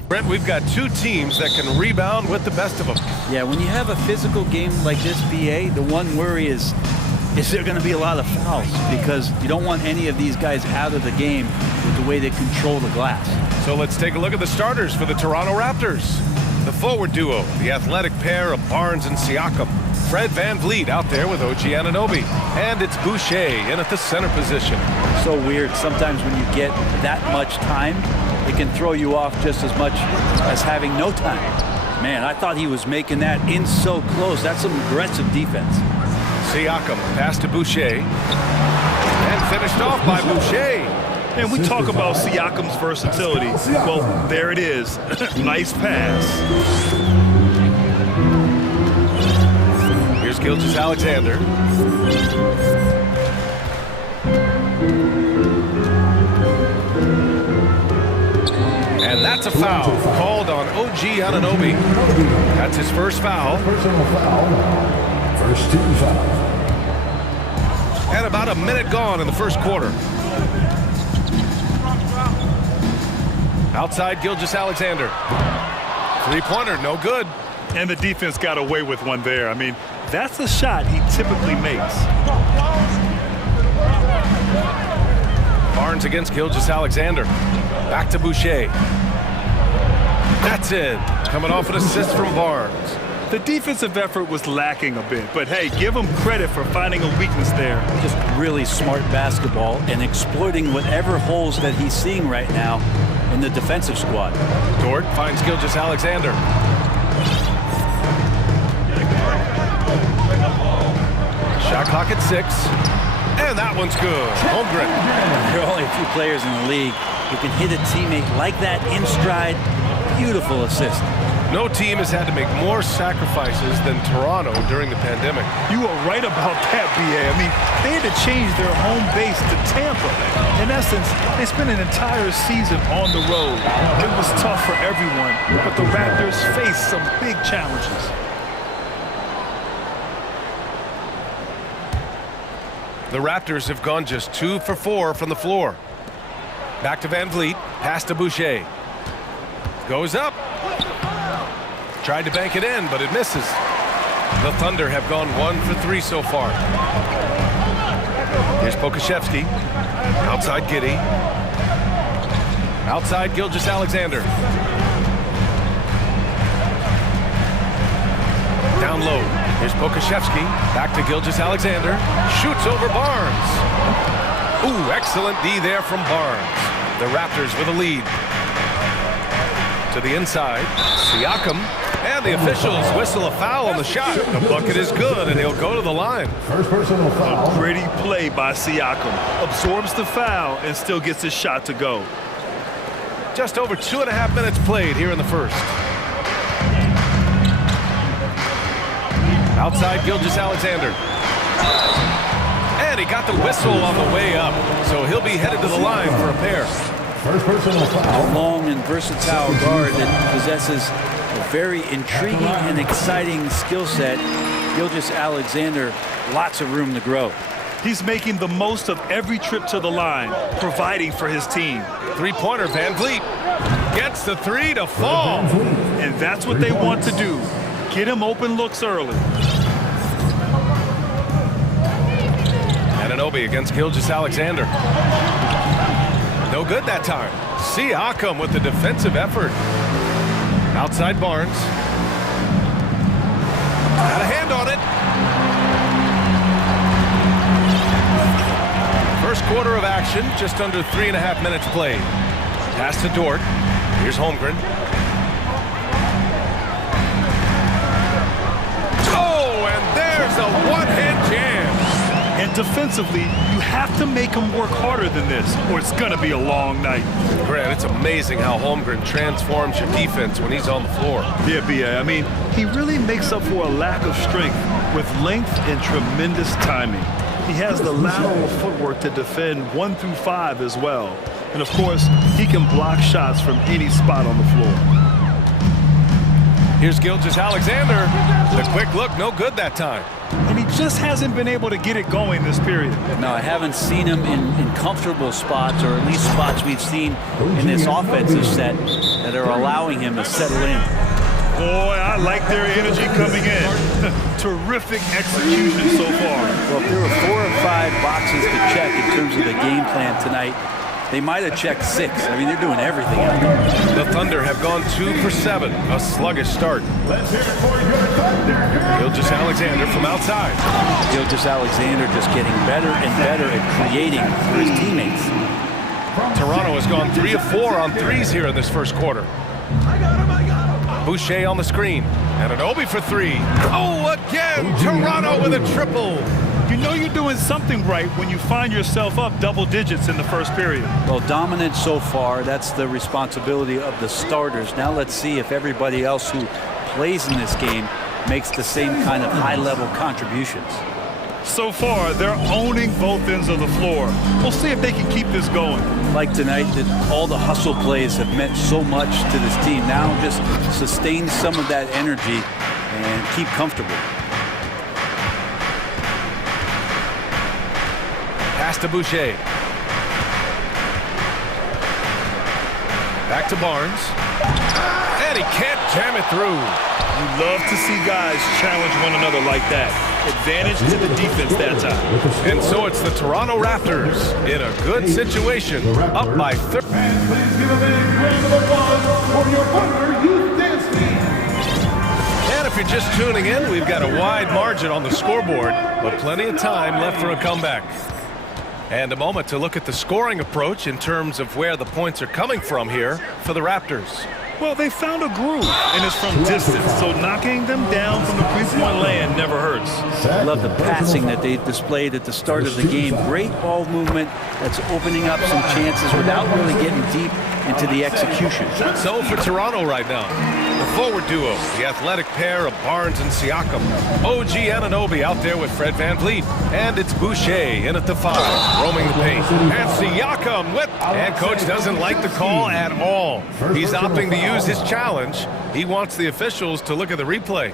Brent, we've got two teams that can rebound with the best of them. Yeah, when you have a physical game like this, BA, the one worry is there going to be a lot of fouls? Because you don't want any of these guys out of the game with the way they control the glass. So let's take a look at the starters for the Toronto Raptors. The forward duo, the athletic pair of Barnes and Siakam. Fred VanVleet out there with OG Anunoby. And it's Boucher in at the center position. So weird. Sometimes when you get that much time, it can throw you off just as much as having no time. Man, I thought he was making that in so close. That's some aggressive defense. Siakam pass to Boucher. And finished off by Boucher. And we talk about Siakam's versatility. Well, there it is. Nice pass. Here's Gilgeous-Alexander. And that's a foul called on OG Anunoby. That's his first foul. Personal foul. First team foul. And about a minute gone in the first quarter. Outside Gilgeous-Alexander. Three-pointer, no good. And the defense got away with one there. I mean, that's a shot he typically makes. Barnes against Gilgeous-Alexander. Back to Boucher. That's it. Coming off an assist from Barnes. The defensive effort was lacking a bit, but hey, give him credit for finding a weakness there. Just really smart basketball and exploiting whatever holes that he's seeing right now in the defensive squad. Dort finds Gilgeous-Alexander. Shot clock at 6. And that one's good. Holmgren. There are only a few players in the league who can hit a teammate like that in stride. Beautiful assist. No team has had to make more sacrifices than Toronto during the pandemic. You are right about that, BA. I mean, they had to change their home base to Tampa. In essence, they spent an entire season on the road. It was tough for everyone, but the Raptors faced some big challenges. The Raptors have gone just 2 for 4 from the floor. Back to VanVleet, pass to Boucher. Goes up. Tried to bank it in, but it misses. The Thunder have gone 1 for 3 so far. Here's Pokusevski. Outside Giddey. Outside Gilgeous-Alexander. Down low. Here's Pokusevski. Back to Gilgeous-Alexander. Shoots over Barnes. Ooh, excellent D there from Barnes. The Raptors with a lead. To the inside. Siakam. And the officials whistle a foul on the shot. The bucket is good, and he'll go to the line. First personal foul. A pretty play by Siakam. Absorbs the foul and still gets his shot to go. Just over 2.5 minutes played here in the first. Outside Gilgeous-Alexander. And he got the whistle on the way up, so he'll be headed to the line for a pair. First personal foul. A long and versatile guard that possesses a very intriguing and exciting skill set. Gilgeous-Alexander, lots of room to grow. He's making the most of every trip to the line, providing for his team. Three-pointer, VanVleet gets the 3 to fall. And that's what they want to do. Get him open looks early. Anunoby against Gilgeous-Alexander. No good that time. Siakam with the defensive effort. Outside Barnes. Had a hand on it. First quarter of action, just under 3.5 minutes played. Pass to Dort. Here's Holmgren. Oh, and there's a one-hand jam. And defensively, you have to make him work harder than this, or it's going to be a long night. Grant, it's amazing how Holmgren transforms your defense when he's on the floor. Yeah, B.A. I mean, he really makes up for a lack of strength with length and tremendous timing. He has the lateral footwork to defend 1 through 5 as well. And, of course, he can block shots from any spot on the floor. Here's Gilgeous-Alexander. The quick look, no good that time. And he just hasn't been able to get it going this period. No, I haven't seen him in comfortable spots, or at least spots we've seen in this offensive set that are allowing him to settle in. Boy, I like their energy coming in. Terrific execution so far. Well, if there were 4 or 5 boxes to check in terms of the game plan tonight, they might have checked 6. I mean, they're doing everything out there. The Thunder have gone 2 for 7, a sluggish start. Gilgeous-Alexander from outside. Gilgeous-Alexander just getting better and better at creating for his teammates. Toronto has gone 3 of 4 on threes here in this first quarter. Boucher on the screen, and Anunoby for 3. Oh, again, Toronto with a triple. You know you're doing something right when you find yourself up double digits in the first period. Well, dominant so far. That's the responsibility of the starters. Now let's see if everybody else who plays in this game makes the same kind of high-level contributions. So far, they're owning both ends of the floor. We'll see if they can keep this going. Like tonight, that all the hustle plays have meant so much to this team. Now just sustain some of that energy and keep comfortable. Pass to Boucher. Back to Barnes. And he can't jam it through. You love to see guys challenge one another like that. Advantage to the defense that time. And so it's the Toronto Raptors in a good situation, up by 30. And if you're just tuning in, we've got a wide margin on the scoreboard, but plenty of time left for a comeback. And a moment to look at the scoring approach in terms of where the points are coming from here for the Raptors. Well, they found a groove, and it's from distance, so knocking them down from the three-point land never hurts. I love the passing that they displayed at the start of the game. Great ball movement that's opening up some chances without really getting deep into the execution. So for Toronto right now, the forward duo, the athletic pair of Barnes and Siakam. OG Anunoby out there with Fred VanVleet. And it's Boucher in at the 5, roaming the paint. And Siakam with, and coach doesn't like the call at all. He's opting to use his challenge. He wants the officials to look at the replay.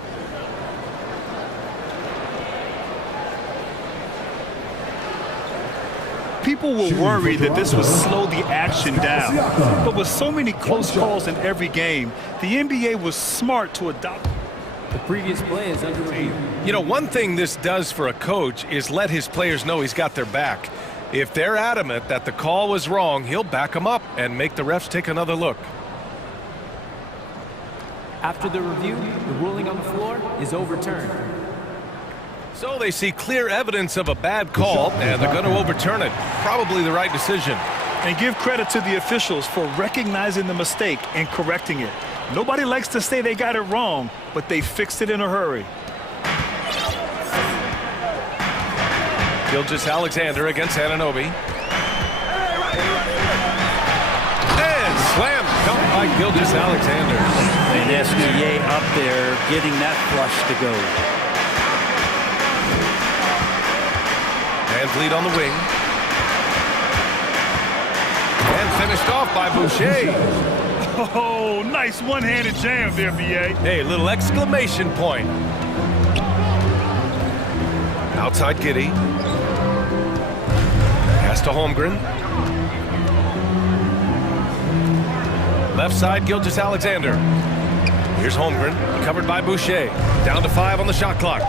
People were worried that this would slow the action down. But with so many close calls in every game, the NBA was smart to adopt. The previous play is under review. You know, one thing this does for a coach is let his players know he's got their back. If they're adamant that the call was wrong, he'll back them up and make the refs take another look. After the review, the ruling on the floor is overturned. So they see clear evidence of a bad call, and they're going to overturn it. Probably the right decision. And give credit to the officials for recognizing the mistake and correcting it. Nobody likes to say they got it wrong, but they fixed it in a hurry. Gilgeous-Alexander against Anunoby. And slam dunk by Gilgeous-Alexander. And SGA up there getting that flush to go. VanVleet on the wing. And finished off by Boucher. Oh, nice one-handed jam there, BA. Hey, little exclamation point. Outside Giddey. Pass to Holmgren. Left side, Gilgeous-Alexander. Here's Holmgren, covered by Boucher. Down to 5 on the shot clock.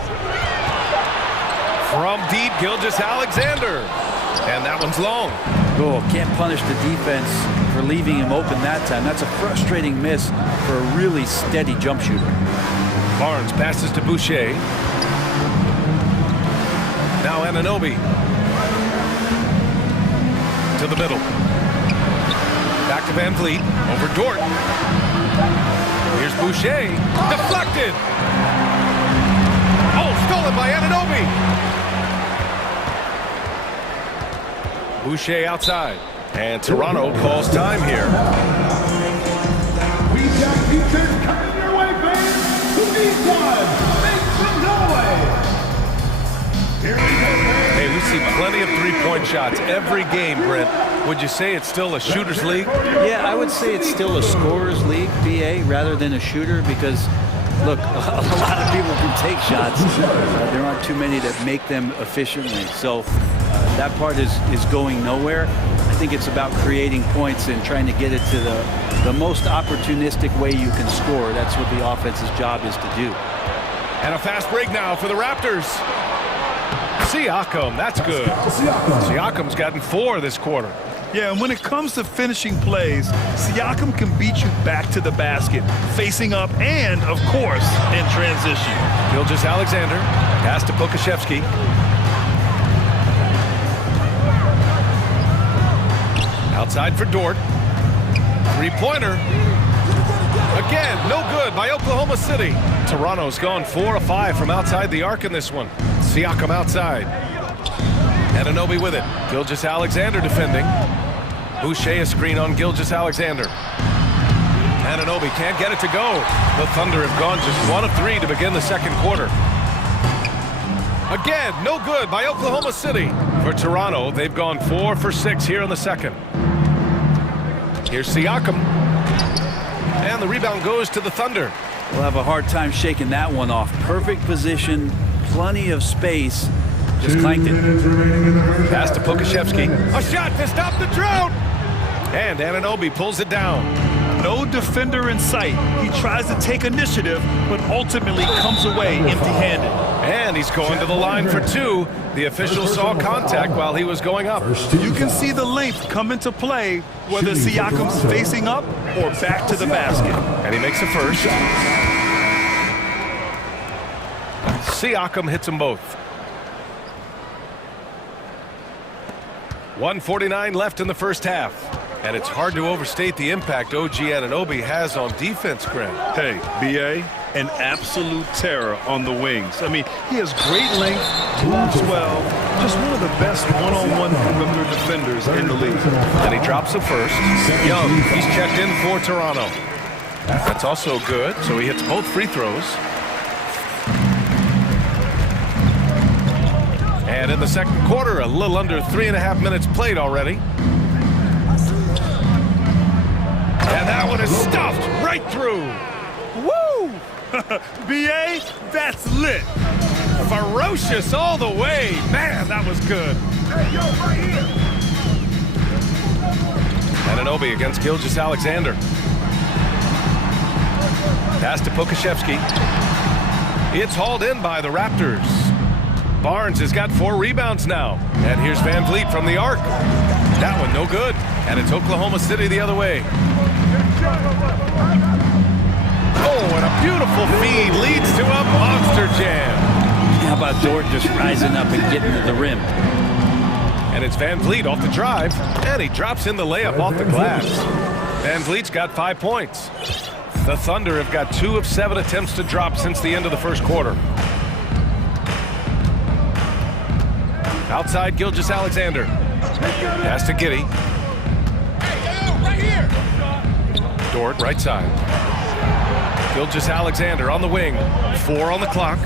From deep, Gilgeous-Alexander. And that one's long. Oh, can't punish the defense for leaving him open that time. That's a frustrating miss for a really steady jump shooter. Barnes passes to Boucher. Now Anunoby. To the middle. Back to VanVleet. Over Dort. Here's Boucher. Deflected. Oh, stolen by Anunoby. Boucher outside. And Toronto calls time here. We've got features coming your way, fans. Who needs one? Make some noise. Here we go, fans. Hey, we see plenty of three-point shots every game, Brent. Would you say it's still a shooter's league? Yeah, I would say it's still a scorer's league, BA, rather than a shooter, because Look, a lot of people can take shots. There aren't too many that make them efficiently. So that part is going nowhere. I think it's about creating points and trying to get it to the most opportunistic way you can score. That's what the offense's job is to do. And a fast break now for the Raptors. Siakam, that's good. Siakam's gotten 4 this quarter. Yeah, and when it comes to finishing plays, Siakam can beat you back to the basket, facing up and, of course, in transition. Gilgeous-Alexander, pass to Pokashevsky. Outside for Dort. Three-pointer. Again, no good by Oklahoma City. Toronto's gone 4 of 5 from outside the arc in this one. Siakam outside. Anunoby with it. Gilgeous-Alexander defending. Boucher a screen on Gilgeous-Alexander. Anunoby can't get it to go. The Thunder have gone just 1 of 3 to begin the second quarter. Again, no good by Oklahoma City. For Toronto, they've gone 4 for 6 here in the second. Here's Siakam. And the rebound goes to the Thunder. We'll have a hard time shaking that one off. Perfect position, plenty of space. Just clanked it. Pass to Pokashevsky. A shot to stop the drought. And Anunoby pulls it down. No defender in sight. He tries to take initiative, but ultimately comes away empty-handed. And he's going to the line for 2. The official saw contact while he was going up. You can see the length come into play, whether Siakam's facing up or back to the basket. And he makes a first. Siakam hits them both. 1:49 left in the first half. And it's hard to overstate the impact OG Anunoby has on defense, Grant. Hey, B.A., an absolute terror on the wings. I mean, he has great length, moves well, just one of the best one-on-one perimeter defenders in the league. And he drops the first. Young, he's checked in for Toronto. That's also good, so he hits both free throws. And in the second quarter, a little under 3.5 minutes played already. And that one is stuffed right through. Woo! B.A., that's lit. Ferocious all the way. Man, that was good. Hey, yo, right here. Anunoby against Gilgeous-Alexander. Pass to Pokashevsky. It's hauled in by the Raptors. Barnes has got 4 rebounds now. And here's Van Vliet from the arc. That one no good. And it's Oklahoma City the other way. Oh, and a beautiful feed leads to a monster jam. How about Dort just rising up and getting to the rim? And it's Van Vliet off the drive, and he drops in the layup off the glass. Van Vliet's got 5 points. The Thunder have got 2 of 7 attempts to drop since the end of the first quarter. Outside, Gilgeous-Alexander. Pass to Giddey. Dort, right side. Gilgeous-Alexander on the wing. 4 on the clock.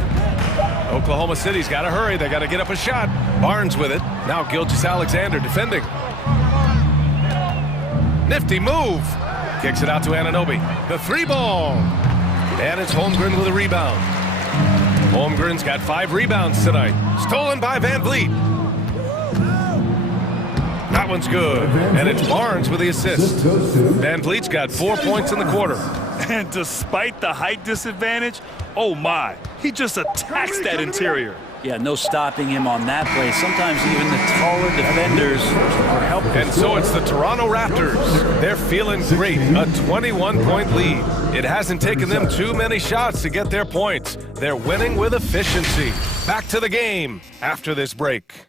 Oklahoma City's got to hurry. They got to get up a shot. Barnes with it. Now Gilgeous-Alexander defending. Nifty move. Kicks it out to Anunoby. The 3-ball. And it's Holmgren with a rebound. Holmgren's got 5 rebounds tonight. Stolen by Van Vliet. That one's good. And it's Barnes with the assist. Van Vliet's got 4 points in the quarter. And despite the height disadvantage, oh my, he just attacks that interior. Yeah, no stopping him on that play. Sometimes even the taller defenders are helping. And so it's the Toronto Raptors. They're feeling great. A 21-point lead. It hasn't taken them too many shots to get their points. They're winning with efficiency. Back to the game after this break.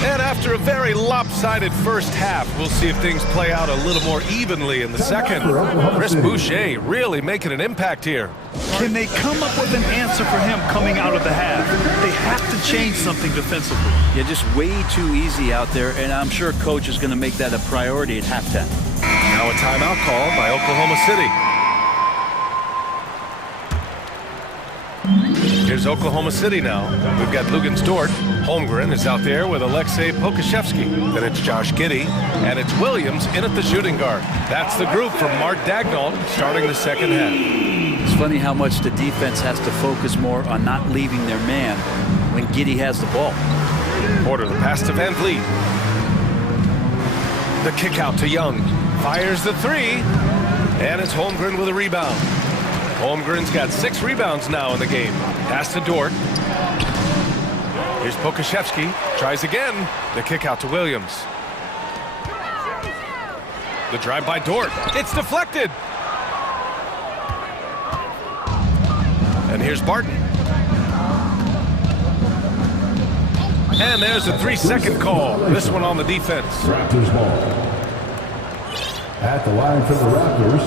And after a very lopsided first half, we'll see if things play out a little more evenly in the second. Chris Boucher really making an impact here. Can they come up with an answer for him coming out of the half? They have to change something defensively. Yeah, just way too easy out there, and I'm sure coach is going to make that a priority at halftime. Now a timeout call by Oklahoma City. Here's Oklahoma City now. We've got Lugens Dort. Holmgren is out there with Alexei Pokashevsky. Then it's Josh Giddey, and it's Williams in at the shooting guard. That's the group from Mart Dagnall starting the second half. It's funny how much the defense has to focus more on not leaving their man when Giddey has the ball. Porter, the pass to Van Vliet. The kick out to Young. Fires the three, and it's Holmgren with a rebound. Holmgren's got 6 rebounds now in the game. Pass to Dort. Here's Pokashevsky. Tries again. The kick out to Williams. The drive by Dort. It's deflected. And here's Barton. And there's a 3-second call. This one on the defense. Raptors ball. At the line for the Raptors,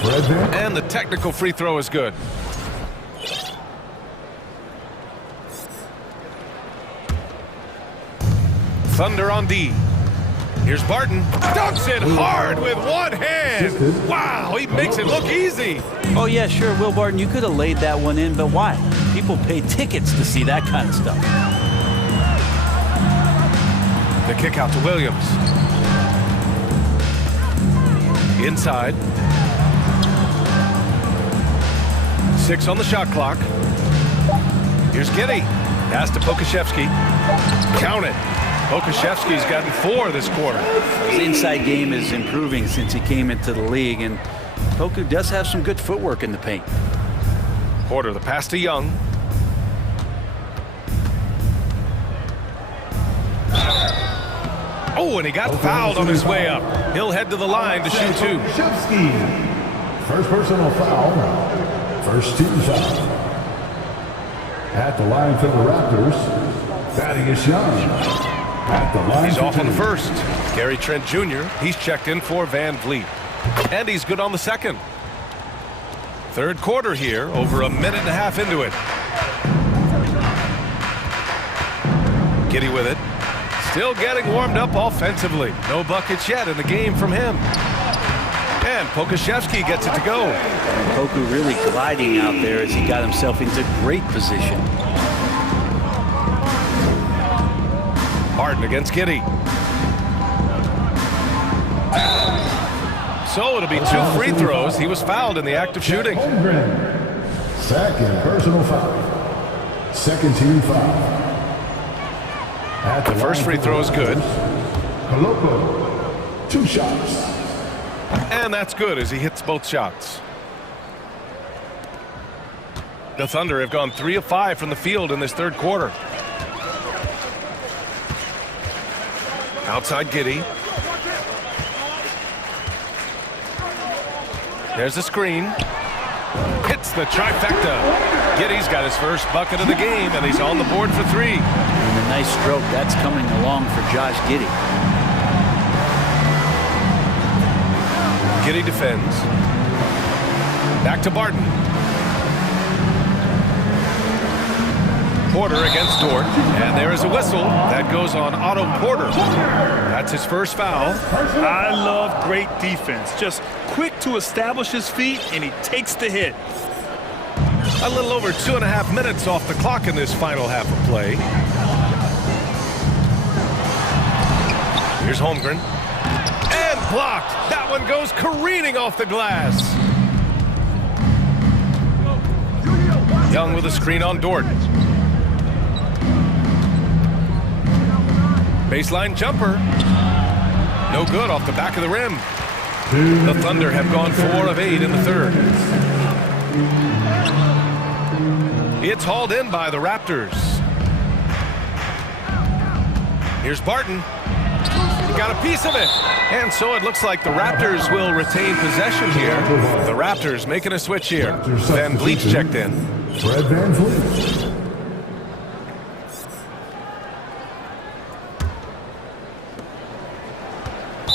Fred Van. And the technical free throw is good. Thunder on D. Here's Barton. Dunks it hard with one hand. Wow, he makes it look easy. Oh, yeah, sure, Will Barton, you could have laid that one in, but why? People pay tickets to see that kind of stuff. The kick out to Williams. Inside. 6 on the shot clock. Here's Giddey. Pass to Pokashevsky. Count it. Pokashevsky's gotten 4 this quarter. His inside game is improving since he came into the league, and Poku does have some good footwork in the paint. Porter, the pass to Young. Oh, and he got fouled on his way up. He'll head to the line to shoot 2. First personal foul. First team foul. At the line for the Raptors, Thaddeus Young. At the line. He's off on the first. Gary Trent Jr. He's checked in for Van Vliet. And he's good on the second. Third quarter here, over a minute and a half into it. Giddey with it. Still getting warmed up offensively. No buckets yet in the game from him. And Pokashevsky gets it to go. Poku really gliding out there as he got himself into great position. Barton against Giddey. So it'll be 2 free throws. He was fouled in the act of shooting. Second personal foul. Second team foul. The first free throw is good. Kolopo, 2 shots. And that's good as he hits both shots. The Thunder have gone 3 of 5 from the field in this third quarter. Outside Giddey. There's a screen. Hits the trifecta. Giddey's got his first bucket of the game, and he's on the board for 3. And a nice stroke that's coming along for Josh Giddey. Giddey defends. Back to Barton. Porter against Dort, and there is a whistle. That goes on Otto Porter. That's his first foul. I love great defense. Just quick to establish his feet, and he takes the hit. A little over 2.5 minutes off the clock in this final half of play. Here's Holmgren. And blocked. That one goes careening off the glass. Young with a screen on Dort. Baseline jumper. No good off the back of the rim. The Thunder have gone 4 of 8 in the third. It's hauled in by the Raptors. Here's Barton. He got a piece of it. And so it looks like the Raptors will retain possession here. The Raptors making a switch here. Van Vliet's checked in. Fred Van Vliet.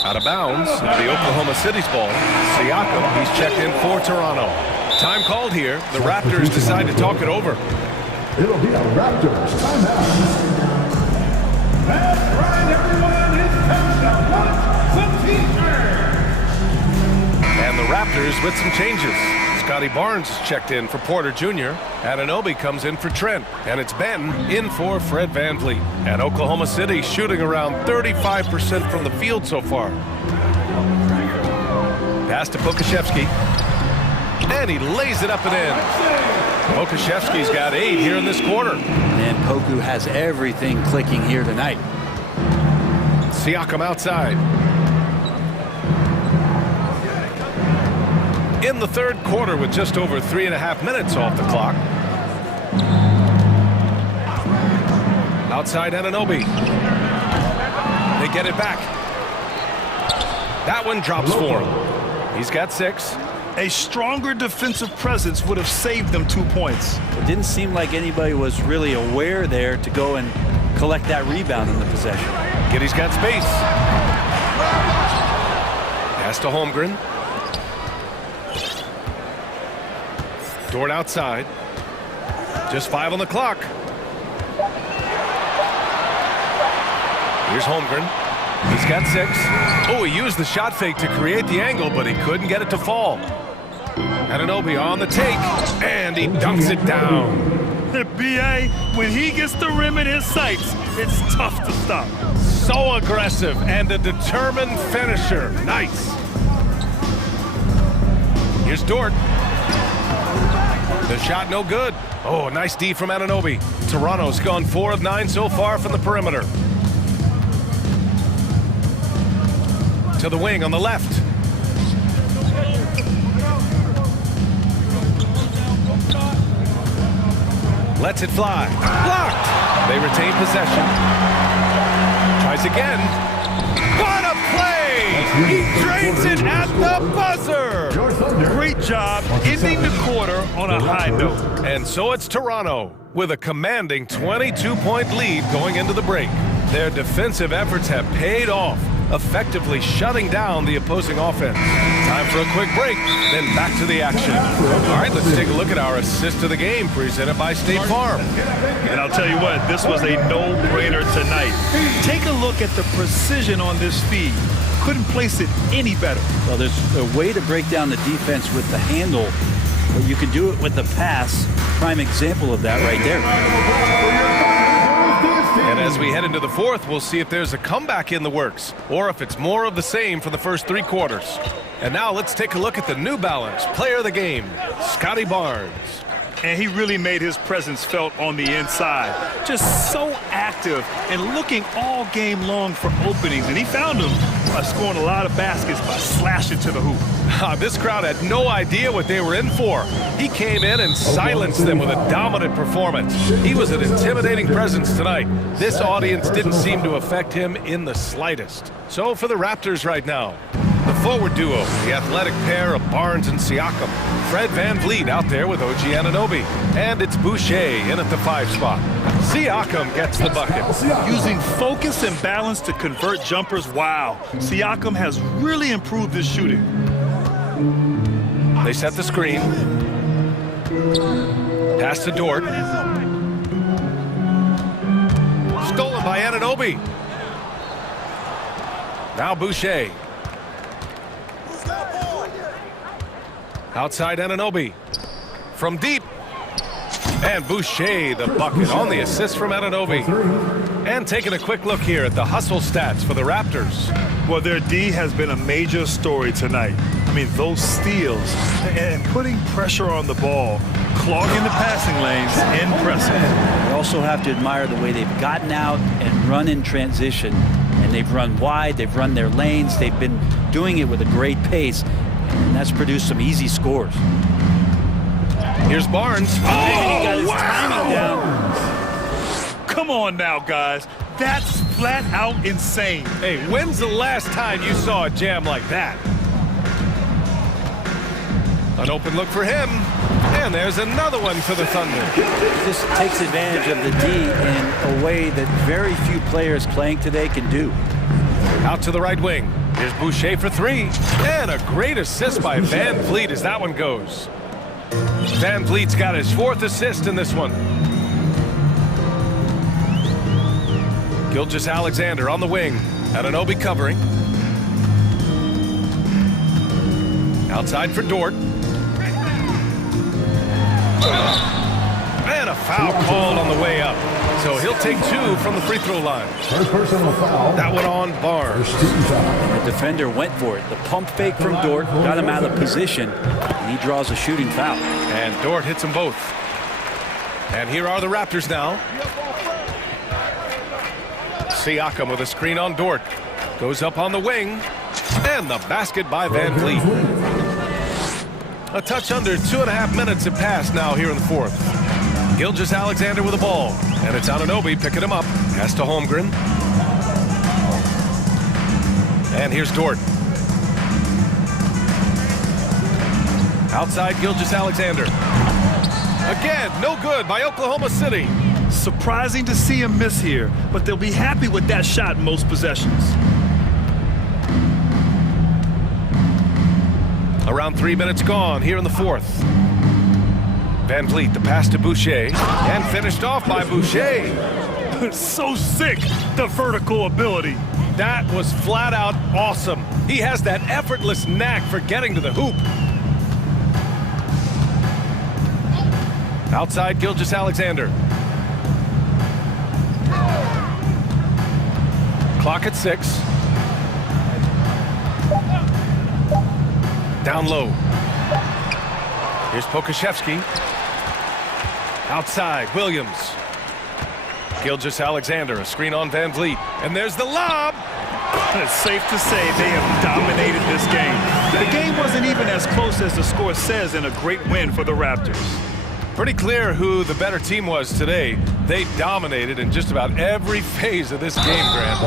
Out of bounds, the Oklahoma City's ball. Siakam, he's checked in for Toronto. Time called here. The Raptors decide to talk it over. It'll be a Raptors timeout. That's right, everyone. It's time to watch some teachers. And the Raptors with some changes. Scotty Barnes is checked in for Porter Jr. Anunoby comes in for Trent. And it's Benton in for Fred VanVleet. And Oklahoma City shooting around 35% from the field so far. Pass to Pokashevsky. And he lays it up and in. Pokashevsky's got 8 here in this quarter. And Poku has everything clicking here tonight. Siakam outside. In the third quarter with just over 3.5 minutes off the clock. Outside Anunoby. They get it back. That one drops for him. He's got 6. A stronger defensive presence would have saved them 2 points. It didn't seem like anybody was really aware there to go and collect that rebound in the possession. Giddey's got space. Pass to Holmgren. Dort outside. Just 5 on the clock. Here's Holmgren. He's got 6. Oh, he used the shot fake to create the angle, but he couldn't get it to fall. Anunoby on the take, and he dunks it down. B.A., when he gets the rim in his sights, it's tough to stop. So aggressive and a determined finisher. Nice. Here's Dort. The shot no good. Oh, nice D from Anunoby. Toronto's gone 4 of 9 so far from the perimeter. To the wing on the left. Lets it fly. Blocked. They retain possession. Tries again. What a play! He drains it at the buzzer. Great job ending the quarter on a high note. And so it's Toronto with a commanding 22-point lead going into the break. Their defensive efforts have paid off, effectively shutting down the opposing offense. Time for a quick break, then back to the action. All right, let's take a look at our assist of the game presented by State Farm. And I'll tell you what, this was a no-brainer tonight. Take a look at the precision on this feed. Couldn't place it any better. Well, there's a way to break down the defense with the handle, but you can do it with the pass. Prime example of that right there. And as we head into the fourth, we'll see if there's a comeback in the works or if it's more of the same for the first 3 quarters. And now let's take a look at the New Balance player of the game, Scotty Barnes. And he really made his presence felt on the inside. Just so active and looking all game long for openings. And he found them by scoring a lot of baskets by slashing to the hoop. This crowd had no idea what they were in for. He came in and silenced them with a dominant performance. He was an intimidating presence tonight. This audience didn't seem to affect him in the slightest. So for the Raptors right now, the forward duo, the athletic pair of Barnes and Siakam. Fred VanVleet out there with OG Anunoby. And it's Boucher in at the 5 spot. Siakam gets the bucket. Using focus and balance to convert jumpers, wow. Siakam has really improved his shooting. They set the screen. Pass to Dort. Stolen by Anunoby. Now Boucher. Outside Anunoby. From deep. And Boucher the bucket on the assist from Anunoby. And taking a quick look here at the hustle stats for the Raptors. Well, their D has been a major story tonight. I mean, those steals and putting pressure on the ball, clogging the passing lanes, impressive. You also have to admire the way they've gotten out and run in transition. And they've run wide, they've run their lanes, they've been doing it with a great pace. And that's produced some easy scores. Here's Barnes. Oh, he got his timing down. Come on now, guys. That's flat out insane. Hey, when's the last time you saw a jam like that? An open look for him. And there's another one for the Thunder. This takes advantage of the D in a way that very few players playing today can do. Out to the right wing. Here's Boucher for 3. And a great assist by VanVleet as that one goes. VanVleet's got his 4th assist in this one. Gilgeous-Alexander on the wing. Anunoby covering. Outside for Dort. And a foul called on the way up. So he'll take 2 from the free throw line. First personal foul. That one on Barnes. The defender went for it. The pump fake from Dort got him out of position, and he draws a shooting foul. And Dort hits them both. And here are the Raptors now. Siakam with a screen on Dort. Goes up on the wing. And the basket by Van Vliet. A touch under 2.5 minutes have passed now here in the fourth. Gilgeous-Alexander with the ball. And it's Anunoby picking him up. Pass to Holmgren. And here's Dort. Outside Gilgeous-Alexander. Again, no good by Oklahoma City. Surprising to see him miss here, but they'll be happy with that shot in most possessions. Around 3 minutes gone here in the fourth. Van Vliet, the pass to Boucher, and finished off by Boucher. So sick, the vertical ability. That was flat out awesome. He has that effortless knack for getting to the hoop. Outside Gilgeous-Alexander. Clock at 6. Down low. Here's Pokashevsky. Outside, Williams. Gilgeous-Alexander, a screen on Van Vliet. And there's the lob. It's safe to say they have dominated this game. The game wasn't even as close as the score says in a great win for the Raptors. Pretty clear who the better team was today. They dominated in just about every phase of this game, Grant.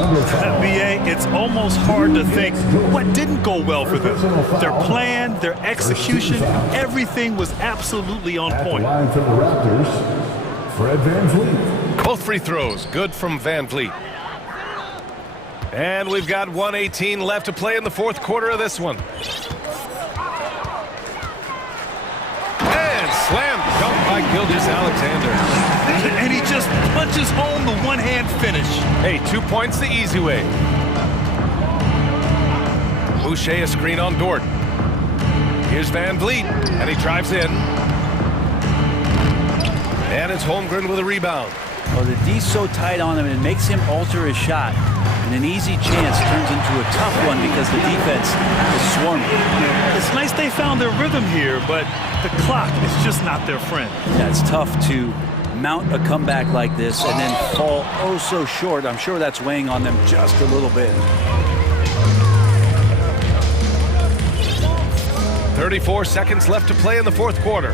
BA, it's almost hard to think what didn't go well for them. Their plan, their execution, everything was absolutely on point. Line from the Raptors, Fred Van Vliet. Both free throws, good from Van Vliet. And we've got 1:18 left to play in the fourth quarter of this one. And slam dunk by Gilgeous-Alexander. And he just punches home the one-hand finish. Hey, 2 points the easy way. Boucher a screen on Dort. Here's Van Vliet, and he drives in. And it's Holmgren with a rebound. Well, the D's so tight on him, it makes him alter his shot. And an easy chance turns into a tough one because the defense is swarming. It's nice they found their rhythm here, but the clock is just not their friend. Yeah, it's tough to mount a comeback like this and then fall oh so short. I'm sure that's weighing on them just a little bit. 34 seconds left to play in the fourth quarter.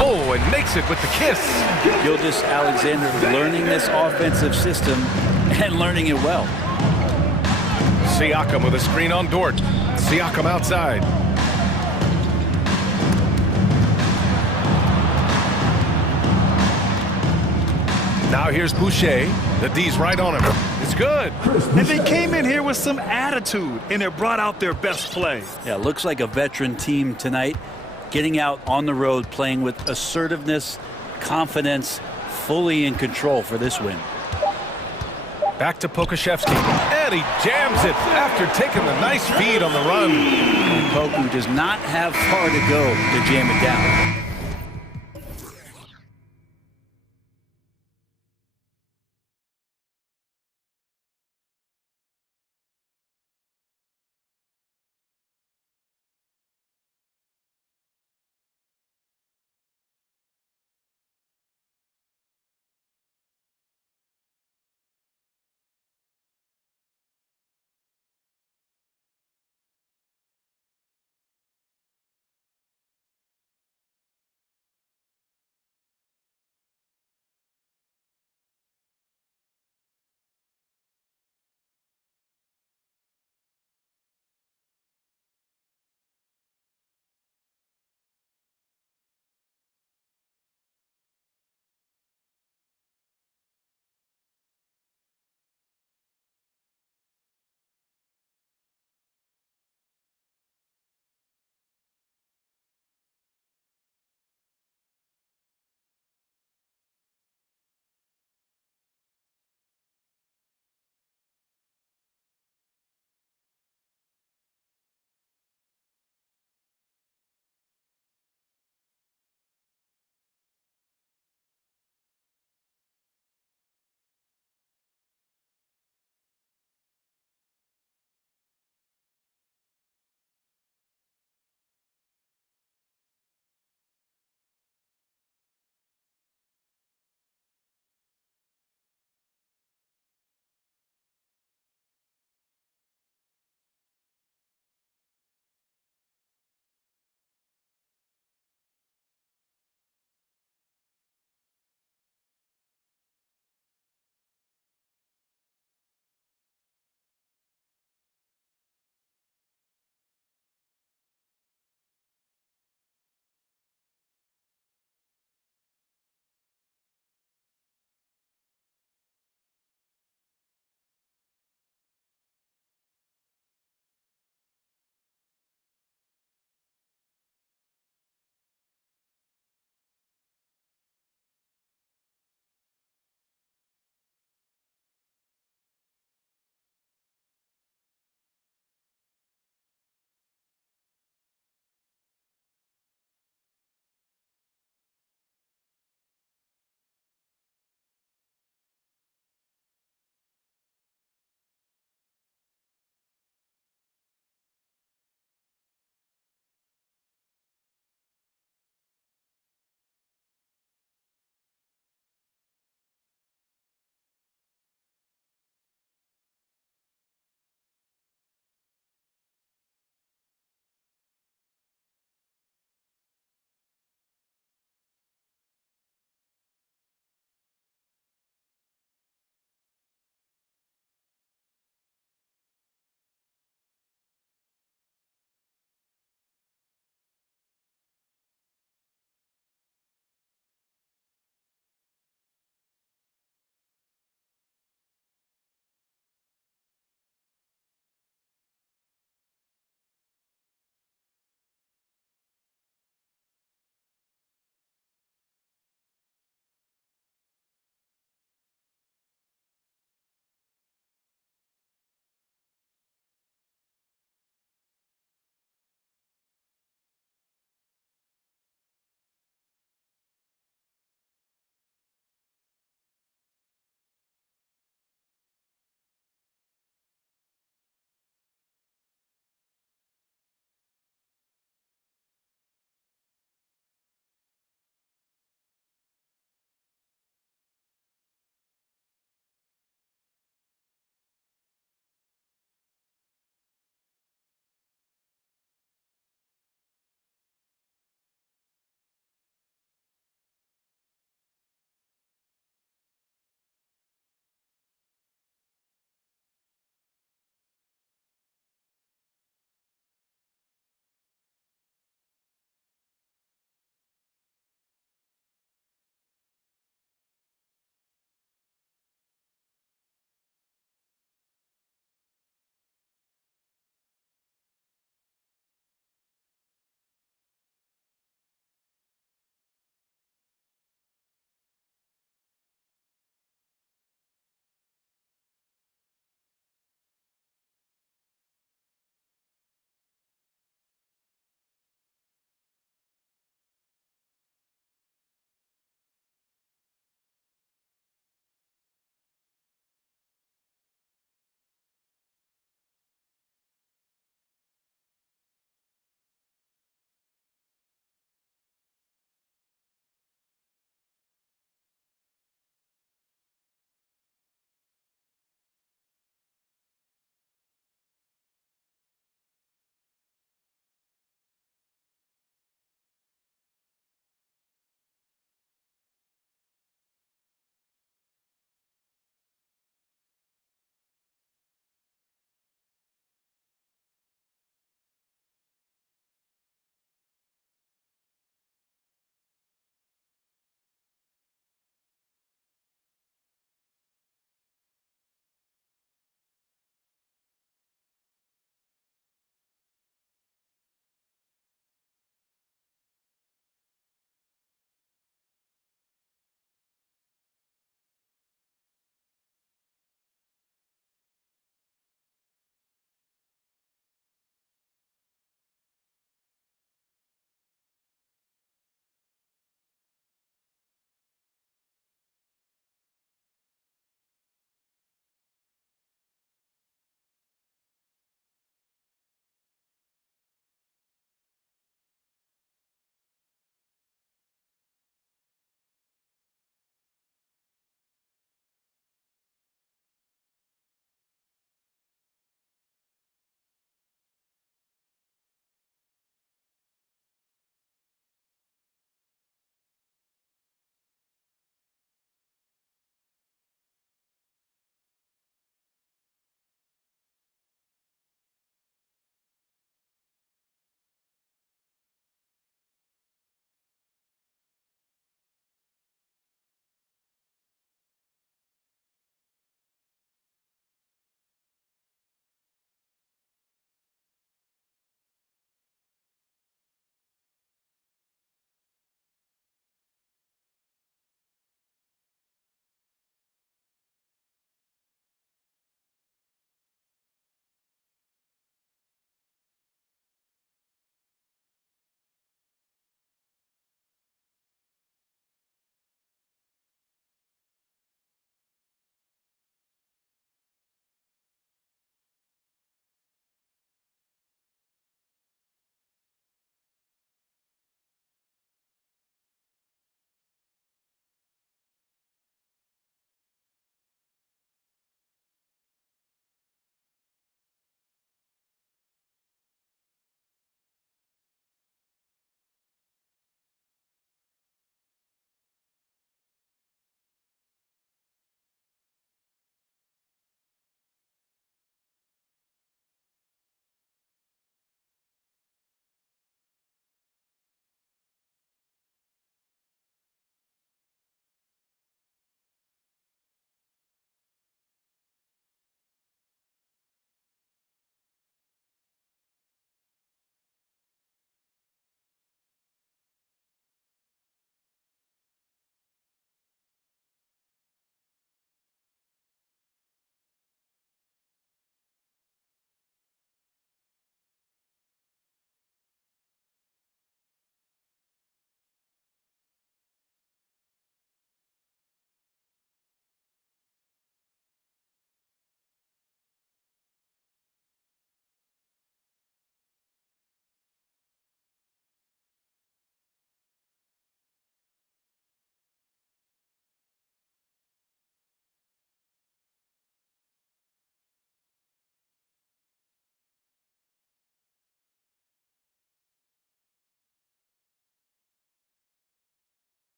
Oh, and makes it with the kiss. Gilgeous-Alexander learning this offensive system and learning it well. Siakam with a screen on Dort. Siakam outside. Now here's Boucher. The D's right on him. It's good. And they came in here with some attitude, and it brought out their best play. Yeah, looks like a veteran team tonight, getting out on the road, playing with assertiveness, confidence, fully in control for this win. Back to Pokashevsky, and he jams it after taking the nice feed on the run. And Poku does not have far to go to jam it down.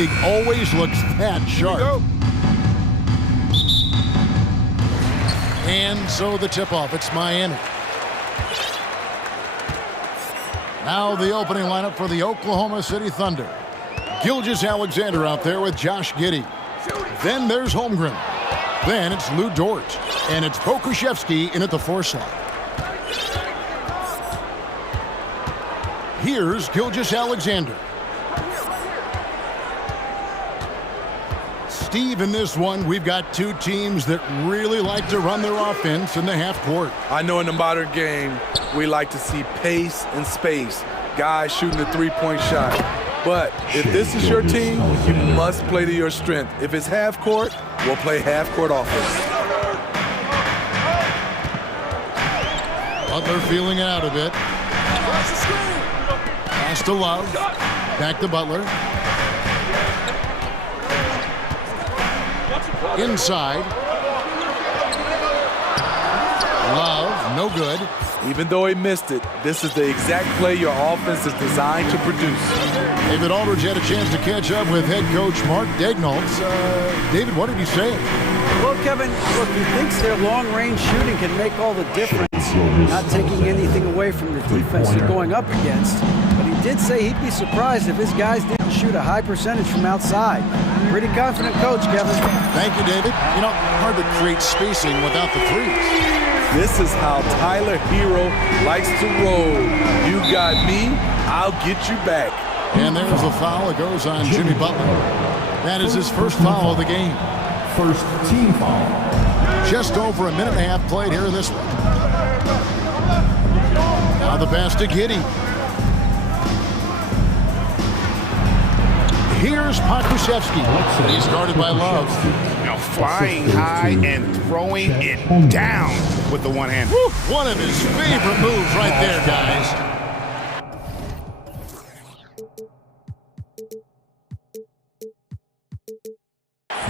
He always looks that sharp. And so the tip-off, it's Miami. Now the opening lineup for the Oklahoma City Thunder. Gilgeous-Alexander out there with Josh Giddey. Then there's Holmgren. Then it's Lou Dort. And it's Pokuševski in at the 4 slot. Here's Gilgeous-Alexander. Steve, in this one, we've got two teams that really like to run their offense in the half court. I know in the modern game, we like to see pace and space, guys shooting a three-point shot. But if this is your team, you must play to your strength. If it's half court, we'll play half court offense. Butler feeling it out a bit. Pass to Love. Back to Butler. Inside. Love, no good. Even though he missed it, this is the exact play your offense is designed to produce. David Aldridge had a chance to catch up with head coach Mark Daignault. David, what did he say? Well, Kevin, look, he thinks their long-range shooting can make all the difference, not taking anything away from the defense they're going up against. But he did say he'd be surprised if his guys didn't shoot a high percentage from outside. Pretty confident coach, Kevin. Thank you, David. You know, hard to create spacing without the threes. This is how Tyler Hero likes to roll. You got me, I'll get you back. And there's the foul. It goes on Jimmy Butler. That is his first foul of the game. First team foul. Just over a minute and a half played here in this one. Now the pass to Giddey. Here's Pokuševski. He's guarded by Love. Now flying high and throwing it down with the one hand. One of his favorite moves right there, guys.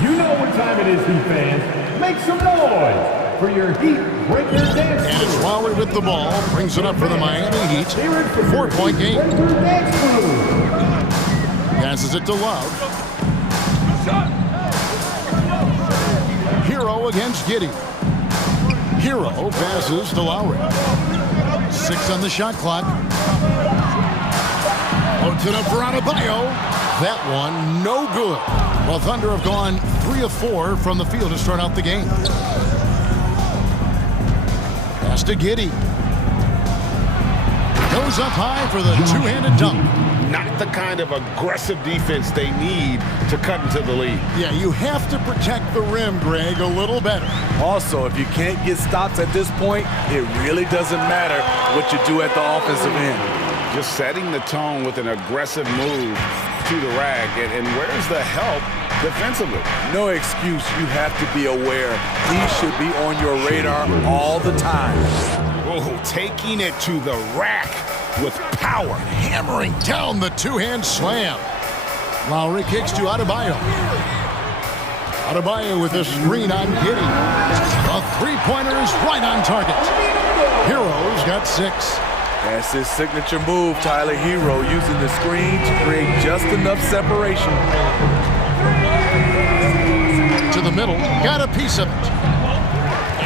You know what time it is, Heat fans. Make some noise for your Heat Breaker Dance. And it's Lowry with the ball. Brings it up for the Miami Heat. 4-point game. Passes it to Love. Hero against Giddey. Hero passes to Lowry. 6 on the shot clock. Loads it up for Adebayo. That one, no good. Well, Thunder have gone 3 of 4 from the field to start out the game. Pass to Giddey. Goes up high for the two-handed dunk. Not the kind of aggressive defense they need to cut into the lead. Yeah, you have to protect the rim, Greg, a little better. Also, if you can't get stops at this point, it really doesn't matter what you do at the offensive end. Just setting the tone with an aggressive move to the rack. And where's the help defensively? No excuse. You have to be aware. He should be on your radar all the time. Oh, taking it to the rack with power. Hammering down the two-hand slam. Lowry kicks to Adebayo. Adebayo with a screen on Giddey. A three-pointer is right on target. Hero's got 6. That's his signature move, Tyler Hero, using the screen to create just enough separation. To the middle, got a piece of it.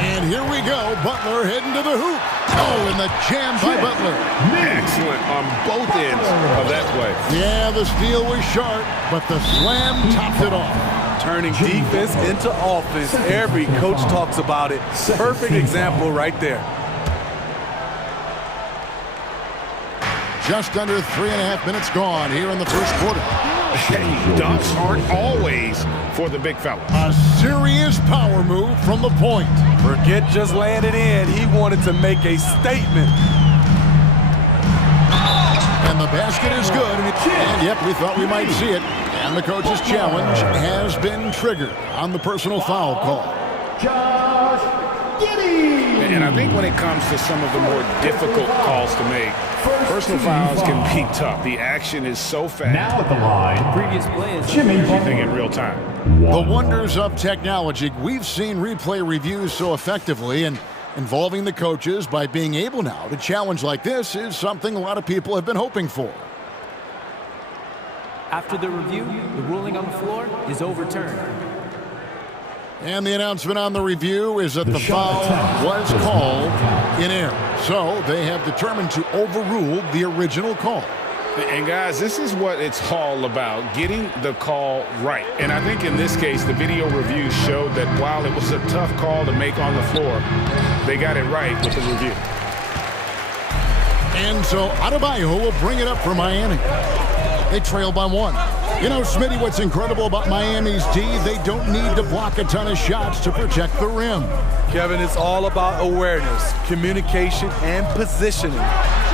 And here we go, Butler heading to the hoop. Oh, and the jam by Butler. Excellent on both ends of that play. Yeah, the steal was sharp, but the slam topped it off. Turning defense into offense. Every coach talks about it. Perfect example right there. Just under 3.5 minutes gone here in the first quarter. Dunks aren't always for the big fella. A serious power move from the point. Forget just laying it in. He wanted to make a statement. And the basket is good. And yep, we thought we might see it. And the coach's challenge has been triggered on the personal foul call. And I think when it comes to some of the more difficult calls to make, personal fouls can be tough. The action is so fast. Now at the line, Previous play is Jimmy Everything in real time. The wonders of technology. We've seen replay reviews so effectively, and involving the coaches by being able now to challenge like this is something a lot of people have been hoping for. After the review, the ruling on the floor is overturned. And the announcement on the review is that the foul was called in error. So they have determined to overrule the original call. And guys, this is what it's all about, getting the call right. And I think in this case, the video review showed that while it was a tough call to make on the floor, they got it right with the review. And so Adebayo will bring it up for Miami. They trail by 1. You know, Smitty, what's incredible about Miami's D, they don't need to block a ton of shots to protect the rim. Kevin, it's all about awareness, communication, and positioning.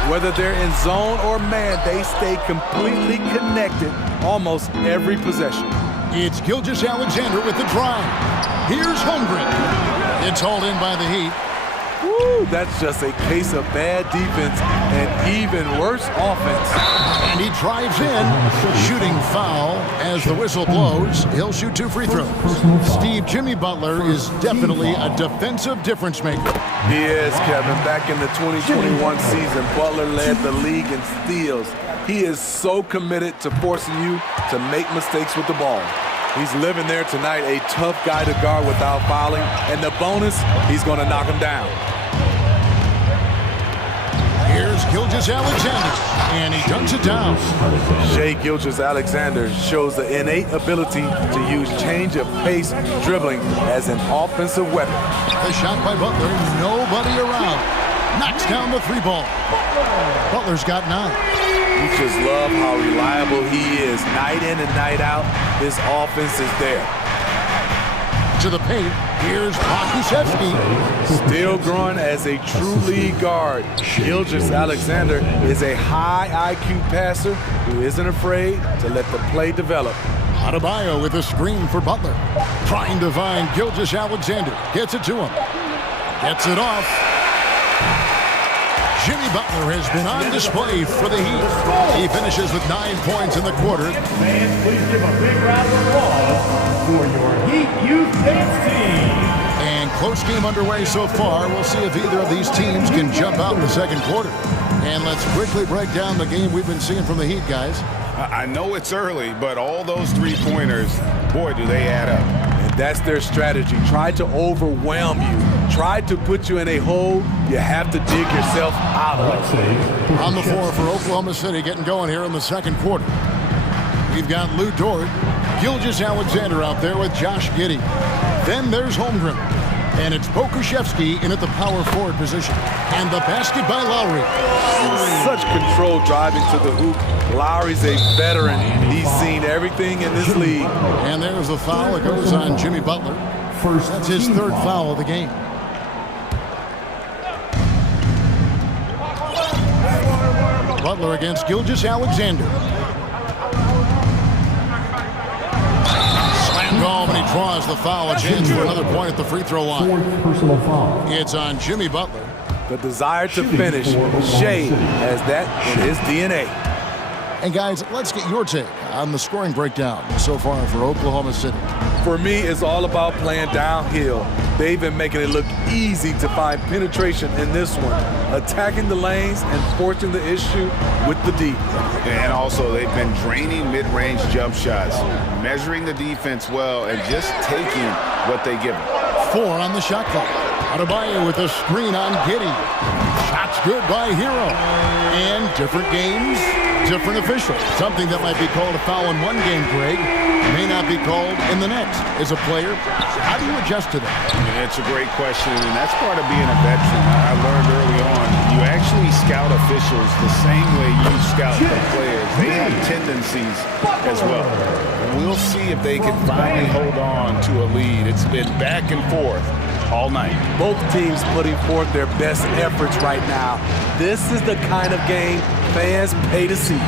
Whether they're in zone or man, they stay completely connected almost every possession. It's Gilgeous-Alexander with the drive. Here's Holmgren. It's hauled in by the Heat. Woo, that's just a case of bad defense and even worse offense. And he drives in, shooting foul as the whistle blows. He'll shoot 2 free throws. Steve, Jimmy Butler is definitely a defensive difference maker. He is, Kevin. Back in the 2021 season, Butler led the league in steals. He is so committed to forcing you to make mistakes with the ball. He's living there tonight, a tough guy to guard without fouling. And the bonus, he's going to knock him down. Here's Gilgeous-Alexander, and he dunks it down. Shai Gilgeous-Alexander shows the innate ability to use change of pace dribbling as an offensive weapon. The shot by Butler, nobody around. Knocks down the 3-ball. Butler's got 9. We just love how reliable he is. Night in and night out, his offense is there. To the paint, here's Pokusevski. Still growing as a true lead guard, Gilgeous-Alexander is a high IQ passer who isn't afraid to let the play develop. Adebayo with a screen for Butler. Trying to find Gilgeous-Alexander. Gets it to him. Gets it off. Jimmy Butler has been on display for the Heat. He finishes with 9 points in the quarter. Fans, please give a big round of applause for your Heat Youth Dance Team. And close game underway so far. We'll see if either of these teams can jump out in the second quarter. And let's quickly break down the game we've been seeing from the Heat, guys. I know it's early, but all those 3-pointers, boy, do they add up. And that's their strategy. Try to overwhelm you. Try to put you in a hole you have to dig yourself out of. On the floor for Oklahoma City, getting going here in the second quarter. We've got Lou Dort, Gilgeous-Alexander out there with Josh Giddey. Then there's Holmgren. And it's Pokusevski in at the power forward position. And the basket by Lowry. Such control driving to the hoop. Lowry's a veteran. He's seen everything in this league. And there's the foul that goes on Jimmy Butler. That's his 3rd foul of the game. Butler against Gilgeous-Alexander. Slam ball, and he draws the foul. A chance for another point at the free throw line. 4th personal foul. It's on Jimmy Butler. The desire to finish. Shai has that in his DNA. And guys, let's get your take on the scoring breakdown so far for Oklahoma City. For me, it's all about playing downhill. They've been making it look easy to find penetration in this one, attacking the lanes and forcing the issue with the D. And also, they've been draining mid-range jump shots, measuring the defense well, and just taking what they give them. 4 on the shot clock. Adebayo with a screen on Giddey. Shots good by Hero. And different games, different officials. Something that might be called a foul in one game, Greg, may not be called in the next. As a player, how do you adjust to that? It's a great question, and that's part of being a veteran. I learned early on, you actually scout officials the same way you scout the players. They have tendencies as well. We'll see if they can finally hold on to a lead. It's been back and forth all night. Both teams putting forth their best efforts right now. This is the kind of game fans pay to see.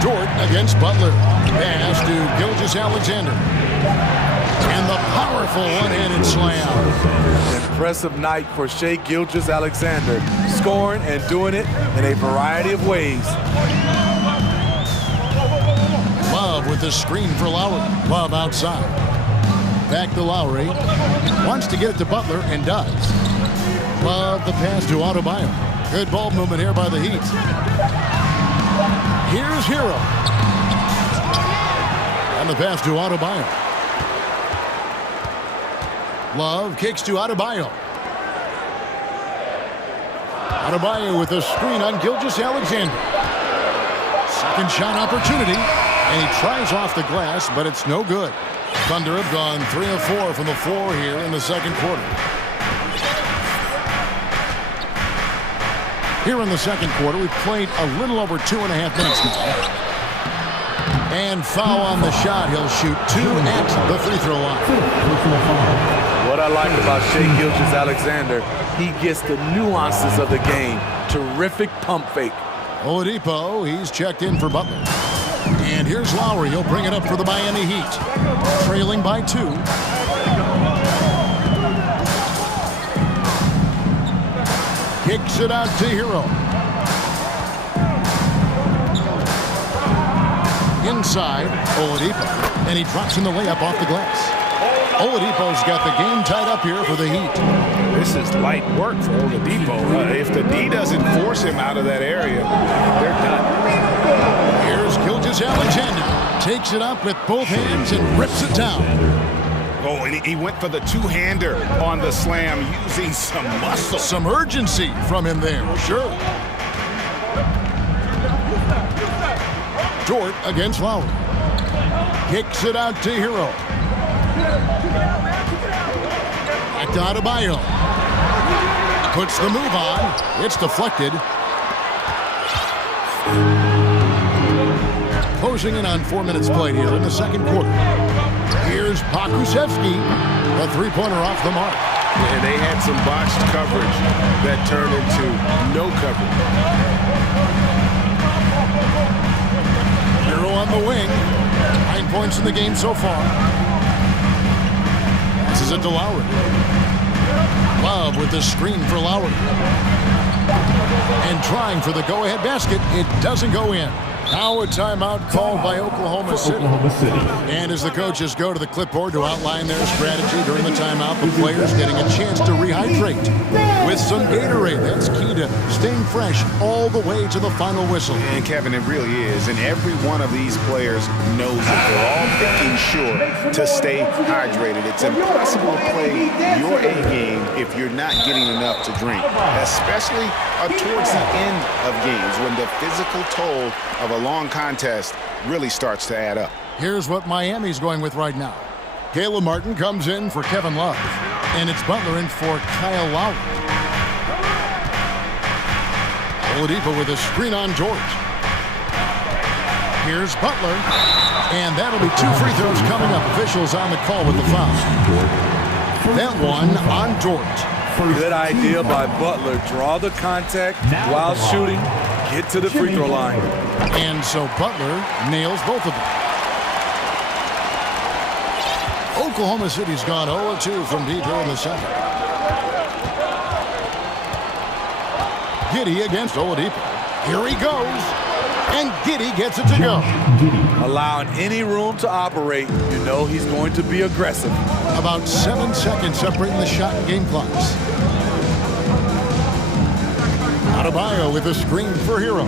Dort against Butler. Pass to Gilgeous-Alexander. And the powerful one-handed slam. Impressive night for Shai Gilgeous-Alexander, scoring and doing it in a variety of ways. Love with the screen for Lowry. Love outside. Back to Lowry. Wants to get it to Butler and does. Love the pass to Adebayo. Good ball movement here by the Heat. Here's Hero. And the pass to Adebayo. Love kicks to Adebayo. Adebayo with a screen on Gilgeous-Alexander. Second shot opportunity, and he tries off the glass, but it's no good. Thunder have gone 3 of 4 from the floor here in the second quarter. Here in the second quarter, we've played a little over 2.5 minutes now. And foul on the shot. He'll shoot 2 at the free throw line. What I like about Shai Gilgeous-Alexander, he gets the nuances of the game. Terrific pump fake. Oladipo, he's checked in for Butler. And here's Lowry. He'll bring it up for the Miami Heat. Trailing by 2. Kicks it out to Hero. Inside, Oladipo. And he drops in the layup off the glass. Oladipo's got the game tied up here for the Heat. This is light work for Oladipo. If the D doesn't force him out of that area, they're done. Here's Gilgeous-Alexander. Takes it up with both hands and rips it down. Oh, and he went for the two-hander on the slam, using some muscle. Some urgency from him there, sure. Dort against Lowry. Kicks it out to Hero. Back to Adebayo. Puts the move on. It's deflected. Closing in on 4 minutes played here in the second quarter. Here's Pokusevski. A three-pointer off the mark. And they had some botched coverage that turned into no coverage. Hero on the wing. 9 points in the game so far. This is it to Lowry. Love with the screen for Lowry. And trying for the go-ahead basket. It doesn't go in. Now a timeout called by Oklahoma City. And as the coaches go to the clipboard to outline their strategy during the timeout, the players getting a chance to rehydrate with some Gatorade. That's key to staying fresh all the way to the final whistle. And Kevin, it really is. And every one of these players knows it. They're all making sure to stay hydrated. It's impossible to play your A game if you're not getting enough to drink, especially towards the end of games when the physical toll of a long contest really starts to add up. Here's what Miami's going with right now. Caleb Martin comes in for Kevin Love. And it's Butler in for Kyle Lowry. Oladipo with a screen on George. Here's Butler. And that'll be 2 free throws coming up. Officials on the call with the foul. That one on George. Good idea by Butler. Draw the contact while shooting. Get to the free throw line. And so Butler nails both of them. Oklahoma City's gone 0-2 from deep here in the second. Giddey against Oladipo. Here he goes. And Giddey gets it to go. Allowing any room to operate, you know he's going to be aggressive. About 7 seconds separating the shot and game clocks. Adebayo with a screen for Hero.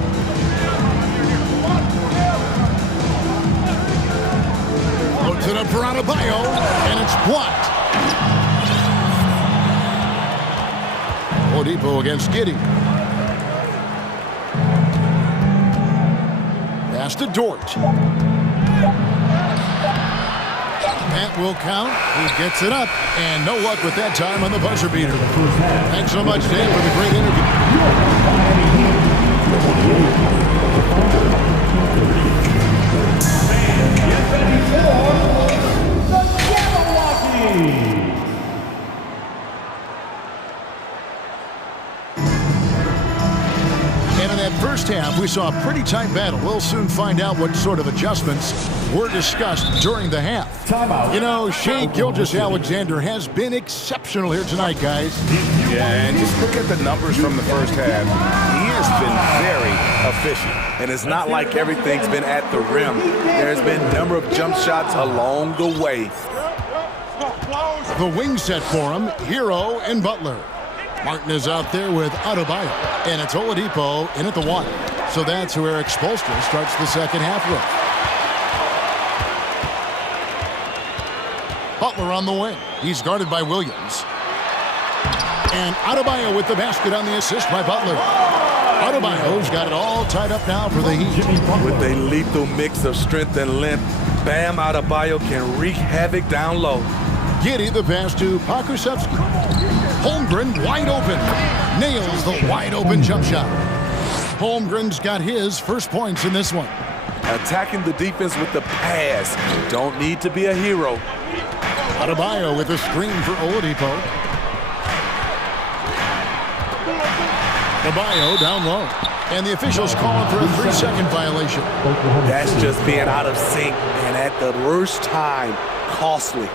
Puts it up for Adebayo, and it's blocked. Oladipo against Giddey. Pass to Dort. That will count. He gets it up, and no luck with that time on the buzzer beater. Thanks so much, Dave, for the great interview. And in that first half, we saw a pretty tight battle. We'll soon find out what sort of adjustments were discussed during the half. You know, Shai Gilgeous-Alexander has been exceptional here tonight, guys. Yeah, and just look at the numbers from the first half. He has been very efficient. And it's not like everything's been at the rim. There's been a number of jump shots along the way. The wing set for him, Hero and Butler. Martin is out there with Adebayo, and it's Oladipo in at the 1. So that's who Eric Spoelstra starts the second half with. Butler on the wing. He's guarded by Williams. And Adebayo with the basket on the assist by Butler. Adebayo's got it all tied up now for the Heat. With a lethal mix of strength and length, Bam Adebayo can wreak havoc down low. Giddey the pass to Pakusevski. Holmgren wide open. Nails the wide open jump shot. Holmgren's got his first points in this one. Attacking the defense with the pass. You don't need to be a hero. Adebayo with a screen for Oladipo. Adebayo down low. And the officials calling for a 3-second violation. That's just being out of sync and at the worst time, costly.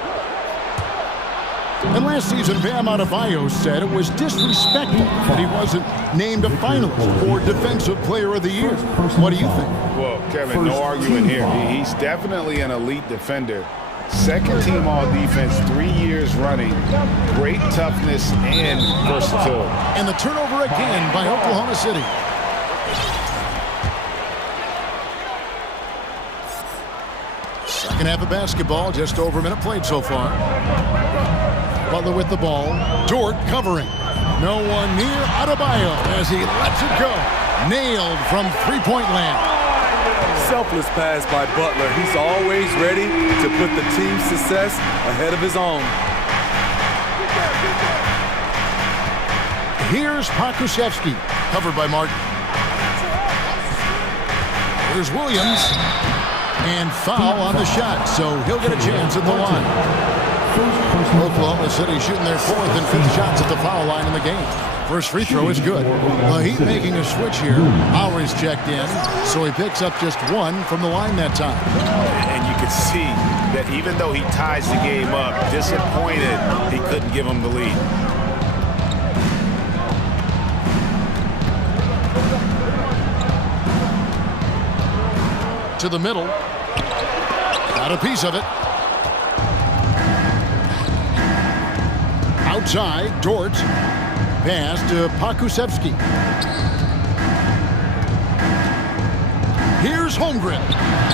And last season, Bam Adebayo said it was disrespectful that he wasn't named a finalist for Defensive Player of the Year. What do you think? Well, Kevin, no arguing here. He's definitely an elite defender. Second team all defense 3 years running. Great toughness and versatility. And the turnover again by Oklahoma City. Second half of basketball, just over a minute played so far. Butler with the ball. Dort covering. No one near Adebayo as he lets it go. Nailed from three-point land. Selfless pass by Butler. He's always ready to put the team's success ahead of his own. Here's Pakusevski, covered by Martin. Here's Williams. And foul on the shot, so he'll get a chance at the line. Oklahoma City shooting their fourth and fifth shots at the foul line in the game. First free throw is good. The Heat making a switch here. Howard's checked in, so he picks up just one from the line that time. And you can see that even though he ties the game up, disappointed he couldn't give him the lead. To the middle. Got a piece of it. Outside, Dort. Pass to Pakusevski. Here's Holmgren.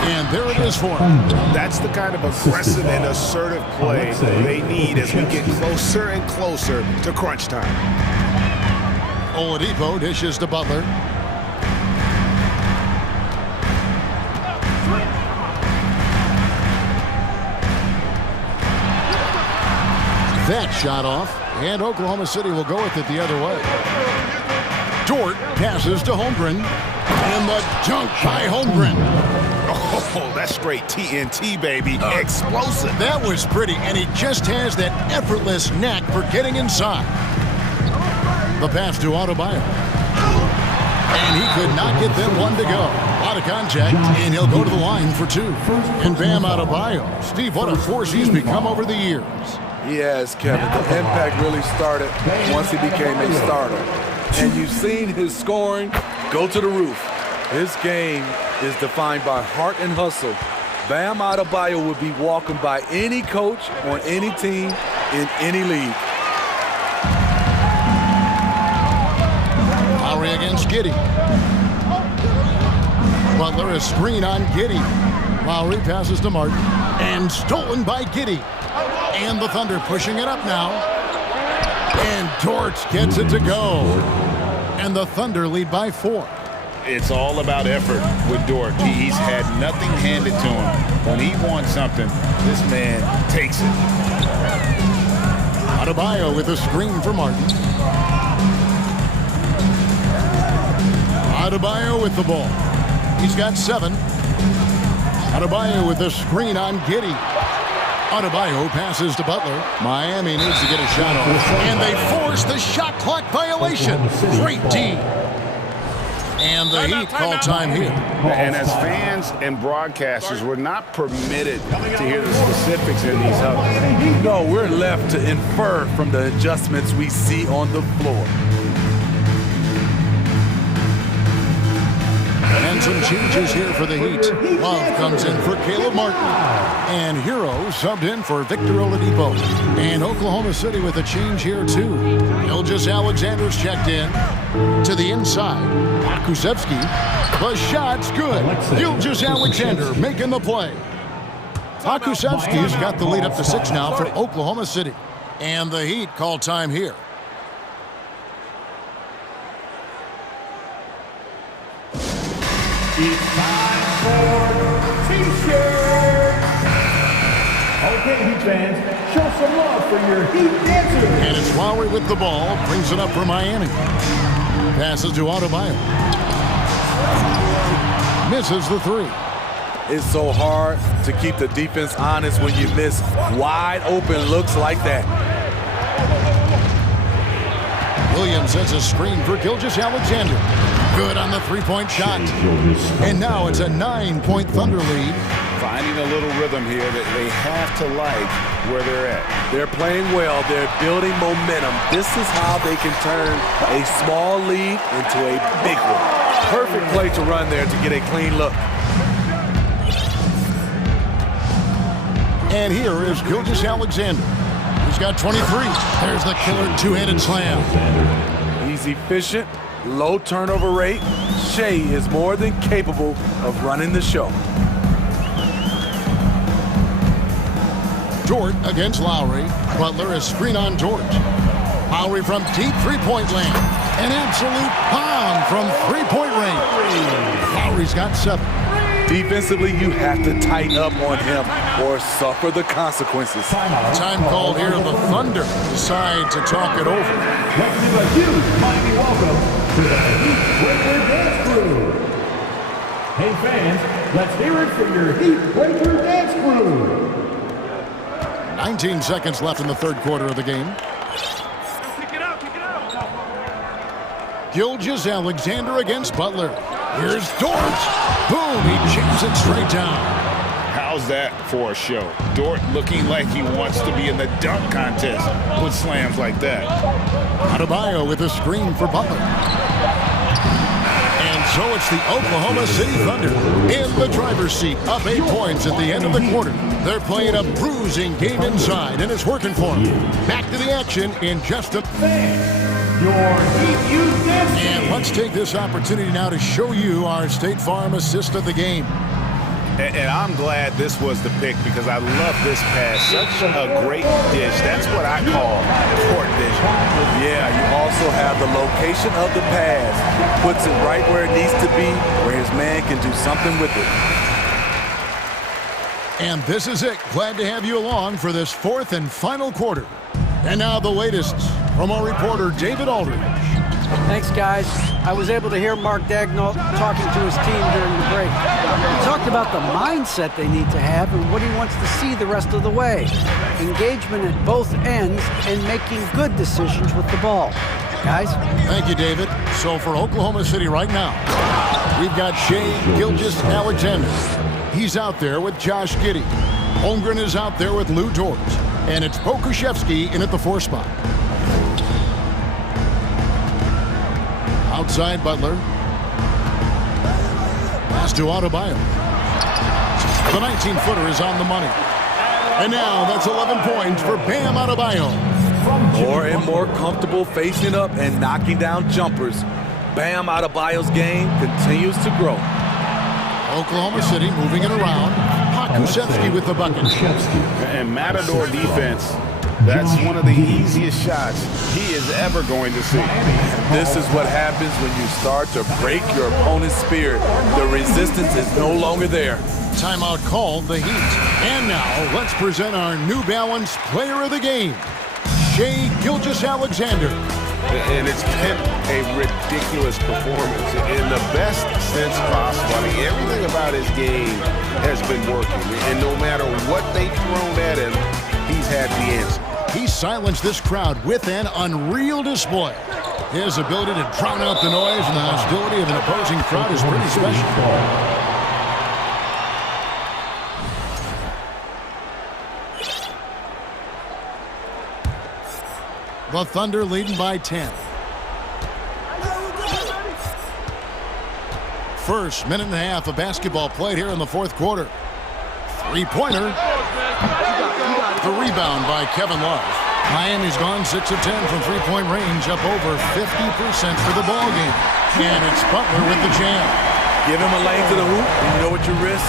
And there it is for him. That's the kind of aggressive and assertive play they need as we get closer and closer to crunch time. Oladipo dishes to Butler. That shot off, and Oklahoma City will go with it the other way. Dort passes to Holmgren, and the dunk by Holmgren. Oh, that's straight TNT, baby. Explosive. That was pretty, and he just has that effortless knack for getting inside. The pass to Adebayo. And he could not get them one to go. A lot of contact, and he'll go to the line for two. And Bam Adebayo. Steve, what a force he's become over the years. He has, Kevin. The impact really started once he became a starter. And you've seen his scoring go to the roof. His game is defined by heart and hustle. Bam Adebayo would be welcomed by any coach on any team in any league. Lowry against Giddey. Butler, a screen on Giddey. Lowry passes to Martin. And stolen by Giddey. And the Thunder pushing it up now. And Dort gets it to go. And the Thunder lead by 4. It's all about effort with Dort. He's had nothing handed to him. When he wants something, this man takes it. Adebayo with a screen for Martin. Adebayo with the ball. He's got 7. Adebayo with a screen on Giddey. Adebayo passes to Butler. Miami needs to get a shot off. And they force the shot clock violation. Great D. And the Heat call time here. And as fans and broadcasters, we're not permitted to hear the specifics in these huddles. No, we're left to infer from the adjustments we see on the floor. And And some changes here for the Heat. Love comes in for Caleb Martin. And Hero subbed in for Victor Oladipo. And Oklahoma City with a change here too. Gilgeous Alexander's checked in. To the inside. Kusevsky. The shot's good. Gilgeous Alexander making the play. Kusevsky's got the lead up to 6 now for Oklahoma City. And the Heat call time here. It's time for T-shirts. Okay, Heat fans, show some love for your Heat dancers. And it's Lowry with the ball, brings it up for Miami. Passes to Adebayo. Misses the 3. It's so hard to keep the defense honest when you miss wide open looks like that. Williams sets a screen for Gilgeous Alexander. Good on the 3-point shot. And now it's a 9-point Thunder lead. Finding a little rhythm here that they have to like where they're at. They're playing well. They're building momentum. This is how they can turn a small lead into a big one. Perfect play to run there to get a clean look. And here is Gilgeous Alexander. He's got 23. There's the killer two-handed slam. He's efficient, low turnover rate. Shea is more than capable of running the show. Dort against Lowry. Butler is screen on Dort. Lowry from deep three-point land. An absolute bomb from three-point range. Lowry's got 7. Defensively, you have to tighten up on him or suffer the consequences. Time called here. The Thunder decide to talk it over. Let's give a huge mighty welcome to the Heat Breaker Dance Crew. Hey fans, let's hear it for your Heat Breaker Dance Crew. 19 seconds left in the third quarter of the game. Gilgeous Alexander against Butler. Here's Dort. Boom, he jams it straight down. How's that for a show? Dort looking like he wants to be in the dunk contest with slams like that. Adebayo with a screen for Butler. And so it's the Oklahoma City Thunder in the driver's seat, up 8 points at the end of the quarter. They're playing a bruising game inside, and it's working for them. Back to the action in just a... And let's take this opportunity now to show you our State Farm assist of the game. And I'm glad this was the pick because I love this pass. Such a great dish. That's what I call court vision. Yeah, you also have the location of the pass. Puts it right where it needs to be, where his man can do something with it. And this is it. Glad to have you along for this 4th and final quarter. And now the latest from our reporter, David Aldridge. Thanks, guys. I was able to hear Mark Daigneault talking to his team during the break. He talked about the mindset they need to have and what he wants to see the rest of the way. Engagement at both ends and making good decisions with the ball. Guys? Thank you, David. So for Oklahoma City right now, we've got Shea Gilgeous Alexander. He's out there with Josh Giddey. Holmgren is out there with Lou Dort. And it's Pokusevski in at the 4 spot. Outside Butler. Pass to Adebayo. The 19-footer is on the money. And now that's 11 points for Bam Adebayo. More and more comfortable facing up and knocking down jumpers. Bam Adebayo's game continues to grow. Oklahoma City moving it around. Kusevsky with the bucket. And Matador defense, that's one of the easiest shots he is ever going to see. This is what happens when you start to break your opponent's spirit. The resistance is no longer there. Timeout called, the Heat. And now let's present our New Balance player of the game, Shea Gilgeous Alexander. And it's been a ridiculous performance in the best sense possible. I mean, everything about his game has been working. And no matter what they've thrown at him, he's had the answer. He silenced this crowd with an unreal display. His ability to drown out the noise and the hostility of an opposing crowd is pretty special. The Thunder leading by 10. First minute and a half of basketball played here in the fourth quarter. Three-pointer. The rebound by Kevin Love. Miami's gone 6 of 10 from three-point range, up over 50% for the ball game. And it's Butler with the jam. Give him a lane to the hoop, and you know what you risk?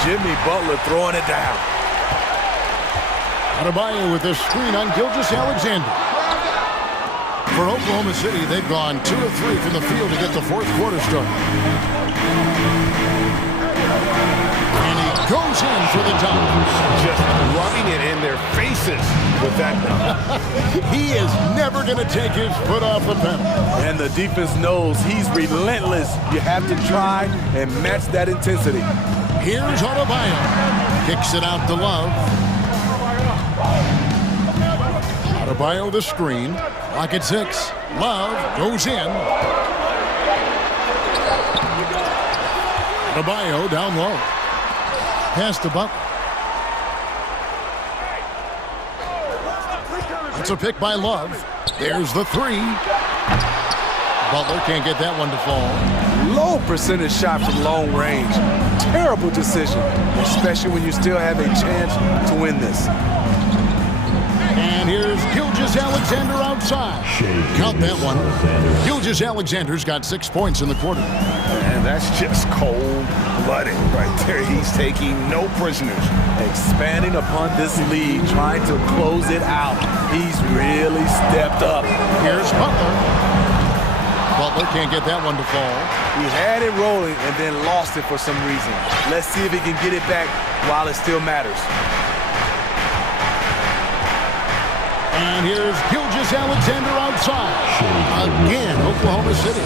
Jimmy Butler throwing it down. Adebayo with a screen on Gilgeous-Alexander. For Oklahoma City, they've gone 2 of 3 from the field to get the fourth quarter started. And he goes in for the dunk. Just rubbing it in their faces with that dunk. He is never going to take his foot off the pedal. And the defense knows he's relentless. You have to try and match that intensity. Here's Adebayo. Kicks it out to Love. Adebayo the screen. Clock at 6. Love goes in. Adebayo down low. Pass to Butler. It's a pick by Love. There's the three. Butler can't get that one to fall. Low percentage shot from long range. Terrible decision, especially when you still have a chance to win this. And here's Gilgeous-Alexander outside. Count that one. Gilgeous-Alexander's got 6 points in the quarter. And that's just cold-blooded right there. He's taking no prisoners. Expanding upon this lead, trying to close it out. He's really stepped up. Here's Butler. Butler can't get that one to fall. He had it rolling and then lost it for some reason. Let's see if he can get it back while it still matters. And here's Gilgeous-Alexander outside. Again, Oklahoma City.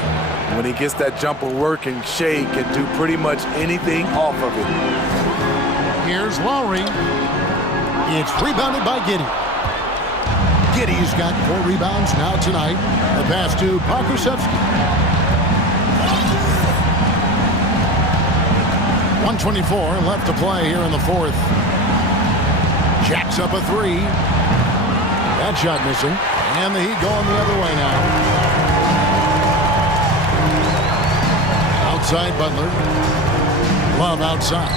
When he gets that jumper working, Shea can do pretty much anything off of it. Here's Lowry. It's rebounded by Giddey. Giddey's got 4 rebounds now tonight. The pass to Pokusevski. 1:24 left to play here in the fourth. Jacks up a 3. That shot missing. And the Heat going the other way now. Outside Butler. Love outside.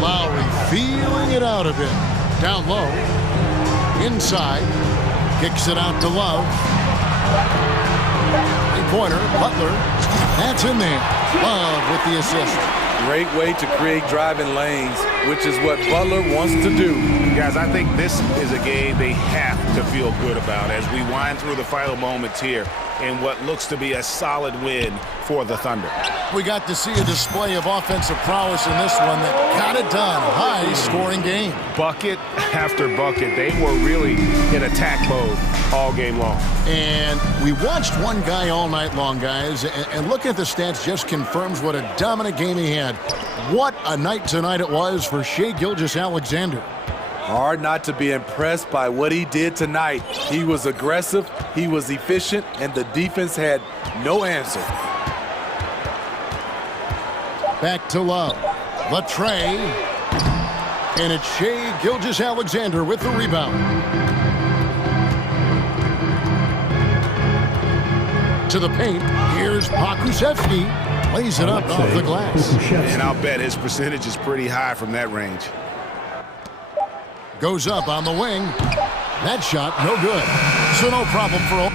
Lowry feeling it out a bit. Down low. Inside. Kicks it out to Love. Three-pointer. Butler. That's in there. Love with the assist. Great way to create driving lanes, which is what Butler wants to do. Guys, I think this is a game they have to feel good about as we wind through the final moments here in what looks to be a solid win for the Thunder. We got to see a display of offensive prowess in this one that got it done. High-scoring game. Bucket after bucket. They were really in attack mode all game long. And we watched one guy all night long, guys, and looking at the stats just confirms what a dominant game he had. What a night tonight it was for Shai Gilgeous-Alexander. Hard not to be impressed by what he did tonight. He was aggressive, he was efficient, and the defense had no answer. Back to Love. The tray. And it's Shai Gilgeous-Alexander with the rebound. To the paint. Here's Pokusevski. Lays it up off the glass. And I'll bet his percentage is pretty high from that range. Goes up on the wing. That shot, no good. So no problem for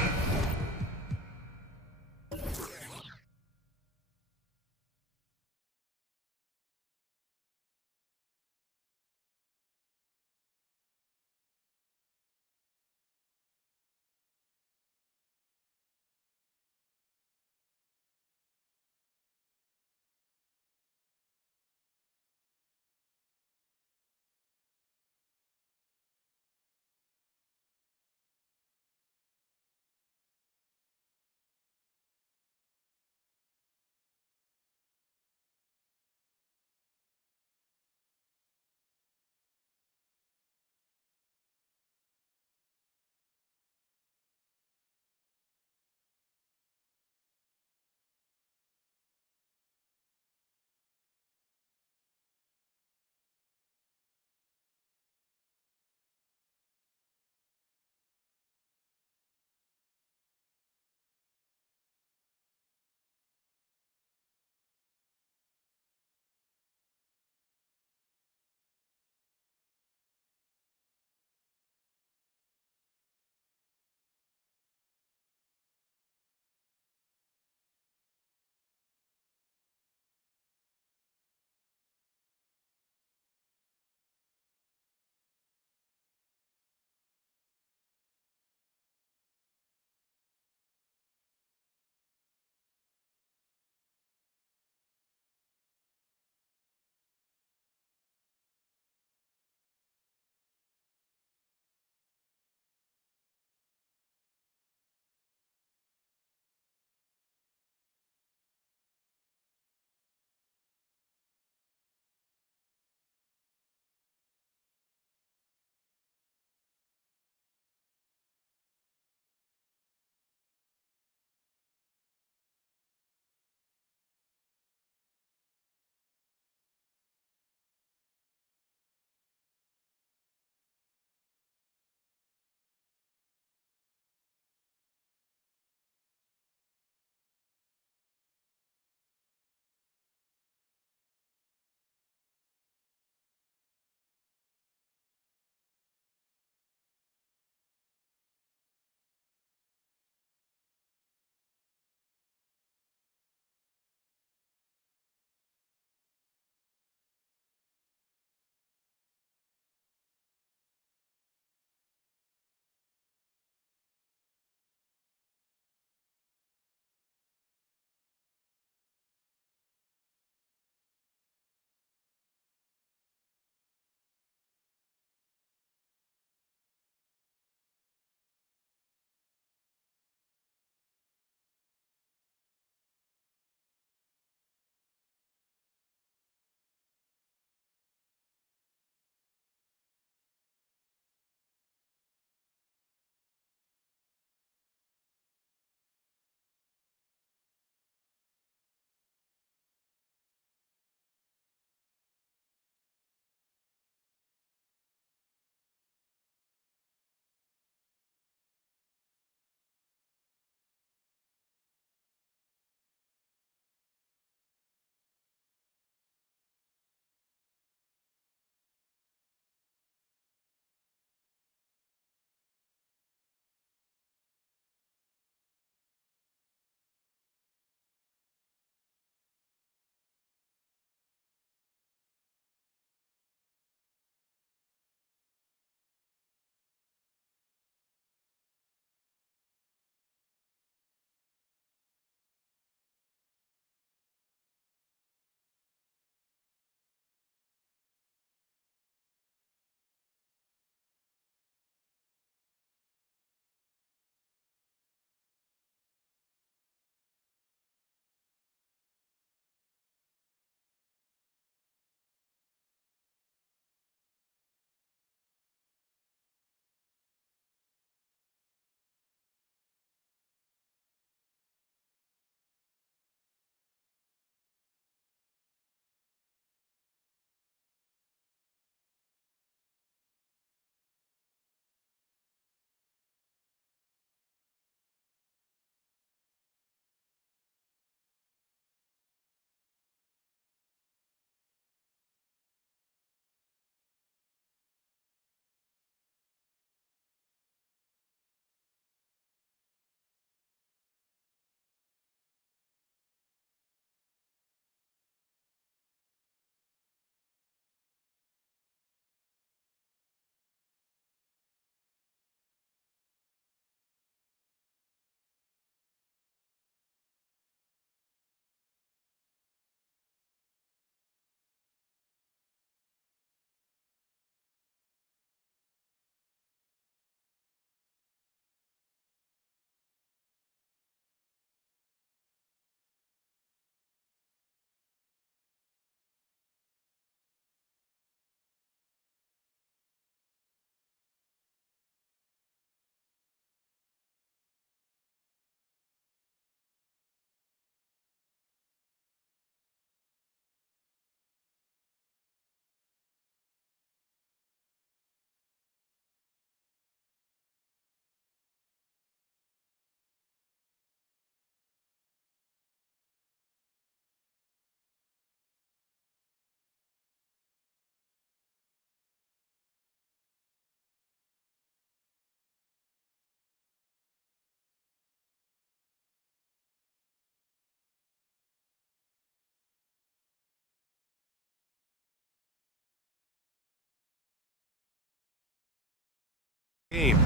Team.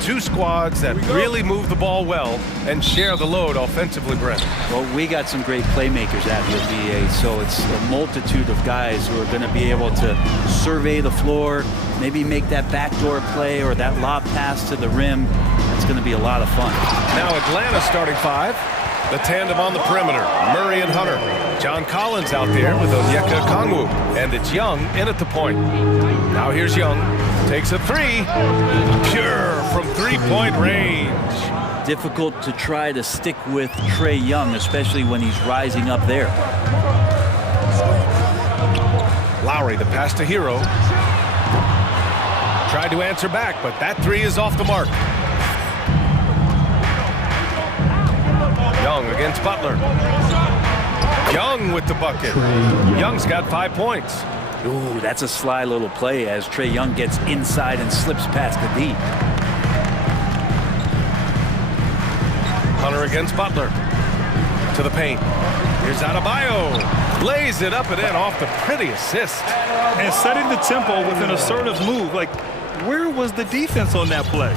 Two squads that really move the ball well and share the load offensively, Brent. Well, we got some great playmakers out here, BA, so it's a multitude of guys who are going to be able to survey the floor, maybe make that backdoor play or that lob pass to the rim. It's going to be a lot of fun. Now Atlanta starting five. The tandem on the perimeter, Murray and Hunter. John Collins out there with Onyeka Okongwu, and it's Young in at the point. Now here's Young, takes a three, pure from three-point range. Difficult to try to stick with Trae Young, especially when he's rising up there. Lowry, the pass to Hero. Tried to answer back, but that three is off the mark. Young against Butler. Young with the bucket. Young's got 5 points. Ooh, that's a sly little play as Trae Young gets inside and slips past the D. Hunter against Butler. To the paint. Here's Adebayo. Lays it up and in off the pretty assist. And setting the tempo with an assertive move. Like, where was the defense on that play?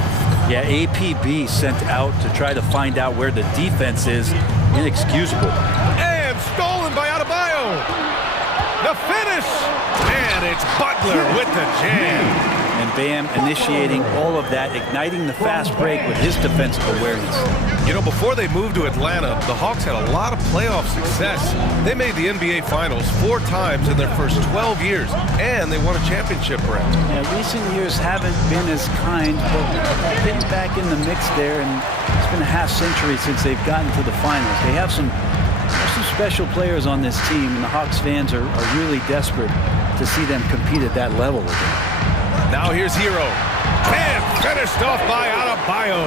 Yeah, APB sent out to try to find out where the defense is. Inexcusable. And stolen by Adebayo. The finish. And it's Butler with the jam. And Bam initiating all of that, igniting the fast break with his defensive awareness. You know, before they moved to Atlanta, the Hawks had a lot of playoff success. They made the NBA Finals 4 times in their first 12 years, and they won a championship, Brett. Yeah, recent years haven't been as kind, but getting back in the mix there, and it's been a half-century since they've gotten to the finals. They have some special players on this team, and the Hawks fans are really desperate to see them compete at that level again. Now here's Hero. And finished off by Adebayo.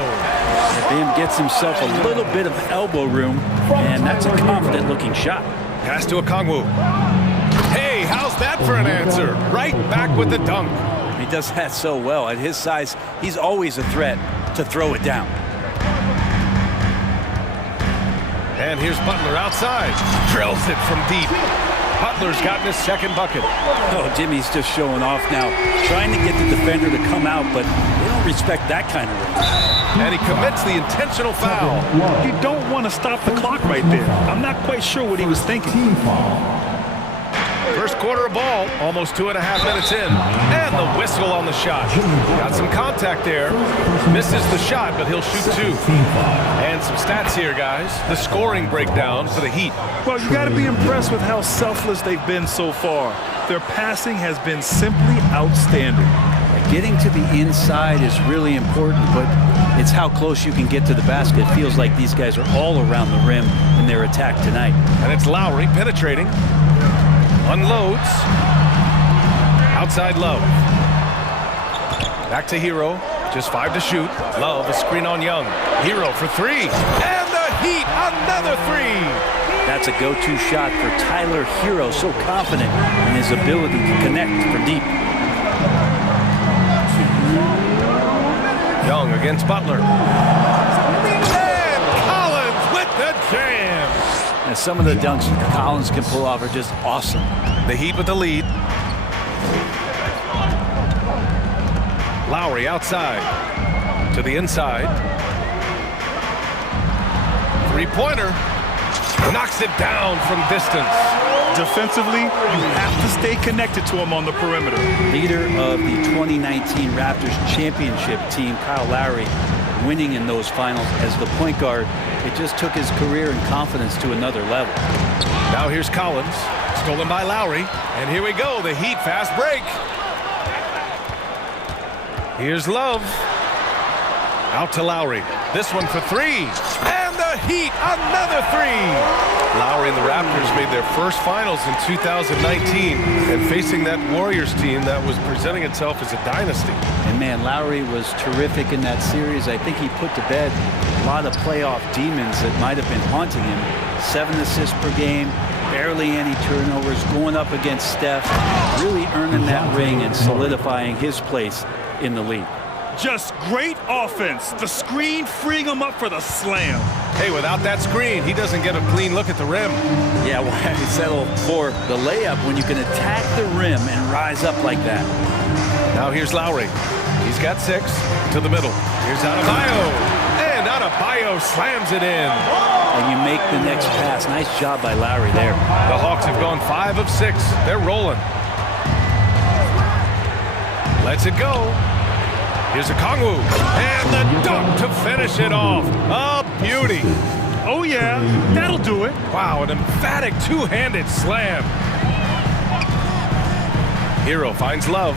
Bam gets himself a little bit of elbow room, and that's a confident-looking shot. Pass to Okongwu. Hey, how's that for an answer? Right back with the dunk. He does that so well. At his size, he's always a threat to throw it down. And here's Butler outside. Drills it from deep. Butler's gotten his second bucket. Oh, Jimmy's just showing off now, trying to get the defender to come out, but they don't respect that kind of range. And he commits the intentional foul. You don't want to stop the clock right there. I'm not quite sure what he was thinking. First quarter of ball, almost 2.5 minutes in. And the whistle on the shot. Got some contact there. Misses the shot, but he'll shoot 2. And some stats here, guys. The scoring breakdown for the Heat. Well, you got to be impressed with how selfless they've been so far. Their passing has been simply outstanding. Getting to the inside is really important, but it's how close you can get to the basket. It feels like these guys are all around the rim in their attack tonight. And it's Lowry penetrating. Unloads. Outside Love. Back to Hero. Just 5 to shoot. Love, a screen on Young. Hero for 3. And the Heat, another 3. That's a go-to shot for Tyler Hero. So confident in his ability to connect from deep. Young against Butler. And Collins with the jam. And some of the dunks Collins can pull off are just awesome. The Heat with the lead. Lowry outside. To the inside. Three-pointer. Knocks it down from distance. Defensively, you have to stay connected to him on the perimeter. Leader of the 2019 Raptors championship team, Kyle Lowry, winning in those finals as the point guard. It just took his career and confidence to another level. Now here's Collins, stolen by Lowry. And here we go, the Heat fast break. Here's Love. Out to Lowry. This one for 3. And the Heat, another 3. Lowry and the Raptors made their first finals in 2019 and facing that Warriors team that was presenting itself as a dynasty. And man, Lowry was terrific in that series. I think he put to bed a lot of playoff demons that might have been haunting him. 7 assists per game, barely any turnovers, going up against Steph, really earning that ring and solidifying his place in the league. Just great offense. The screen freeing him up for the slam. Hey, without that screen, he doesn't get a clean look at the rim. Yeah, why settle for the layup when you can attack the rim and rise up like that? Now here's Lowry. He's got 6 to the middle. Here's Adebayo. And Adebayo slams it in. And you make the next pass. Nice job by Lowry there. The Hawks have gone 5 of 6. They're rolling. Lets it go. Here's a Kongwu. And the dunk to finish it off. A beauty. Oh, yeah. That'll do it. Wow, an emphatic two-handed slam. Hero finds Love.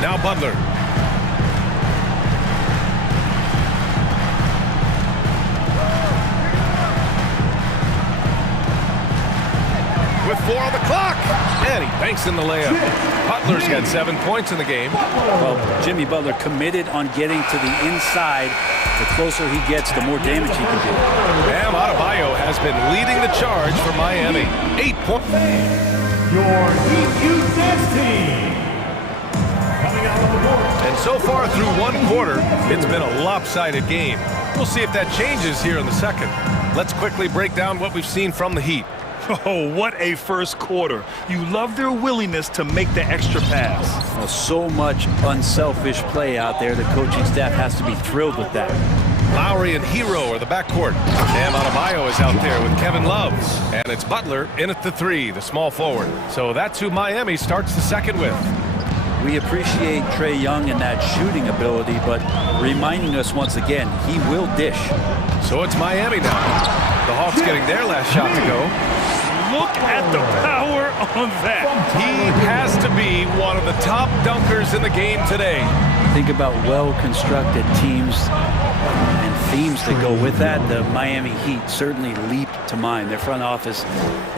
Now Butler. With 4 on the clock. And he banks in the layup. Butler's got 7 points in the game. Well, Jimmy Butler committed on getting to the inside. The closer he gets, the more damage he can do. Bam Adebayo has been leading the charge for Miami. 8 points. Your EQ team. Coming out on the board. And so far through 1 quarter, it's been a lopsided game. We'll see if that changes here in the second. Let's quickly break down what we've seen from the Heat. Oh, what a first quarter. You love their willingness to make the extra pass. Well, so much unselfish play out there. The coaching staff has to be thrilled with that. Lowry and Hero are the backcourt. Bam Adebayo is out there with Kevin Love. And it's Butler in at the 3, the small forward. So that's who Miami starts the second with. We appreciate Trae Young and that shooting ability, but reminding us once again, he will dish. So it's Miami now. The Hawks getting their last shot to go. Look at the power on that. He has to be one of the top dunkers in the game today. Think about well-constructed teams and themes that go with that. The Miami Heat certainly leap to mind. Their front office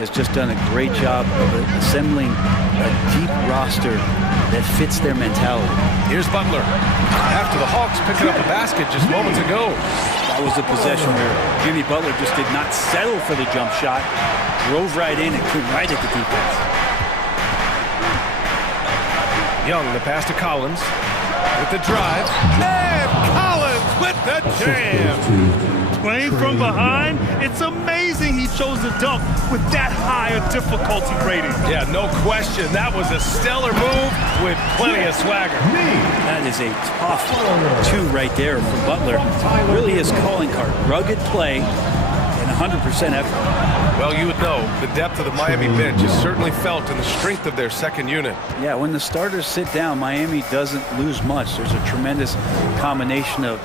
has just done a great job of assembling a deep roster that fits their mentality. Here's Butler. After the Hawks picking up a basket just moments ago. That was a possession where Jimmy Butler just did not settle for the jump shot. Drove right in and came right at the defense. Young, the pass to Collins with the drive. And Collins with the jam. Playing from behind, it's amazing he chose to dunk with that high a difficulty rating. Yeah, no question. That was a stellar move with plenty of swagger. That is a tough 2 right there for Butler. Really his calling card. Rugged play and 100% effort. Well, you would know the depth of the Miami bench is certainly felt in the strength of their second unit. Yeah, when the starters sit down, Miami doesn't lose much. There's a tremendous combination of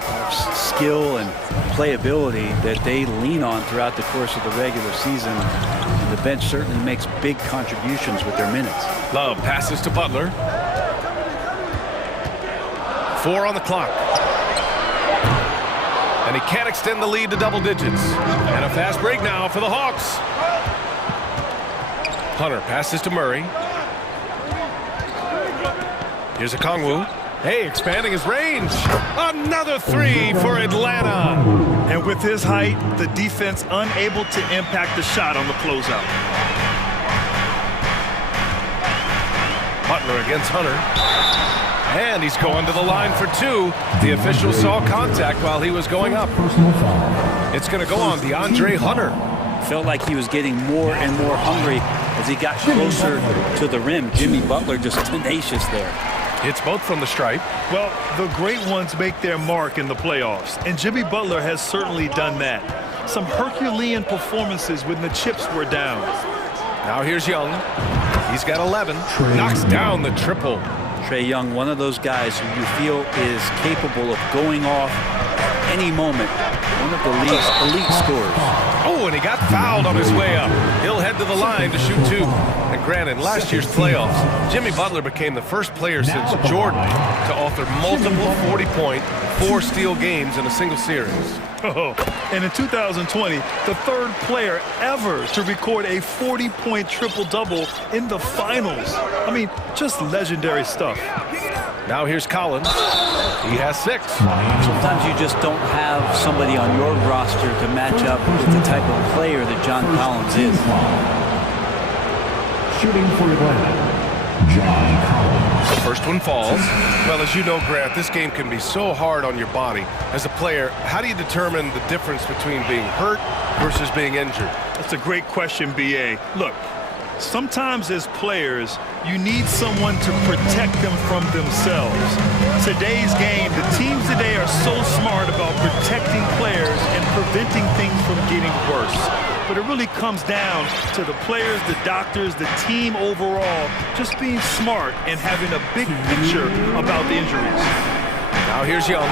skill and playability that they lean on throughout the course of the regular season. And the bench certainly makes big contributions with their minutes. Love passes to Butler. 4 on the clock. And he can't extend the lead to double digits. And a fast break now for the Hawks. Hunter passes to Murray. Here's a Kongwu. Hey, expanding his range. Another 3 for Atlanta. And with his height, the defense unable to impact the shot on the closeout. Butler against Hunter. And he's going to the line for 2. The official saw contact while he was going up. It's going to go on DeAndre Hunter. Felt like he was getting more and more hungry as he got closer to the rim. Jimmy Butler just tenacious there. It's both from the stripe. Well, the great ones make their mark in the playoffs, and Jimmy Butler has certainly done that. Some Herculean performances when the chips were down. Now here's Young. He's got 11. Knocks down the triple. Trae Young, one of those guys who you feel is capable of going off at any moment. One of the league's elite scorers. Oh, and he got fouled on his way up. He'll head to the line to shoot 2. And granted, in last year's playoffs, Jimmy Butler became the first player since Jordan to author multiple 40-point, 4-steal games in a single series. Oh, and in 2020, the 3rd player ever to record a 40-point triple-double in the finals. I mean, just legendary stuff. Now here's Collins. He has 6. Sometimes you just don't have somebody on your roster to match up with the type of player that John Collins is. Shooting for Atlanta, John Collins. The first one falls. Well, as you know, Grant, this game can be so hard on your body. As a player, how do you determine the difference between being hurt versus being injured? That's a great question, B.A. Look, Sometimes as players, you need someone to protect them from themselves. Today's game, the teams today are so smart about protecting players and preventing things from getting worse. But it really comes down to the players, the doctors, the team overall, just being smart and having a big picture about the injuries. Now here's Young.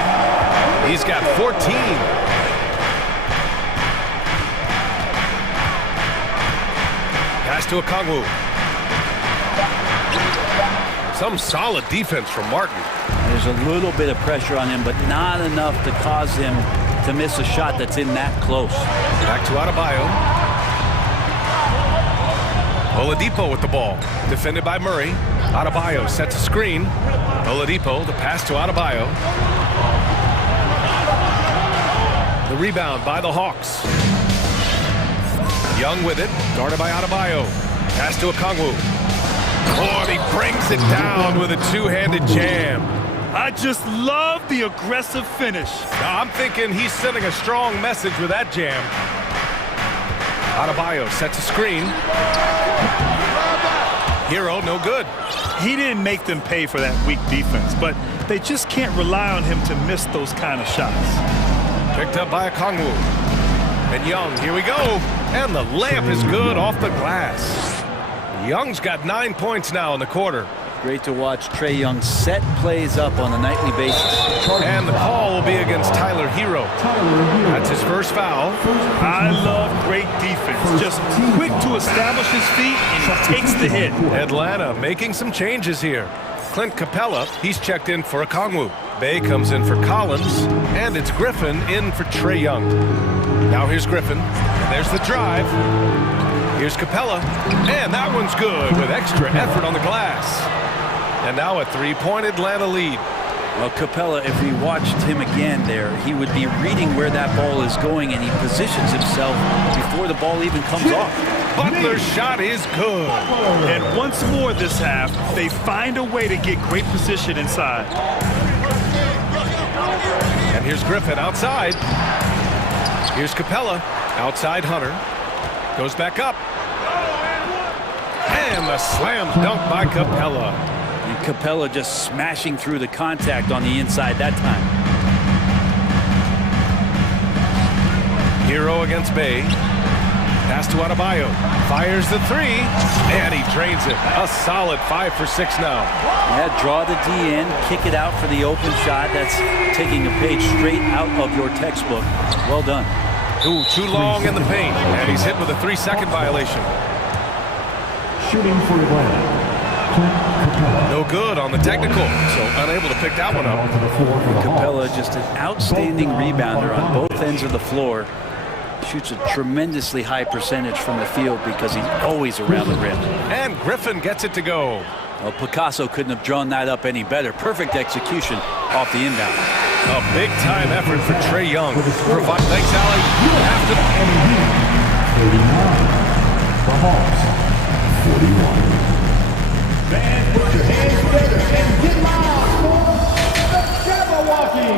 He's got 14. Pass to Okongwu. Some solid defense from Martin. There's a little bit of pressure on him, but not enough to cause him to miss a shot that's in that close. Back to Adebayo. Oladipo with the ball. Defended by Murray. Adebayo sets a screen. Oladipo, the pass to Adebayo. The rebound by the Hawks. Young with it, guarded by Adebayo. Pass to Okongwu. Oh, and he brings it down with a two-handed jam. I just love the aggressive finish. Now, I'm thinking he's sending a strong message with that jam. Adebayo sets a screen. Hero, no good. He didn't make them pay for that weak defense, but they just can't rely on him to miss those kind of shots. Picked up by Okongwu. And Young, here we go. And the layup is good off the glass. Young's got 9 points now in the quarter. Great to watch Trae Young set plays up on a nightly basis. And the call will be against Tyler Hero. That's his first foul. I love great defense. Just quick to establish his feet, and he takes the hit. Atlanta making some changes here. Clint Capella, he's checked in for Okongwu. Bay comes in for Collins, and it's Griffin in for Trae Young. Now here's Griffin. There's the drive. Here's Capella, and that one's good with extra effort on the glass. And now a three-point Atlanta lead. Well, Capella, if we watched him again there, he would be reading where that ball is going, and he positions himself before the ball even comes off. Butler's shot is good. And once more this half, they find a way to get great position inside. And here's Griffin outside. Here's Capella, outside Hunter. Goes back up. And the slam dunk by Capella. And Capella just smashing through the contact on the inside that time. Hero against Bay. Pass to Adebayo. Fires the three. And he drains it. A solid 5 for 6 now. Yeah, draw the D in, kick it out for the open shot. That's taking a page straight out of your textbook. Well done. Ooh, too long in the paint. And he's hit with a 3-second violation. Shooting for Atlanta. No good on the technical, so unable to pick that one up. Capella, just an outstanding rebounder on both ends of the floor. Shoots a tremendously high percentage from the field because he's always around the rim. And Griffin gets it to go. Well, Picasso couldn't have drawn that up any better. Perfect execution off the inbound. A big-time effort for Trae Young. Thanks, Allie. After 39. The Hawks, 41. Fans, put your hands together and get loud for the Jabberwocky.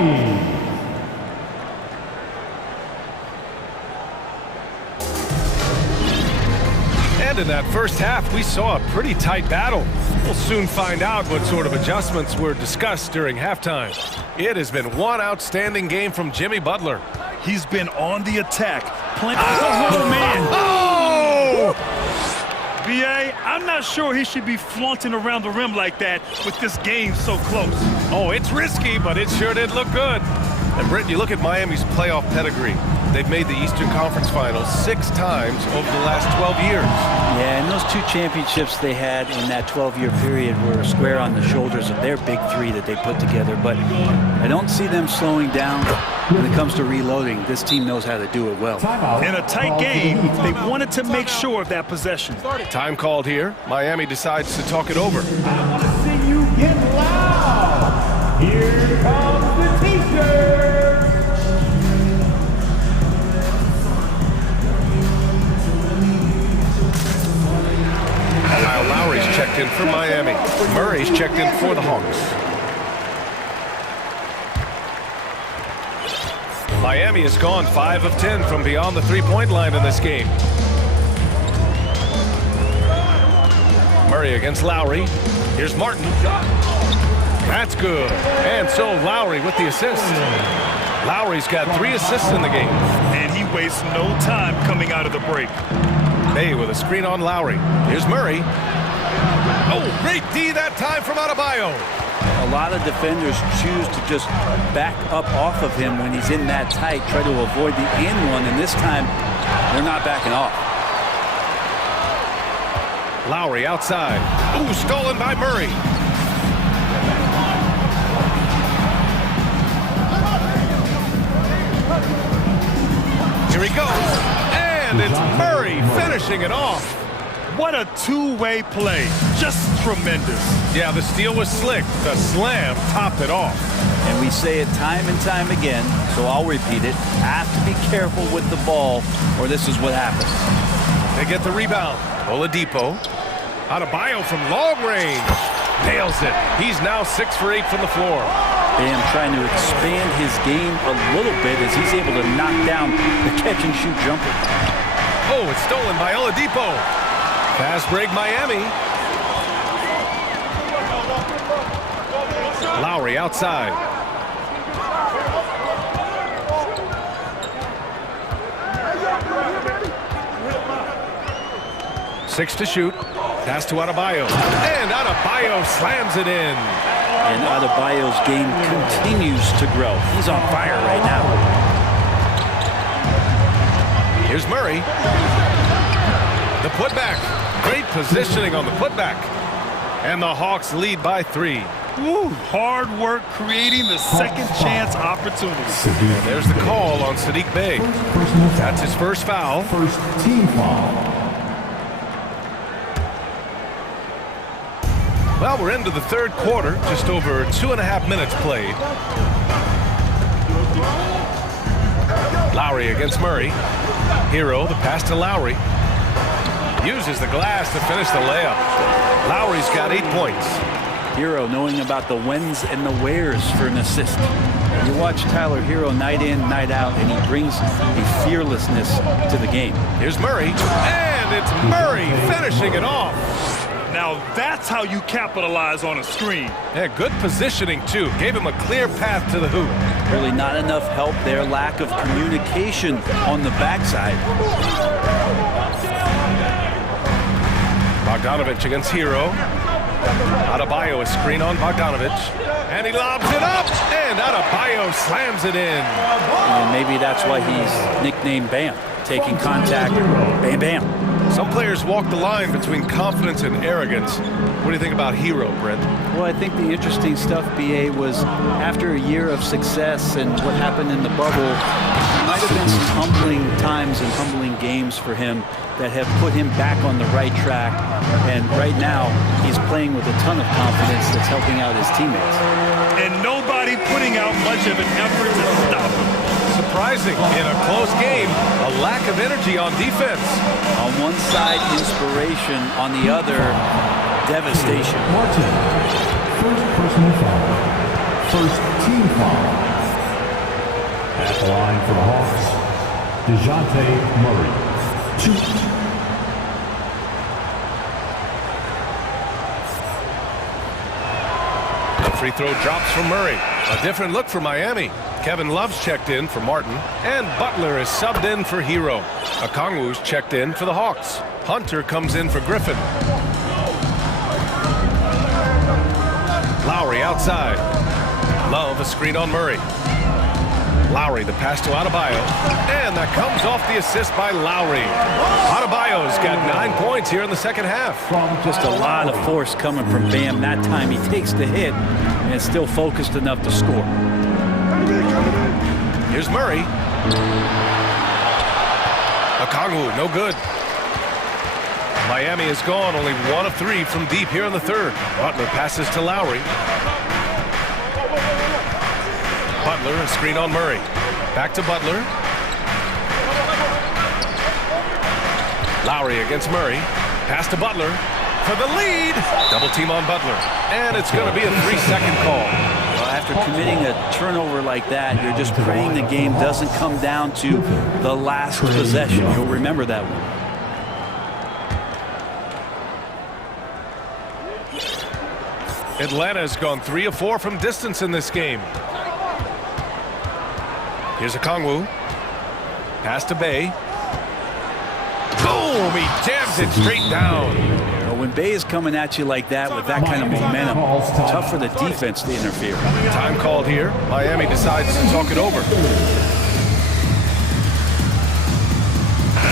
And in that first half, we saw a pretty tight battle. We'll soon find out what sort of adjustments were discussed during halftime. It has been one outstanding game from Jimmy Butler. He's been on the attack. Oh, man. Oh! B.A., I'm not sure he should be flaunting around the rim like that with this game so close. Oh, it's risky, but it sure did look good. And Britt, you look at Miami's playoff pedigree. They've made the Eastern Conference Finals 6 times over the last 12 years. Yeah, and those 2 championships they had in that 12-year period were square on the shoulders of their big 3 that they put together. But I don't see them slowing down when it comes to reloading. This team knows how to do it well. In a tight game, they wanted to make sure of that possession. Time called here. Miami decides to talk it over. I want to see you get loud. Here comes the T-shirt. Kyle Lowry's checked in for Miami. Murray's checked in for the Hawks. Miami has gone 5 of 10 from beyond the 3-point line in this game. Murray against Lowry. Here's Martin. That's good. And so Lowry with the assist. Lowry's got 3 assists in the game. And he wastes no time coming out of the break. May with a screen on Lowry. Here's Murray. Oh, great D that time from Adebayo. A lot of defenders choose to just back up off of him when he's in that tight, try to avoid the and-one, and this time they're not backing off. Lowry outside. Ooh, stolen by Murray. Here he goes. And it's Murray finishing it off. What a two-way play. Just tremendous. Yeah, the steal was slick. The slam topped it off. And we say it time and time again, so I'll repeat it. Have to be careful with the ball, or this is what happens. They get the rebound. Oladipo. Adebayo from long range. Nails it. He's now 6 for 8 from the floor. Bam trying to expand his game a little bit as he's able to knock down the catch-and-shoot jumper. Oh, it's stolen by Oladipo. Fast break, Miami. Lowry outside. Six to shoot. Pass to Adebayo. And Adebayo slams it in. And Adebayo's game continues to grow. He's on fire right now. Here's Murray. The putback. Great positioning on the putback. And the Hawks lead by 3. Woo, hard work creating the second chance opportunity. And there's the call on Sadiq Bey. That's his first foul. First team foul. Well, we're into the third quarter. Just over 2.5 minutes played. Lowry against Murray. Hero, the pass to Lowry. Uses the glass to finish the layup. Lowry's got 8 points. Hero knowing about the whens and the wheres for an assist. You watch Tyler Hero night in, night out, and he brings a fearlessness to the game. Here's Murray, and it's Murray finishing it off. Now that's how you capitalize on a screen. Yeah, good positioning, too. Gave him a clear path to the hoop. Really not enough help there. Lack of communication on the backside. Bogdanovich against Hero. Adebayo is screen on Bogdanovich. And he lobs it up, and Adebayo slams it in. And maybe that's why he's nicknamed Bam. Taking contact, bam, bam. Some players walk the line between confidence and arrogance. What do you think about Hero, Brent? Well, I think the interesting stuff, BA, was after a year of success and what happened in the bubble, there might have been some humbling times and humbling games for him that have put him back on the right track. And right now, he's playing with a ton of confidence that's helping out his teammates. And nobody putting out much of an effort to stop him. Surprising, in a close game, a lack of energy on defense. On one side, inspiration. On the other, devastation. Martin, first personal foul. First team foul. At the line for the Hawks, DeJounte Murray. 2. The free throw drops from Murray. A different look for Miami. Kevin Love's checked in for Martin, and Butler is subbed in for Hero. Okongwu's checked in for the Hawks. Hunter comes in for Griffin. Lowry outside. Love a screen on Murray. Lowry, the pass to Adebayo, and that comes off the assist by Lowry. Adebayo's got 9 points here in the second half. Just a lot of force coming from Bam. That time he takes the hit and is still focused enough to score. Here's Murray. Okongwu, no good. Miami is gone, only 1 of 3 from deep here in the third. Butler passes to Lowry. Butler, a screen on Murray. Back to Butler. Lowry against Murray. Pass to Butler for the lead. Double team on Butler. And it's going to be a 3-second call. Well, after committing a turnover like that, you're just praying the game doesn't come down to the last possession. You'll remember that one. Atlanta's gone 3 of 4 from distance in this game. Here's a Kongwu. Pass to Bay. Boom! He jams it straight down. Well, when Bay is coming at you like that with that kind of momentum, tough for the defense to interfere. Time called here. Miami decides to talk it over.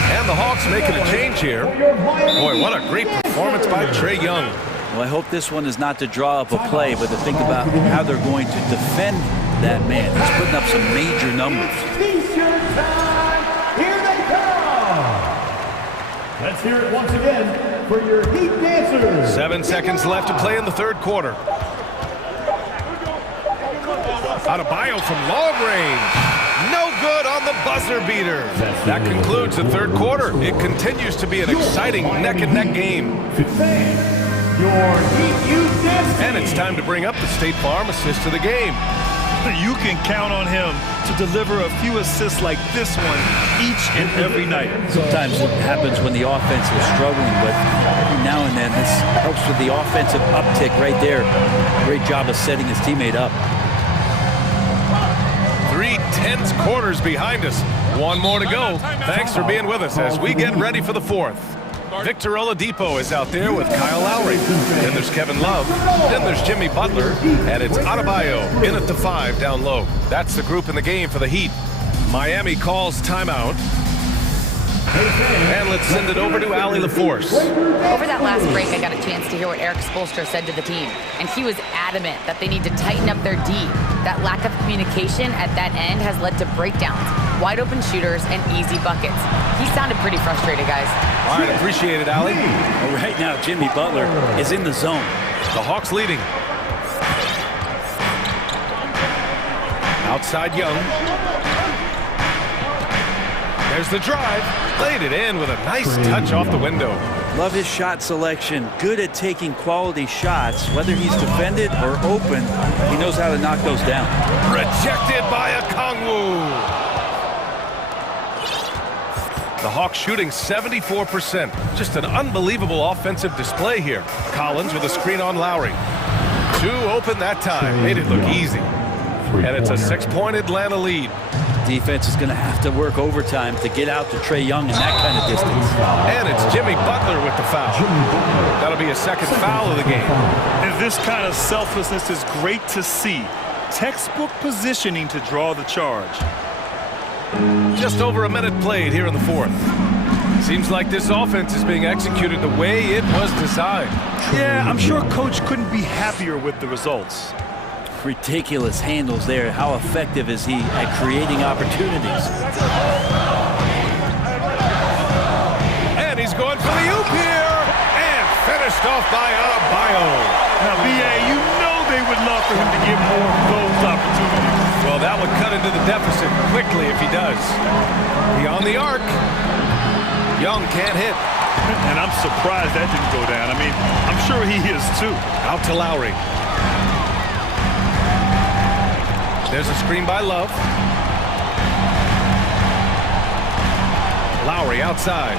And the Hawks making a change here. Boy, what a great performance by Trae Young. Well, I hope this one is not to draw up a play, but to think about how they're going to defend that man. He's putting up some major numbers. T-shirt time! Here they come! Let's hear it once again for your Heat dancers. 7 seconds left to play in the third quarter. Adebayo from long range. No good on the buzzer beater. That concludes the third quarter. It continues to be an exciting neck-and-neck game. And it's time to bring up the State Farm assist of the game. You can count on him to deliver a few assists like this one each and every night. Sometimes it happens when the offense is struggling, but every now and then this helps with the offensive uptick right there. Great job of setting his teammate up. 3 tense quarters behind us. One more to go. Thanks for being with us as we get ready for the fourth. Victor Oladipo is out there with Kyle Lowry. Then there's Kevin Love. Then there's Jimmy Butler. And it's Adebayo in at the 5 down low. That's the group in the game for the Heat. Miami calls timeout. And let's send it over to Allie LaForce. Over that last break, I got a chance to hear what Eric Spoelstra said to the team. And he was adamant that they need to tighten up their D. That lack of communication at that end has led to breakdowns, wide open shooters, and easy buckets. He sounded pretty frustrated, guys. All right, appreciate it, Allie. Well, right now, Jimmy Butler is in the zone. The Hawks leading. Outside Young. There's the drive. Laid it in with a nice touch off the window. Love his shot selection. Good at taking quality shots. Whether he's defended or open, he knows how to knock those down. Rejected by a Kongwu. The Hawks shooting 74%. Just an unbelievable offensive display here. Collins with a screen on Lowry. 2 open that time. Made it look easy. And it's a 6-point Atlanta lead. Defense is going to have to work overtime to get out to Trae Young in that kind of distance. And it's Jimmy Butler with the foul. That'll be a second foul of the game. And this kind of selflessness is great to see. Textbook positioning to draw the charge. Just over a minute played here in the fourth. Seems like this offense is being executed the way it was designed. Yeah, I'm sure Coach couldn't be happier with the results. Ridiculous handles there. How effective is he at creating opportunities? And he's going for the oop here. And finished off by Adebayo. Now, B.A., you know they would love for him to get more of those opportunities. Well, that would cut into the deficit quickly if he does. Beyond the arc. Young can't hit. And I'm surprised that didn't go down. I mean, I'm sure he is too. Out to Lowry. There's a screen by Love. Lowry outside.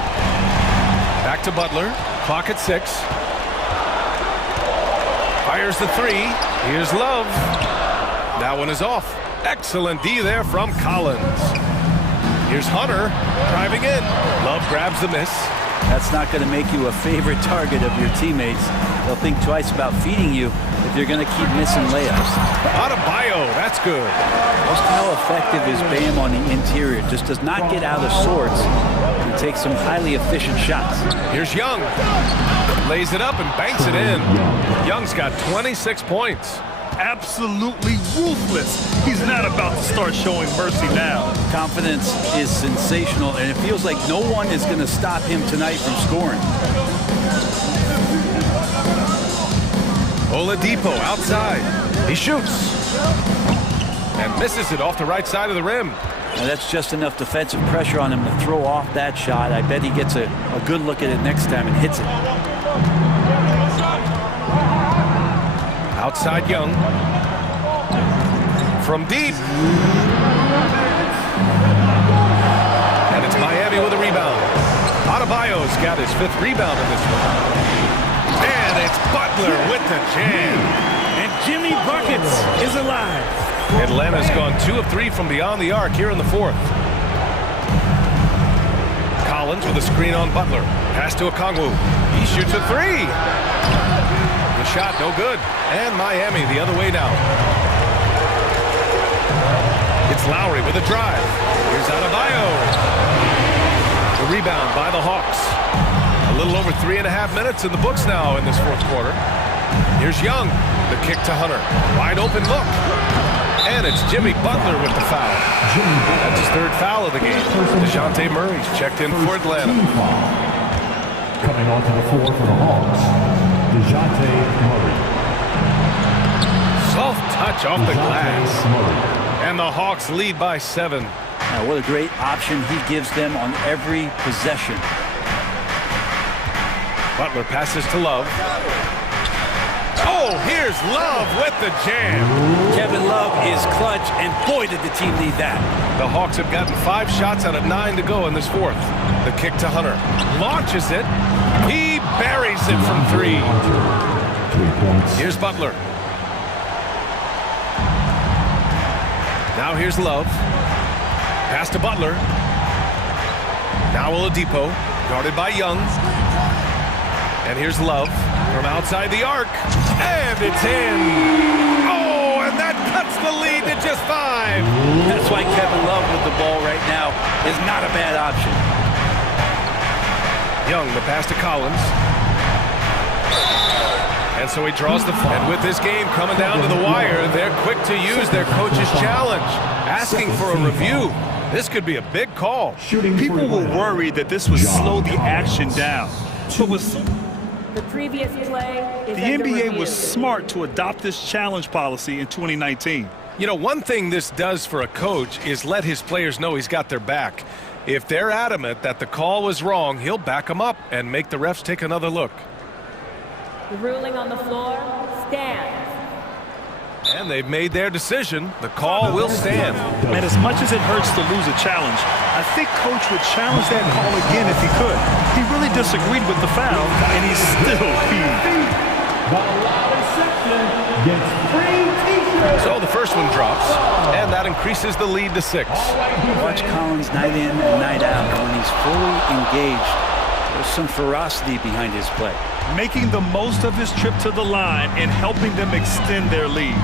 Back to Butler. Clock at 6. Fires the 3. Here's Love. That one is off. Excellent D there from Collins. Here's Hunter driving in. Love grabs the miss. That's not going to make you a favorite target of your teammates. They'll think twice about feeding you if you're going to keep missing layups. Adebayo, that's good. Just how effective is Bam on the interior? Just does not get out of sorts and takes some highly efficient shots. Here's Young. Lays it up and banks it in. Young's got 26 points. Absolutely ruthless. He's not about to start showing mercy now. Confidence is sensational, and it feels like no one is going to stop him tonight from scoring. Oladipo outside. He shoots. And misses it off the right side of the rim. Now that's just enough defensive pressure on him to throw off that shot. I bet he gets a good look at it next time and hits it. Outside Young. From deep. And it's Miami with a rebound. Adebayo's got his 5th rebound in this one. And it's Butler with the jam. Jimmy Buckets is alive. Atlanta's gone 2 of 3 from beyond the arc here in the fourth. Collins with a screen on Butler. Pass to Okongwu. He shoots a 3. The shot no good. And Miami the other way now. It's Lowry with a drive. Here's Adebayo. The rebound by the Hawks. A little over 3.5 minutes in the books now in this fourth quarter. Here's Young. The kick to Hunter. Wide open look. And it's Jimmy Butler with the foul. That's his third foul of the game. DeJounte Murray's checked in for Atlanta. Coming onto the floor for the Hawks, DeJounte Murray. Soft touch off the glass. And the Hawks lead by 7. Now, what a great option he gives them on every possession. Butler passes to Love. Oh, here's Love with the jam. Kevin Love is clutch, and boy, did the team need that. The Hawks have gotten 5 shots out of 9 to go in this fourth. The kick to Hunter. Launches it. He buries it from 3. Here's Butler. Now here's Love. Pass to Butler. Now Oladipo, guarded by Young. And here's Love from outside the arc. And it's in. Oh, and that cuts the lead to just 5. That's why Kevin Love with the ball right now is not a bad option. Young, the pass to Collins. And so he draws the foul. And with this game coming down to the wire, they're quick to use their coach's challenge, asking for a review. This could be a big call. People were worried that this would slow the action down. But The previous play is the under NBA review. was smart to adopt this challenge policy in 2019. You know, one thing this does for a coach is let his players know he's got their back. If they're adamant that the call was wrong, he'll back them up and make the refs take another look. The ruling on the floor stands. And they've made their decision. The call will stand. And as much as it hurts to lose a challenge, I think Coach would challenge that call again if he could. He really disagreed with the foul, and he's still peeved. So the first one drops, and that increases the lead to 6. Watch Collins night in and night out. When he's fully engaged, there's some ferocity behind his play. Making the most of his trip to the line and helping them extend their lead.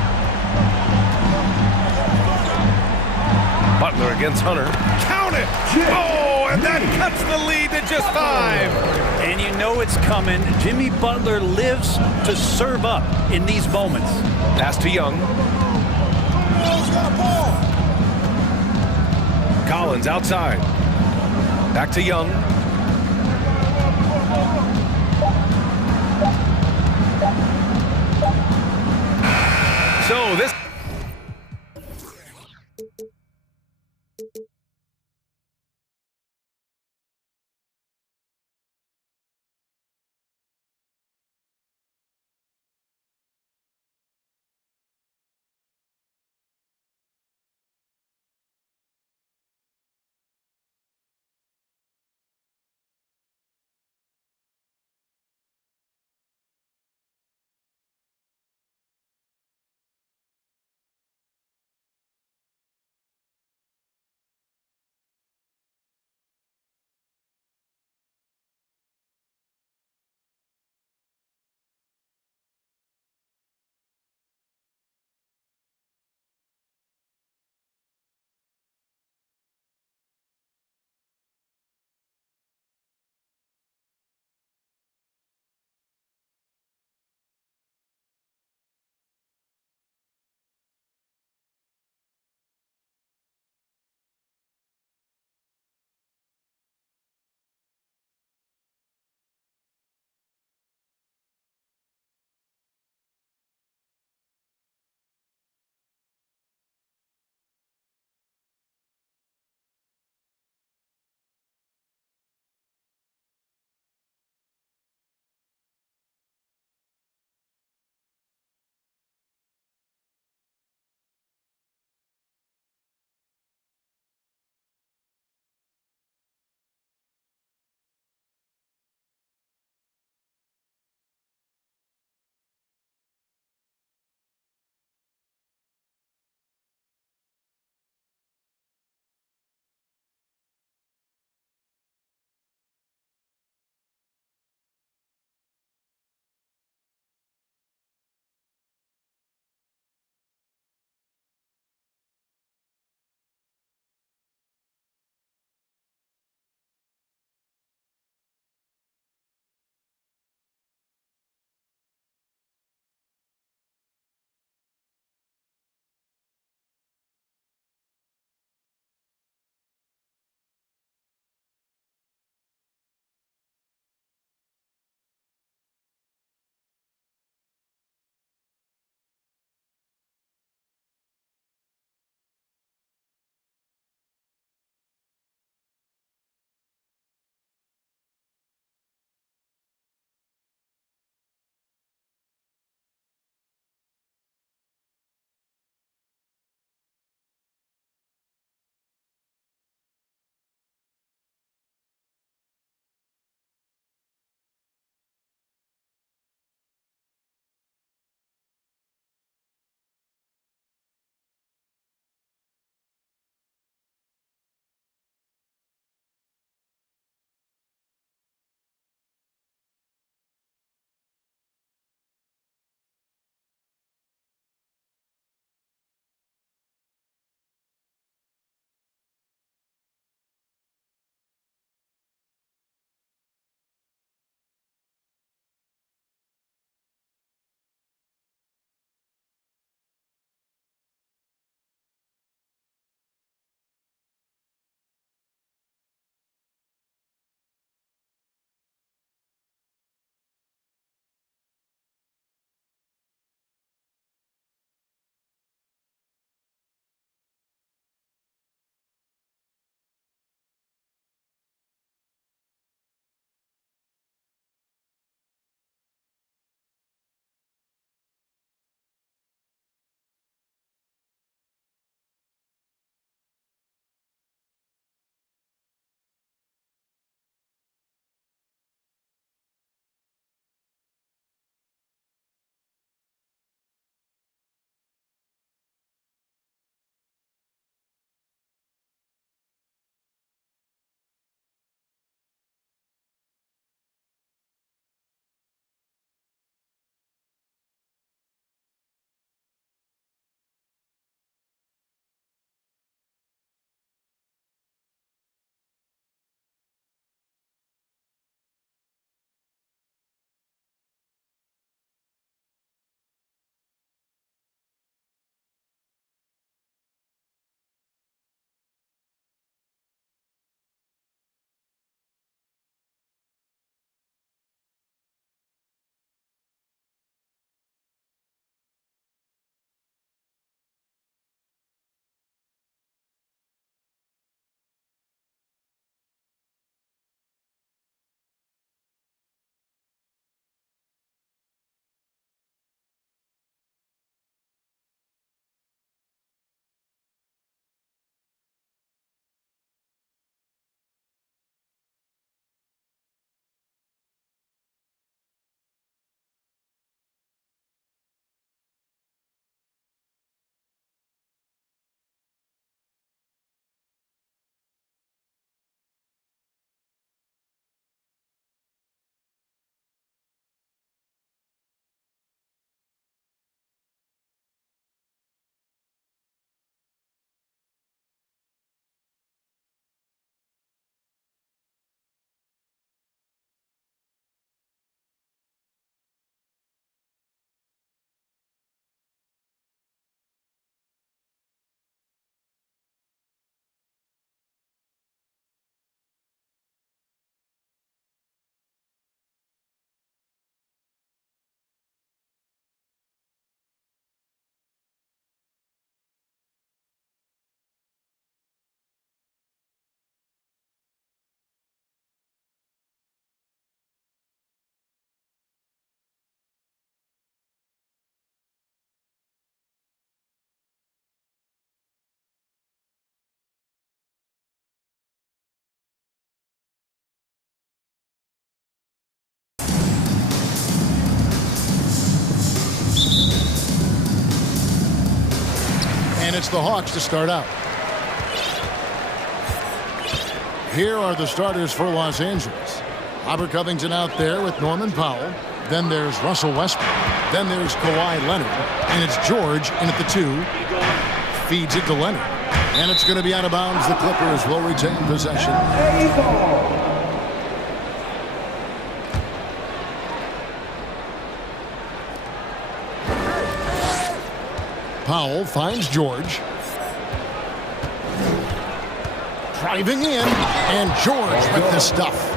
Butler against Hunter. Count it! Oh, and that cuts the lead to just 5. And you know it's coming. Jimmy Butler lives to serve up in these moments. Pass to Young. Collins outside. Back to Young. So this It's the Hawks to start out. Here are the starters for Los Angeles. Robert Covington out there with Norman Powell. Then there's Russell Westbrook. Then there's Kawhi Leonard. And it's George in at the 2. Feeds it to Leonard. And it's going to be out of bounds. The Clippers will retain possession. Powell finds George. Driving in, and George with the stuff.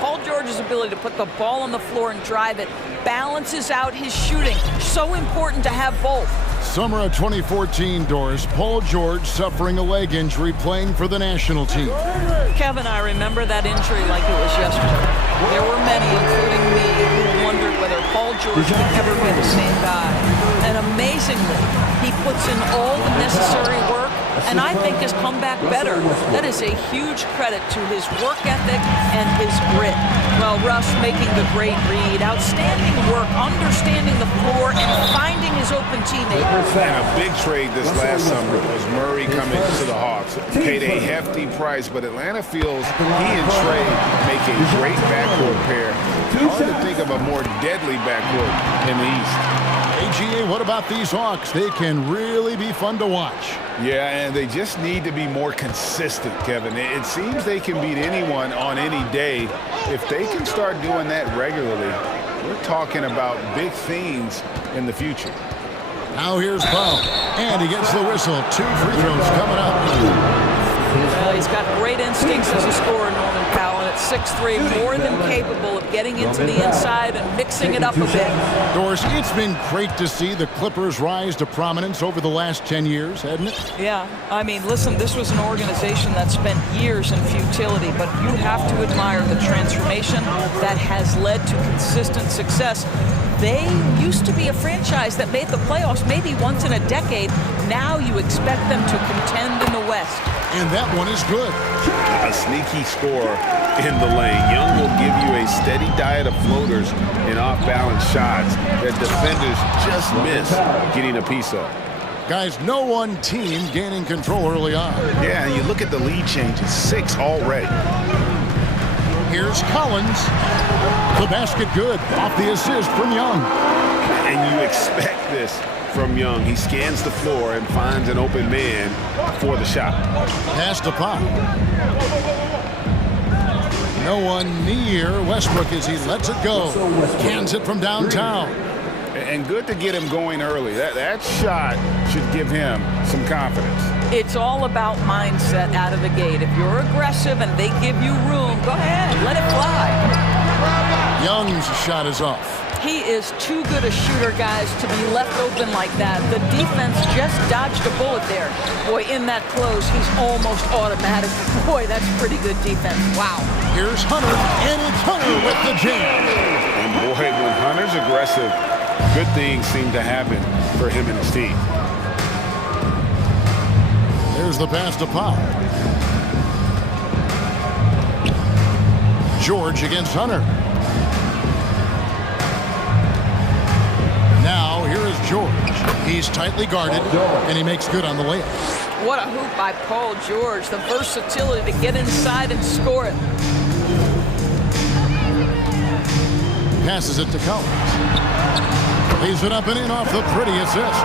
Paul George's ability to put the ball on the floor and drive it balances out his shooting. So important to have both. Summer of 2014, Doris. Paul George suffering a leg injury playing for the national team. Kevin, I remember that injury like it was yesterday. There were many, including me, who wondered whether Paul George could ever be the same guy. And amazingly, he puts in all the necessary work, and I think has come back better. That is a huge credit to his work ethic and his grit. Well, Russ making the great read, outstanding work, understanding the floor, and finding his open teammate. And a big trade this last summer was Murray coming to the Hawks. Paid a hefty price, but Atlanta feels he and Trey make a great backcourt pair. Hard to think of a more deadly backcourt in the East. AGA, what about these Hawks? They can really be fun to watch. Yeah, and they just need to be more consistent, Kevin. It seems they can beat anyone on any day. If they can start doing that regularly, we're talking about big things in the future. Now here's Powell, and he gets the whistle. 2 free throws coming up. Well, he's got great instincts as a scorer, Norman Powell, and at 6'3", more than capable of getting into the inside and mixing it up a bit. Doris, it's been great to see the Clippers rise to prominence over the last 10 years, hasn't it? Yeah, I mean, listen, this was an organization that spent years in futility, but you have to admire the transformation that has led to consistent success. They used to be a franchise that made the playoffs maybe once in a decade. Now you expect them to contend in the West. And that one is good. A sneaky score in the lane. Young will give you a steady diet of floaters and off-balance shots that defenders just miss getting a piece of. Guys, no one team gaining control early on. Yeah, and you look at the lead changes, 6 already. Here's Collins. The basket good off the assist from Young. And you expect this from Young. He scans the floor and finds an open man for the shot. Pass to Pop. No one near Westbrook as he lets it go. Cans it from downtown. And good to get him going early. That shot should give him some confidence. It's all about mindset out of the gate. If you're aggressive and they give you room, go ahead, let it fly. Young's shot is off. He is too good a shooter, guys, to be left open like that. The defense just dodged a bullet there. Boy, in that close, he's almost automatic. Boy, that's pretty good defense. Wow. Here's Hunter, and it's Hunter with the jam. And boy, when Hunter's aggressive, good things seem to happen for him and his team. There's the pass to Powell. George against Hunter. Now, here is George. He's tightly guarded, and he makes good on the layup. What a hoop by Paul George. The versatility to get inside and score it. Passes it to Collins. Leaves it up and in off the pretty assist.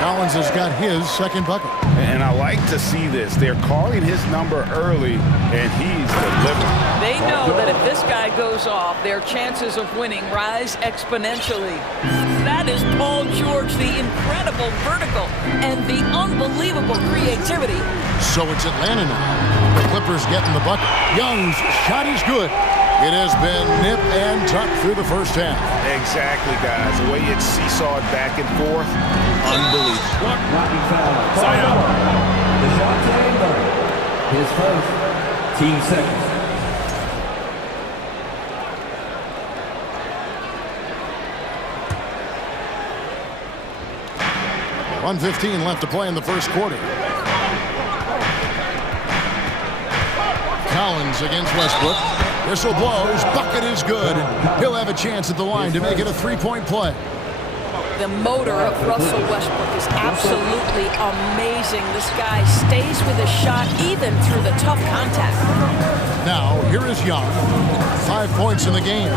Collins has got his second bucket. And I like to see this. They're calling his number early, and he's delivering. They know that if this guy goes off, their chances of winning rise exponentially. That is Paul George, the incredible vertical and the unbelievable creativity. So it's Atlanta now. The Clippers getting the bucket. Young's shot is good. It has been nip and tuck through the first half. Exactly, guys. The way it's seesawed back and forth, unbelievable. His first, team second. .1:15 left to play in the first quarter. Collins against Westbrook. Whistle blows. Bucket is good. He'll have a chance at the line to make it a three-point play. The motor of Russell Westbrook is absolutely amazing. This guy stays with his shot even through the tough contact. Now, here is Young. 5 points in the game.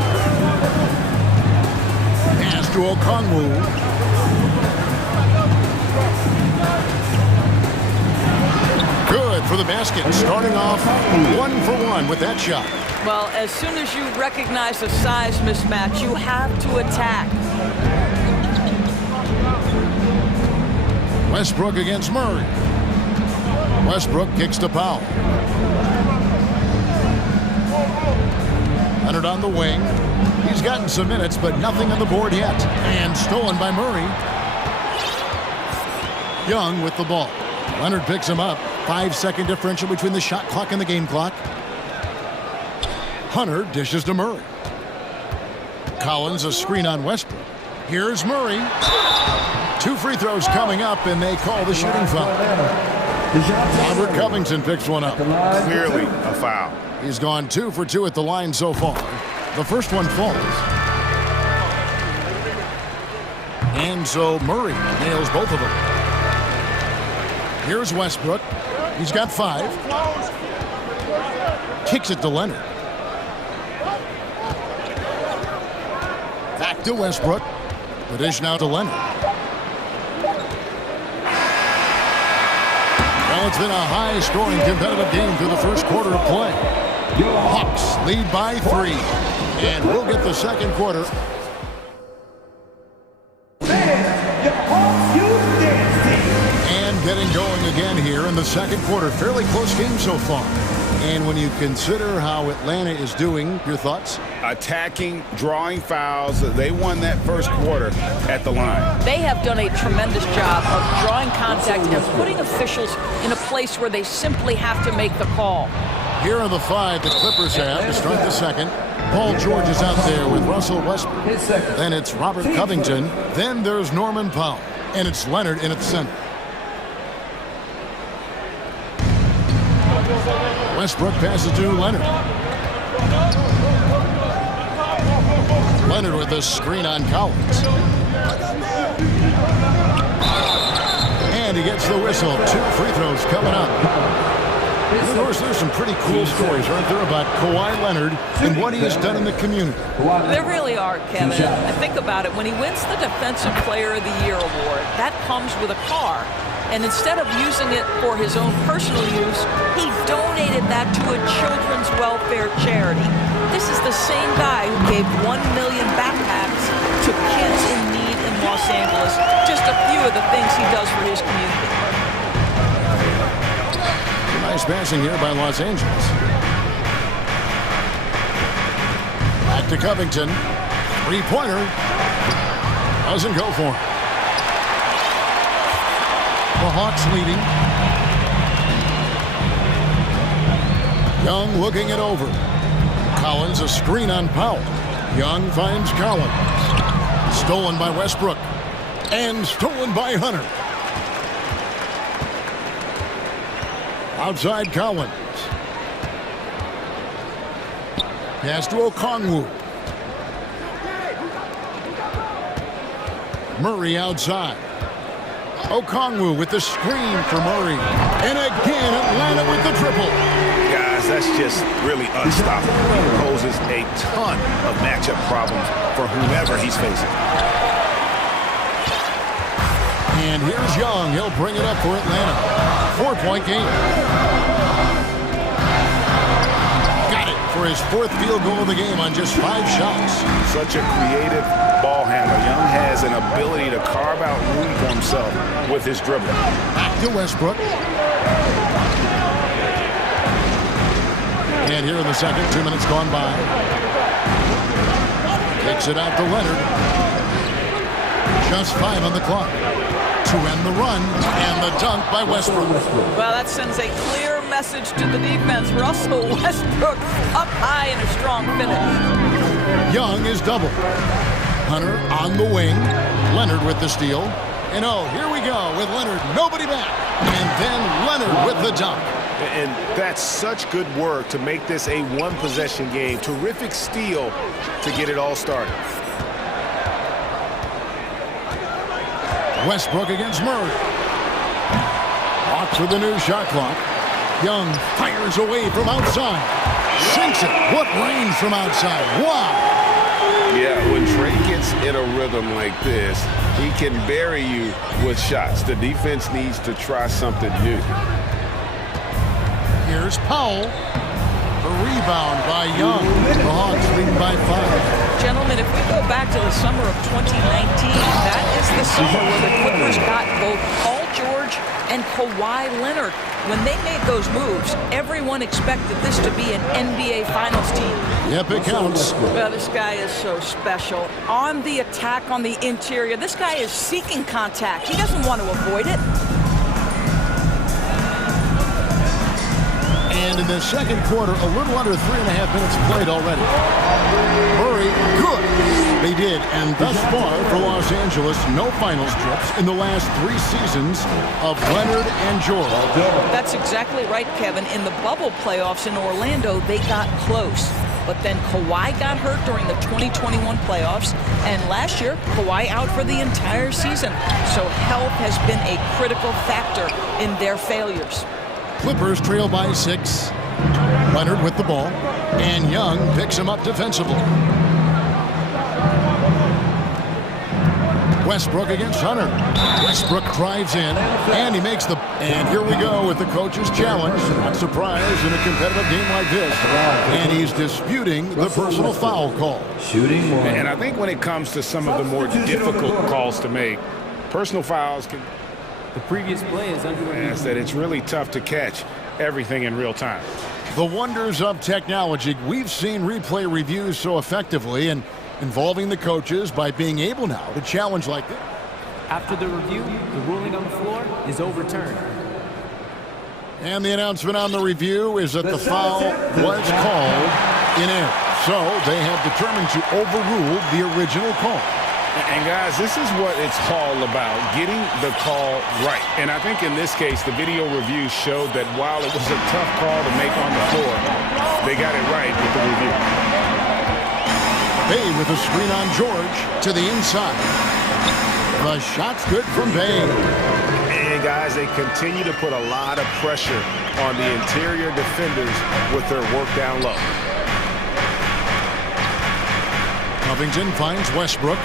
Pass to Okongwu. Good for the basket. Starting off 1 for 1 with that shot. Well, as soon as you recognize a size mismatch, you have to attack. Westbrook against Murray. Westbrook kicks to Powell. Leonard on the wing. He's gotten some minutes, but nothing on the board yet. And stolen by Murray. Young with the ball. Leonard picks him up. 5-second differential between the shot clock and the game clock. Hunter dishes to Murray. Collins a screen on Westbrook. Here's Murray. 2 free throws coming up, and they call the shooting foul. Robert Covington picks one up. Clearly a foul. He's gone 2 for 2 at the line so far. The first one falls. And so Murray nails both of them. Here's Westbrook. He's got 5. Kicks it to Leonard. Back to Westbrook. The dish now to Leonard. Well, it's been a high-scoring competitive game through the first quarter of play. Hawks lead by 3. And we'll get the second quarter. And getting going again here in the second quarter. Fairly close game so far. And when you consider how Atlanta is doing, your thoughts? Attacking, drawing fouls. They won that first quarter at the line. They have done a tremendous job of drawing contact and putting officials in a place where they simply have to make the call. Here are the 5 the Clippers have to start the second. Paul George is out there with Russell Westbrook. Then it's Robert Covington. Then there's Norman Powell. And it's Leonard in its center. Westbrook passes to Leonard. Leonard with a screen on Collins. And he gets the whistle. 2 free throws coming up. And of course, there's some pretty cool stories, aren't there, about Kawhi Leonard and what he has done in the community. There really are, Kevin. I think about it. When he wins the Defensive Player of the Year award, that comes with a car. And instead of using it for his own personal use, he donated that to a children's welfare charity. This is the same guy who gave 1 million backpacks to kids in need in Los Angeles. Just a few of the things he does for his community. Nice passing here by Los Angeles. Back to Covington. 3-pointer. Doesn't go for him. The Hawks leading. Young looking it over. Collins a screen on Powell. Young finds Collins. Stolen by Westbrook. And stolen by Hunter. Outside Collins. Pass to Okongwu. Murray outside. Okongwu with the screen for Murray. And again, Atlanta with the triple. Guys, that's just really unstoppable. He poses a ton of matchup problems for whomever he's facing. And here's Young. He'll bring it up for Atlanta. 4-point game. Got it for his 4th field goal of the game on just 5 shots. Such a creative ball handler. Young has an ability to carve out room for himself with his dribble. Back to Westbrook. And here in the second, 2 minutes gone by. Takes it out to Leonard. Just 5 on the clock. To end the run, and the dunk by Westbrook. Well, that sends a clear message to the defense. Russell Westbrook up high in a strong finish. Young is double. Hunter on the wing. Leonard with the steal. And oh, here we go with Leonard. Nobody back. And then Leonard with the dunk. And that's such good work to make this a 1-possession game. Terrific steal to get it all started. Westbrook against Murray. Walks with the new shot clock. Young fires away from outside. Sinks it. What range from outside. Wow. Yeah, when Trey gets in a rhythm like this, he can bury you with shots. The defense needs to try something new. Here's Powell. A rebound by Young. The Hawks leading by 5. Gentlemen, if we go back to the summer of 2019, that is the summer where the Clippers got both Paul George and Kawhi Leonard. When they made those moves, everyone expected this to be an NBA Finals team. Yep, it counts. Well, this guy is so special. On the attack on the interior, this guy is seeking contact. He doesn't want to avoid it. And in the second quarter, a little under 3.5 minutes played already. Murray, good. They did, and thus far for Los Angeles, no finals trips in the last 3 seasons of Leonard and George. That's exactly right, Kevin. In the bubble playoffs in Orlando, they got close. But then Kawhi got hurt during the 2021 playoffs, and last year, Kawhi out for the entire season. So health has been a critical factor in their failures. Clippers trail by 6. Leonard with the ball, and Young picks him up defensively. Westbrook against Hunter. Westbrook drives in, and he makes the... And here we go with the coach's challenge. Not surprised in a competitive game like this. And he's disputing the personal foul call. Shooting one. And I think when it comes to some of the more difficult calls to make, personal fouls can... The previous play is under review. Yes, that it's really tough to catch everything in real time. The wonders of technology. We've seen replay reviews so effectively and involving the coaches by being able now to challenge like this. After the review, the ruling on the floor is overturned. And the announcement on the review is that the foul was called in error. So they have determined to overrule the original call. And guys, this is what it's all about, getting the call right. And I think in this case, the video review showed that while it was a tough call to make on the floor, they got it right with the review. Bay with a screen on George to the inside. The shot's good from Bay. And guys, they continue to put a lot of pressure on the interior defenders with their work down low. Covington finds Westbrook.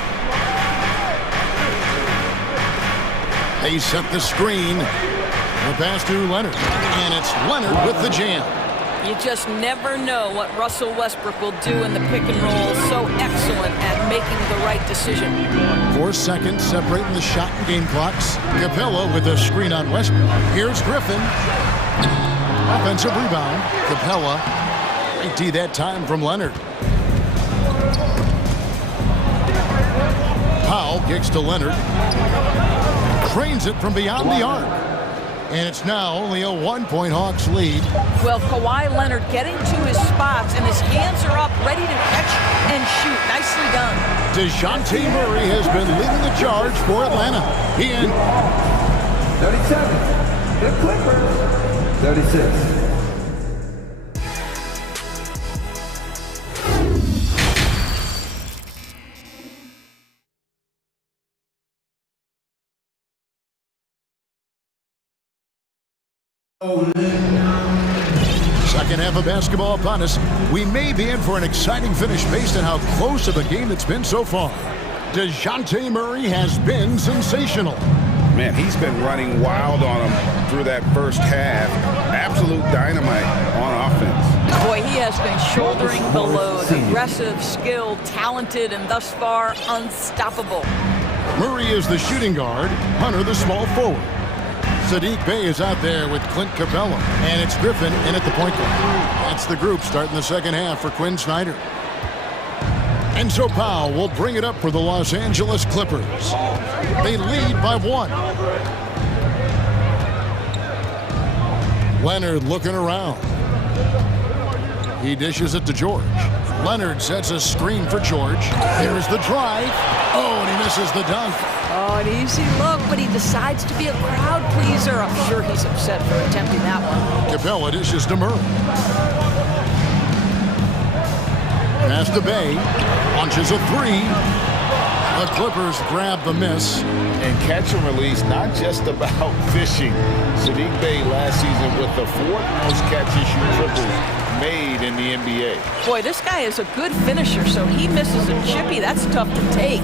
They set the screen. The pass to Leonard. And it's Leonard with the jam. You just never know what Russell Westbrook will do in the pick and roll. So excellent at making the right decision. 4 seconds separating the shot and game clocks. Capella with a screen on Westbrook. Here's Griffin. Offensive rebound. Capella. Great D that time from Leonard. Powell kicks to Leonard. Trains it from beyond the arc. And it's now only a 1-point Hawks lead. Well, Kawhi Leonard getting to his spots, and his hands are up, ready to catch and shoot. Nicely done. DeJounte Murray has been leading the charge for Atlanta. He in 37. The Clippers. 36. Second half of basketball upon us. We may be in for an exciting finish based on how close of a game it's been so far. DeJounte Murray has been sensational. Man, he's been running wild on him through that first half. Absolute dynamite on offense. Boy, he has been shouldering the load. Aggressive, skilled, talented, and thus far unstoppable. Murray is the shooting guard. Hunter the small forward. Saddiq Bey is out there with Clint Capella. And it's Griffin in at the point guard. That's the group starting the second half for Quinn Snyder. And so Powell will bring it up for the Los Angeles Clippers. They lead by 1. Leonard looking around. He dishes it to George. Leonard sets a screen for George. Here's the drive. Oh, and he misses the dunk. Oh, an easy look, but he decides to be a crowd pleaser. I'm sure he's upset for attempting that one. Capella dishes to Murray. Pass to Bay. Launches a 3. The Clippers grab the miss. And catch and release, not just about fishing. Sadiq Bey last season with the 4th most catch-issue triples made in the NBA. Boy, this guy is a good finisher, so he misses a chippy. That's tough to take.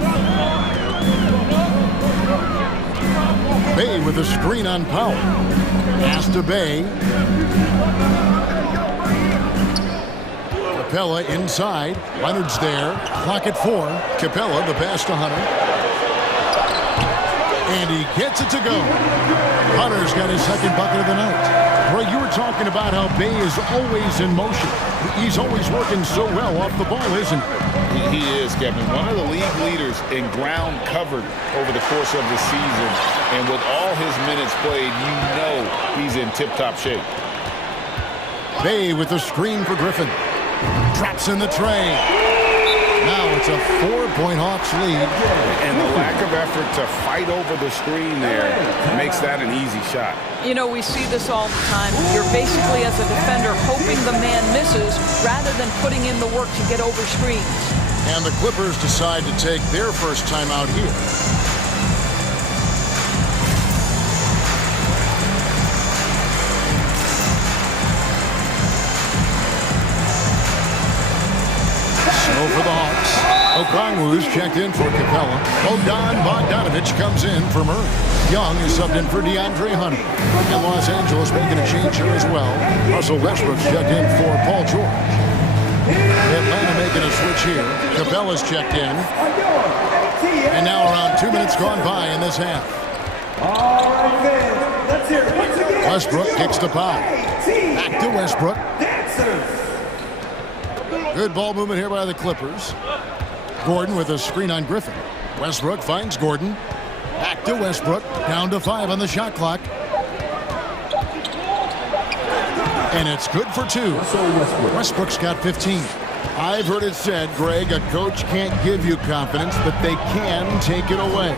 Bey with a screen on Powell. Pass to Bey. Capella inside. Leonard's there. Clock at 4. Capella, the pass to Hunter. And he gets it to go. Hunter's got his second bucket of the night. Roy, you were talking about how Bey is always in motion. He's always working so well off the ball, isn't he? He is, Kevin. One of the league leaders in ground covered over the course of the season. And with all his minutes played, you know he's in tip-top shape. Bey with the screen for Griffin. Drops in the tray. Now it's a 4-point Hawks lead. And the lack of effort to fight over the screen there makes that an easy shot. You know, we see this all the time. You're basically, as a defender, hoping the man misses rather than putting in the work to get over screens. And the Clippers decide to take their first time out here. For the Hawks. Okongwu's checked in for Capella. Bogdanovich comes in for Murray. Young is subbed in for DeAndre Hunter. And Los Angeles making a change here as well. Russell Westbrook's checked in for Paul George. Atlanta making a switch here. Capella's checked in. And now around 2 minutes gone by in this half. All right, fans, let's hear it once again. Westbrook kicks to Powell. Back to Westbrook. Good ball movement here by the Clippers. Gordon with a screen on Griffin. Westbrook finds Gordon. Back to Westbrook. Down to 5 on the shot clock. And it's good for 2. Westbrook's got 15. I've heard it said, Greg, a coach can't give you confidence, but they can take it away.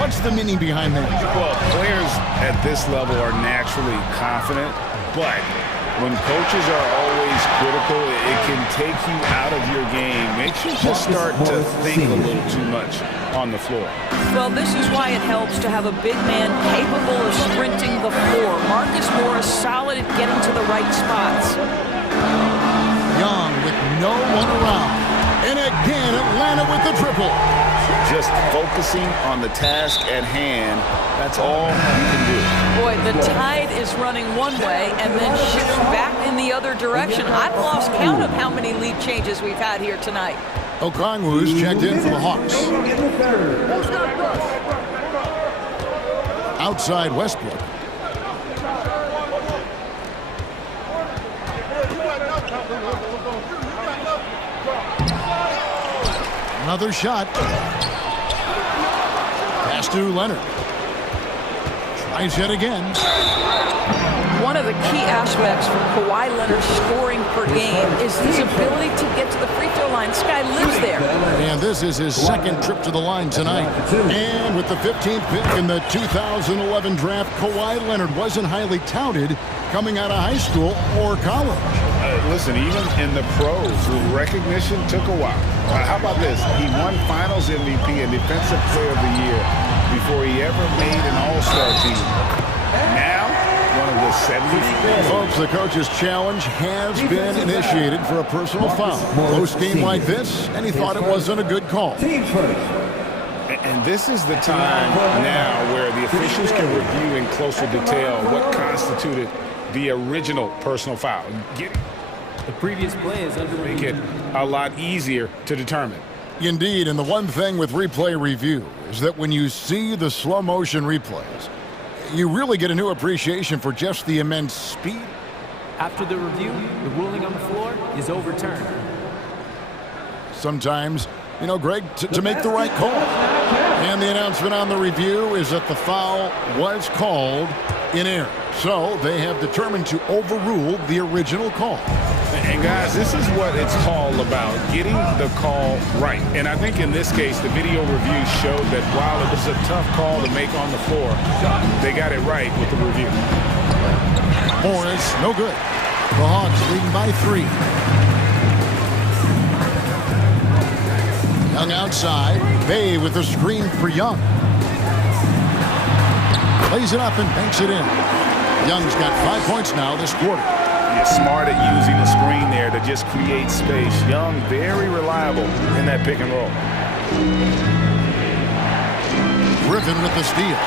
What's the meaning behind that? Well, players at this level are naturally confident, but when coaches are always critical, it can take you out of your game. Makes you just start to think a little too much on the floor. Well, this is why it helps to have a big man capable of sprinting the floor. Marcus Morris solid at getting to the right spots. Young with no one around. And again, Atlanta with the triple. Just focusing on the task at hand, that's all you can do. Boy, the tide is running one way and then shifts back in the other direction. I've lost count of how many lead changes we've had here tonight. Okongwu's checked in for the Hawks. Outside Westbrook. Another shot. Pass to Leonard. Tries yet again. One of the key aspects for Kawhi Leonard's scoring per game is his ability to get to the free throw line. This guy lives there. And this is his second trip to the line tonight. And with the 15th pick in the 2011 draft, Kawhi Leonard wasn't highly touted coming out of high school or college. Listen, even in the pros, recognition took a while. How about this? He won Finals MVP and Defensive Player of the Year before he ever made an All-Star team. Now, one of the 70. Folks, the coach's challenge has been initiated for a personal foul. Close game like this, and he thought it wasn't a good call. And this is the time now where the officials can review in closer detail what constituted the original personal foul. The previous play is under make it a lot easier to determine. Indeed, and the one thing with replay review is that when you see the slow motion replays, you really get a new appreciation for just the immense speed. After the review, the ruling on the floor is overturned. Sometimes, you know, Greg, to make the right call. And the announcement on the review is that the foul was called in error. So they have determined to overrule the original call. And guys, this is what it's all about, getting the call right. And I think in this case, the video review showed that while it was a tough call to make on the floor, they got it right with the review. Morris, no good. The Hawks leading by 3. Young outside. Bay with the screen for Young. Lays it up and banks it in. Young's got 5 points now this quarter. You're smart at using the screen there to just create space. Young, very reliable in that pick and roll. Griffin with the steal.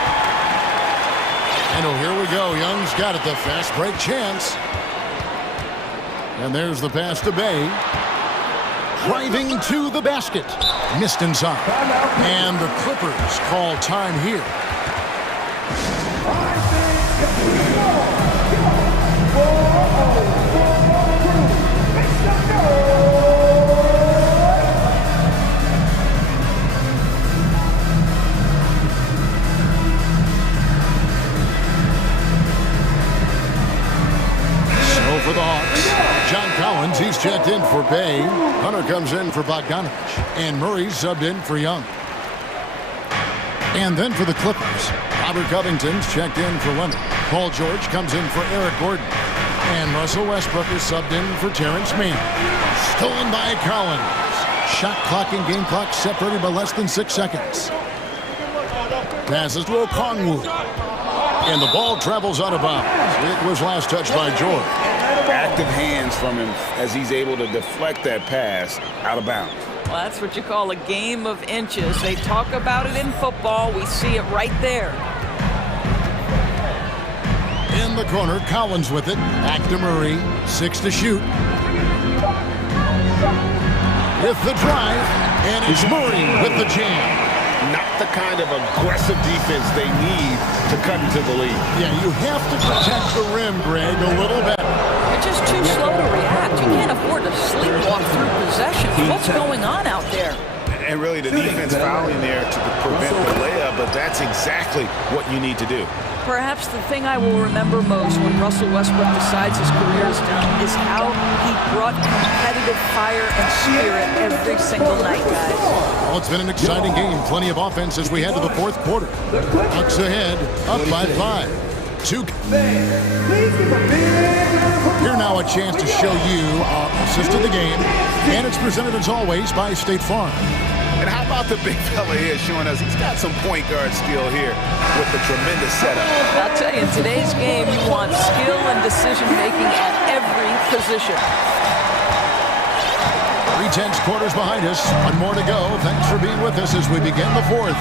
And oh, here we go. Young's got it, the fast break chance. And there's the pass to Bay. Driving to the basket. Missed inside. And the Clippers call time here. For the Hawks, John Collins, he's checked in for Bay. Hunter comes in for Bogdanovich. And Murray's subbed in for Young. And then for the Clippers, Robert Covington's checked in for Leonard. Paul George comes in for Eric Gordon. And Russell Westbrook is subbed in for Terrence Mann. Stolen by Collins. Shot clock and game clock separated by less than 6 seconds. Passes to Okongwu. And the ball travels out of bounds. It was last touched by George. Active hands from him as he's able to deflect that pass out of bounds. Well, that's what you call a game of inches. They talk about it in football. We see it right there. In the corner, Collins with it. Back to Murray. 6 to shoot. With the drive. And it's Murray with the jam. Not the kind of aggressive defense they need to cut into the lead. Yeah, you have to protect the rim, Greg, a little better. You're just too slow to react. You can't afford to sleepwalk through possessions. What's going on out there? And really, the defense fouling there to prevent the layup, but that's exactly what you need to do. Perhaps the thing I will remember most when Russell Westbrook decides his career is done is how he brought competitive fire and spirit every single night, guys. Well, it's been an exciting game. Plenty of offense as we head to the fourth quarter. Bucks ahead, up by 5. Here now a chance to show you our assist of the game. And it's presented as always by State Farm. And how about the big fella here showing us he's got some point guard skill here with the tremendous setup. I'll tell you, in today's game, you want skill and decision-making at every position. 3/10 quarters behind us. One more to go. Thanks for being with us as we begin the fourth.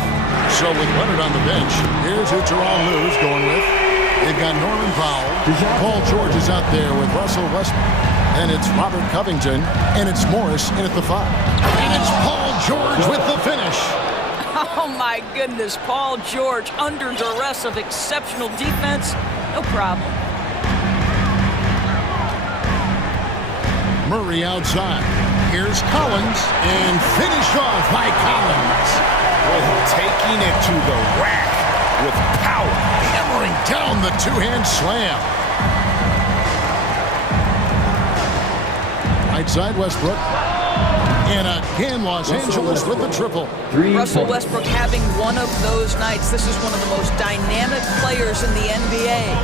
So with Leonard on the bench, here's who Teron Lou's going with. They've got Norman Powell. Paul George is out there with Russell Westbrook. And it's Robert Covington. And it's Morris in at the 5. And it's Paul George with the finish. Oh, my goodness. Paul George under duress of exceptional defense. No problem. Murray outside. Here's Collins. And finished off by Collins. Taking it to the rack with power. Hammering down the two-hand slam. Right side Westbrook. And again, Los Angeles with the triple. Russell Westbrook having one of those nights. This is one of the most dynamic players in the NBA.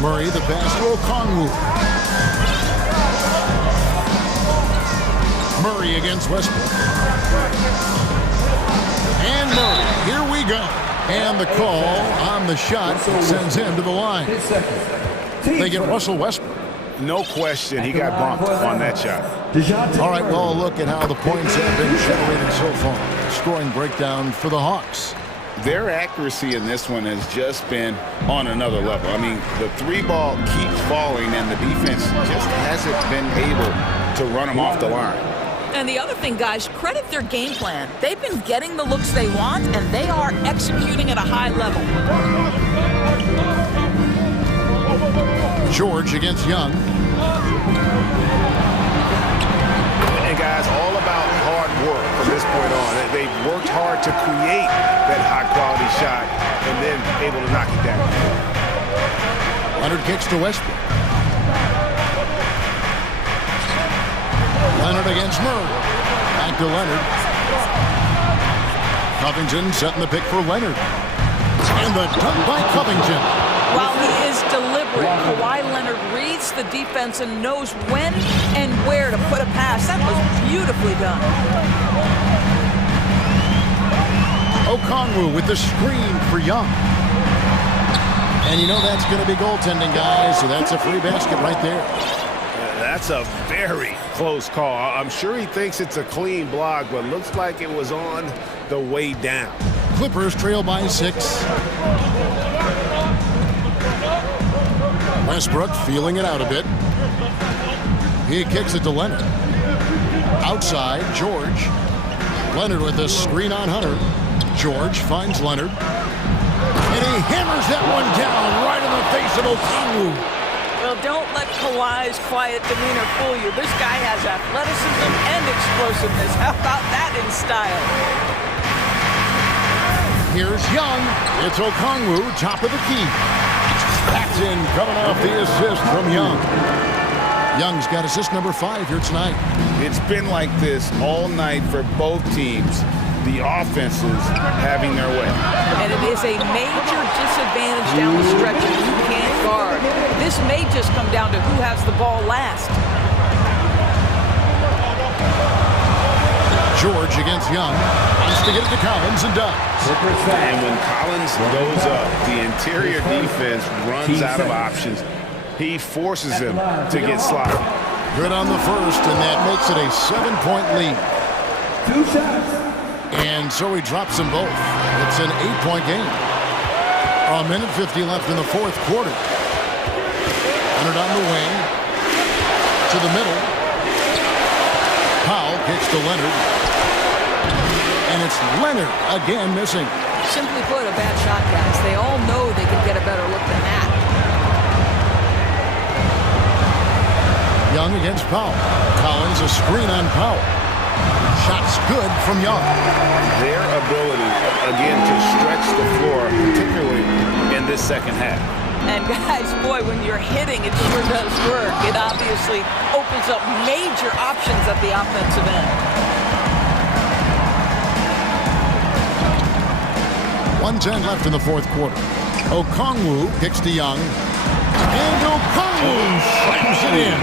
Murray, the pass to Okongwu. Murray against Westbrook. And Murray, here we go. And the call on the shot sends him to the line. They get Russell Westbrook. No question, he got bumped on that shot. All right, well, look at how the points have been generated so far. Scoring breakdown for the Hawks. Their accuracy in this one has just been on another level. I mean, the 3-ball keeps falling, and the defense just hasn't been able to run them off the line. And the other thing, guys, credit their game plan. They've been getting the looks they want, and they are executing at a high level. George against Young. And guys, all about hard work from this point on. They've worked hard to create that high-quality shot and then able to knock it down. Leonard kicks to Westbrook. Leonard against Murray. Back to Leonard. Covington setting the pick for Leonard. And the dunk by Covington. While he is deliberate, Kawhi Leonard reads the defense and knows when and where to put a pass. That was beautifully done. Okongwu with the screen for Young. And you know that's going to be goaltending, guys, so that's a free basket right there. That's a very close call. I'm sure he thinks it's a clean block, but looks like it was on the way down. Clippers trail by 6. Westbrook feeling it out a bit. He kicks it to Leonard. Outside, George. Leonard with a screen on Hunter. George finds Leonard. And he hammers that one down right in the face of Okongwu. Well, don't let Kawhi's quiet demeanor fool you. This guy has athleticism and explosiveness. How about that in style? Here's Young. It's Okongwu, top of the key. That's in, coming off the assist from Young. Young's got assist number 5 here tonight. It's been like this all night for both teams. The offenses having their way. And it is a major disadvantage down the stretch if you can't guard. This may just come down to who has the ball last. George against Young. Wants to get it to Collins and does. And when Collins goes up, the interior defense runs out of options. He forces him to get sloppy. Good on the first, and that makes it a 7-point lead. 2 shots. And so he drops them both. It's an 8-point game. A minute 50 left in the fourth quarter. Leonard on the wing. To the middle. Powell kicks to Leonard. And it's Leonard again missing. Simply put, a bad shot, guys. They all know they could get a better look than that. Young against Powell. Collins a screen on Powell. Shots good from Young. Their ability, again, to stretch the floor, particularly in this second half. And guys, boy, when you're hitting, it sure does work. It obviously opens up major options at the offensive end. 1:10 left in the fourth quarter. Okongwu kicks to Young. And Okongwu slams it in.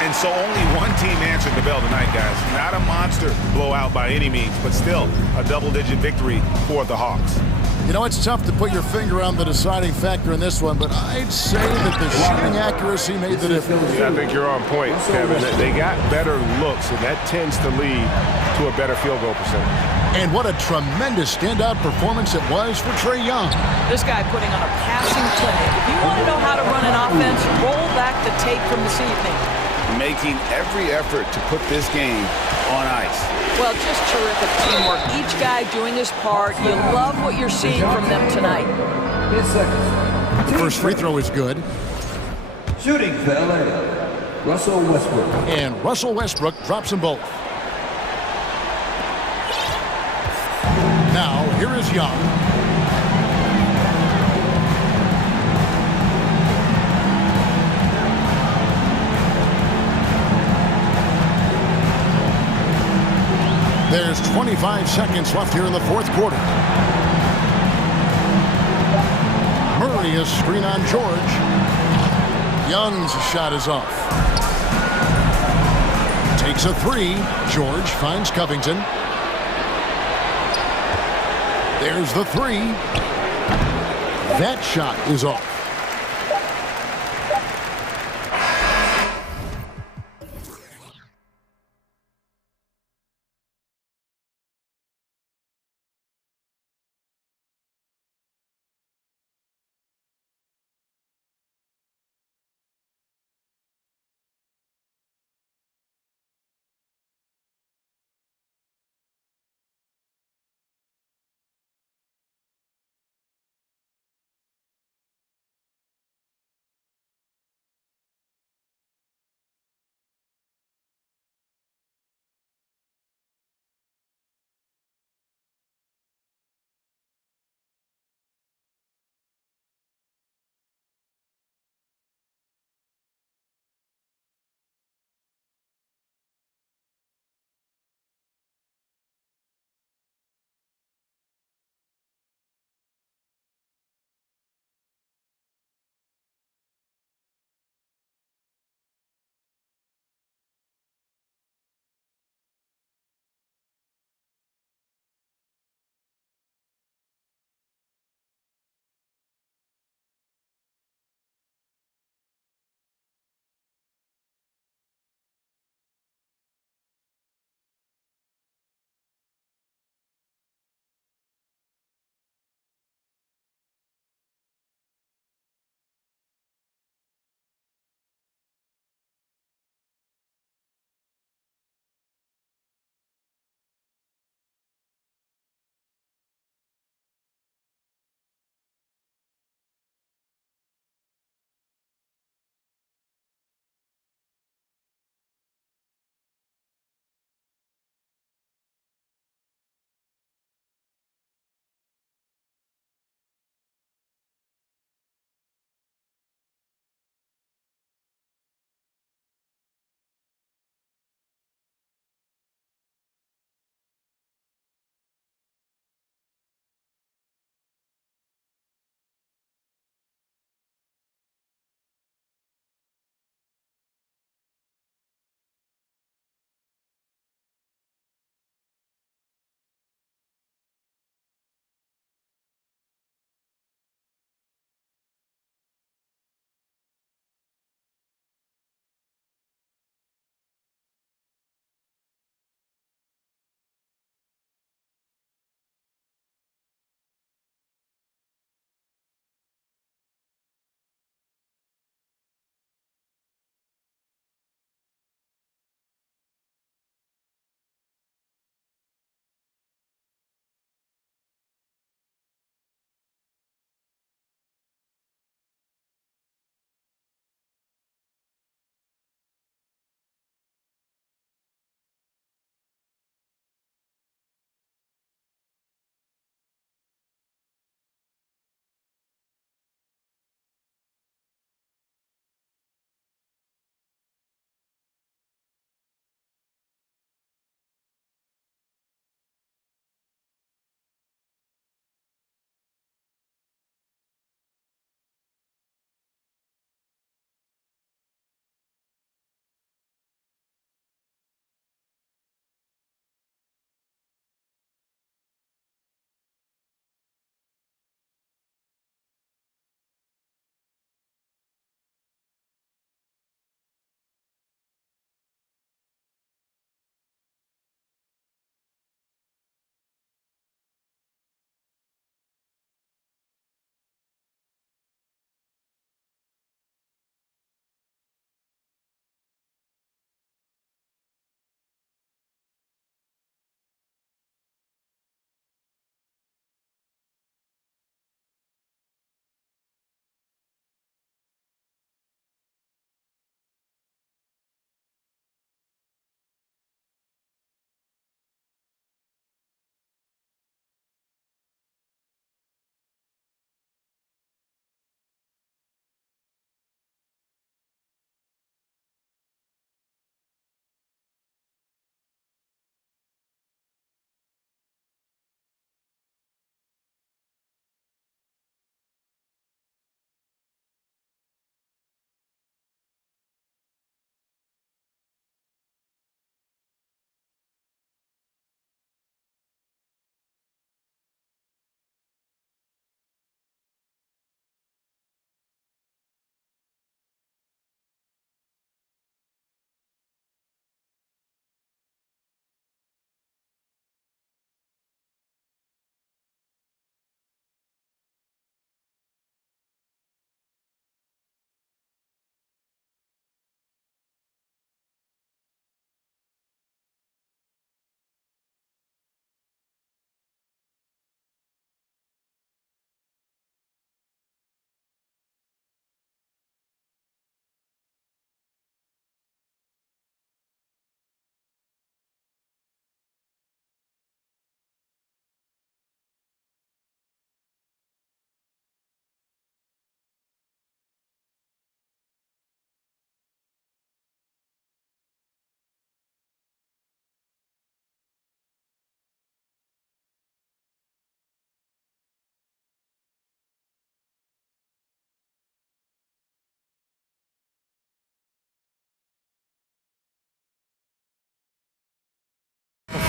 And so only one team answered the bell tonight, guys. Not a monster blowout by any means, but still a double-digit victory for the Hawks. You know, it's tough to put your finger on the deciding factor in this one, but I'd say that the shooting accuracy made the difference. Yeah, I think you're on point, Kevin. They got better looks, and that tends to lead to a better field goal percentage. And what a tremendous standout performance it was for Trae Young. This guy putting on a passing clinic. If you want to know how to run an offense, roll back the tape from this evening. Making every effort to put this game on ice. Well, just terrific teamwork. Each guy doing his part. You love what you're seeing from them tonight. 10 seconds. The first free throw is good. Shooting for LA, Russell Westbrook. And Russell Westbrook drops them both. Now, here is Young. There's 25 seconds left here in the fourth quarter. Murray is screen on George. Young's shot is off. Takes a 3. George finds Covington. There's the 3. That shot is off.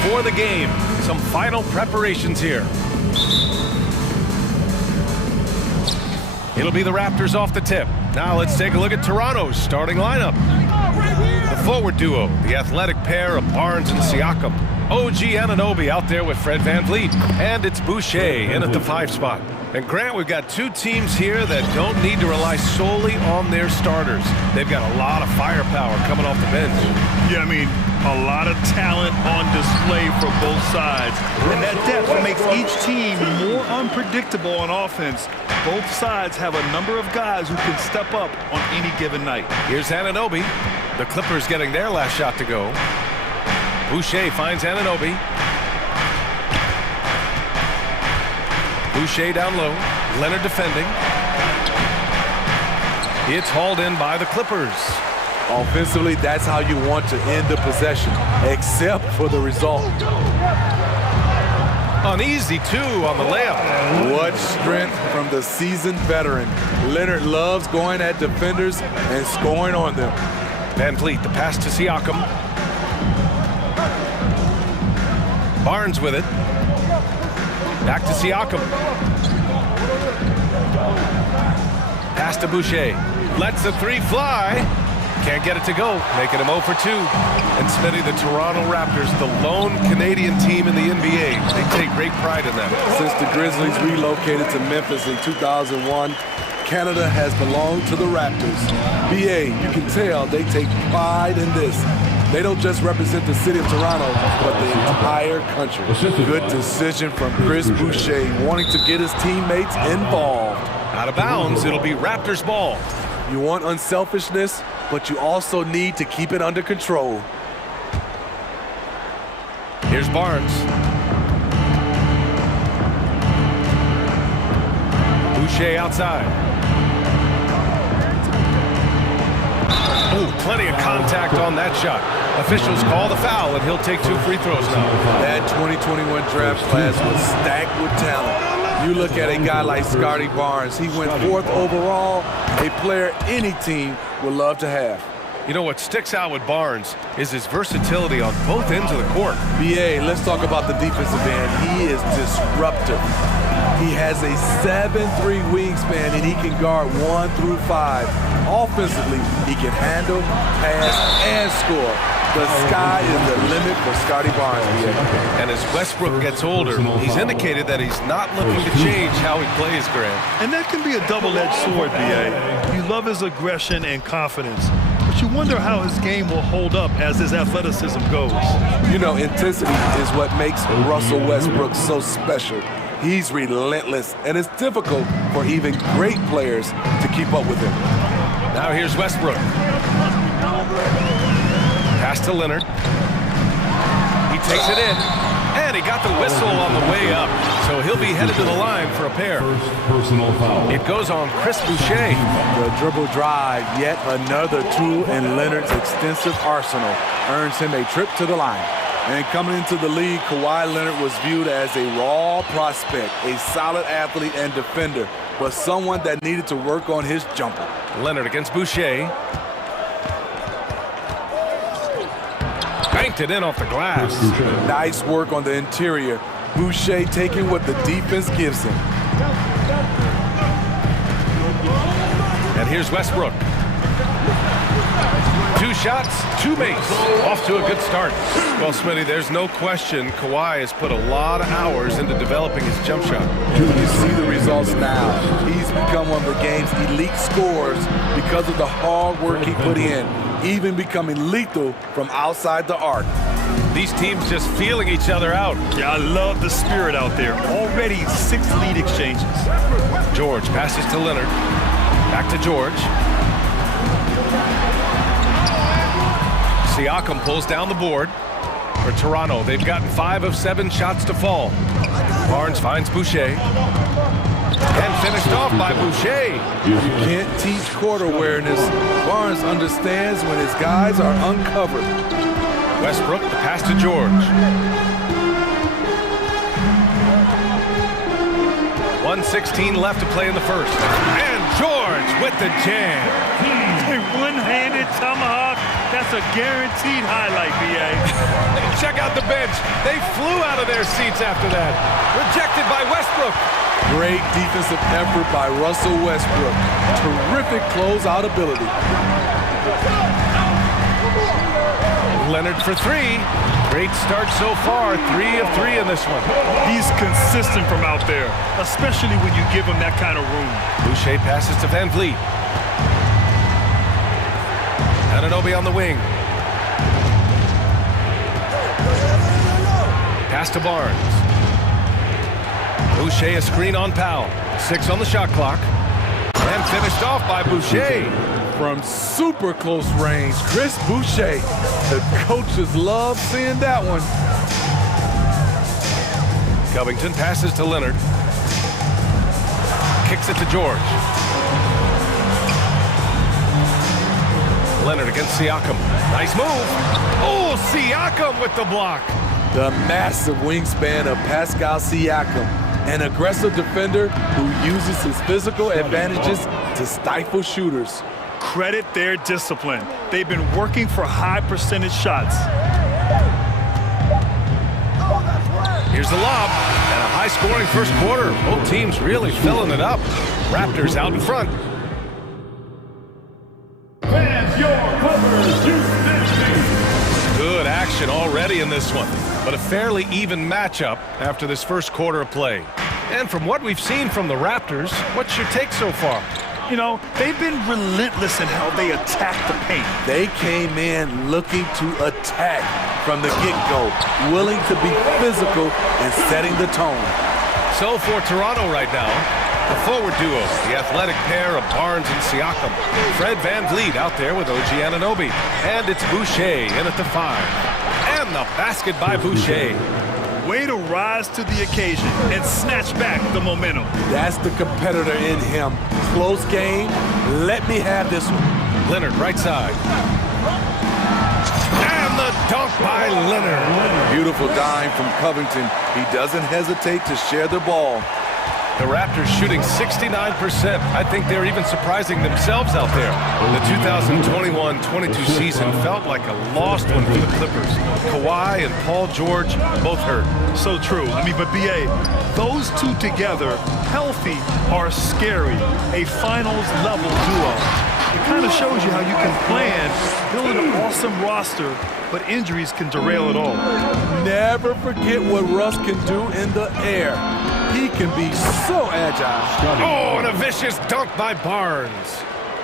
before the game. Some final preparations here. It'll be the Raptors off the tip. Now let's take a look at Toronto's starting lineup. The forward duo, the athletic pair of Barnes and Siakam. OG Anunoby out there with Fred VanVleet. And it's Boucher in at the 5 spot. And Grant, we've got two teams here that don't need to rely solely on their starters. They've got a lot of firepower coming off the bench. Yeah, I mean, a lot of talent on display for both sides. And that depth makes each team more unpredictable on offense. Both sides have a number of guys who can step up on any given night. Here's Anunoby. The Clippers getting their last shot to go. Boucher finds Anunoby. Boucher down low. Leonard defending. It's hauled in by the Clippers. Offensively, that's how you want to end the possession, except for the result. An easy 2 on the layup. What strength from the seasoned veteran. Leonard loves going at defenders and scoring on them. VanVleet, the pass to Siakam. Barnes with it. Back to Siakam. Pass to Boucher. Lets the 3 fly. Can't get it to go, making him 0 for 2. And Smitty, the Toronto Raptors, the lone Canadian team in the NBA. They take great pride in that. Since the Grizzlies relocated to Memphis in 2001, Canada has belonged to the Raptors. BA, you can tell they take pride in this. They don't just represent the city of Toronto, but the entire country. Good decision from Chris Boucher, wanting to get his teammates involved. Out of bounds, it'll be Raptors ball. You want unselfishness, but you also need to keep it under control. Here's Barnes. Boucher outside. Ooh, plenty of contact on that shot. Officials call the foul, and he'll take 2 free throws now. That 2021 draft class was stacked with talent. You look at a guy like Scotty Barnes. He went 4th overall, a player any team would love to have. You know what sticks out with Barnes is his versatility on both ends of the court. BA, let's talk about the defensive end. He is disruptive. He has a 7'3" wingspan, and he can guard 1 through 5. Offensively, he can handle, pass, and score. The sky is the limit for Scotty Barnes, BA. And as Westbrook gets older, he's indicated that he's not looking to change how he plays, Grant. And that can be a double-edged sword, BA. You love his aggression and confidence, but you wonder how his game will hold up as his athleticism goes. You know, intensity is what makes Russell Westbrook so special. He's relentless, and it's difficult for even great players to keep up with him. Now here's Westbrook. Pass to Leonard. He takes it in, and he got the whistle on the way up. So he'll be headed to the line for a pair. First personal foul. It goes on Chris Boucher. The dribble drive, yet another tool in Leonard's extensive arsenal, earns him a trip to the line. And coming into the league, Kawhi Leonard was viewed as a raw prospect, a solid athlete and defender, but someone that needed to work on his jumper. Leonard against Boucher. Banked it in off the glass. Nice work on the interior. Boucher taking what the defense gives him. And here's Westbrook. 2 shots, 2 makes. Off to a good start. Well, Smitty, there's no question Kawhi has put a lot of hours into developing his jump shot. You see the results now. He's become one of the game's elite scorers because of the hard work he put in, even becoming lethal from outside the arc. These teams just feeling each other out. Yeah, I love the spirit out there. Already 6 lead exchanges. George passes to Leonard. Back to George. Siakam pulls down the board. For Toronto, they've gotten 5 of 7 shots to fall. Barnes finds Boucher. And finished off by Boucher. You can't teach court awareness. Barnes understands when his guys are uncovered. Westbrook, the pass to George. 1:16 left to play in the first. And George with the jam. A one-handed tomahawk. That's That's a guaranteed highlight, B.A. Check out the bench. They flew out of their seats after that. Rejected by Westbrook. Great defensive effort by Russell Westbrook. Terrific closeout ability. Leonard for three. Great start so far. 3 of 3 in this one. He's consistent from out there, especially when you give him that kind of room. Boucher passes to Van Vliet. Anunoby on the wing. Pass to Barnes. Boucher a screen on Powell. 6 on the shot clock. And finished off by Boucher. From super close range, Chris Boucher. The coaches love seeing that one. Covington passes to Leonard. Kicks it to George. Leonard against Siakam. Nice move. Oh, Siakam with the block. The massive wingspan of Pascal Siakam, an aggressive defender who uses his physical advantages to stifle shooters. Credit their discipline. They've been working for high percentage shots. Here's the lob, and a high-scoring first quarter. Both teams really filling it up. Raptors out in front. Fans, your covers, Good action already in this one, but a fairly even matchup after this first quarter of play. And from what we've seen from the Raptors, what's your take so far? You know, they've been relentless in how they attack the paint. They came in looking to attack from the get-go, willing to be physical and setting the tone. So for Toronto right now, the forward duo, the athletic pair of Barnes and Siakam. Fred Van Vliet out there with OG Anunoby. And it's Boucher in at the 5. And the basket by Boucher. Way to rise to the occasion and snatch back the momentum. That's the competitor in him. Close game. Let me have this one. Leonard right side. And the dunk by Leonard. Beautiful dime from Covington. He doesn't hesitate to share the ball. The Raptors shooting 69%. I think they're even surprising themselves out there. The 2021-22 season felt like a lost one for the Clippers. Kawhi and Paul George both hurt. So true. I mean, but B.A., those two together, healthy, are scary. A finals-level duo. It kind of shows you how you can plan, build an awesome roster, but injuries can derail it all. Never forget what Russ can do in the air. He can be so agile. Oh, and a vicious dunk by Barnes.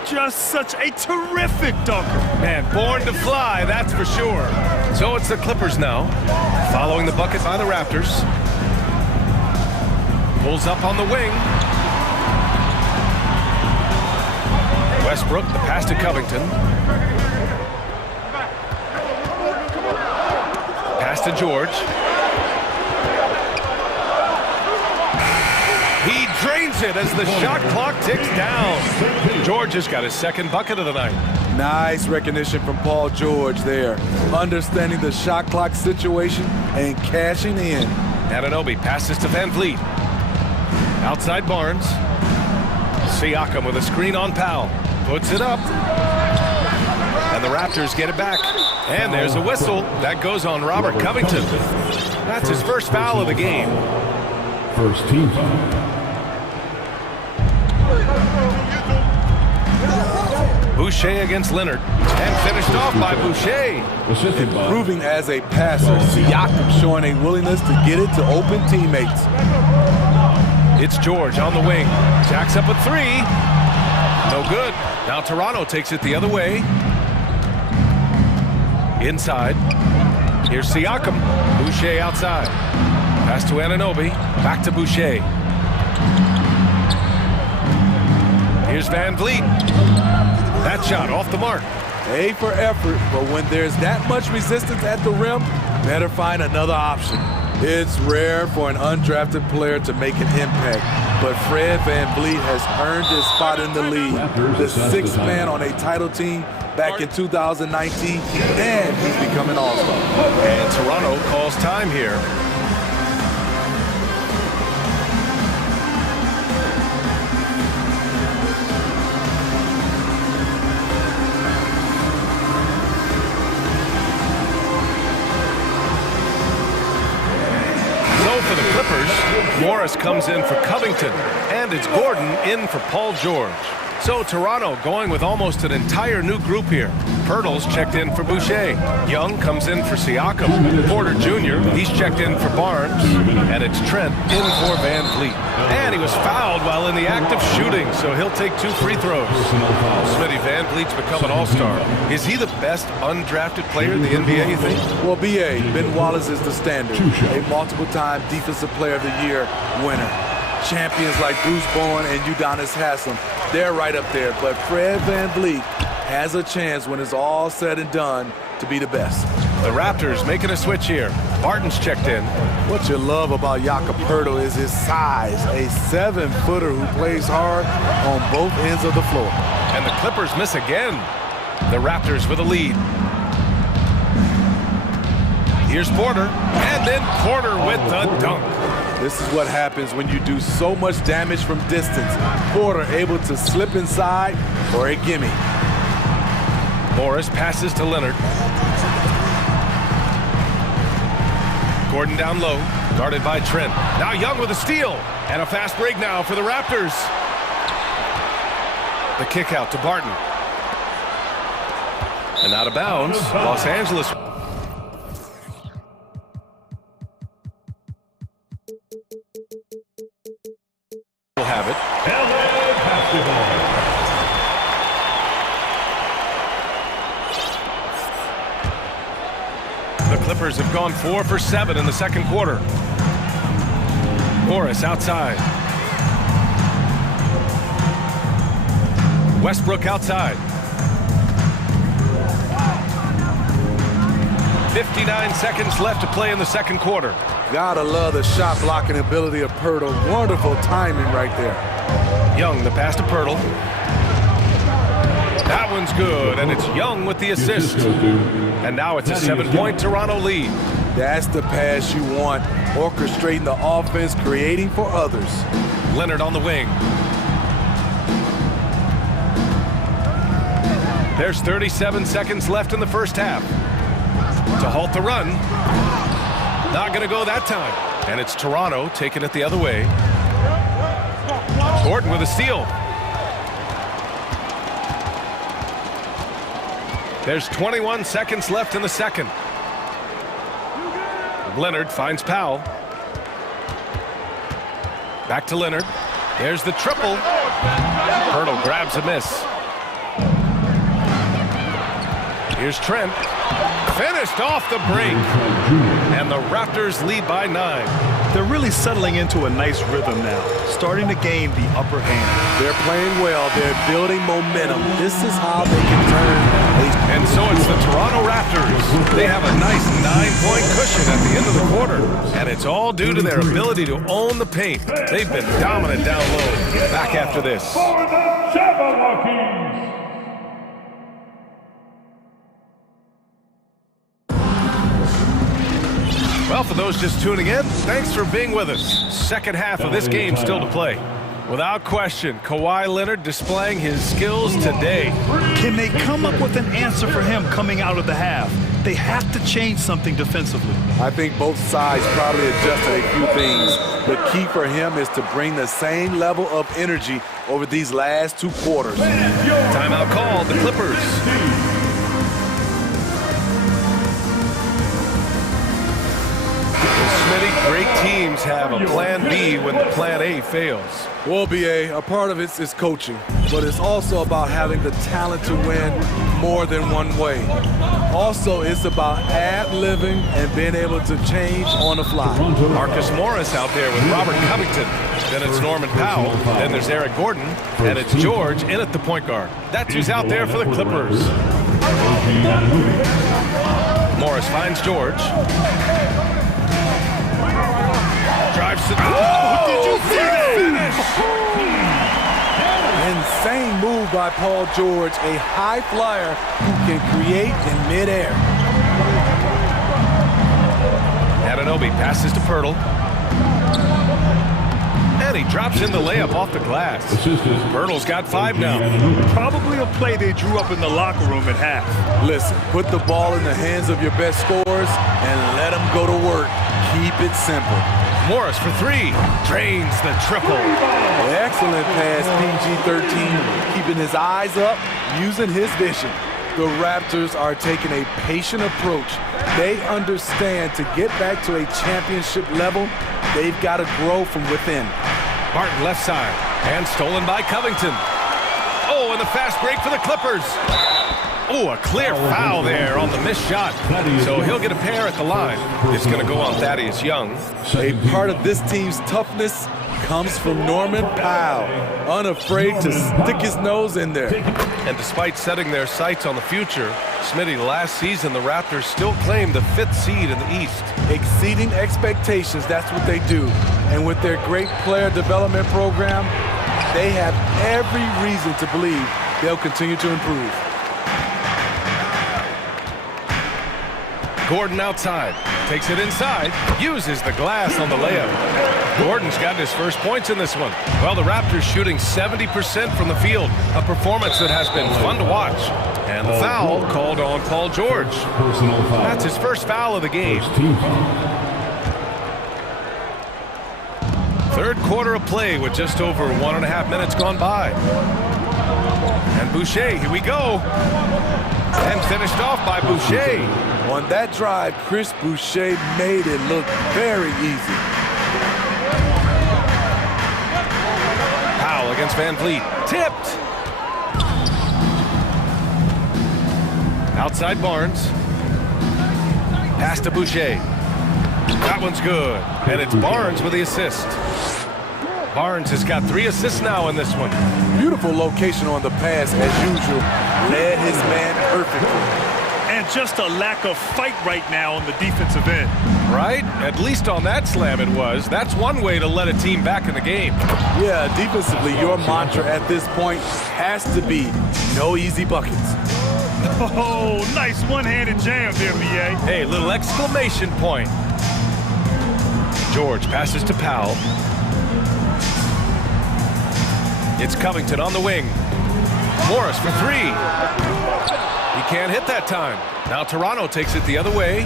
Just such a terrific dunker. Man, born to fly, that's for sure. So it's the Clippers now, following the bucket by the Raptors. Pulls up on the wing. Westbrook, the pass to Covington. Pass to George. He drains it as the shot clock ticks down. George has got his second bucket of the night. Nice recognition from Paul George there. Understanding the shot clock situation and cashing in. Anunoby passes to Van Vliet. Outside Barnes. Siakam with a screen on Powell. Puts it up. And the Raptors get it back. And there's a whistle. That goes on Robert Covington. That's his first foul of the game. First team foul. Boucher against Leonard. And finished off by Boucher. Improving as a passer. Siakam showing a willingness to get it to open teammates. It's George on the wing. Jacks up a 3. No good. Now Toronto takes it the other way. Inside. Here's Siakam. Boucher outside. Pass to Anunoby. Back to Boucher. Here's Van Vliet. That shot off the mark. A for effort, but when there's that much resistance at the rim, better find another option. It's rare for an undrafted player to make an impact, but Fred Van Vliet has earned his spot in the league. The 6th man on a title team back in 2019, and he's become an all-star. And Toronto calls time here. for the Clippers, Morris comes in for Covington, and it's Gordon in for Paul George. So Toronto going with almost an entire new group here. Pirtle's checked in for Boucher. Young comes in for Siakam. Porter Jr., he's checked in for Barnes. And it's Trent in for Van Vliet. And he was fouled while in the act of shooting, so he'll take 2 free throws. Smitty, Van Vliet's become an all-star. Is he the best undrafted player in the NBA, you think? Well, B.A., Ben Wallace is the standard. A multiple-time Defensive Player of the Year winner. Champions like Bruce Bowen and Udonis Haslem, they're right up there. But Fred Van Vliet has a chance when it's all said and done to be the best. The Raptors making a switch here. Barton's checked in. What you love about Jakob Poeltl is his size, a 7-footer who plays hard on both ends of the floor. And the Clippers miss again. The Raptors with a lead. Here's Porter, and then Porter with the dunk. This is what happens when you do so much damage from distance. Porter able to slip inside for a gimme. Morris passes to Leonard. Gordon down low, guarded by Trent. Now Young with a steal, and a fast break now for the Raptors. The kick out to Barton. And out of bounds, Los Angeles. Will have it. The Clippers have gone 4 for 7 in the second quarter. Morris outside. Westbrook outside. 59 seconds left to play in the second quarter. Gotta love the shot blocking ability of Poeltl. Wonderful timing right there. Young, the pass to Poeltl. That one's good, and it's Young with the assist. And now it's a 7-point Toronto lead. That's the pass you want. Orchestrating the offense, creating for others. Leonard on the wing. There's 37 seconds left in the first half. To halt the run. Not going to go that time. And it's Toronto taking it the other way. Gordon with a steal. There's 21 seconds left in the second. Leonard finds Powell. Back to Leonard. There's the triple. Poeltl grabs a miss. Here's Trent. Finished off the break. And the Raptors lead by 9. They're really settling into a nice rhythm now, starting to gain the upper hand. They're playing well. They're building momentum. This is how they can turn. And so it's the Toronto Raptors. They have a nice 9-point cushion at the end of the quarter. And it's all due to their ability to own the paint. They've been dominant down low. Back after this. Well, for those just tuning in, thanks for being with us. Second half of this game still to play. Without question, Kawhi Leonard displaying his skills today. Can they come up with an answer for him coming out of the half? They have to change something defensively. I think both sides probably adjusted a few things. The key for him is to bring the same level of energy over these last 2 quarters. Timeout called, the Clippers. Great teams have a plan B when the plan A fails. Well, B.A., a part of it is coaching, but it's also about having the talent to win more than one way. Also, it's about ad-libbing and being able to change on the fly. Marcus Morris out there with Robert Covington. Then it's Norman Powell. Then there's Eric Gordon. And it's George in at the point guard. That's who's out there for the Clippers. Morris finds George. Drives to the... Oh, did you see that finish? Insane move by Paul George, a high flyer who can create in midair. Anunoby passes to Poeltl. And he drops in the layup off the glass. Poeltl's got 5 now. Probably a play they drew up in the locker room at half. Listen, put the ball in the hands of your best scorers and let them go to work. keep it simple. Morris for three. Drains the triple. Excellent pass, PG-13, keeping his eyes up, using his vision. The Raptors are taking a patient approach. They understand to get back to a championship level, they've got to grow from within. Martin left side, and stolen by Covington. Oh, and the fast break for the Clippers. Oh, a clear foul there on the missed shot. So he'll get a pair at the line. It's going to go on Thaddeus Young. A part of this team's toughness comes from Norman Powell, unafraid to stick his nose in there. And despite setting their sights on the future, Smitty, last season the Raptors still claimed the 5th seed in the East. Exceeding expectations, that's what they do. And with their great player development program, they have every reason to believe they'll continue to improve. Gordon outside, takes it inside, uses the glass on the layup. Gordon's gotten his first points in this one. Well, the Raptors shooting 70% from the field, a performance that has been fun to watch. And the foul called on Paul George. That's his first foul of the game. Third quarter of play with just over 1.5 minutes gone by. And Boucher, here we go. And finished off by Boucher. On that drive, Chris Boucher made it look very easy. Powell against Van Vliet. Tipped. Outside Barnes. Pass to Boucher. That one's good. And it's Barnes with the assist. Barnes has got 3 assists now in this one. Beautiful location on the pass as usual. Led his man perfectly. And just a lack of fight right now on the defensive end. Right? At least on that slam it was. That's one way to let a team back in the game. Yeah, defensively, your mantra at this point has to be no easy buckets. Oh, nice one-handed jam there, B.A. Hey, little exclamation point. George passes to Powell. It's Covington on the wing. Morris for 3. He can't hit that time. Now Toronto takes it the other way.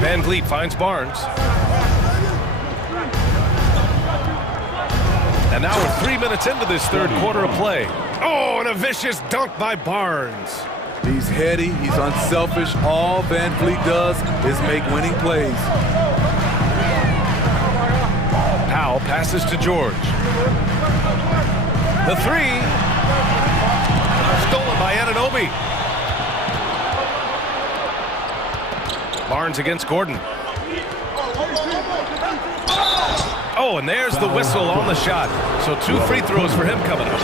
Van Vliet finds Barnes. And now we're 3 minutes into this third quarter of play. Oh, and a vicious dunk by Barnes. He's heady, he's unselfish. All Van Vliet does is make winning plays. Powell passes to George. The 3. Stolen by Anunoby. Barnes against Gordon. Oh, and there's the whistle on the shot. So 2 free throws for him coming up.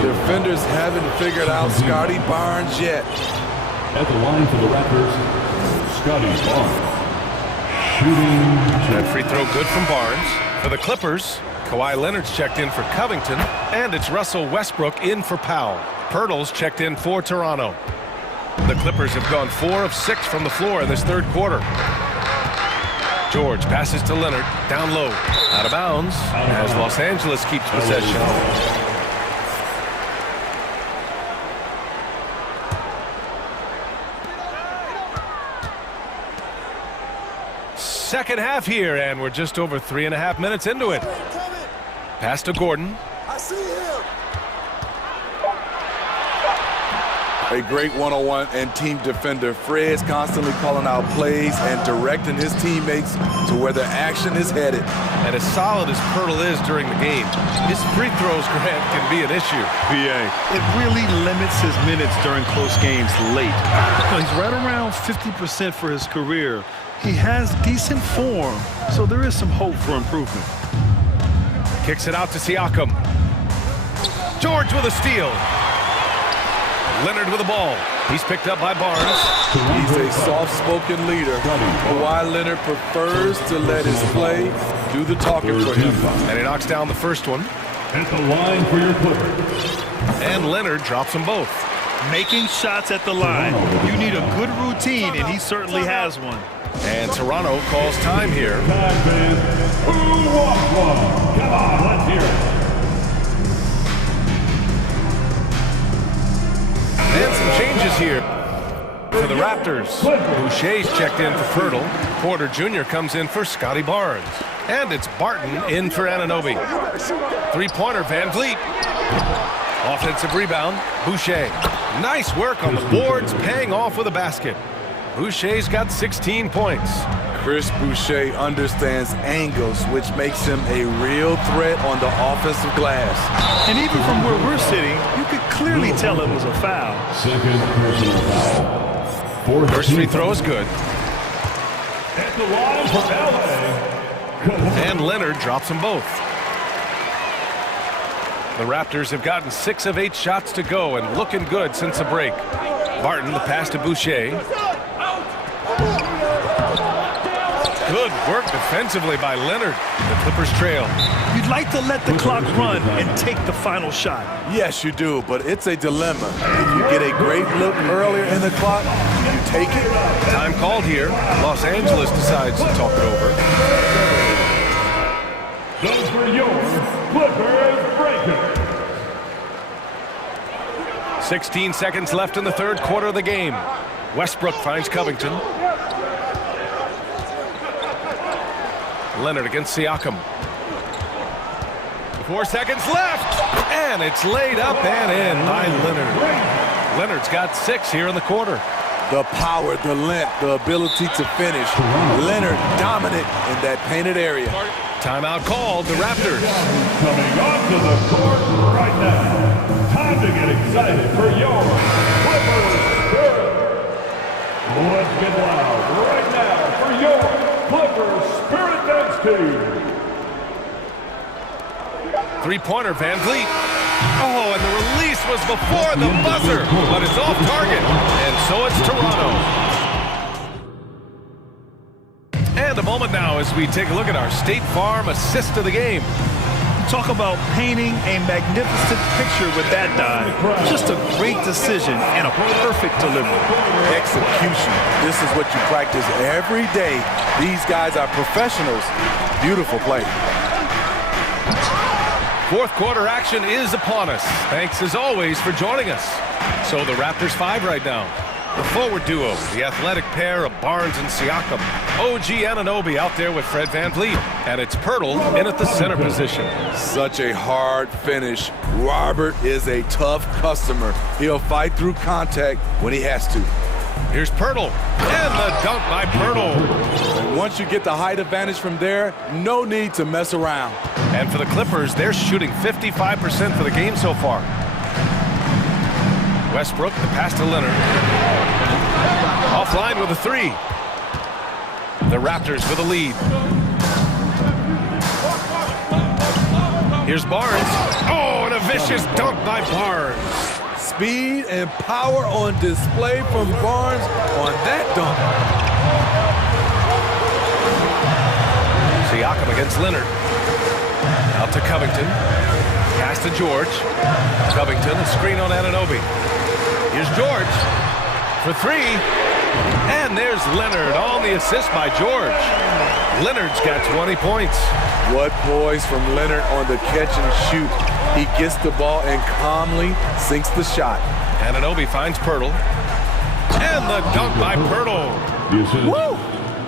Defenders haven't figured out Scotty Barnes yet. At the line for the Raptors, Scotty Barnes. Shooting. That free throw good from Barnes. For the Clippers, Kawhi Leonard's checked in for Covington, and it's Russell Westbrook in for Powell. Pirtle's checked in for Toronto. The Clippers have gone 4 of 6 from the floor in this third quarter. George passes to Leonard, down low, out of bounds, as Los Angeles keeps possession. Second half here, and we're just over 3.5 minutes into it. Pass to Gordon. I see him. A great one-on-one and team defender. Fred's constantly calling out plays and directing his teammates to where the action is headed. And as solid as Pirtle is during the game, his free throws, Grant, can be an issue. BA, it really limits his minutes during close games late. He's right around 50% for his career. He has decent form, so there is some hope for improvement. Kicks it out to Siakam. George with a steal. Leonard with the ball. He's picked up by Barnes. He's a soft-spoken leader. Kawhi Leonard prefers to let his play do the talking for him. And he knocks down the first one. At the line for your Clippers. And Leonard drops them both. Making shots at the line. You need a good routine, and he certainly has one. And Toronto calls time here. Who wants one? Come on, let's hear it. And some changes here. For the Raptors, Boucher's checked in for Pirtle. Porter Jr. comes in for Scotty Barnes. And it's Barton in for Anunoby. Three-pointer, Van Vliet. Offensive rebound, Boucher. Nice work on the boards, paying off with a basket. Boucher's got 16 points. Chris Boucher understands angles, which makes him a real threat on the offensive glass. And even from where we're sitting, you could clearly tell it was a foul. Second personal foul. First free throw is good. At the line for LA. And Leonard drops them both. The Raptors have gotten 6 of 8 shots to go and looking good since the break. Barton, the pass to Boucher. Good work defensively by Leonard. The Clippers trail. You'd like to let the clock run and take the final shot. Yes, you do, but it's a dilemma. If you get a great look earlier in the clock, do you take it? Time called here. Los Angeles decides to talk it over. Those for your Clippers breakers. 16 seconds left in the third quarter of the game. Westbrook finds Covington. Leonard against Siakam. 4 seconds left, and it's laid up and in by Leonard. Leonard's got 6 here in the quarter. The power, the length, the ability to finish. Leonard dominant in that painted area. Timeout called, the Raptors. Coming onto the court right now. Time to get excited for your Clippers Spirit. Let's get loud right now for your Clippers Spirit dance team. Three-pointer, Van Vliet. Oh, and the release was before the buzzer, but it's off target, and so it's Toronto. And a moment now as we take a look at our State Farm assist of the game. Talk about painting a magnificent picture with that dive. Just a great decision and a perfect delivery. Execution. This is what you practice every day. These guys are professionals. Beautiful play. Fourth quarter action is upon us. Thanks as always for joining us. So the Raptors 5 right now. The forward duo, the athletic pair of Barnes and Siakam. OG Anunoby out there with Fred VanVleet. And it's Pirtle in at the center position. Such a hard finish. Robert is a tough customer. He'll fight through contact when he has to. Here's Pirtle. And the dunk by Pirtle. And once you get the height advantage from there, no need to mess around. And for the Clippers, they're shooting 55% for the game so far. Westbrook, the pass to Leonard. Offline with a 3. The Raptors with a lead. Here's Barnes. Oh, and a vicious dunk by Barnes. Speed and power on display from Barnes on that dunk. Siakam against Leonard. Out to Covington. Pass to George. Covington, a screen on Anunoby. Here's George for 3. And there's Leonard on the assist by George. Leonard's got 20 points. What poise from Leonard on the catch and shoot. He gets the ball and calmly sinks the shot. Anunoby finds Pirtle. And the dunk by Pirtle. Woo!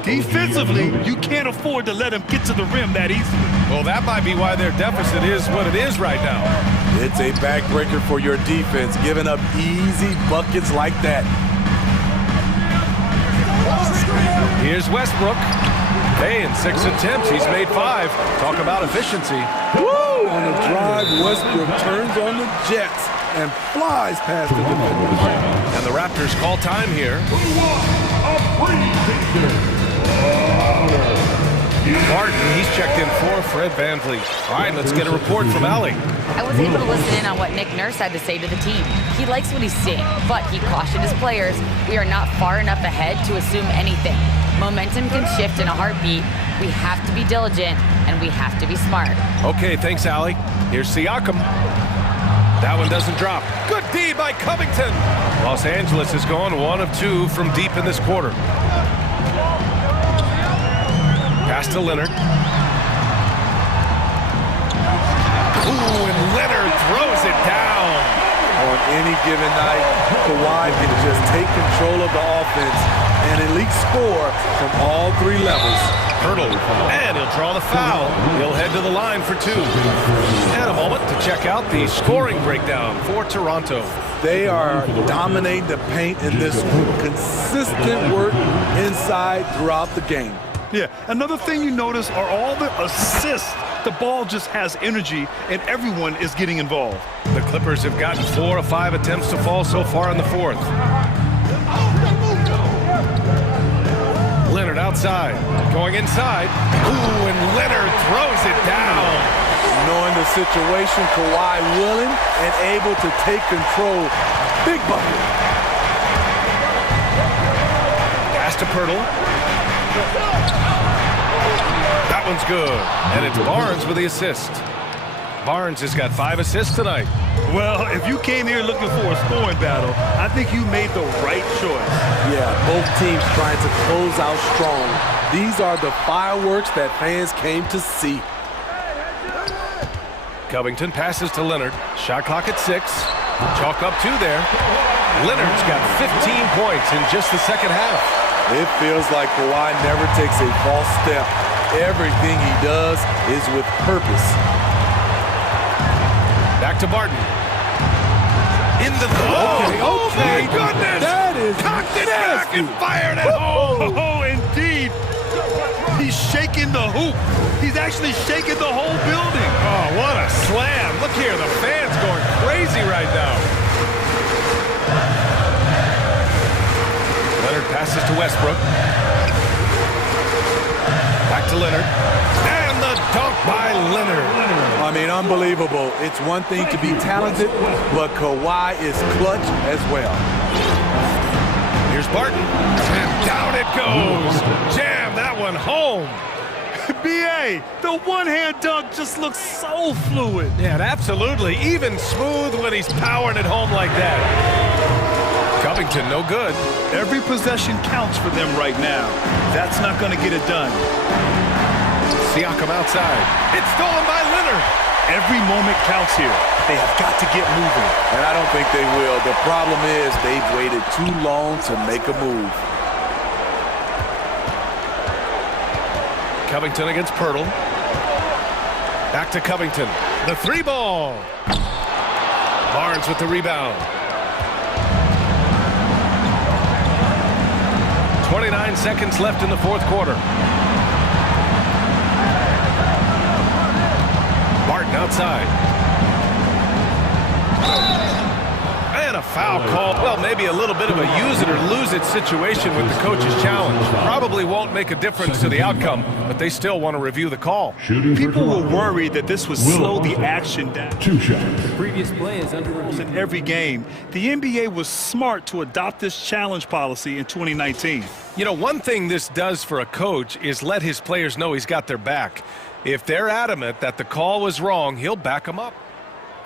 Defensively, you can't afford to let him get to the rim that easily. Well, that might be why their deficit is what it is right now. It's a backbreaker for your defense, giving up easy buckets like that. Here's Westbrook. Hey, in 6 attempts, he's made 5. Talk about efficiency. Woo! On the drive, Westbrook turns on the Jets and flies past the defender. And the Raptors call time here. Barton, he's checked in for Fred VanVleet. All right, let's get a report from Allie. I was able to listen in on what Nick Nurse had to say to the team. He likes what he's seeing, but he cautioned his players, we are not far enough ahead to assume anything. Momentum can shift in a heartbeat. We have to be diligent, and we have to be smart. Okay, thanks, Allie. Here's Siakam. That one doesn't drop. Good D by Covington. Los Angeles has gone 1 of 2 from deep in this quarter. Pass to Leonard. Ooh, and Leonard throws it down. on any given night. Kawhi can just take control of the offense and elite score from all three levels. Hurdle, and he'll draw the foul. He'll head to the line for two. And a moment to check out the scoring breakdown for Toronto. They are dominating the paint in this consistent work inside throughout the game. Yeah, another thing you notice are all the assists. The ball just has energy, and everyone is getting involved. The Clippers have gotten 4 of 5 attempts to fall so far in the fourth. Leonard outside, going inside. Ooh, and Leonard throws it down. Knowing the situation, Kawhi willing and able to take control. Big bucket. Pass to Pirtle. That one's good. And it's Barnes with the assist. Barnes has got 5 assists tonight. Well, if you came here looking for a scoring battle, I think you made the right choice. Yeah, both teams trying to close out strong. These are the fireworks that fans came to see. Covington passes to Leonard. Shot clock at 6. Chalk up 2 there. Leonard's got 15 points in just the second half. It feels like Kawhi never takes a false step. Everything he does is with purpose. Back to Barton. In the... Oh, my goodness! That is cocked it back and fired it home! Oh, indeed! He's shaking the hoop. He's actually shaking the whole building. Oh, what a slam. Look here, the fans going crazy right now. Leonard passes to Westbrook. Back to Leonard. And the dunk by Leonard. I mean, unbelievable. It's one thing to be talented, but Kawhi is clutch as well. Here's Barton. And down it goes. Jam that one home. B.A., the one-hand dunk just looks so fluid. Yeah, absolutely. Even smooth when he's powering it home like that. Covington, no good. Every possession counts for them right now. That's not going to get it done. Siakam outside. It's stolen by Leonard. Every moment counts here. They have got to get moving. And I don't think they will. The problem is they've waited too long to make a move. Covington against Pirtle. Back to Covington. The 3 ball. Barnes with the rebound. 29 seconds left in the fourth quarter. Barton outside. And a foul call. Well, maybe a little bit of a use it or lose it situation with the coach's challenge. Probably won't make a difference to the outcome, but they still want to review the call. People were worried that this would slow the action down. 2 shots. Previous play is under review. In every game, the NBA was smart to adopt this challenge policy in 2019. You know, one thing this does for a coach is let his players know he's got their back. If they're adamant that the call was wrong, he'll back them up.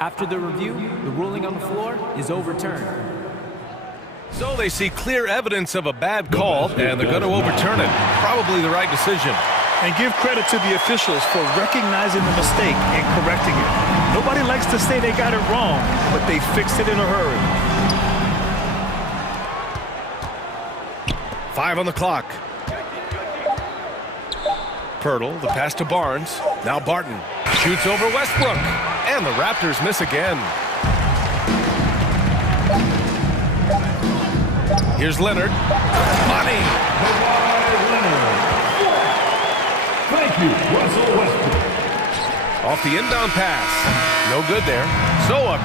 After the review, the ruling on the floor is overturned. So they see clear evidence of a bad call, and they're going to overturn it. Probably the right decision. And give credit to the officials for recognizing the mistake and correcting it. Nobody likes to say they got it wrong, but they fixed it in a hurry. 5 on the clock. Pirtle, the pass to Barnes. Now Barton shoots over Westbrook. And the Raptors miss again. Here's Leonard. Money. Thank you, Russell Westbrook. Off the inbound pass. No good there. So a